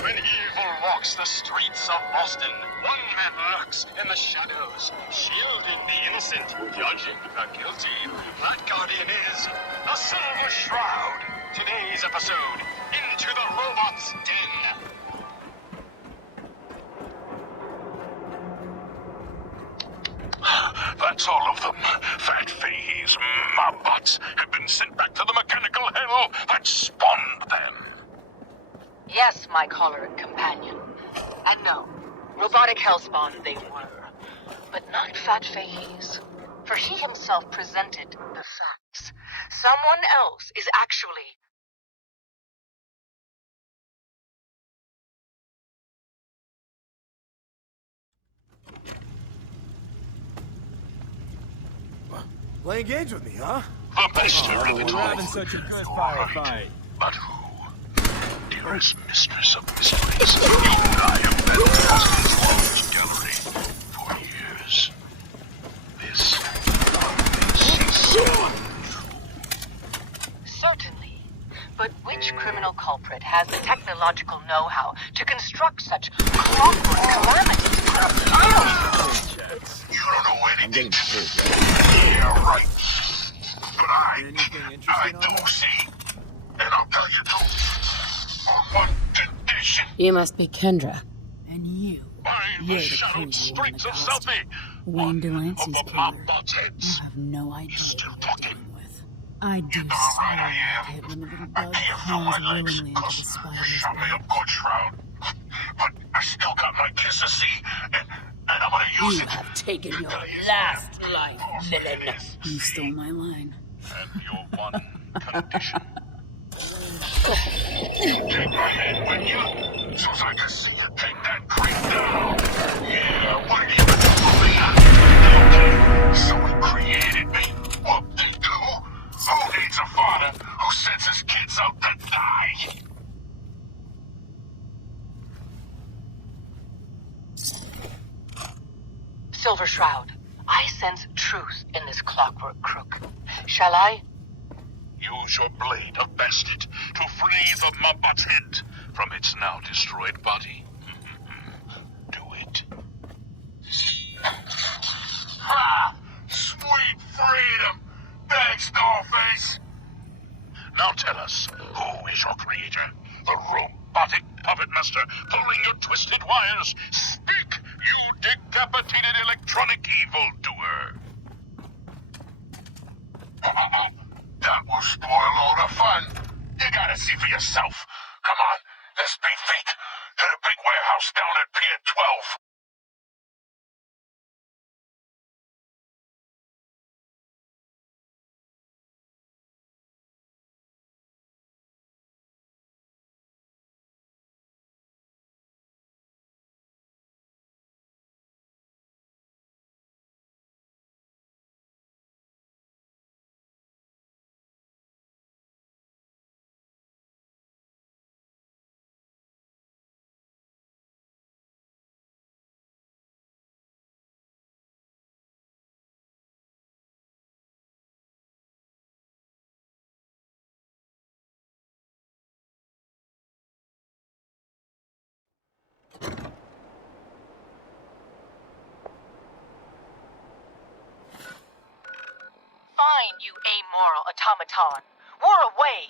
When evil walks the streets of Boston, one man lurks in the shadows, shielding the innocent, judging the guilty. That guardian is the Silver Shroud. Today's episode, Into the Robot's Den. That's all of them. Fat Fahey's mobbots have been sent back to the mechanical hell that spawned them. Yes, my choleric companion. And no, robotic hellspawn they were. But not Fat Fahey's. For he himself presented the facts. Someone else is actually... Playing games with me, huh? The best are in the We're having such a crisp firefight. But who? Dearest mistress of mysteries, even I have been lost in the gallery for years. This is Certainly. But which criminal culprit has the technological know-how to construct such clockwork calamities? You don't know anything. Yeah, right. But I do see. And I'll tell you too. On one condition. You must be Kendra. And you, Find you're the the shadowed crazy one in streets the of costume. Selby. Wayne Delancey's Of the killer. mob-bots' You heads. have no idea Still what you're talking. dealing with. I do You know right I hate am. when the little I bug can't feel crawls my legs willingly into the cause spider's shot me web. a good shroud. But I still got my kiss to see, and I'm gonna use You it. have taken your Last life, villain. You stole my line. And your one condition. Take my hand, will you? So I can see you take that creep down. Yeah, what are you doing? So he created me. Silver Shroud. I sense truth in this clockwork crook. Shall I? Use your blade of Bastet to free the Mabbat's head from its now destroyed body. Do it. Ha! Sweet freedom! Thanks, Dollface! Now tell us, who is your creator? The robotic puppet master pulling your twisted wires? Speak, you decapitated electronic evildoer! That will spoil all the fun. You gotta see for yourself. Come on, let's beat feet to the big warehouse down at Pier 12. Fine, you amoral automaton. We're away.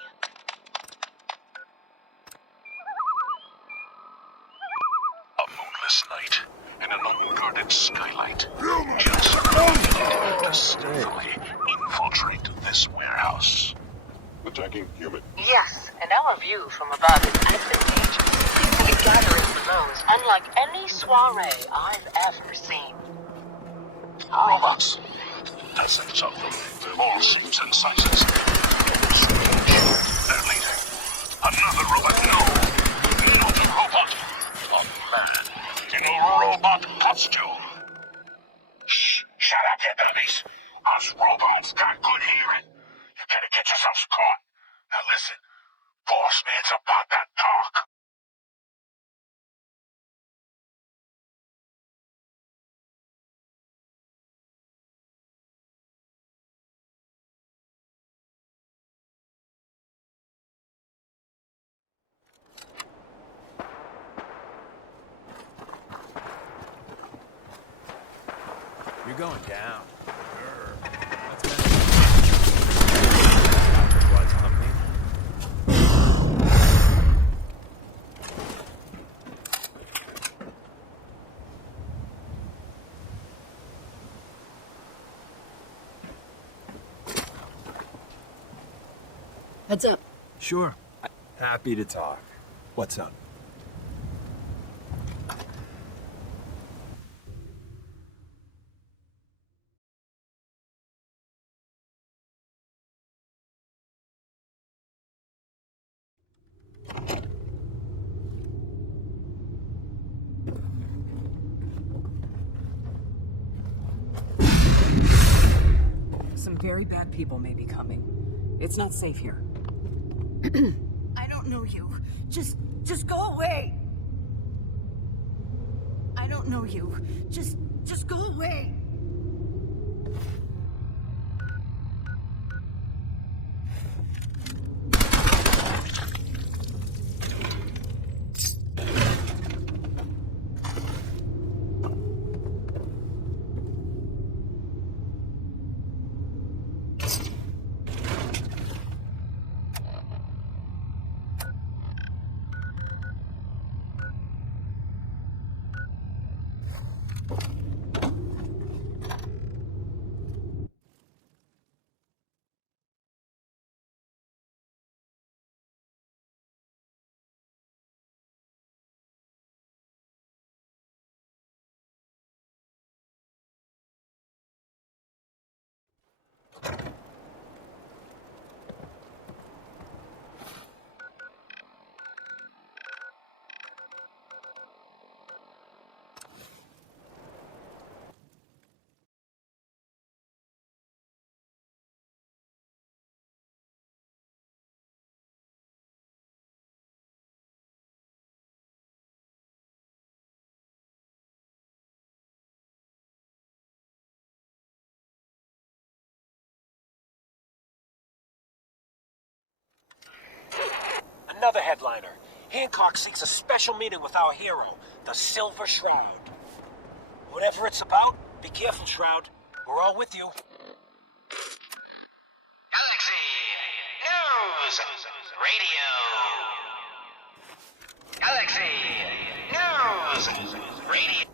A moonless night and an unguarded skylight. Stealthily infiltrate this warehouse. Attacking human. Yes, and our view from above is advantageous. We gather in rows unlike any soiree I've ever seen. Robots. Dozens of them, all shapes and sizes. They're leading. Another robot, no. Not a robot. A man in a robot costume. Shh, shut up, you babies. Us robots got good hearing. You better get yourselves caught. Now listen, boss man's about that talk. You're going down. Heads up. Sure. Happy to talk. What's up? Some very bad people may be coming. It's not safe here. I don't know you. Just go away. I don't know you. Just go away. another headliner. Hancock seeks a special meeting with our hero, the Silver Shroud. Whatever it's about, be careful, Shroud. We're all with you. News Radio. Galaxy News Radio.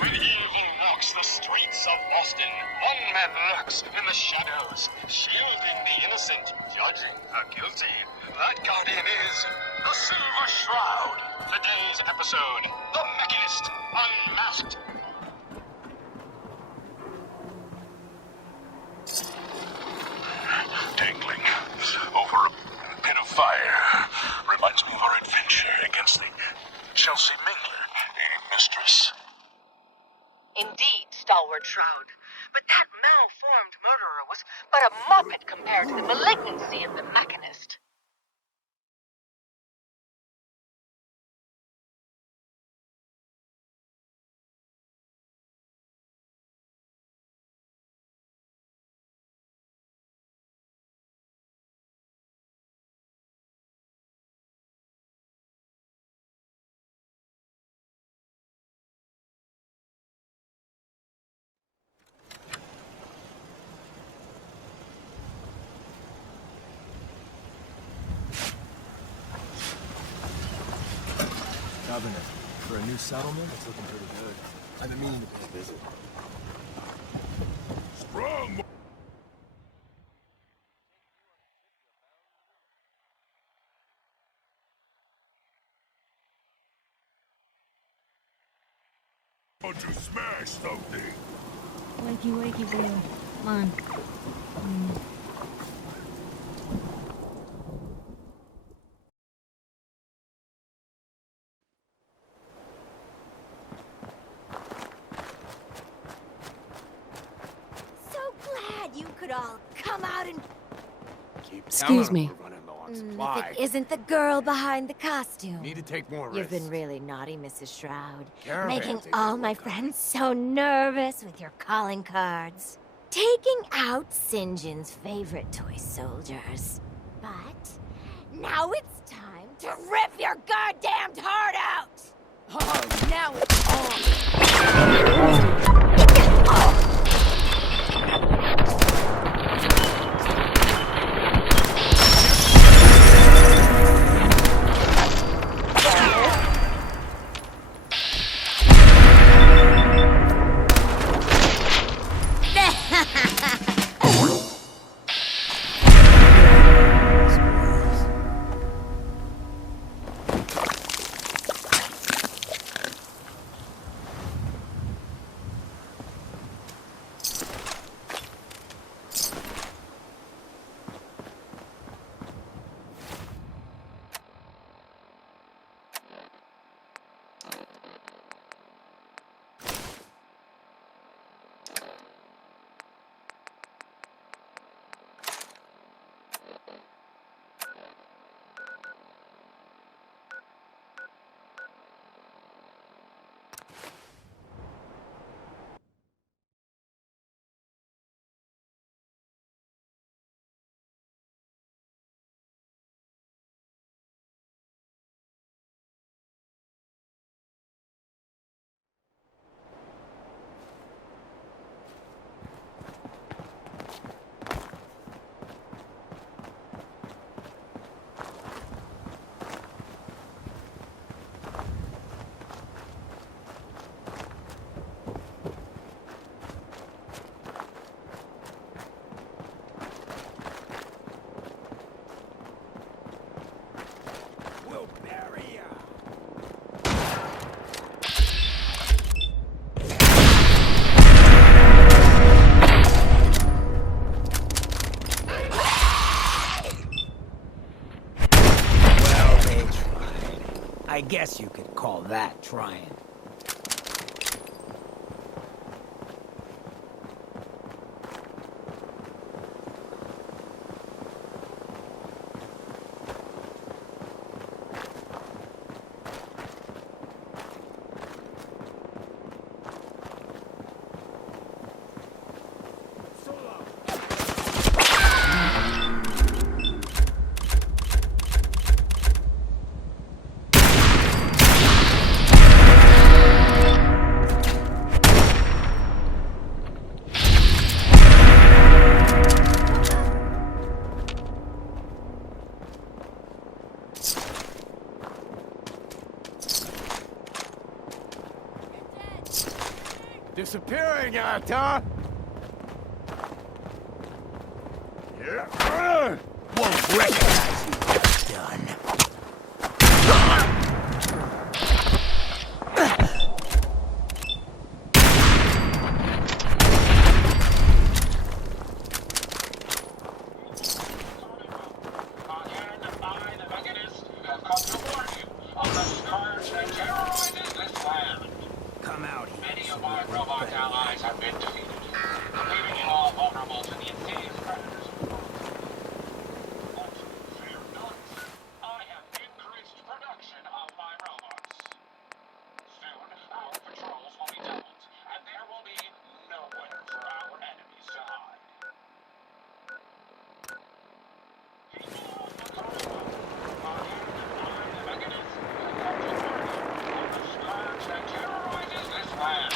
When evil walks the streets of Boston, one man lurks in the shadows, shielding the innocent, judging the guilty. That guardian is the Silver Shroud. Today's episode, The Mechanist Unmasked. Dangling over a pit of fire reminds me of our adventure against the Chelsea Mingler, mistress. Indeed, stalwart Shroud. But that malformed murderer was but a muppet compared to the malignancy of the Mechanist. Governor, for a new settlement, it's looking pretty good. I've been meaning to pay a visit. Strong! Want to smash something? Wakey, wakey, boy. Come on. So glad you could all come out and... Excuse me. if it isn't the girl behind the costume. Need to take more You've risks. been really naughty, Mrs. Shroud. Caravans Making ain't all my friends so nervous with your calling cards. Taking out St. John's favorite toy soldiers. But now it's time to rip your goddamned heart out! Oh, now it's on! I guess you could call that trying. Disappearing act, huh? Yeah. Won't recognize you, done. Come out here. Many of my robot allies have been defeated, leaving you all vulnerable to the insidious predators of the world. But fear not, I have increased production of my robots. Soon, our patrols will be doubled, and there will be nowhere for our enemies to hide. People of the Commonwealth, I am the Mechanist, have come to warn you of the scourge that terrorizes this land.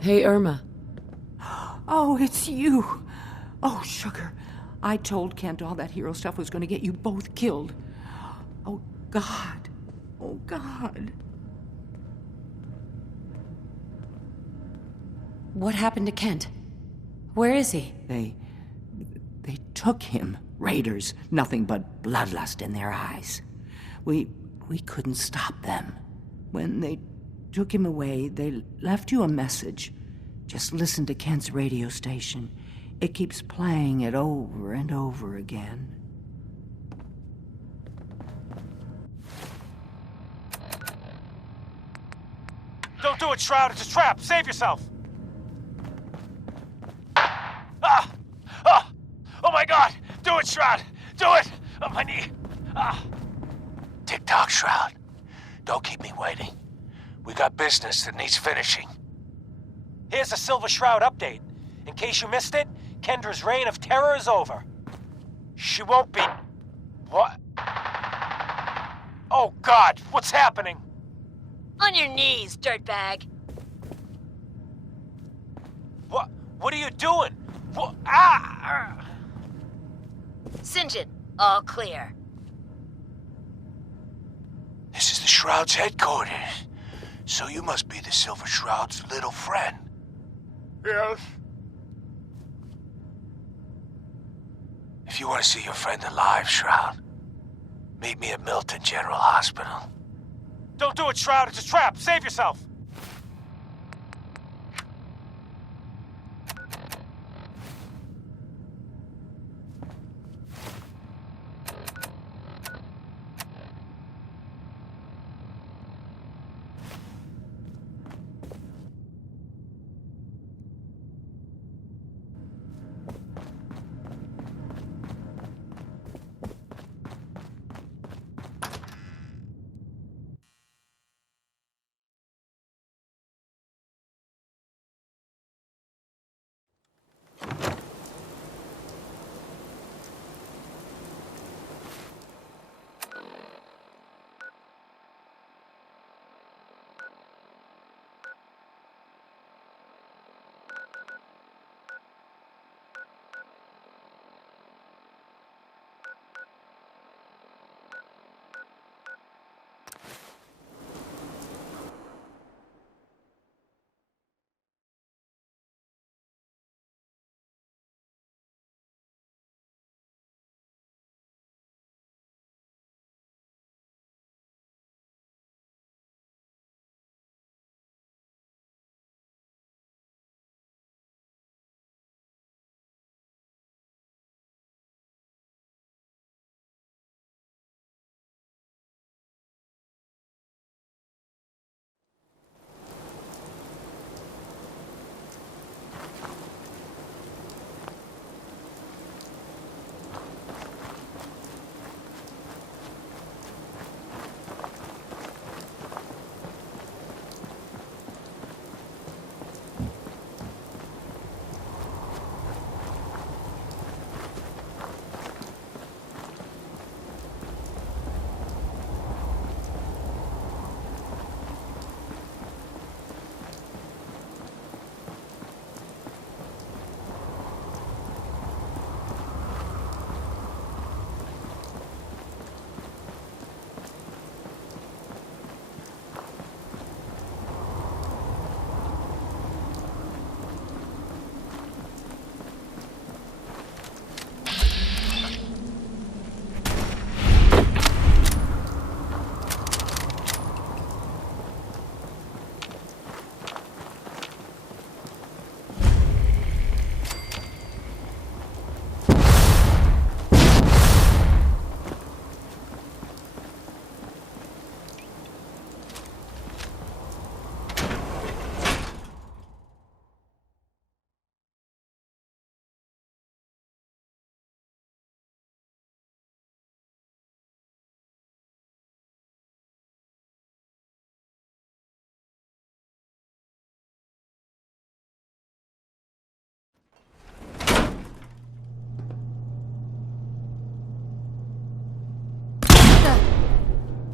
Hey, Irma. Oh, it's you. Oh, sugar. I told Kent all that hero stuff was going to get you both killed. Oh, God. Oh, God. What happened to Kent? Where is he? They took him. Raiders. Nothing but bloodlust in their eyes. We couldn't stop them. When they took him away, they left you a message. Just listen to Kent's radio station. It keeps playing it over and over again. Don't do it, Shroud. It's a trap. Save yourself. Ah! Ah! Oh my God! Do it, Shroud! Do it! On my knee. Ah! Tick-tock, Shroud. Don't keep me waiting. We got business that needs finishing. Here's a Silver Shroud update. In case you missed it, Kendra's reign of terror is over. She won't be... What? Oh, God! What's happening? On your knees, dirtbag. What are you doing? What? Ah! St. John, all clear. This is the Shroud's headquarters. So you must be the Silver Shroud's little friend. Yes. If you want to see your friend alive, Shroud, meet me at Milton General Hospital. Don't do it, Shroud. It's a trap. Save yourself.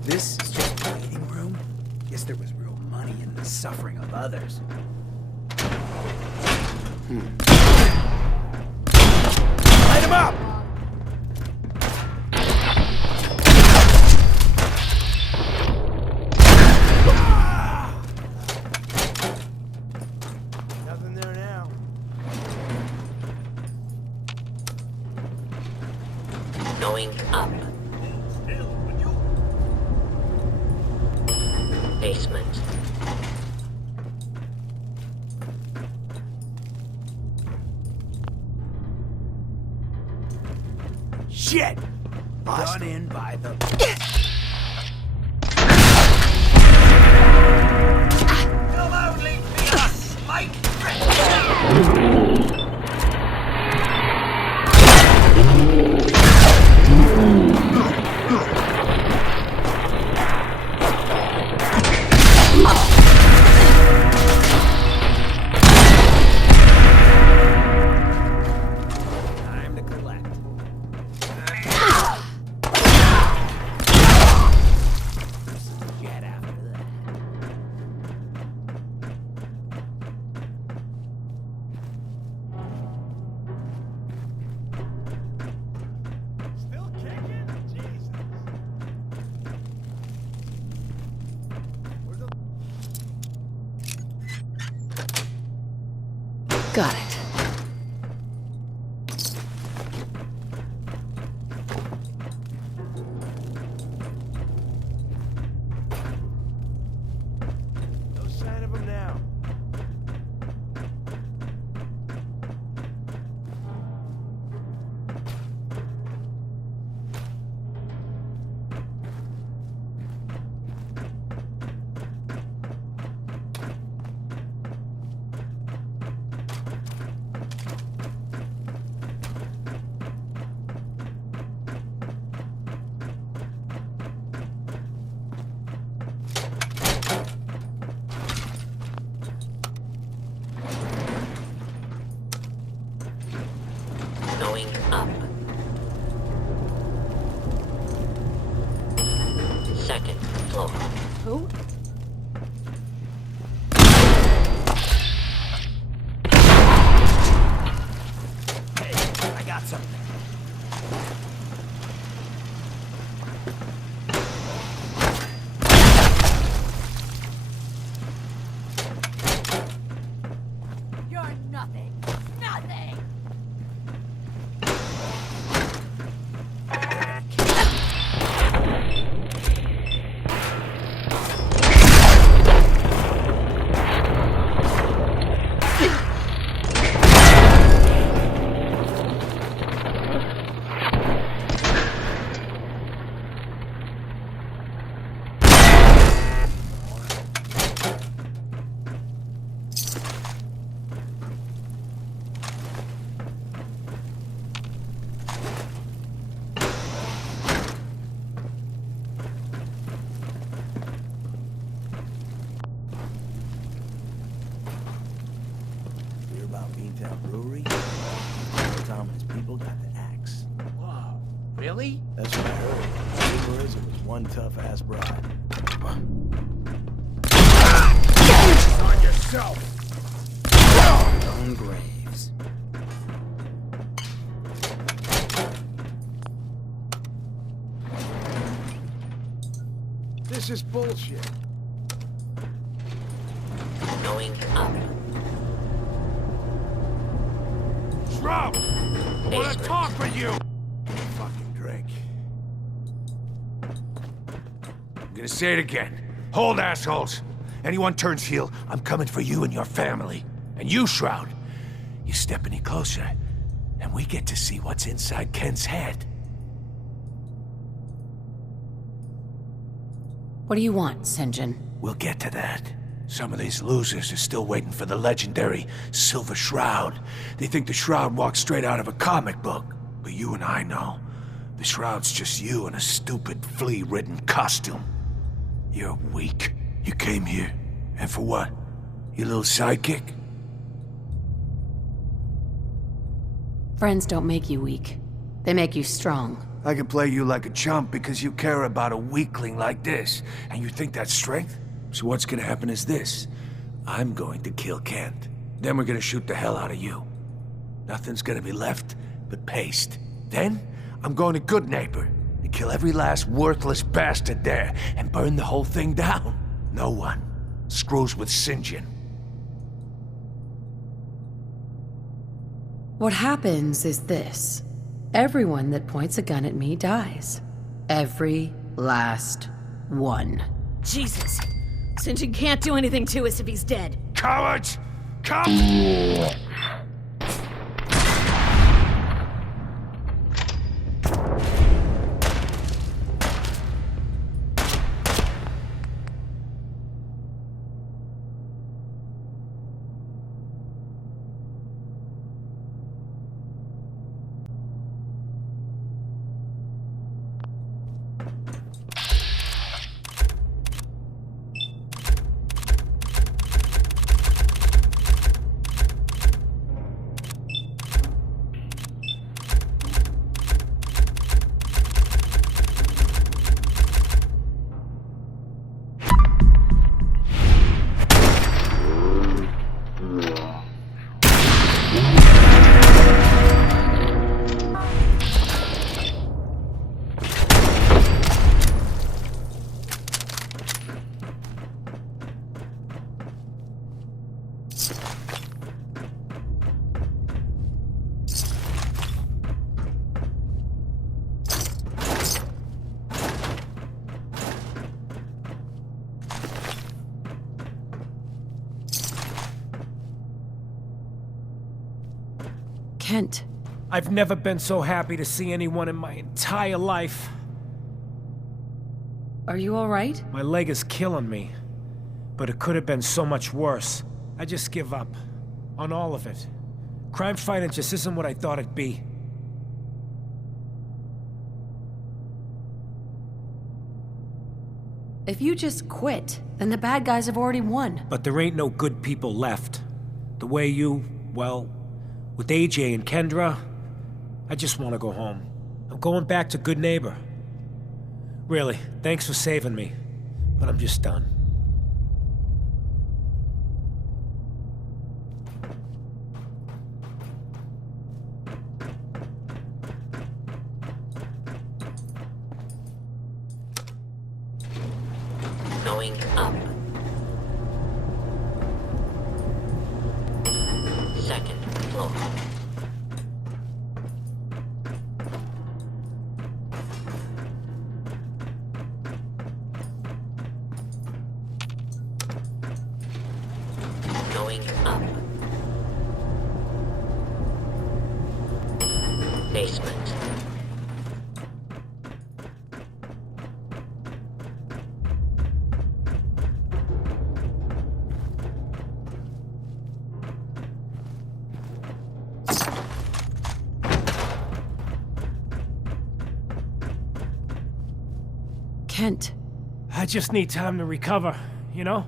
This is just a waiting room? Guess there was real money in the suffering of others. Light him up! Nothing there now. Going up. Basement. Shit! Done in by the... You'll only be a slate. Time to collect. Got it. No sign of him now. Going up. Second floor. Who? Hey, I got something. You're nothing. Nothing. Hear about Beantown Brewery? Tom and his people got the axe. Whoa, really? That's what I heard. Rumor is it was one tough-ass bride. On yourself! Your own graves. This is bullshit. Going up. Shroud! I want to talk with you! Fucking drink. I'm gonna say it again. Hold, assholes! Anyone turns heel, I'm coming for you and your family. And you, Shroud, you step any closer, and we get to see what's inside Ken's head. What do you want, St. John? We'll get to that. Some of these losers are still waiting for the legendary Silver Shroud. They think the Shroud walked straight out of a comic book. But you and I know, the Shroud's just you in a stupid, flea-ridden costume. You're weak. You came here. And for what? Your little sidekick? Friends don't make you weak. They make you strong. I can play you like a chump because you care about a weakling like this. And you think that's strength? So what's gonna happen is this. I'm going to kill Kent. Then we're gonna shoot the hell out of you. Nothing's gonna be left but paste. Then, I'm going to Good Neighbor and kill every last worthless bastard there and burn the whole thing down. No one screws with St. John. What happens is this. Everyone that points a gun at me dies. Every last one. Jesus. St. John can't do anything to us if he's dead. Cowards! Come! Kent. I've never been so happy to see anyone in my entire life. Are you alright? My leg is killing me. But it could have been so much worse. I just give up. On all of it. Crime fighting just isn't what I thought it'd be. If you just quit, then the bad guys have already won. But there ain't no good people left. The way you, well, with AJ and Kendra, I just want to go home. I'm going back to good neighbor. Really, thanks for saving me, but I'm just done. Going up. Second floor. Going up. Basement. Kent. I just need time to recover, you know?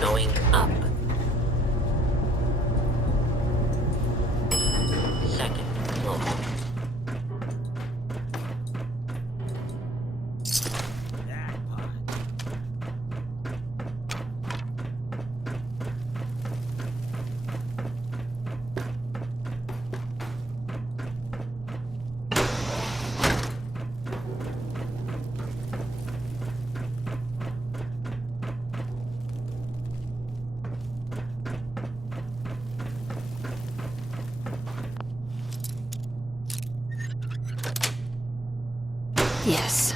Going up. Second floor. Yes.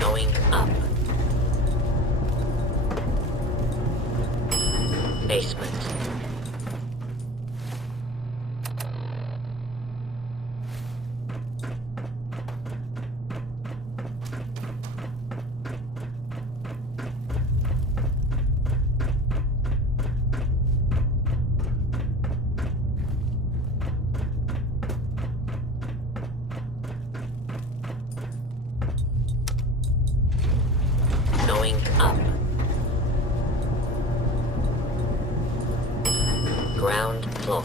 Going up. Basement. Going up. Ground floor.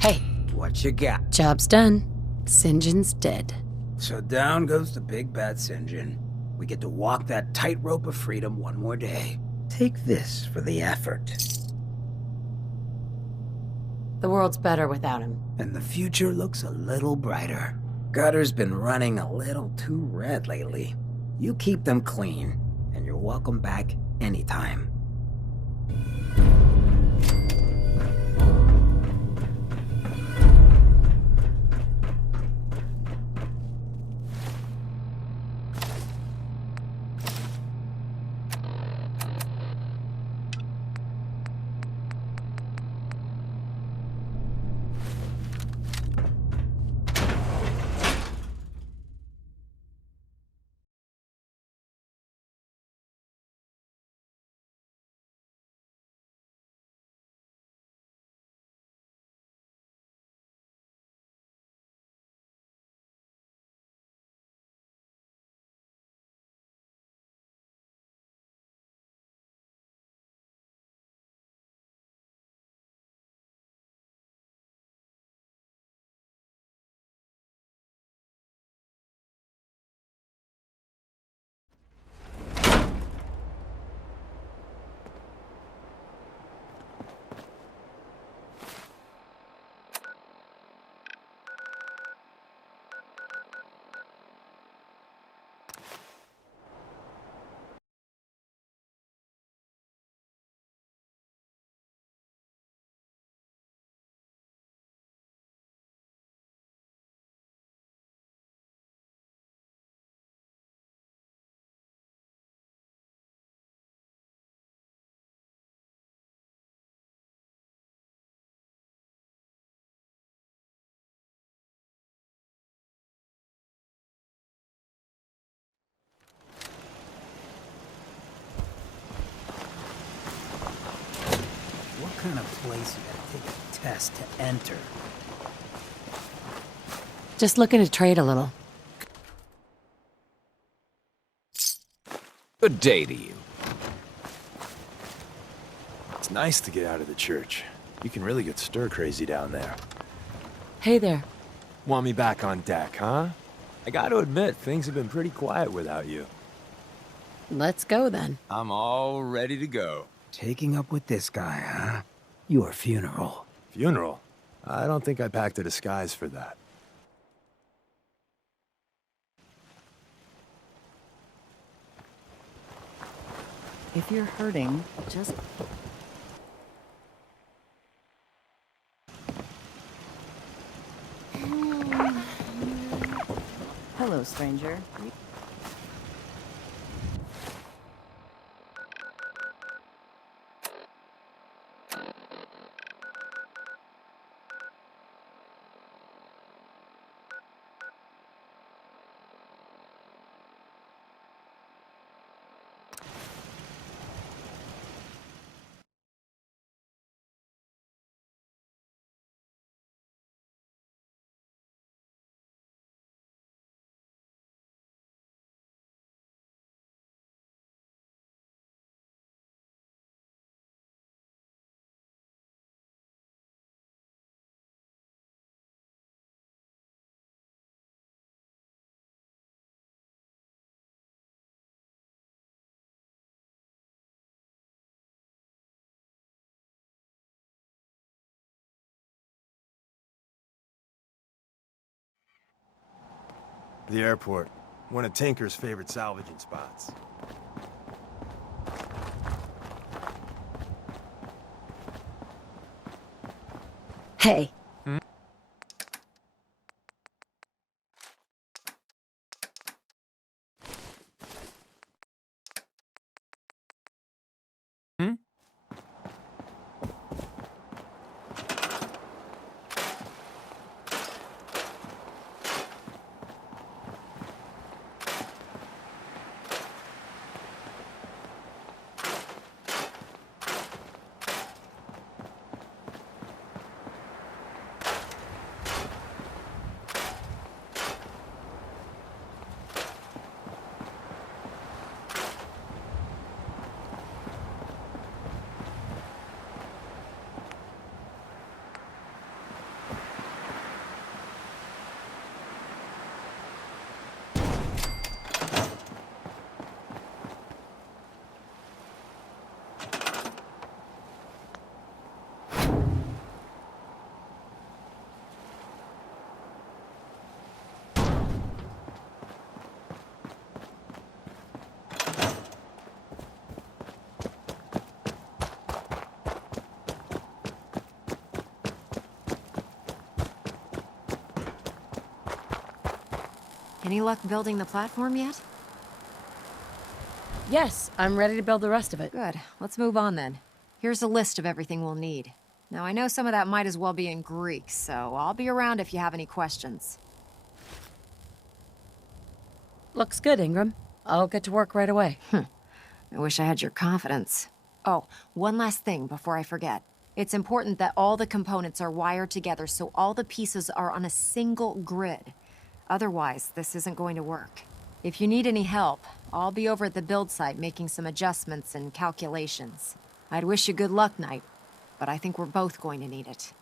Hey. What you got? Job's done. St. John's dead. So down goes the big bad St. John. We get to walk that tightrope of freedom one more day. Take this for the effort. The world's better without him. And the future looks a little brighter. Gutter's been running a little too red lately. You keep them clean, and you're welcome back anytime. kind of place you gotta take a test to enter? Just looking to trade a little. Good day to you. It's nice to get out of the church. You can really get stir-crazy down there. Hey there. Want me back on deck, huh? I gotta admit, things have been pretty quiet without you. Let's go then. I'm all ready to go. Taking up with this guy, huh? Your funeral. Funeral? I don't think I packed a disguise for that. If you're hurting, just... Hello, stranger. The airport. One of Tinker's favorite salvaging spots. Hey. Any luck building the platform yet? Yes, I'm ready to build the rest of it. Good. Let's move on then. Here's a list of everything we'll need. Now, I know some of that might as well be in Greek, so I'll be around if you have any questions. Looks good, Ingram. I'll get to work right away. I wish I had your confidence. Oh, one last thing before I forget. It's important that all the components are wired together so all the pieces are on a single grid. Otherwise, this isn't going to work. If you need any help, I'll be over at the build site making some adjustments and calculations. I'd wish you good luck, Knight, but I think we're both going to need it.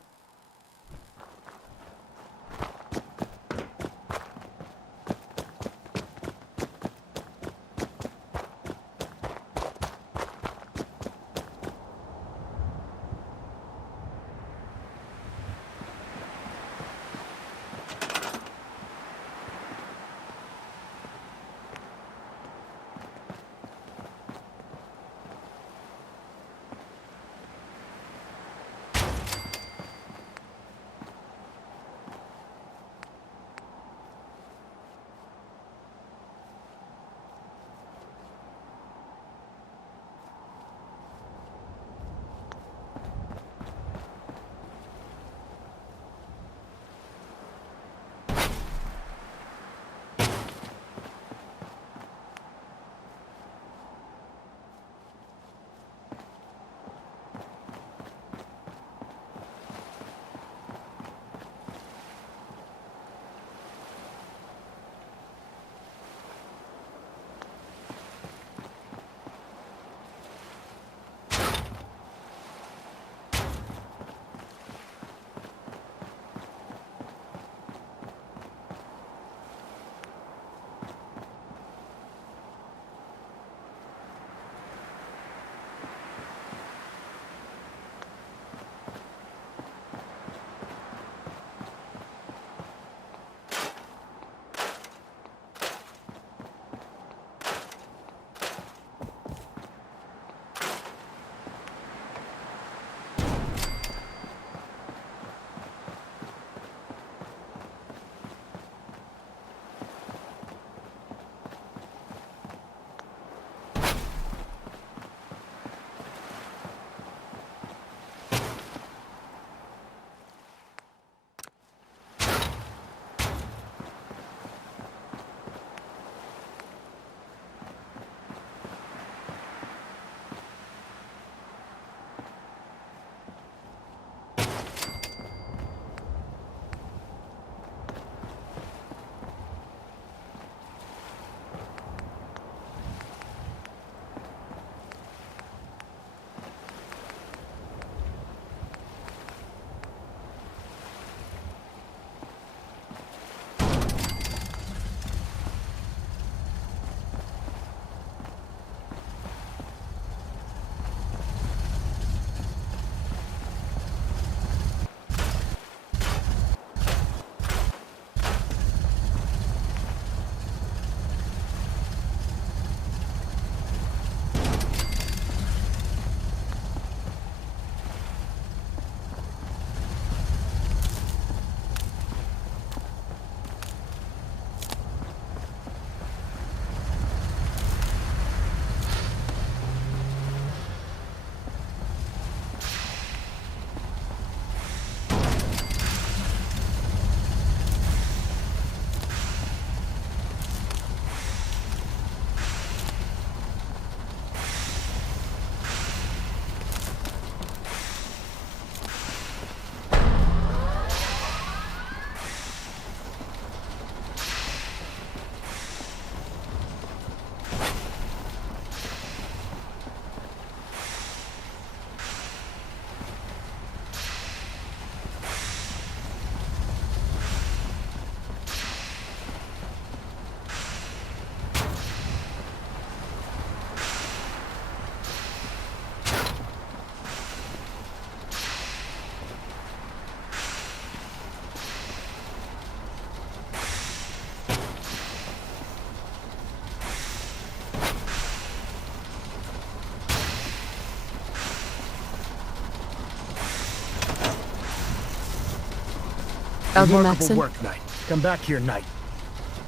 Elder Remarkable Maxon? work, Knight. Come back here, Knight.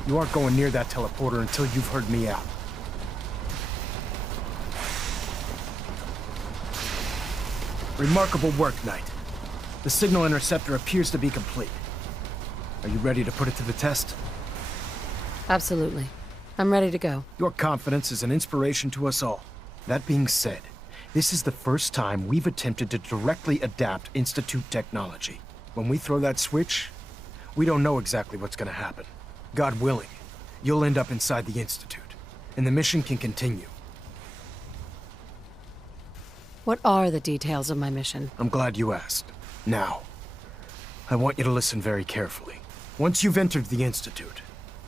You aren't going near that teleporter until you've heard me out. Remarkable work, Knight. The signal interceptor appears to be complete. Are you ready to put it to the test? Absolutely. I'm ready to go. Your confidence is an inspiration to us all. That being said, this is the first time we've attempted to directly adapt Institute technology. When we throw that switch, we don't know exactly what's gonna happen. God willing, you'll end up inside the Institute, and the mission can continue. What are the details of my mission? I'm glad you asked. Now, I want you to listen very carefully. Once you've entered the Institute,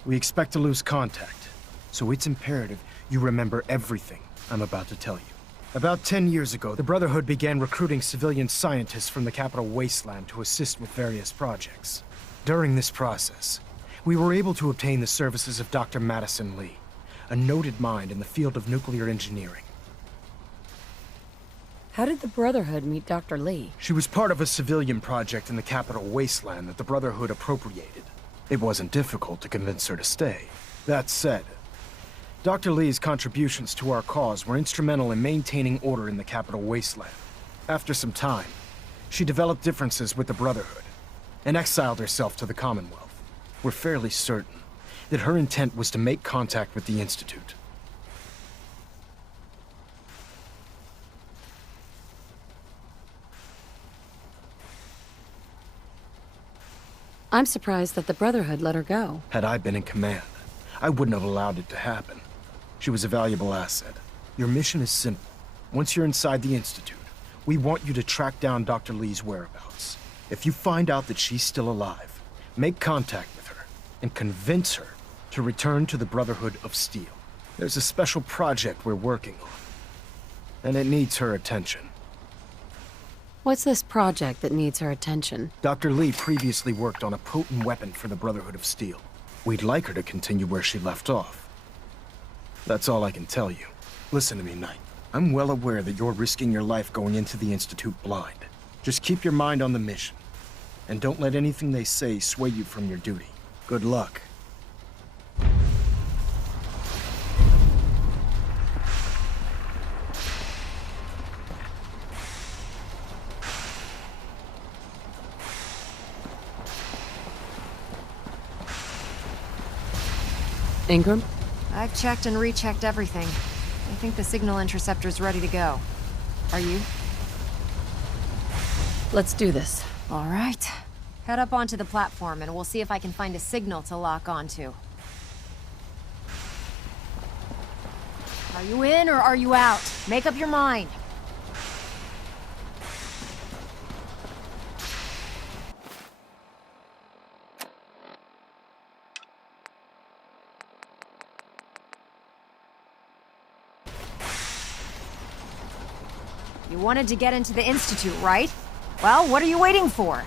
we expect to lose contact, so it's imperative you remember everything I'm about to tell you. About 10 years ago, the Brotherhood began recruiting civilian scientists from the capital wasteland to assist with various projects. During this process, we were able to obtain the services of Dr. Madison Lee, a noted mind in the field of nuclear engineering. How did the Brotherhood meet Dr. Lee? She was part of a civilian project in the capital wasteland that the Brotherhood appropriated. It wasn't difficult to convince her to stay. That said, Dr. Lee's contributions to our cause were instrumental in maintaining order in the capital wasteland. After some time, she developed differences with the Brotherhood and exiled herself to the Commonwealth. We're fairly certain that her intent was to make contact with the Institute. I'm surprised that the Brotherhood let her go. Had I been in command, I wouldn't have allowed it to happen. She was a valuable asset. Your mission is simple. Once you're inside the Institute, we want you to track down Dr. Lee's whereabouts. If you find out that she's still alive, make contact with her and convince her to return to the Brotherhood of Steel. There's a special project we're working on, and it needs her attention. What's this project that needs her attention? Dr. Lee previously worked on a potent weapon for the Brotherhood of Steel. We'd like her to continue where she left off. That's all I can tell you. Listen to me, Knight. I'm well aware that you're risking your life going into the Institute blind. Just keep your mind on the mission, and don't let anything they say sway you from your duty. Good luck. Ingram? I've checked and rechecked everything. I think the signal interceptor's ready to go. Are you? Let's do this. All right. Head up onto the platform and we'll see if I can find a signal to lock onto. Are you in or are you out? Make up your mind. You wanted to get into the Institute, right? Well, what are you waiting for?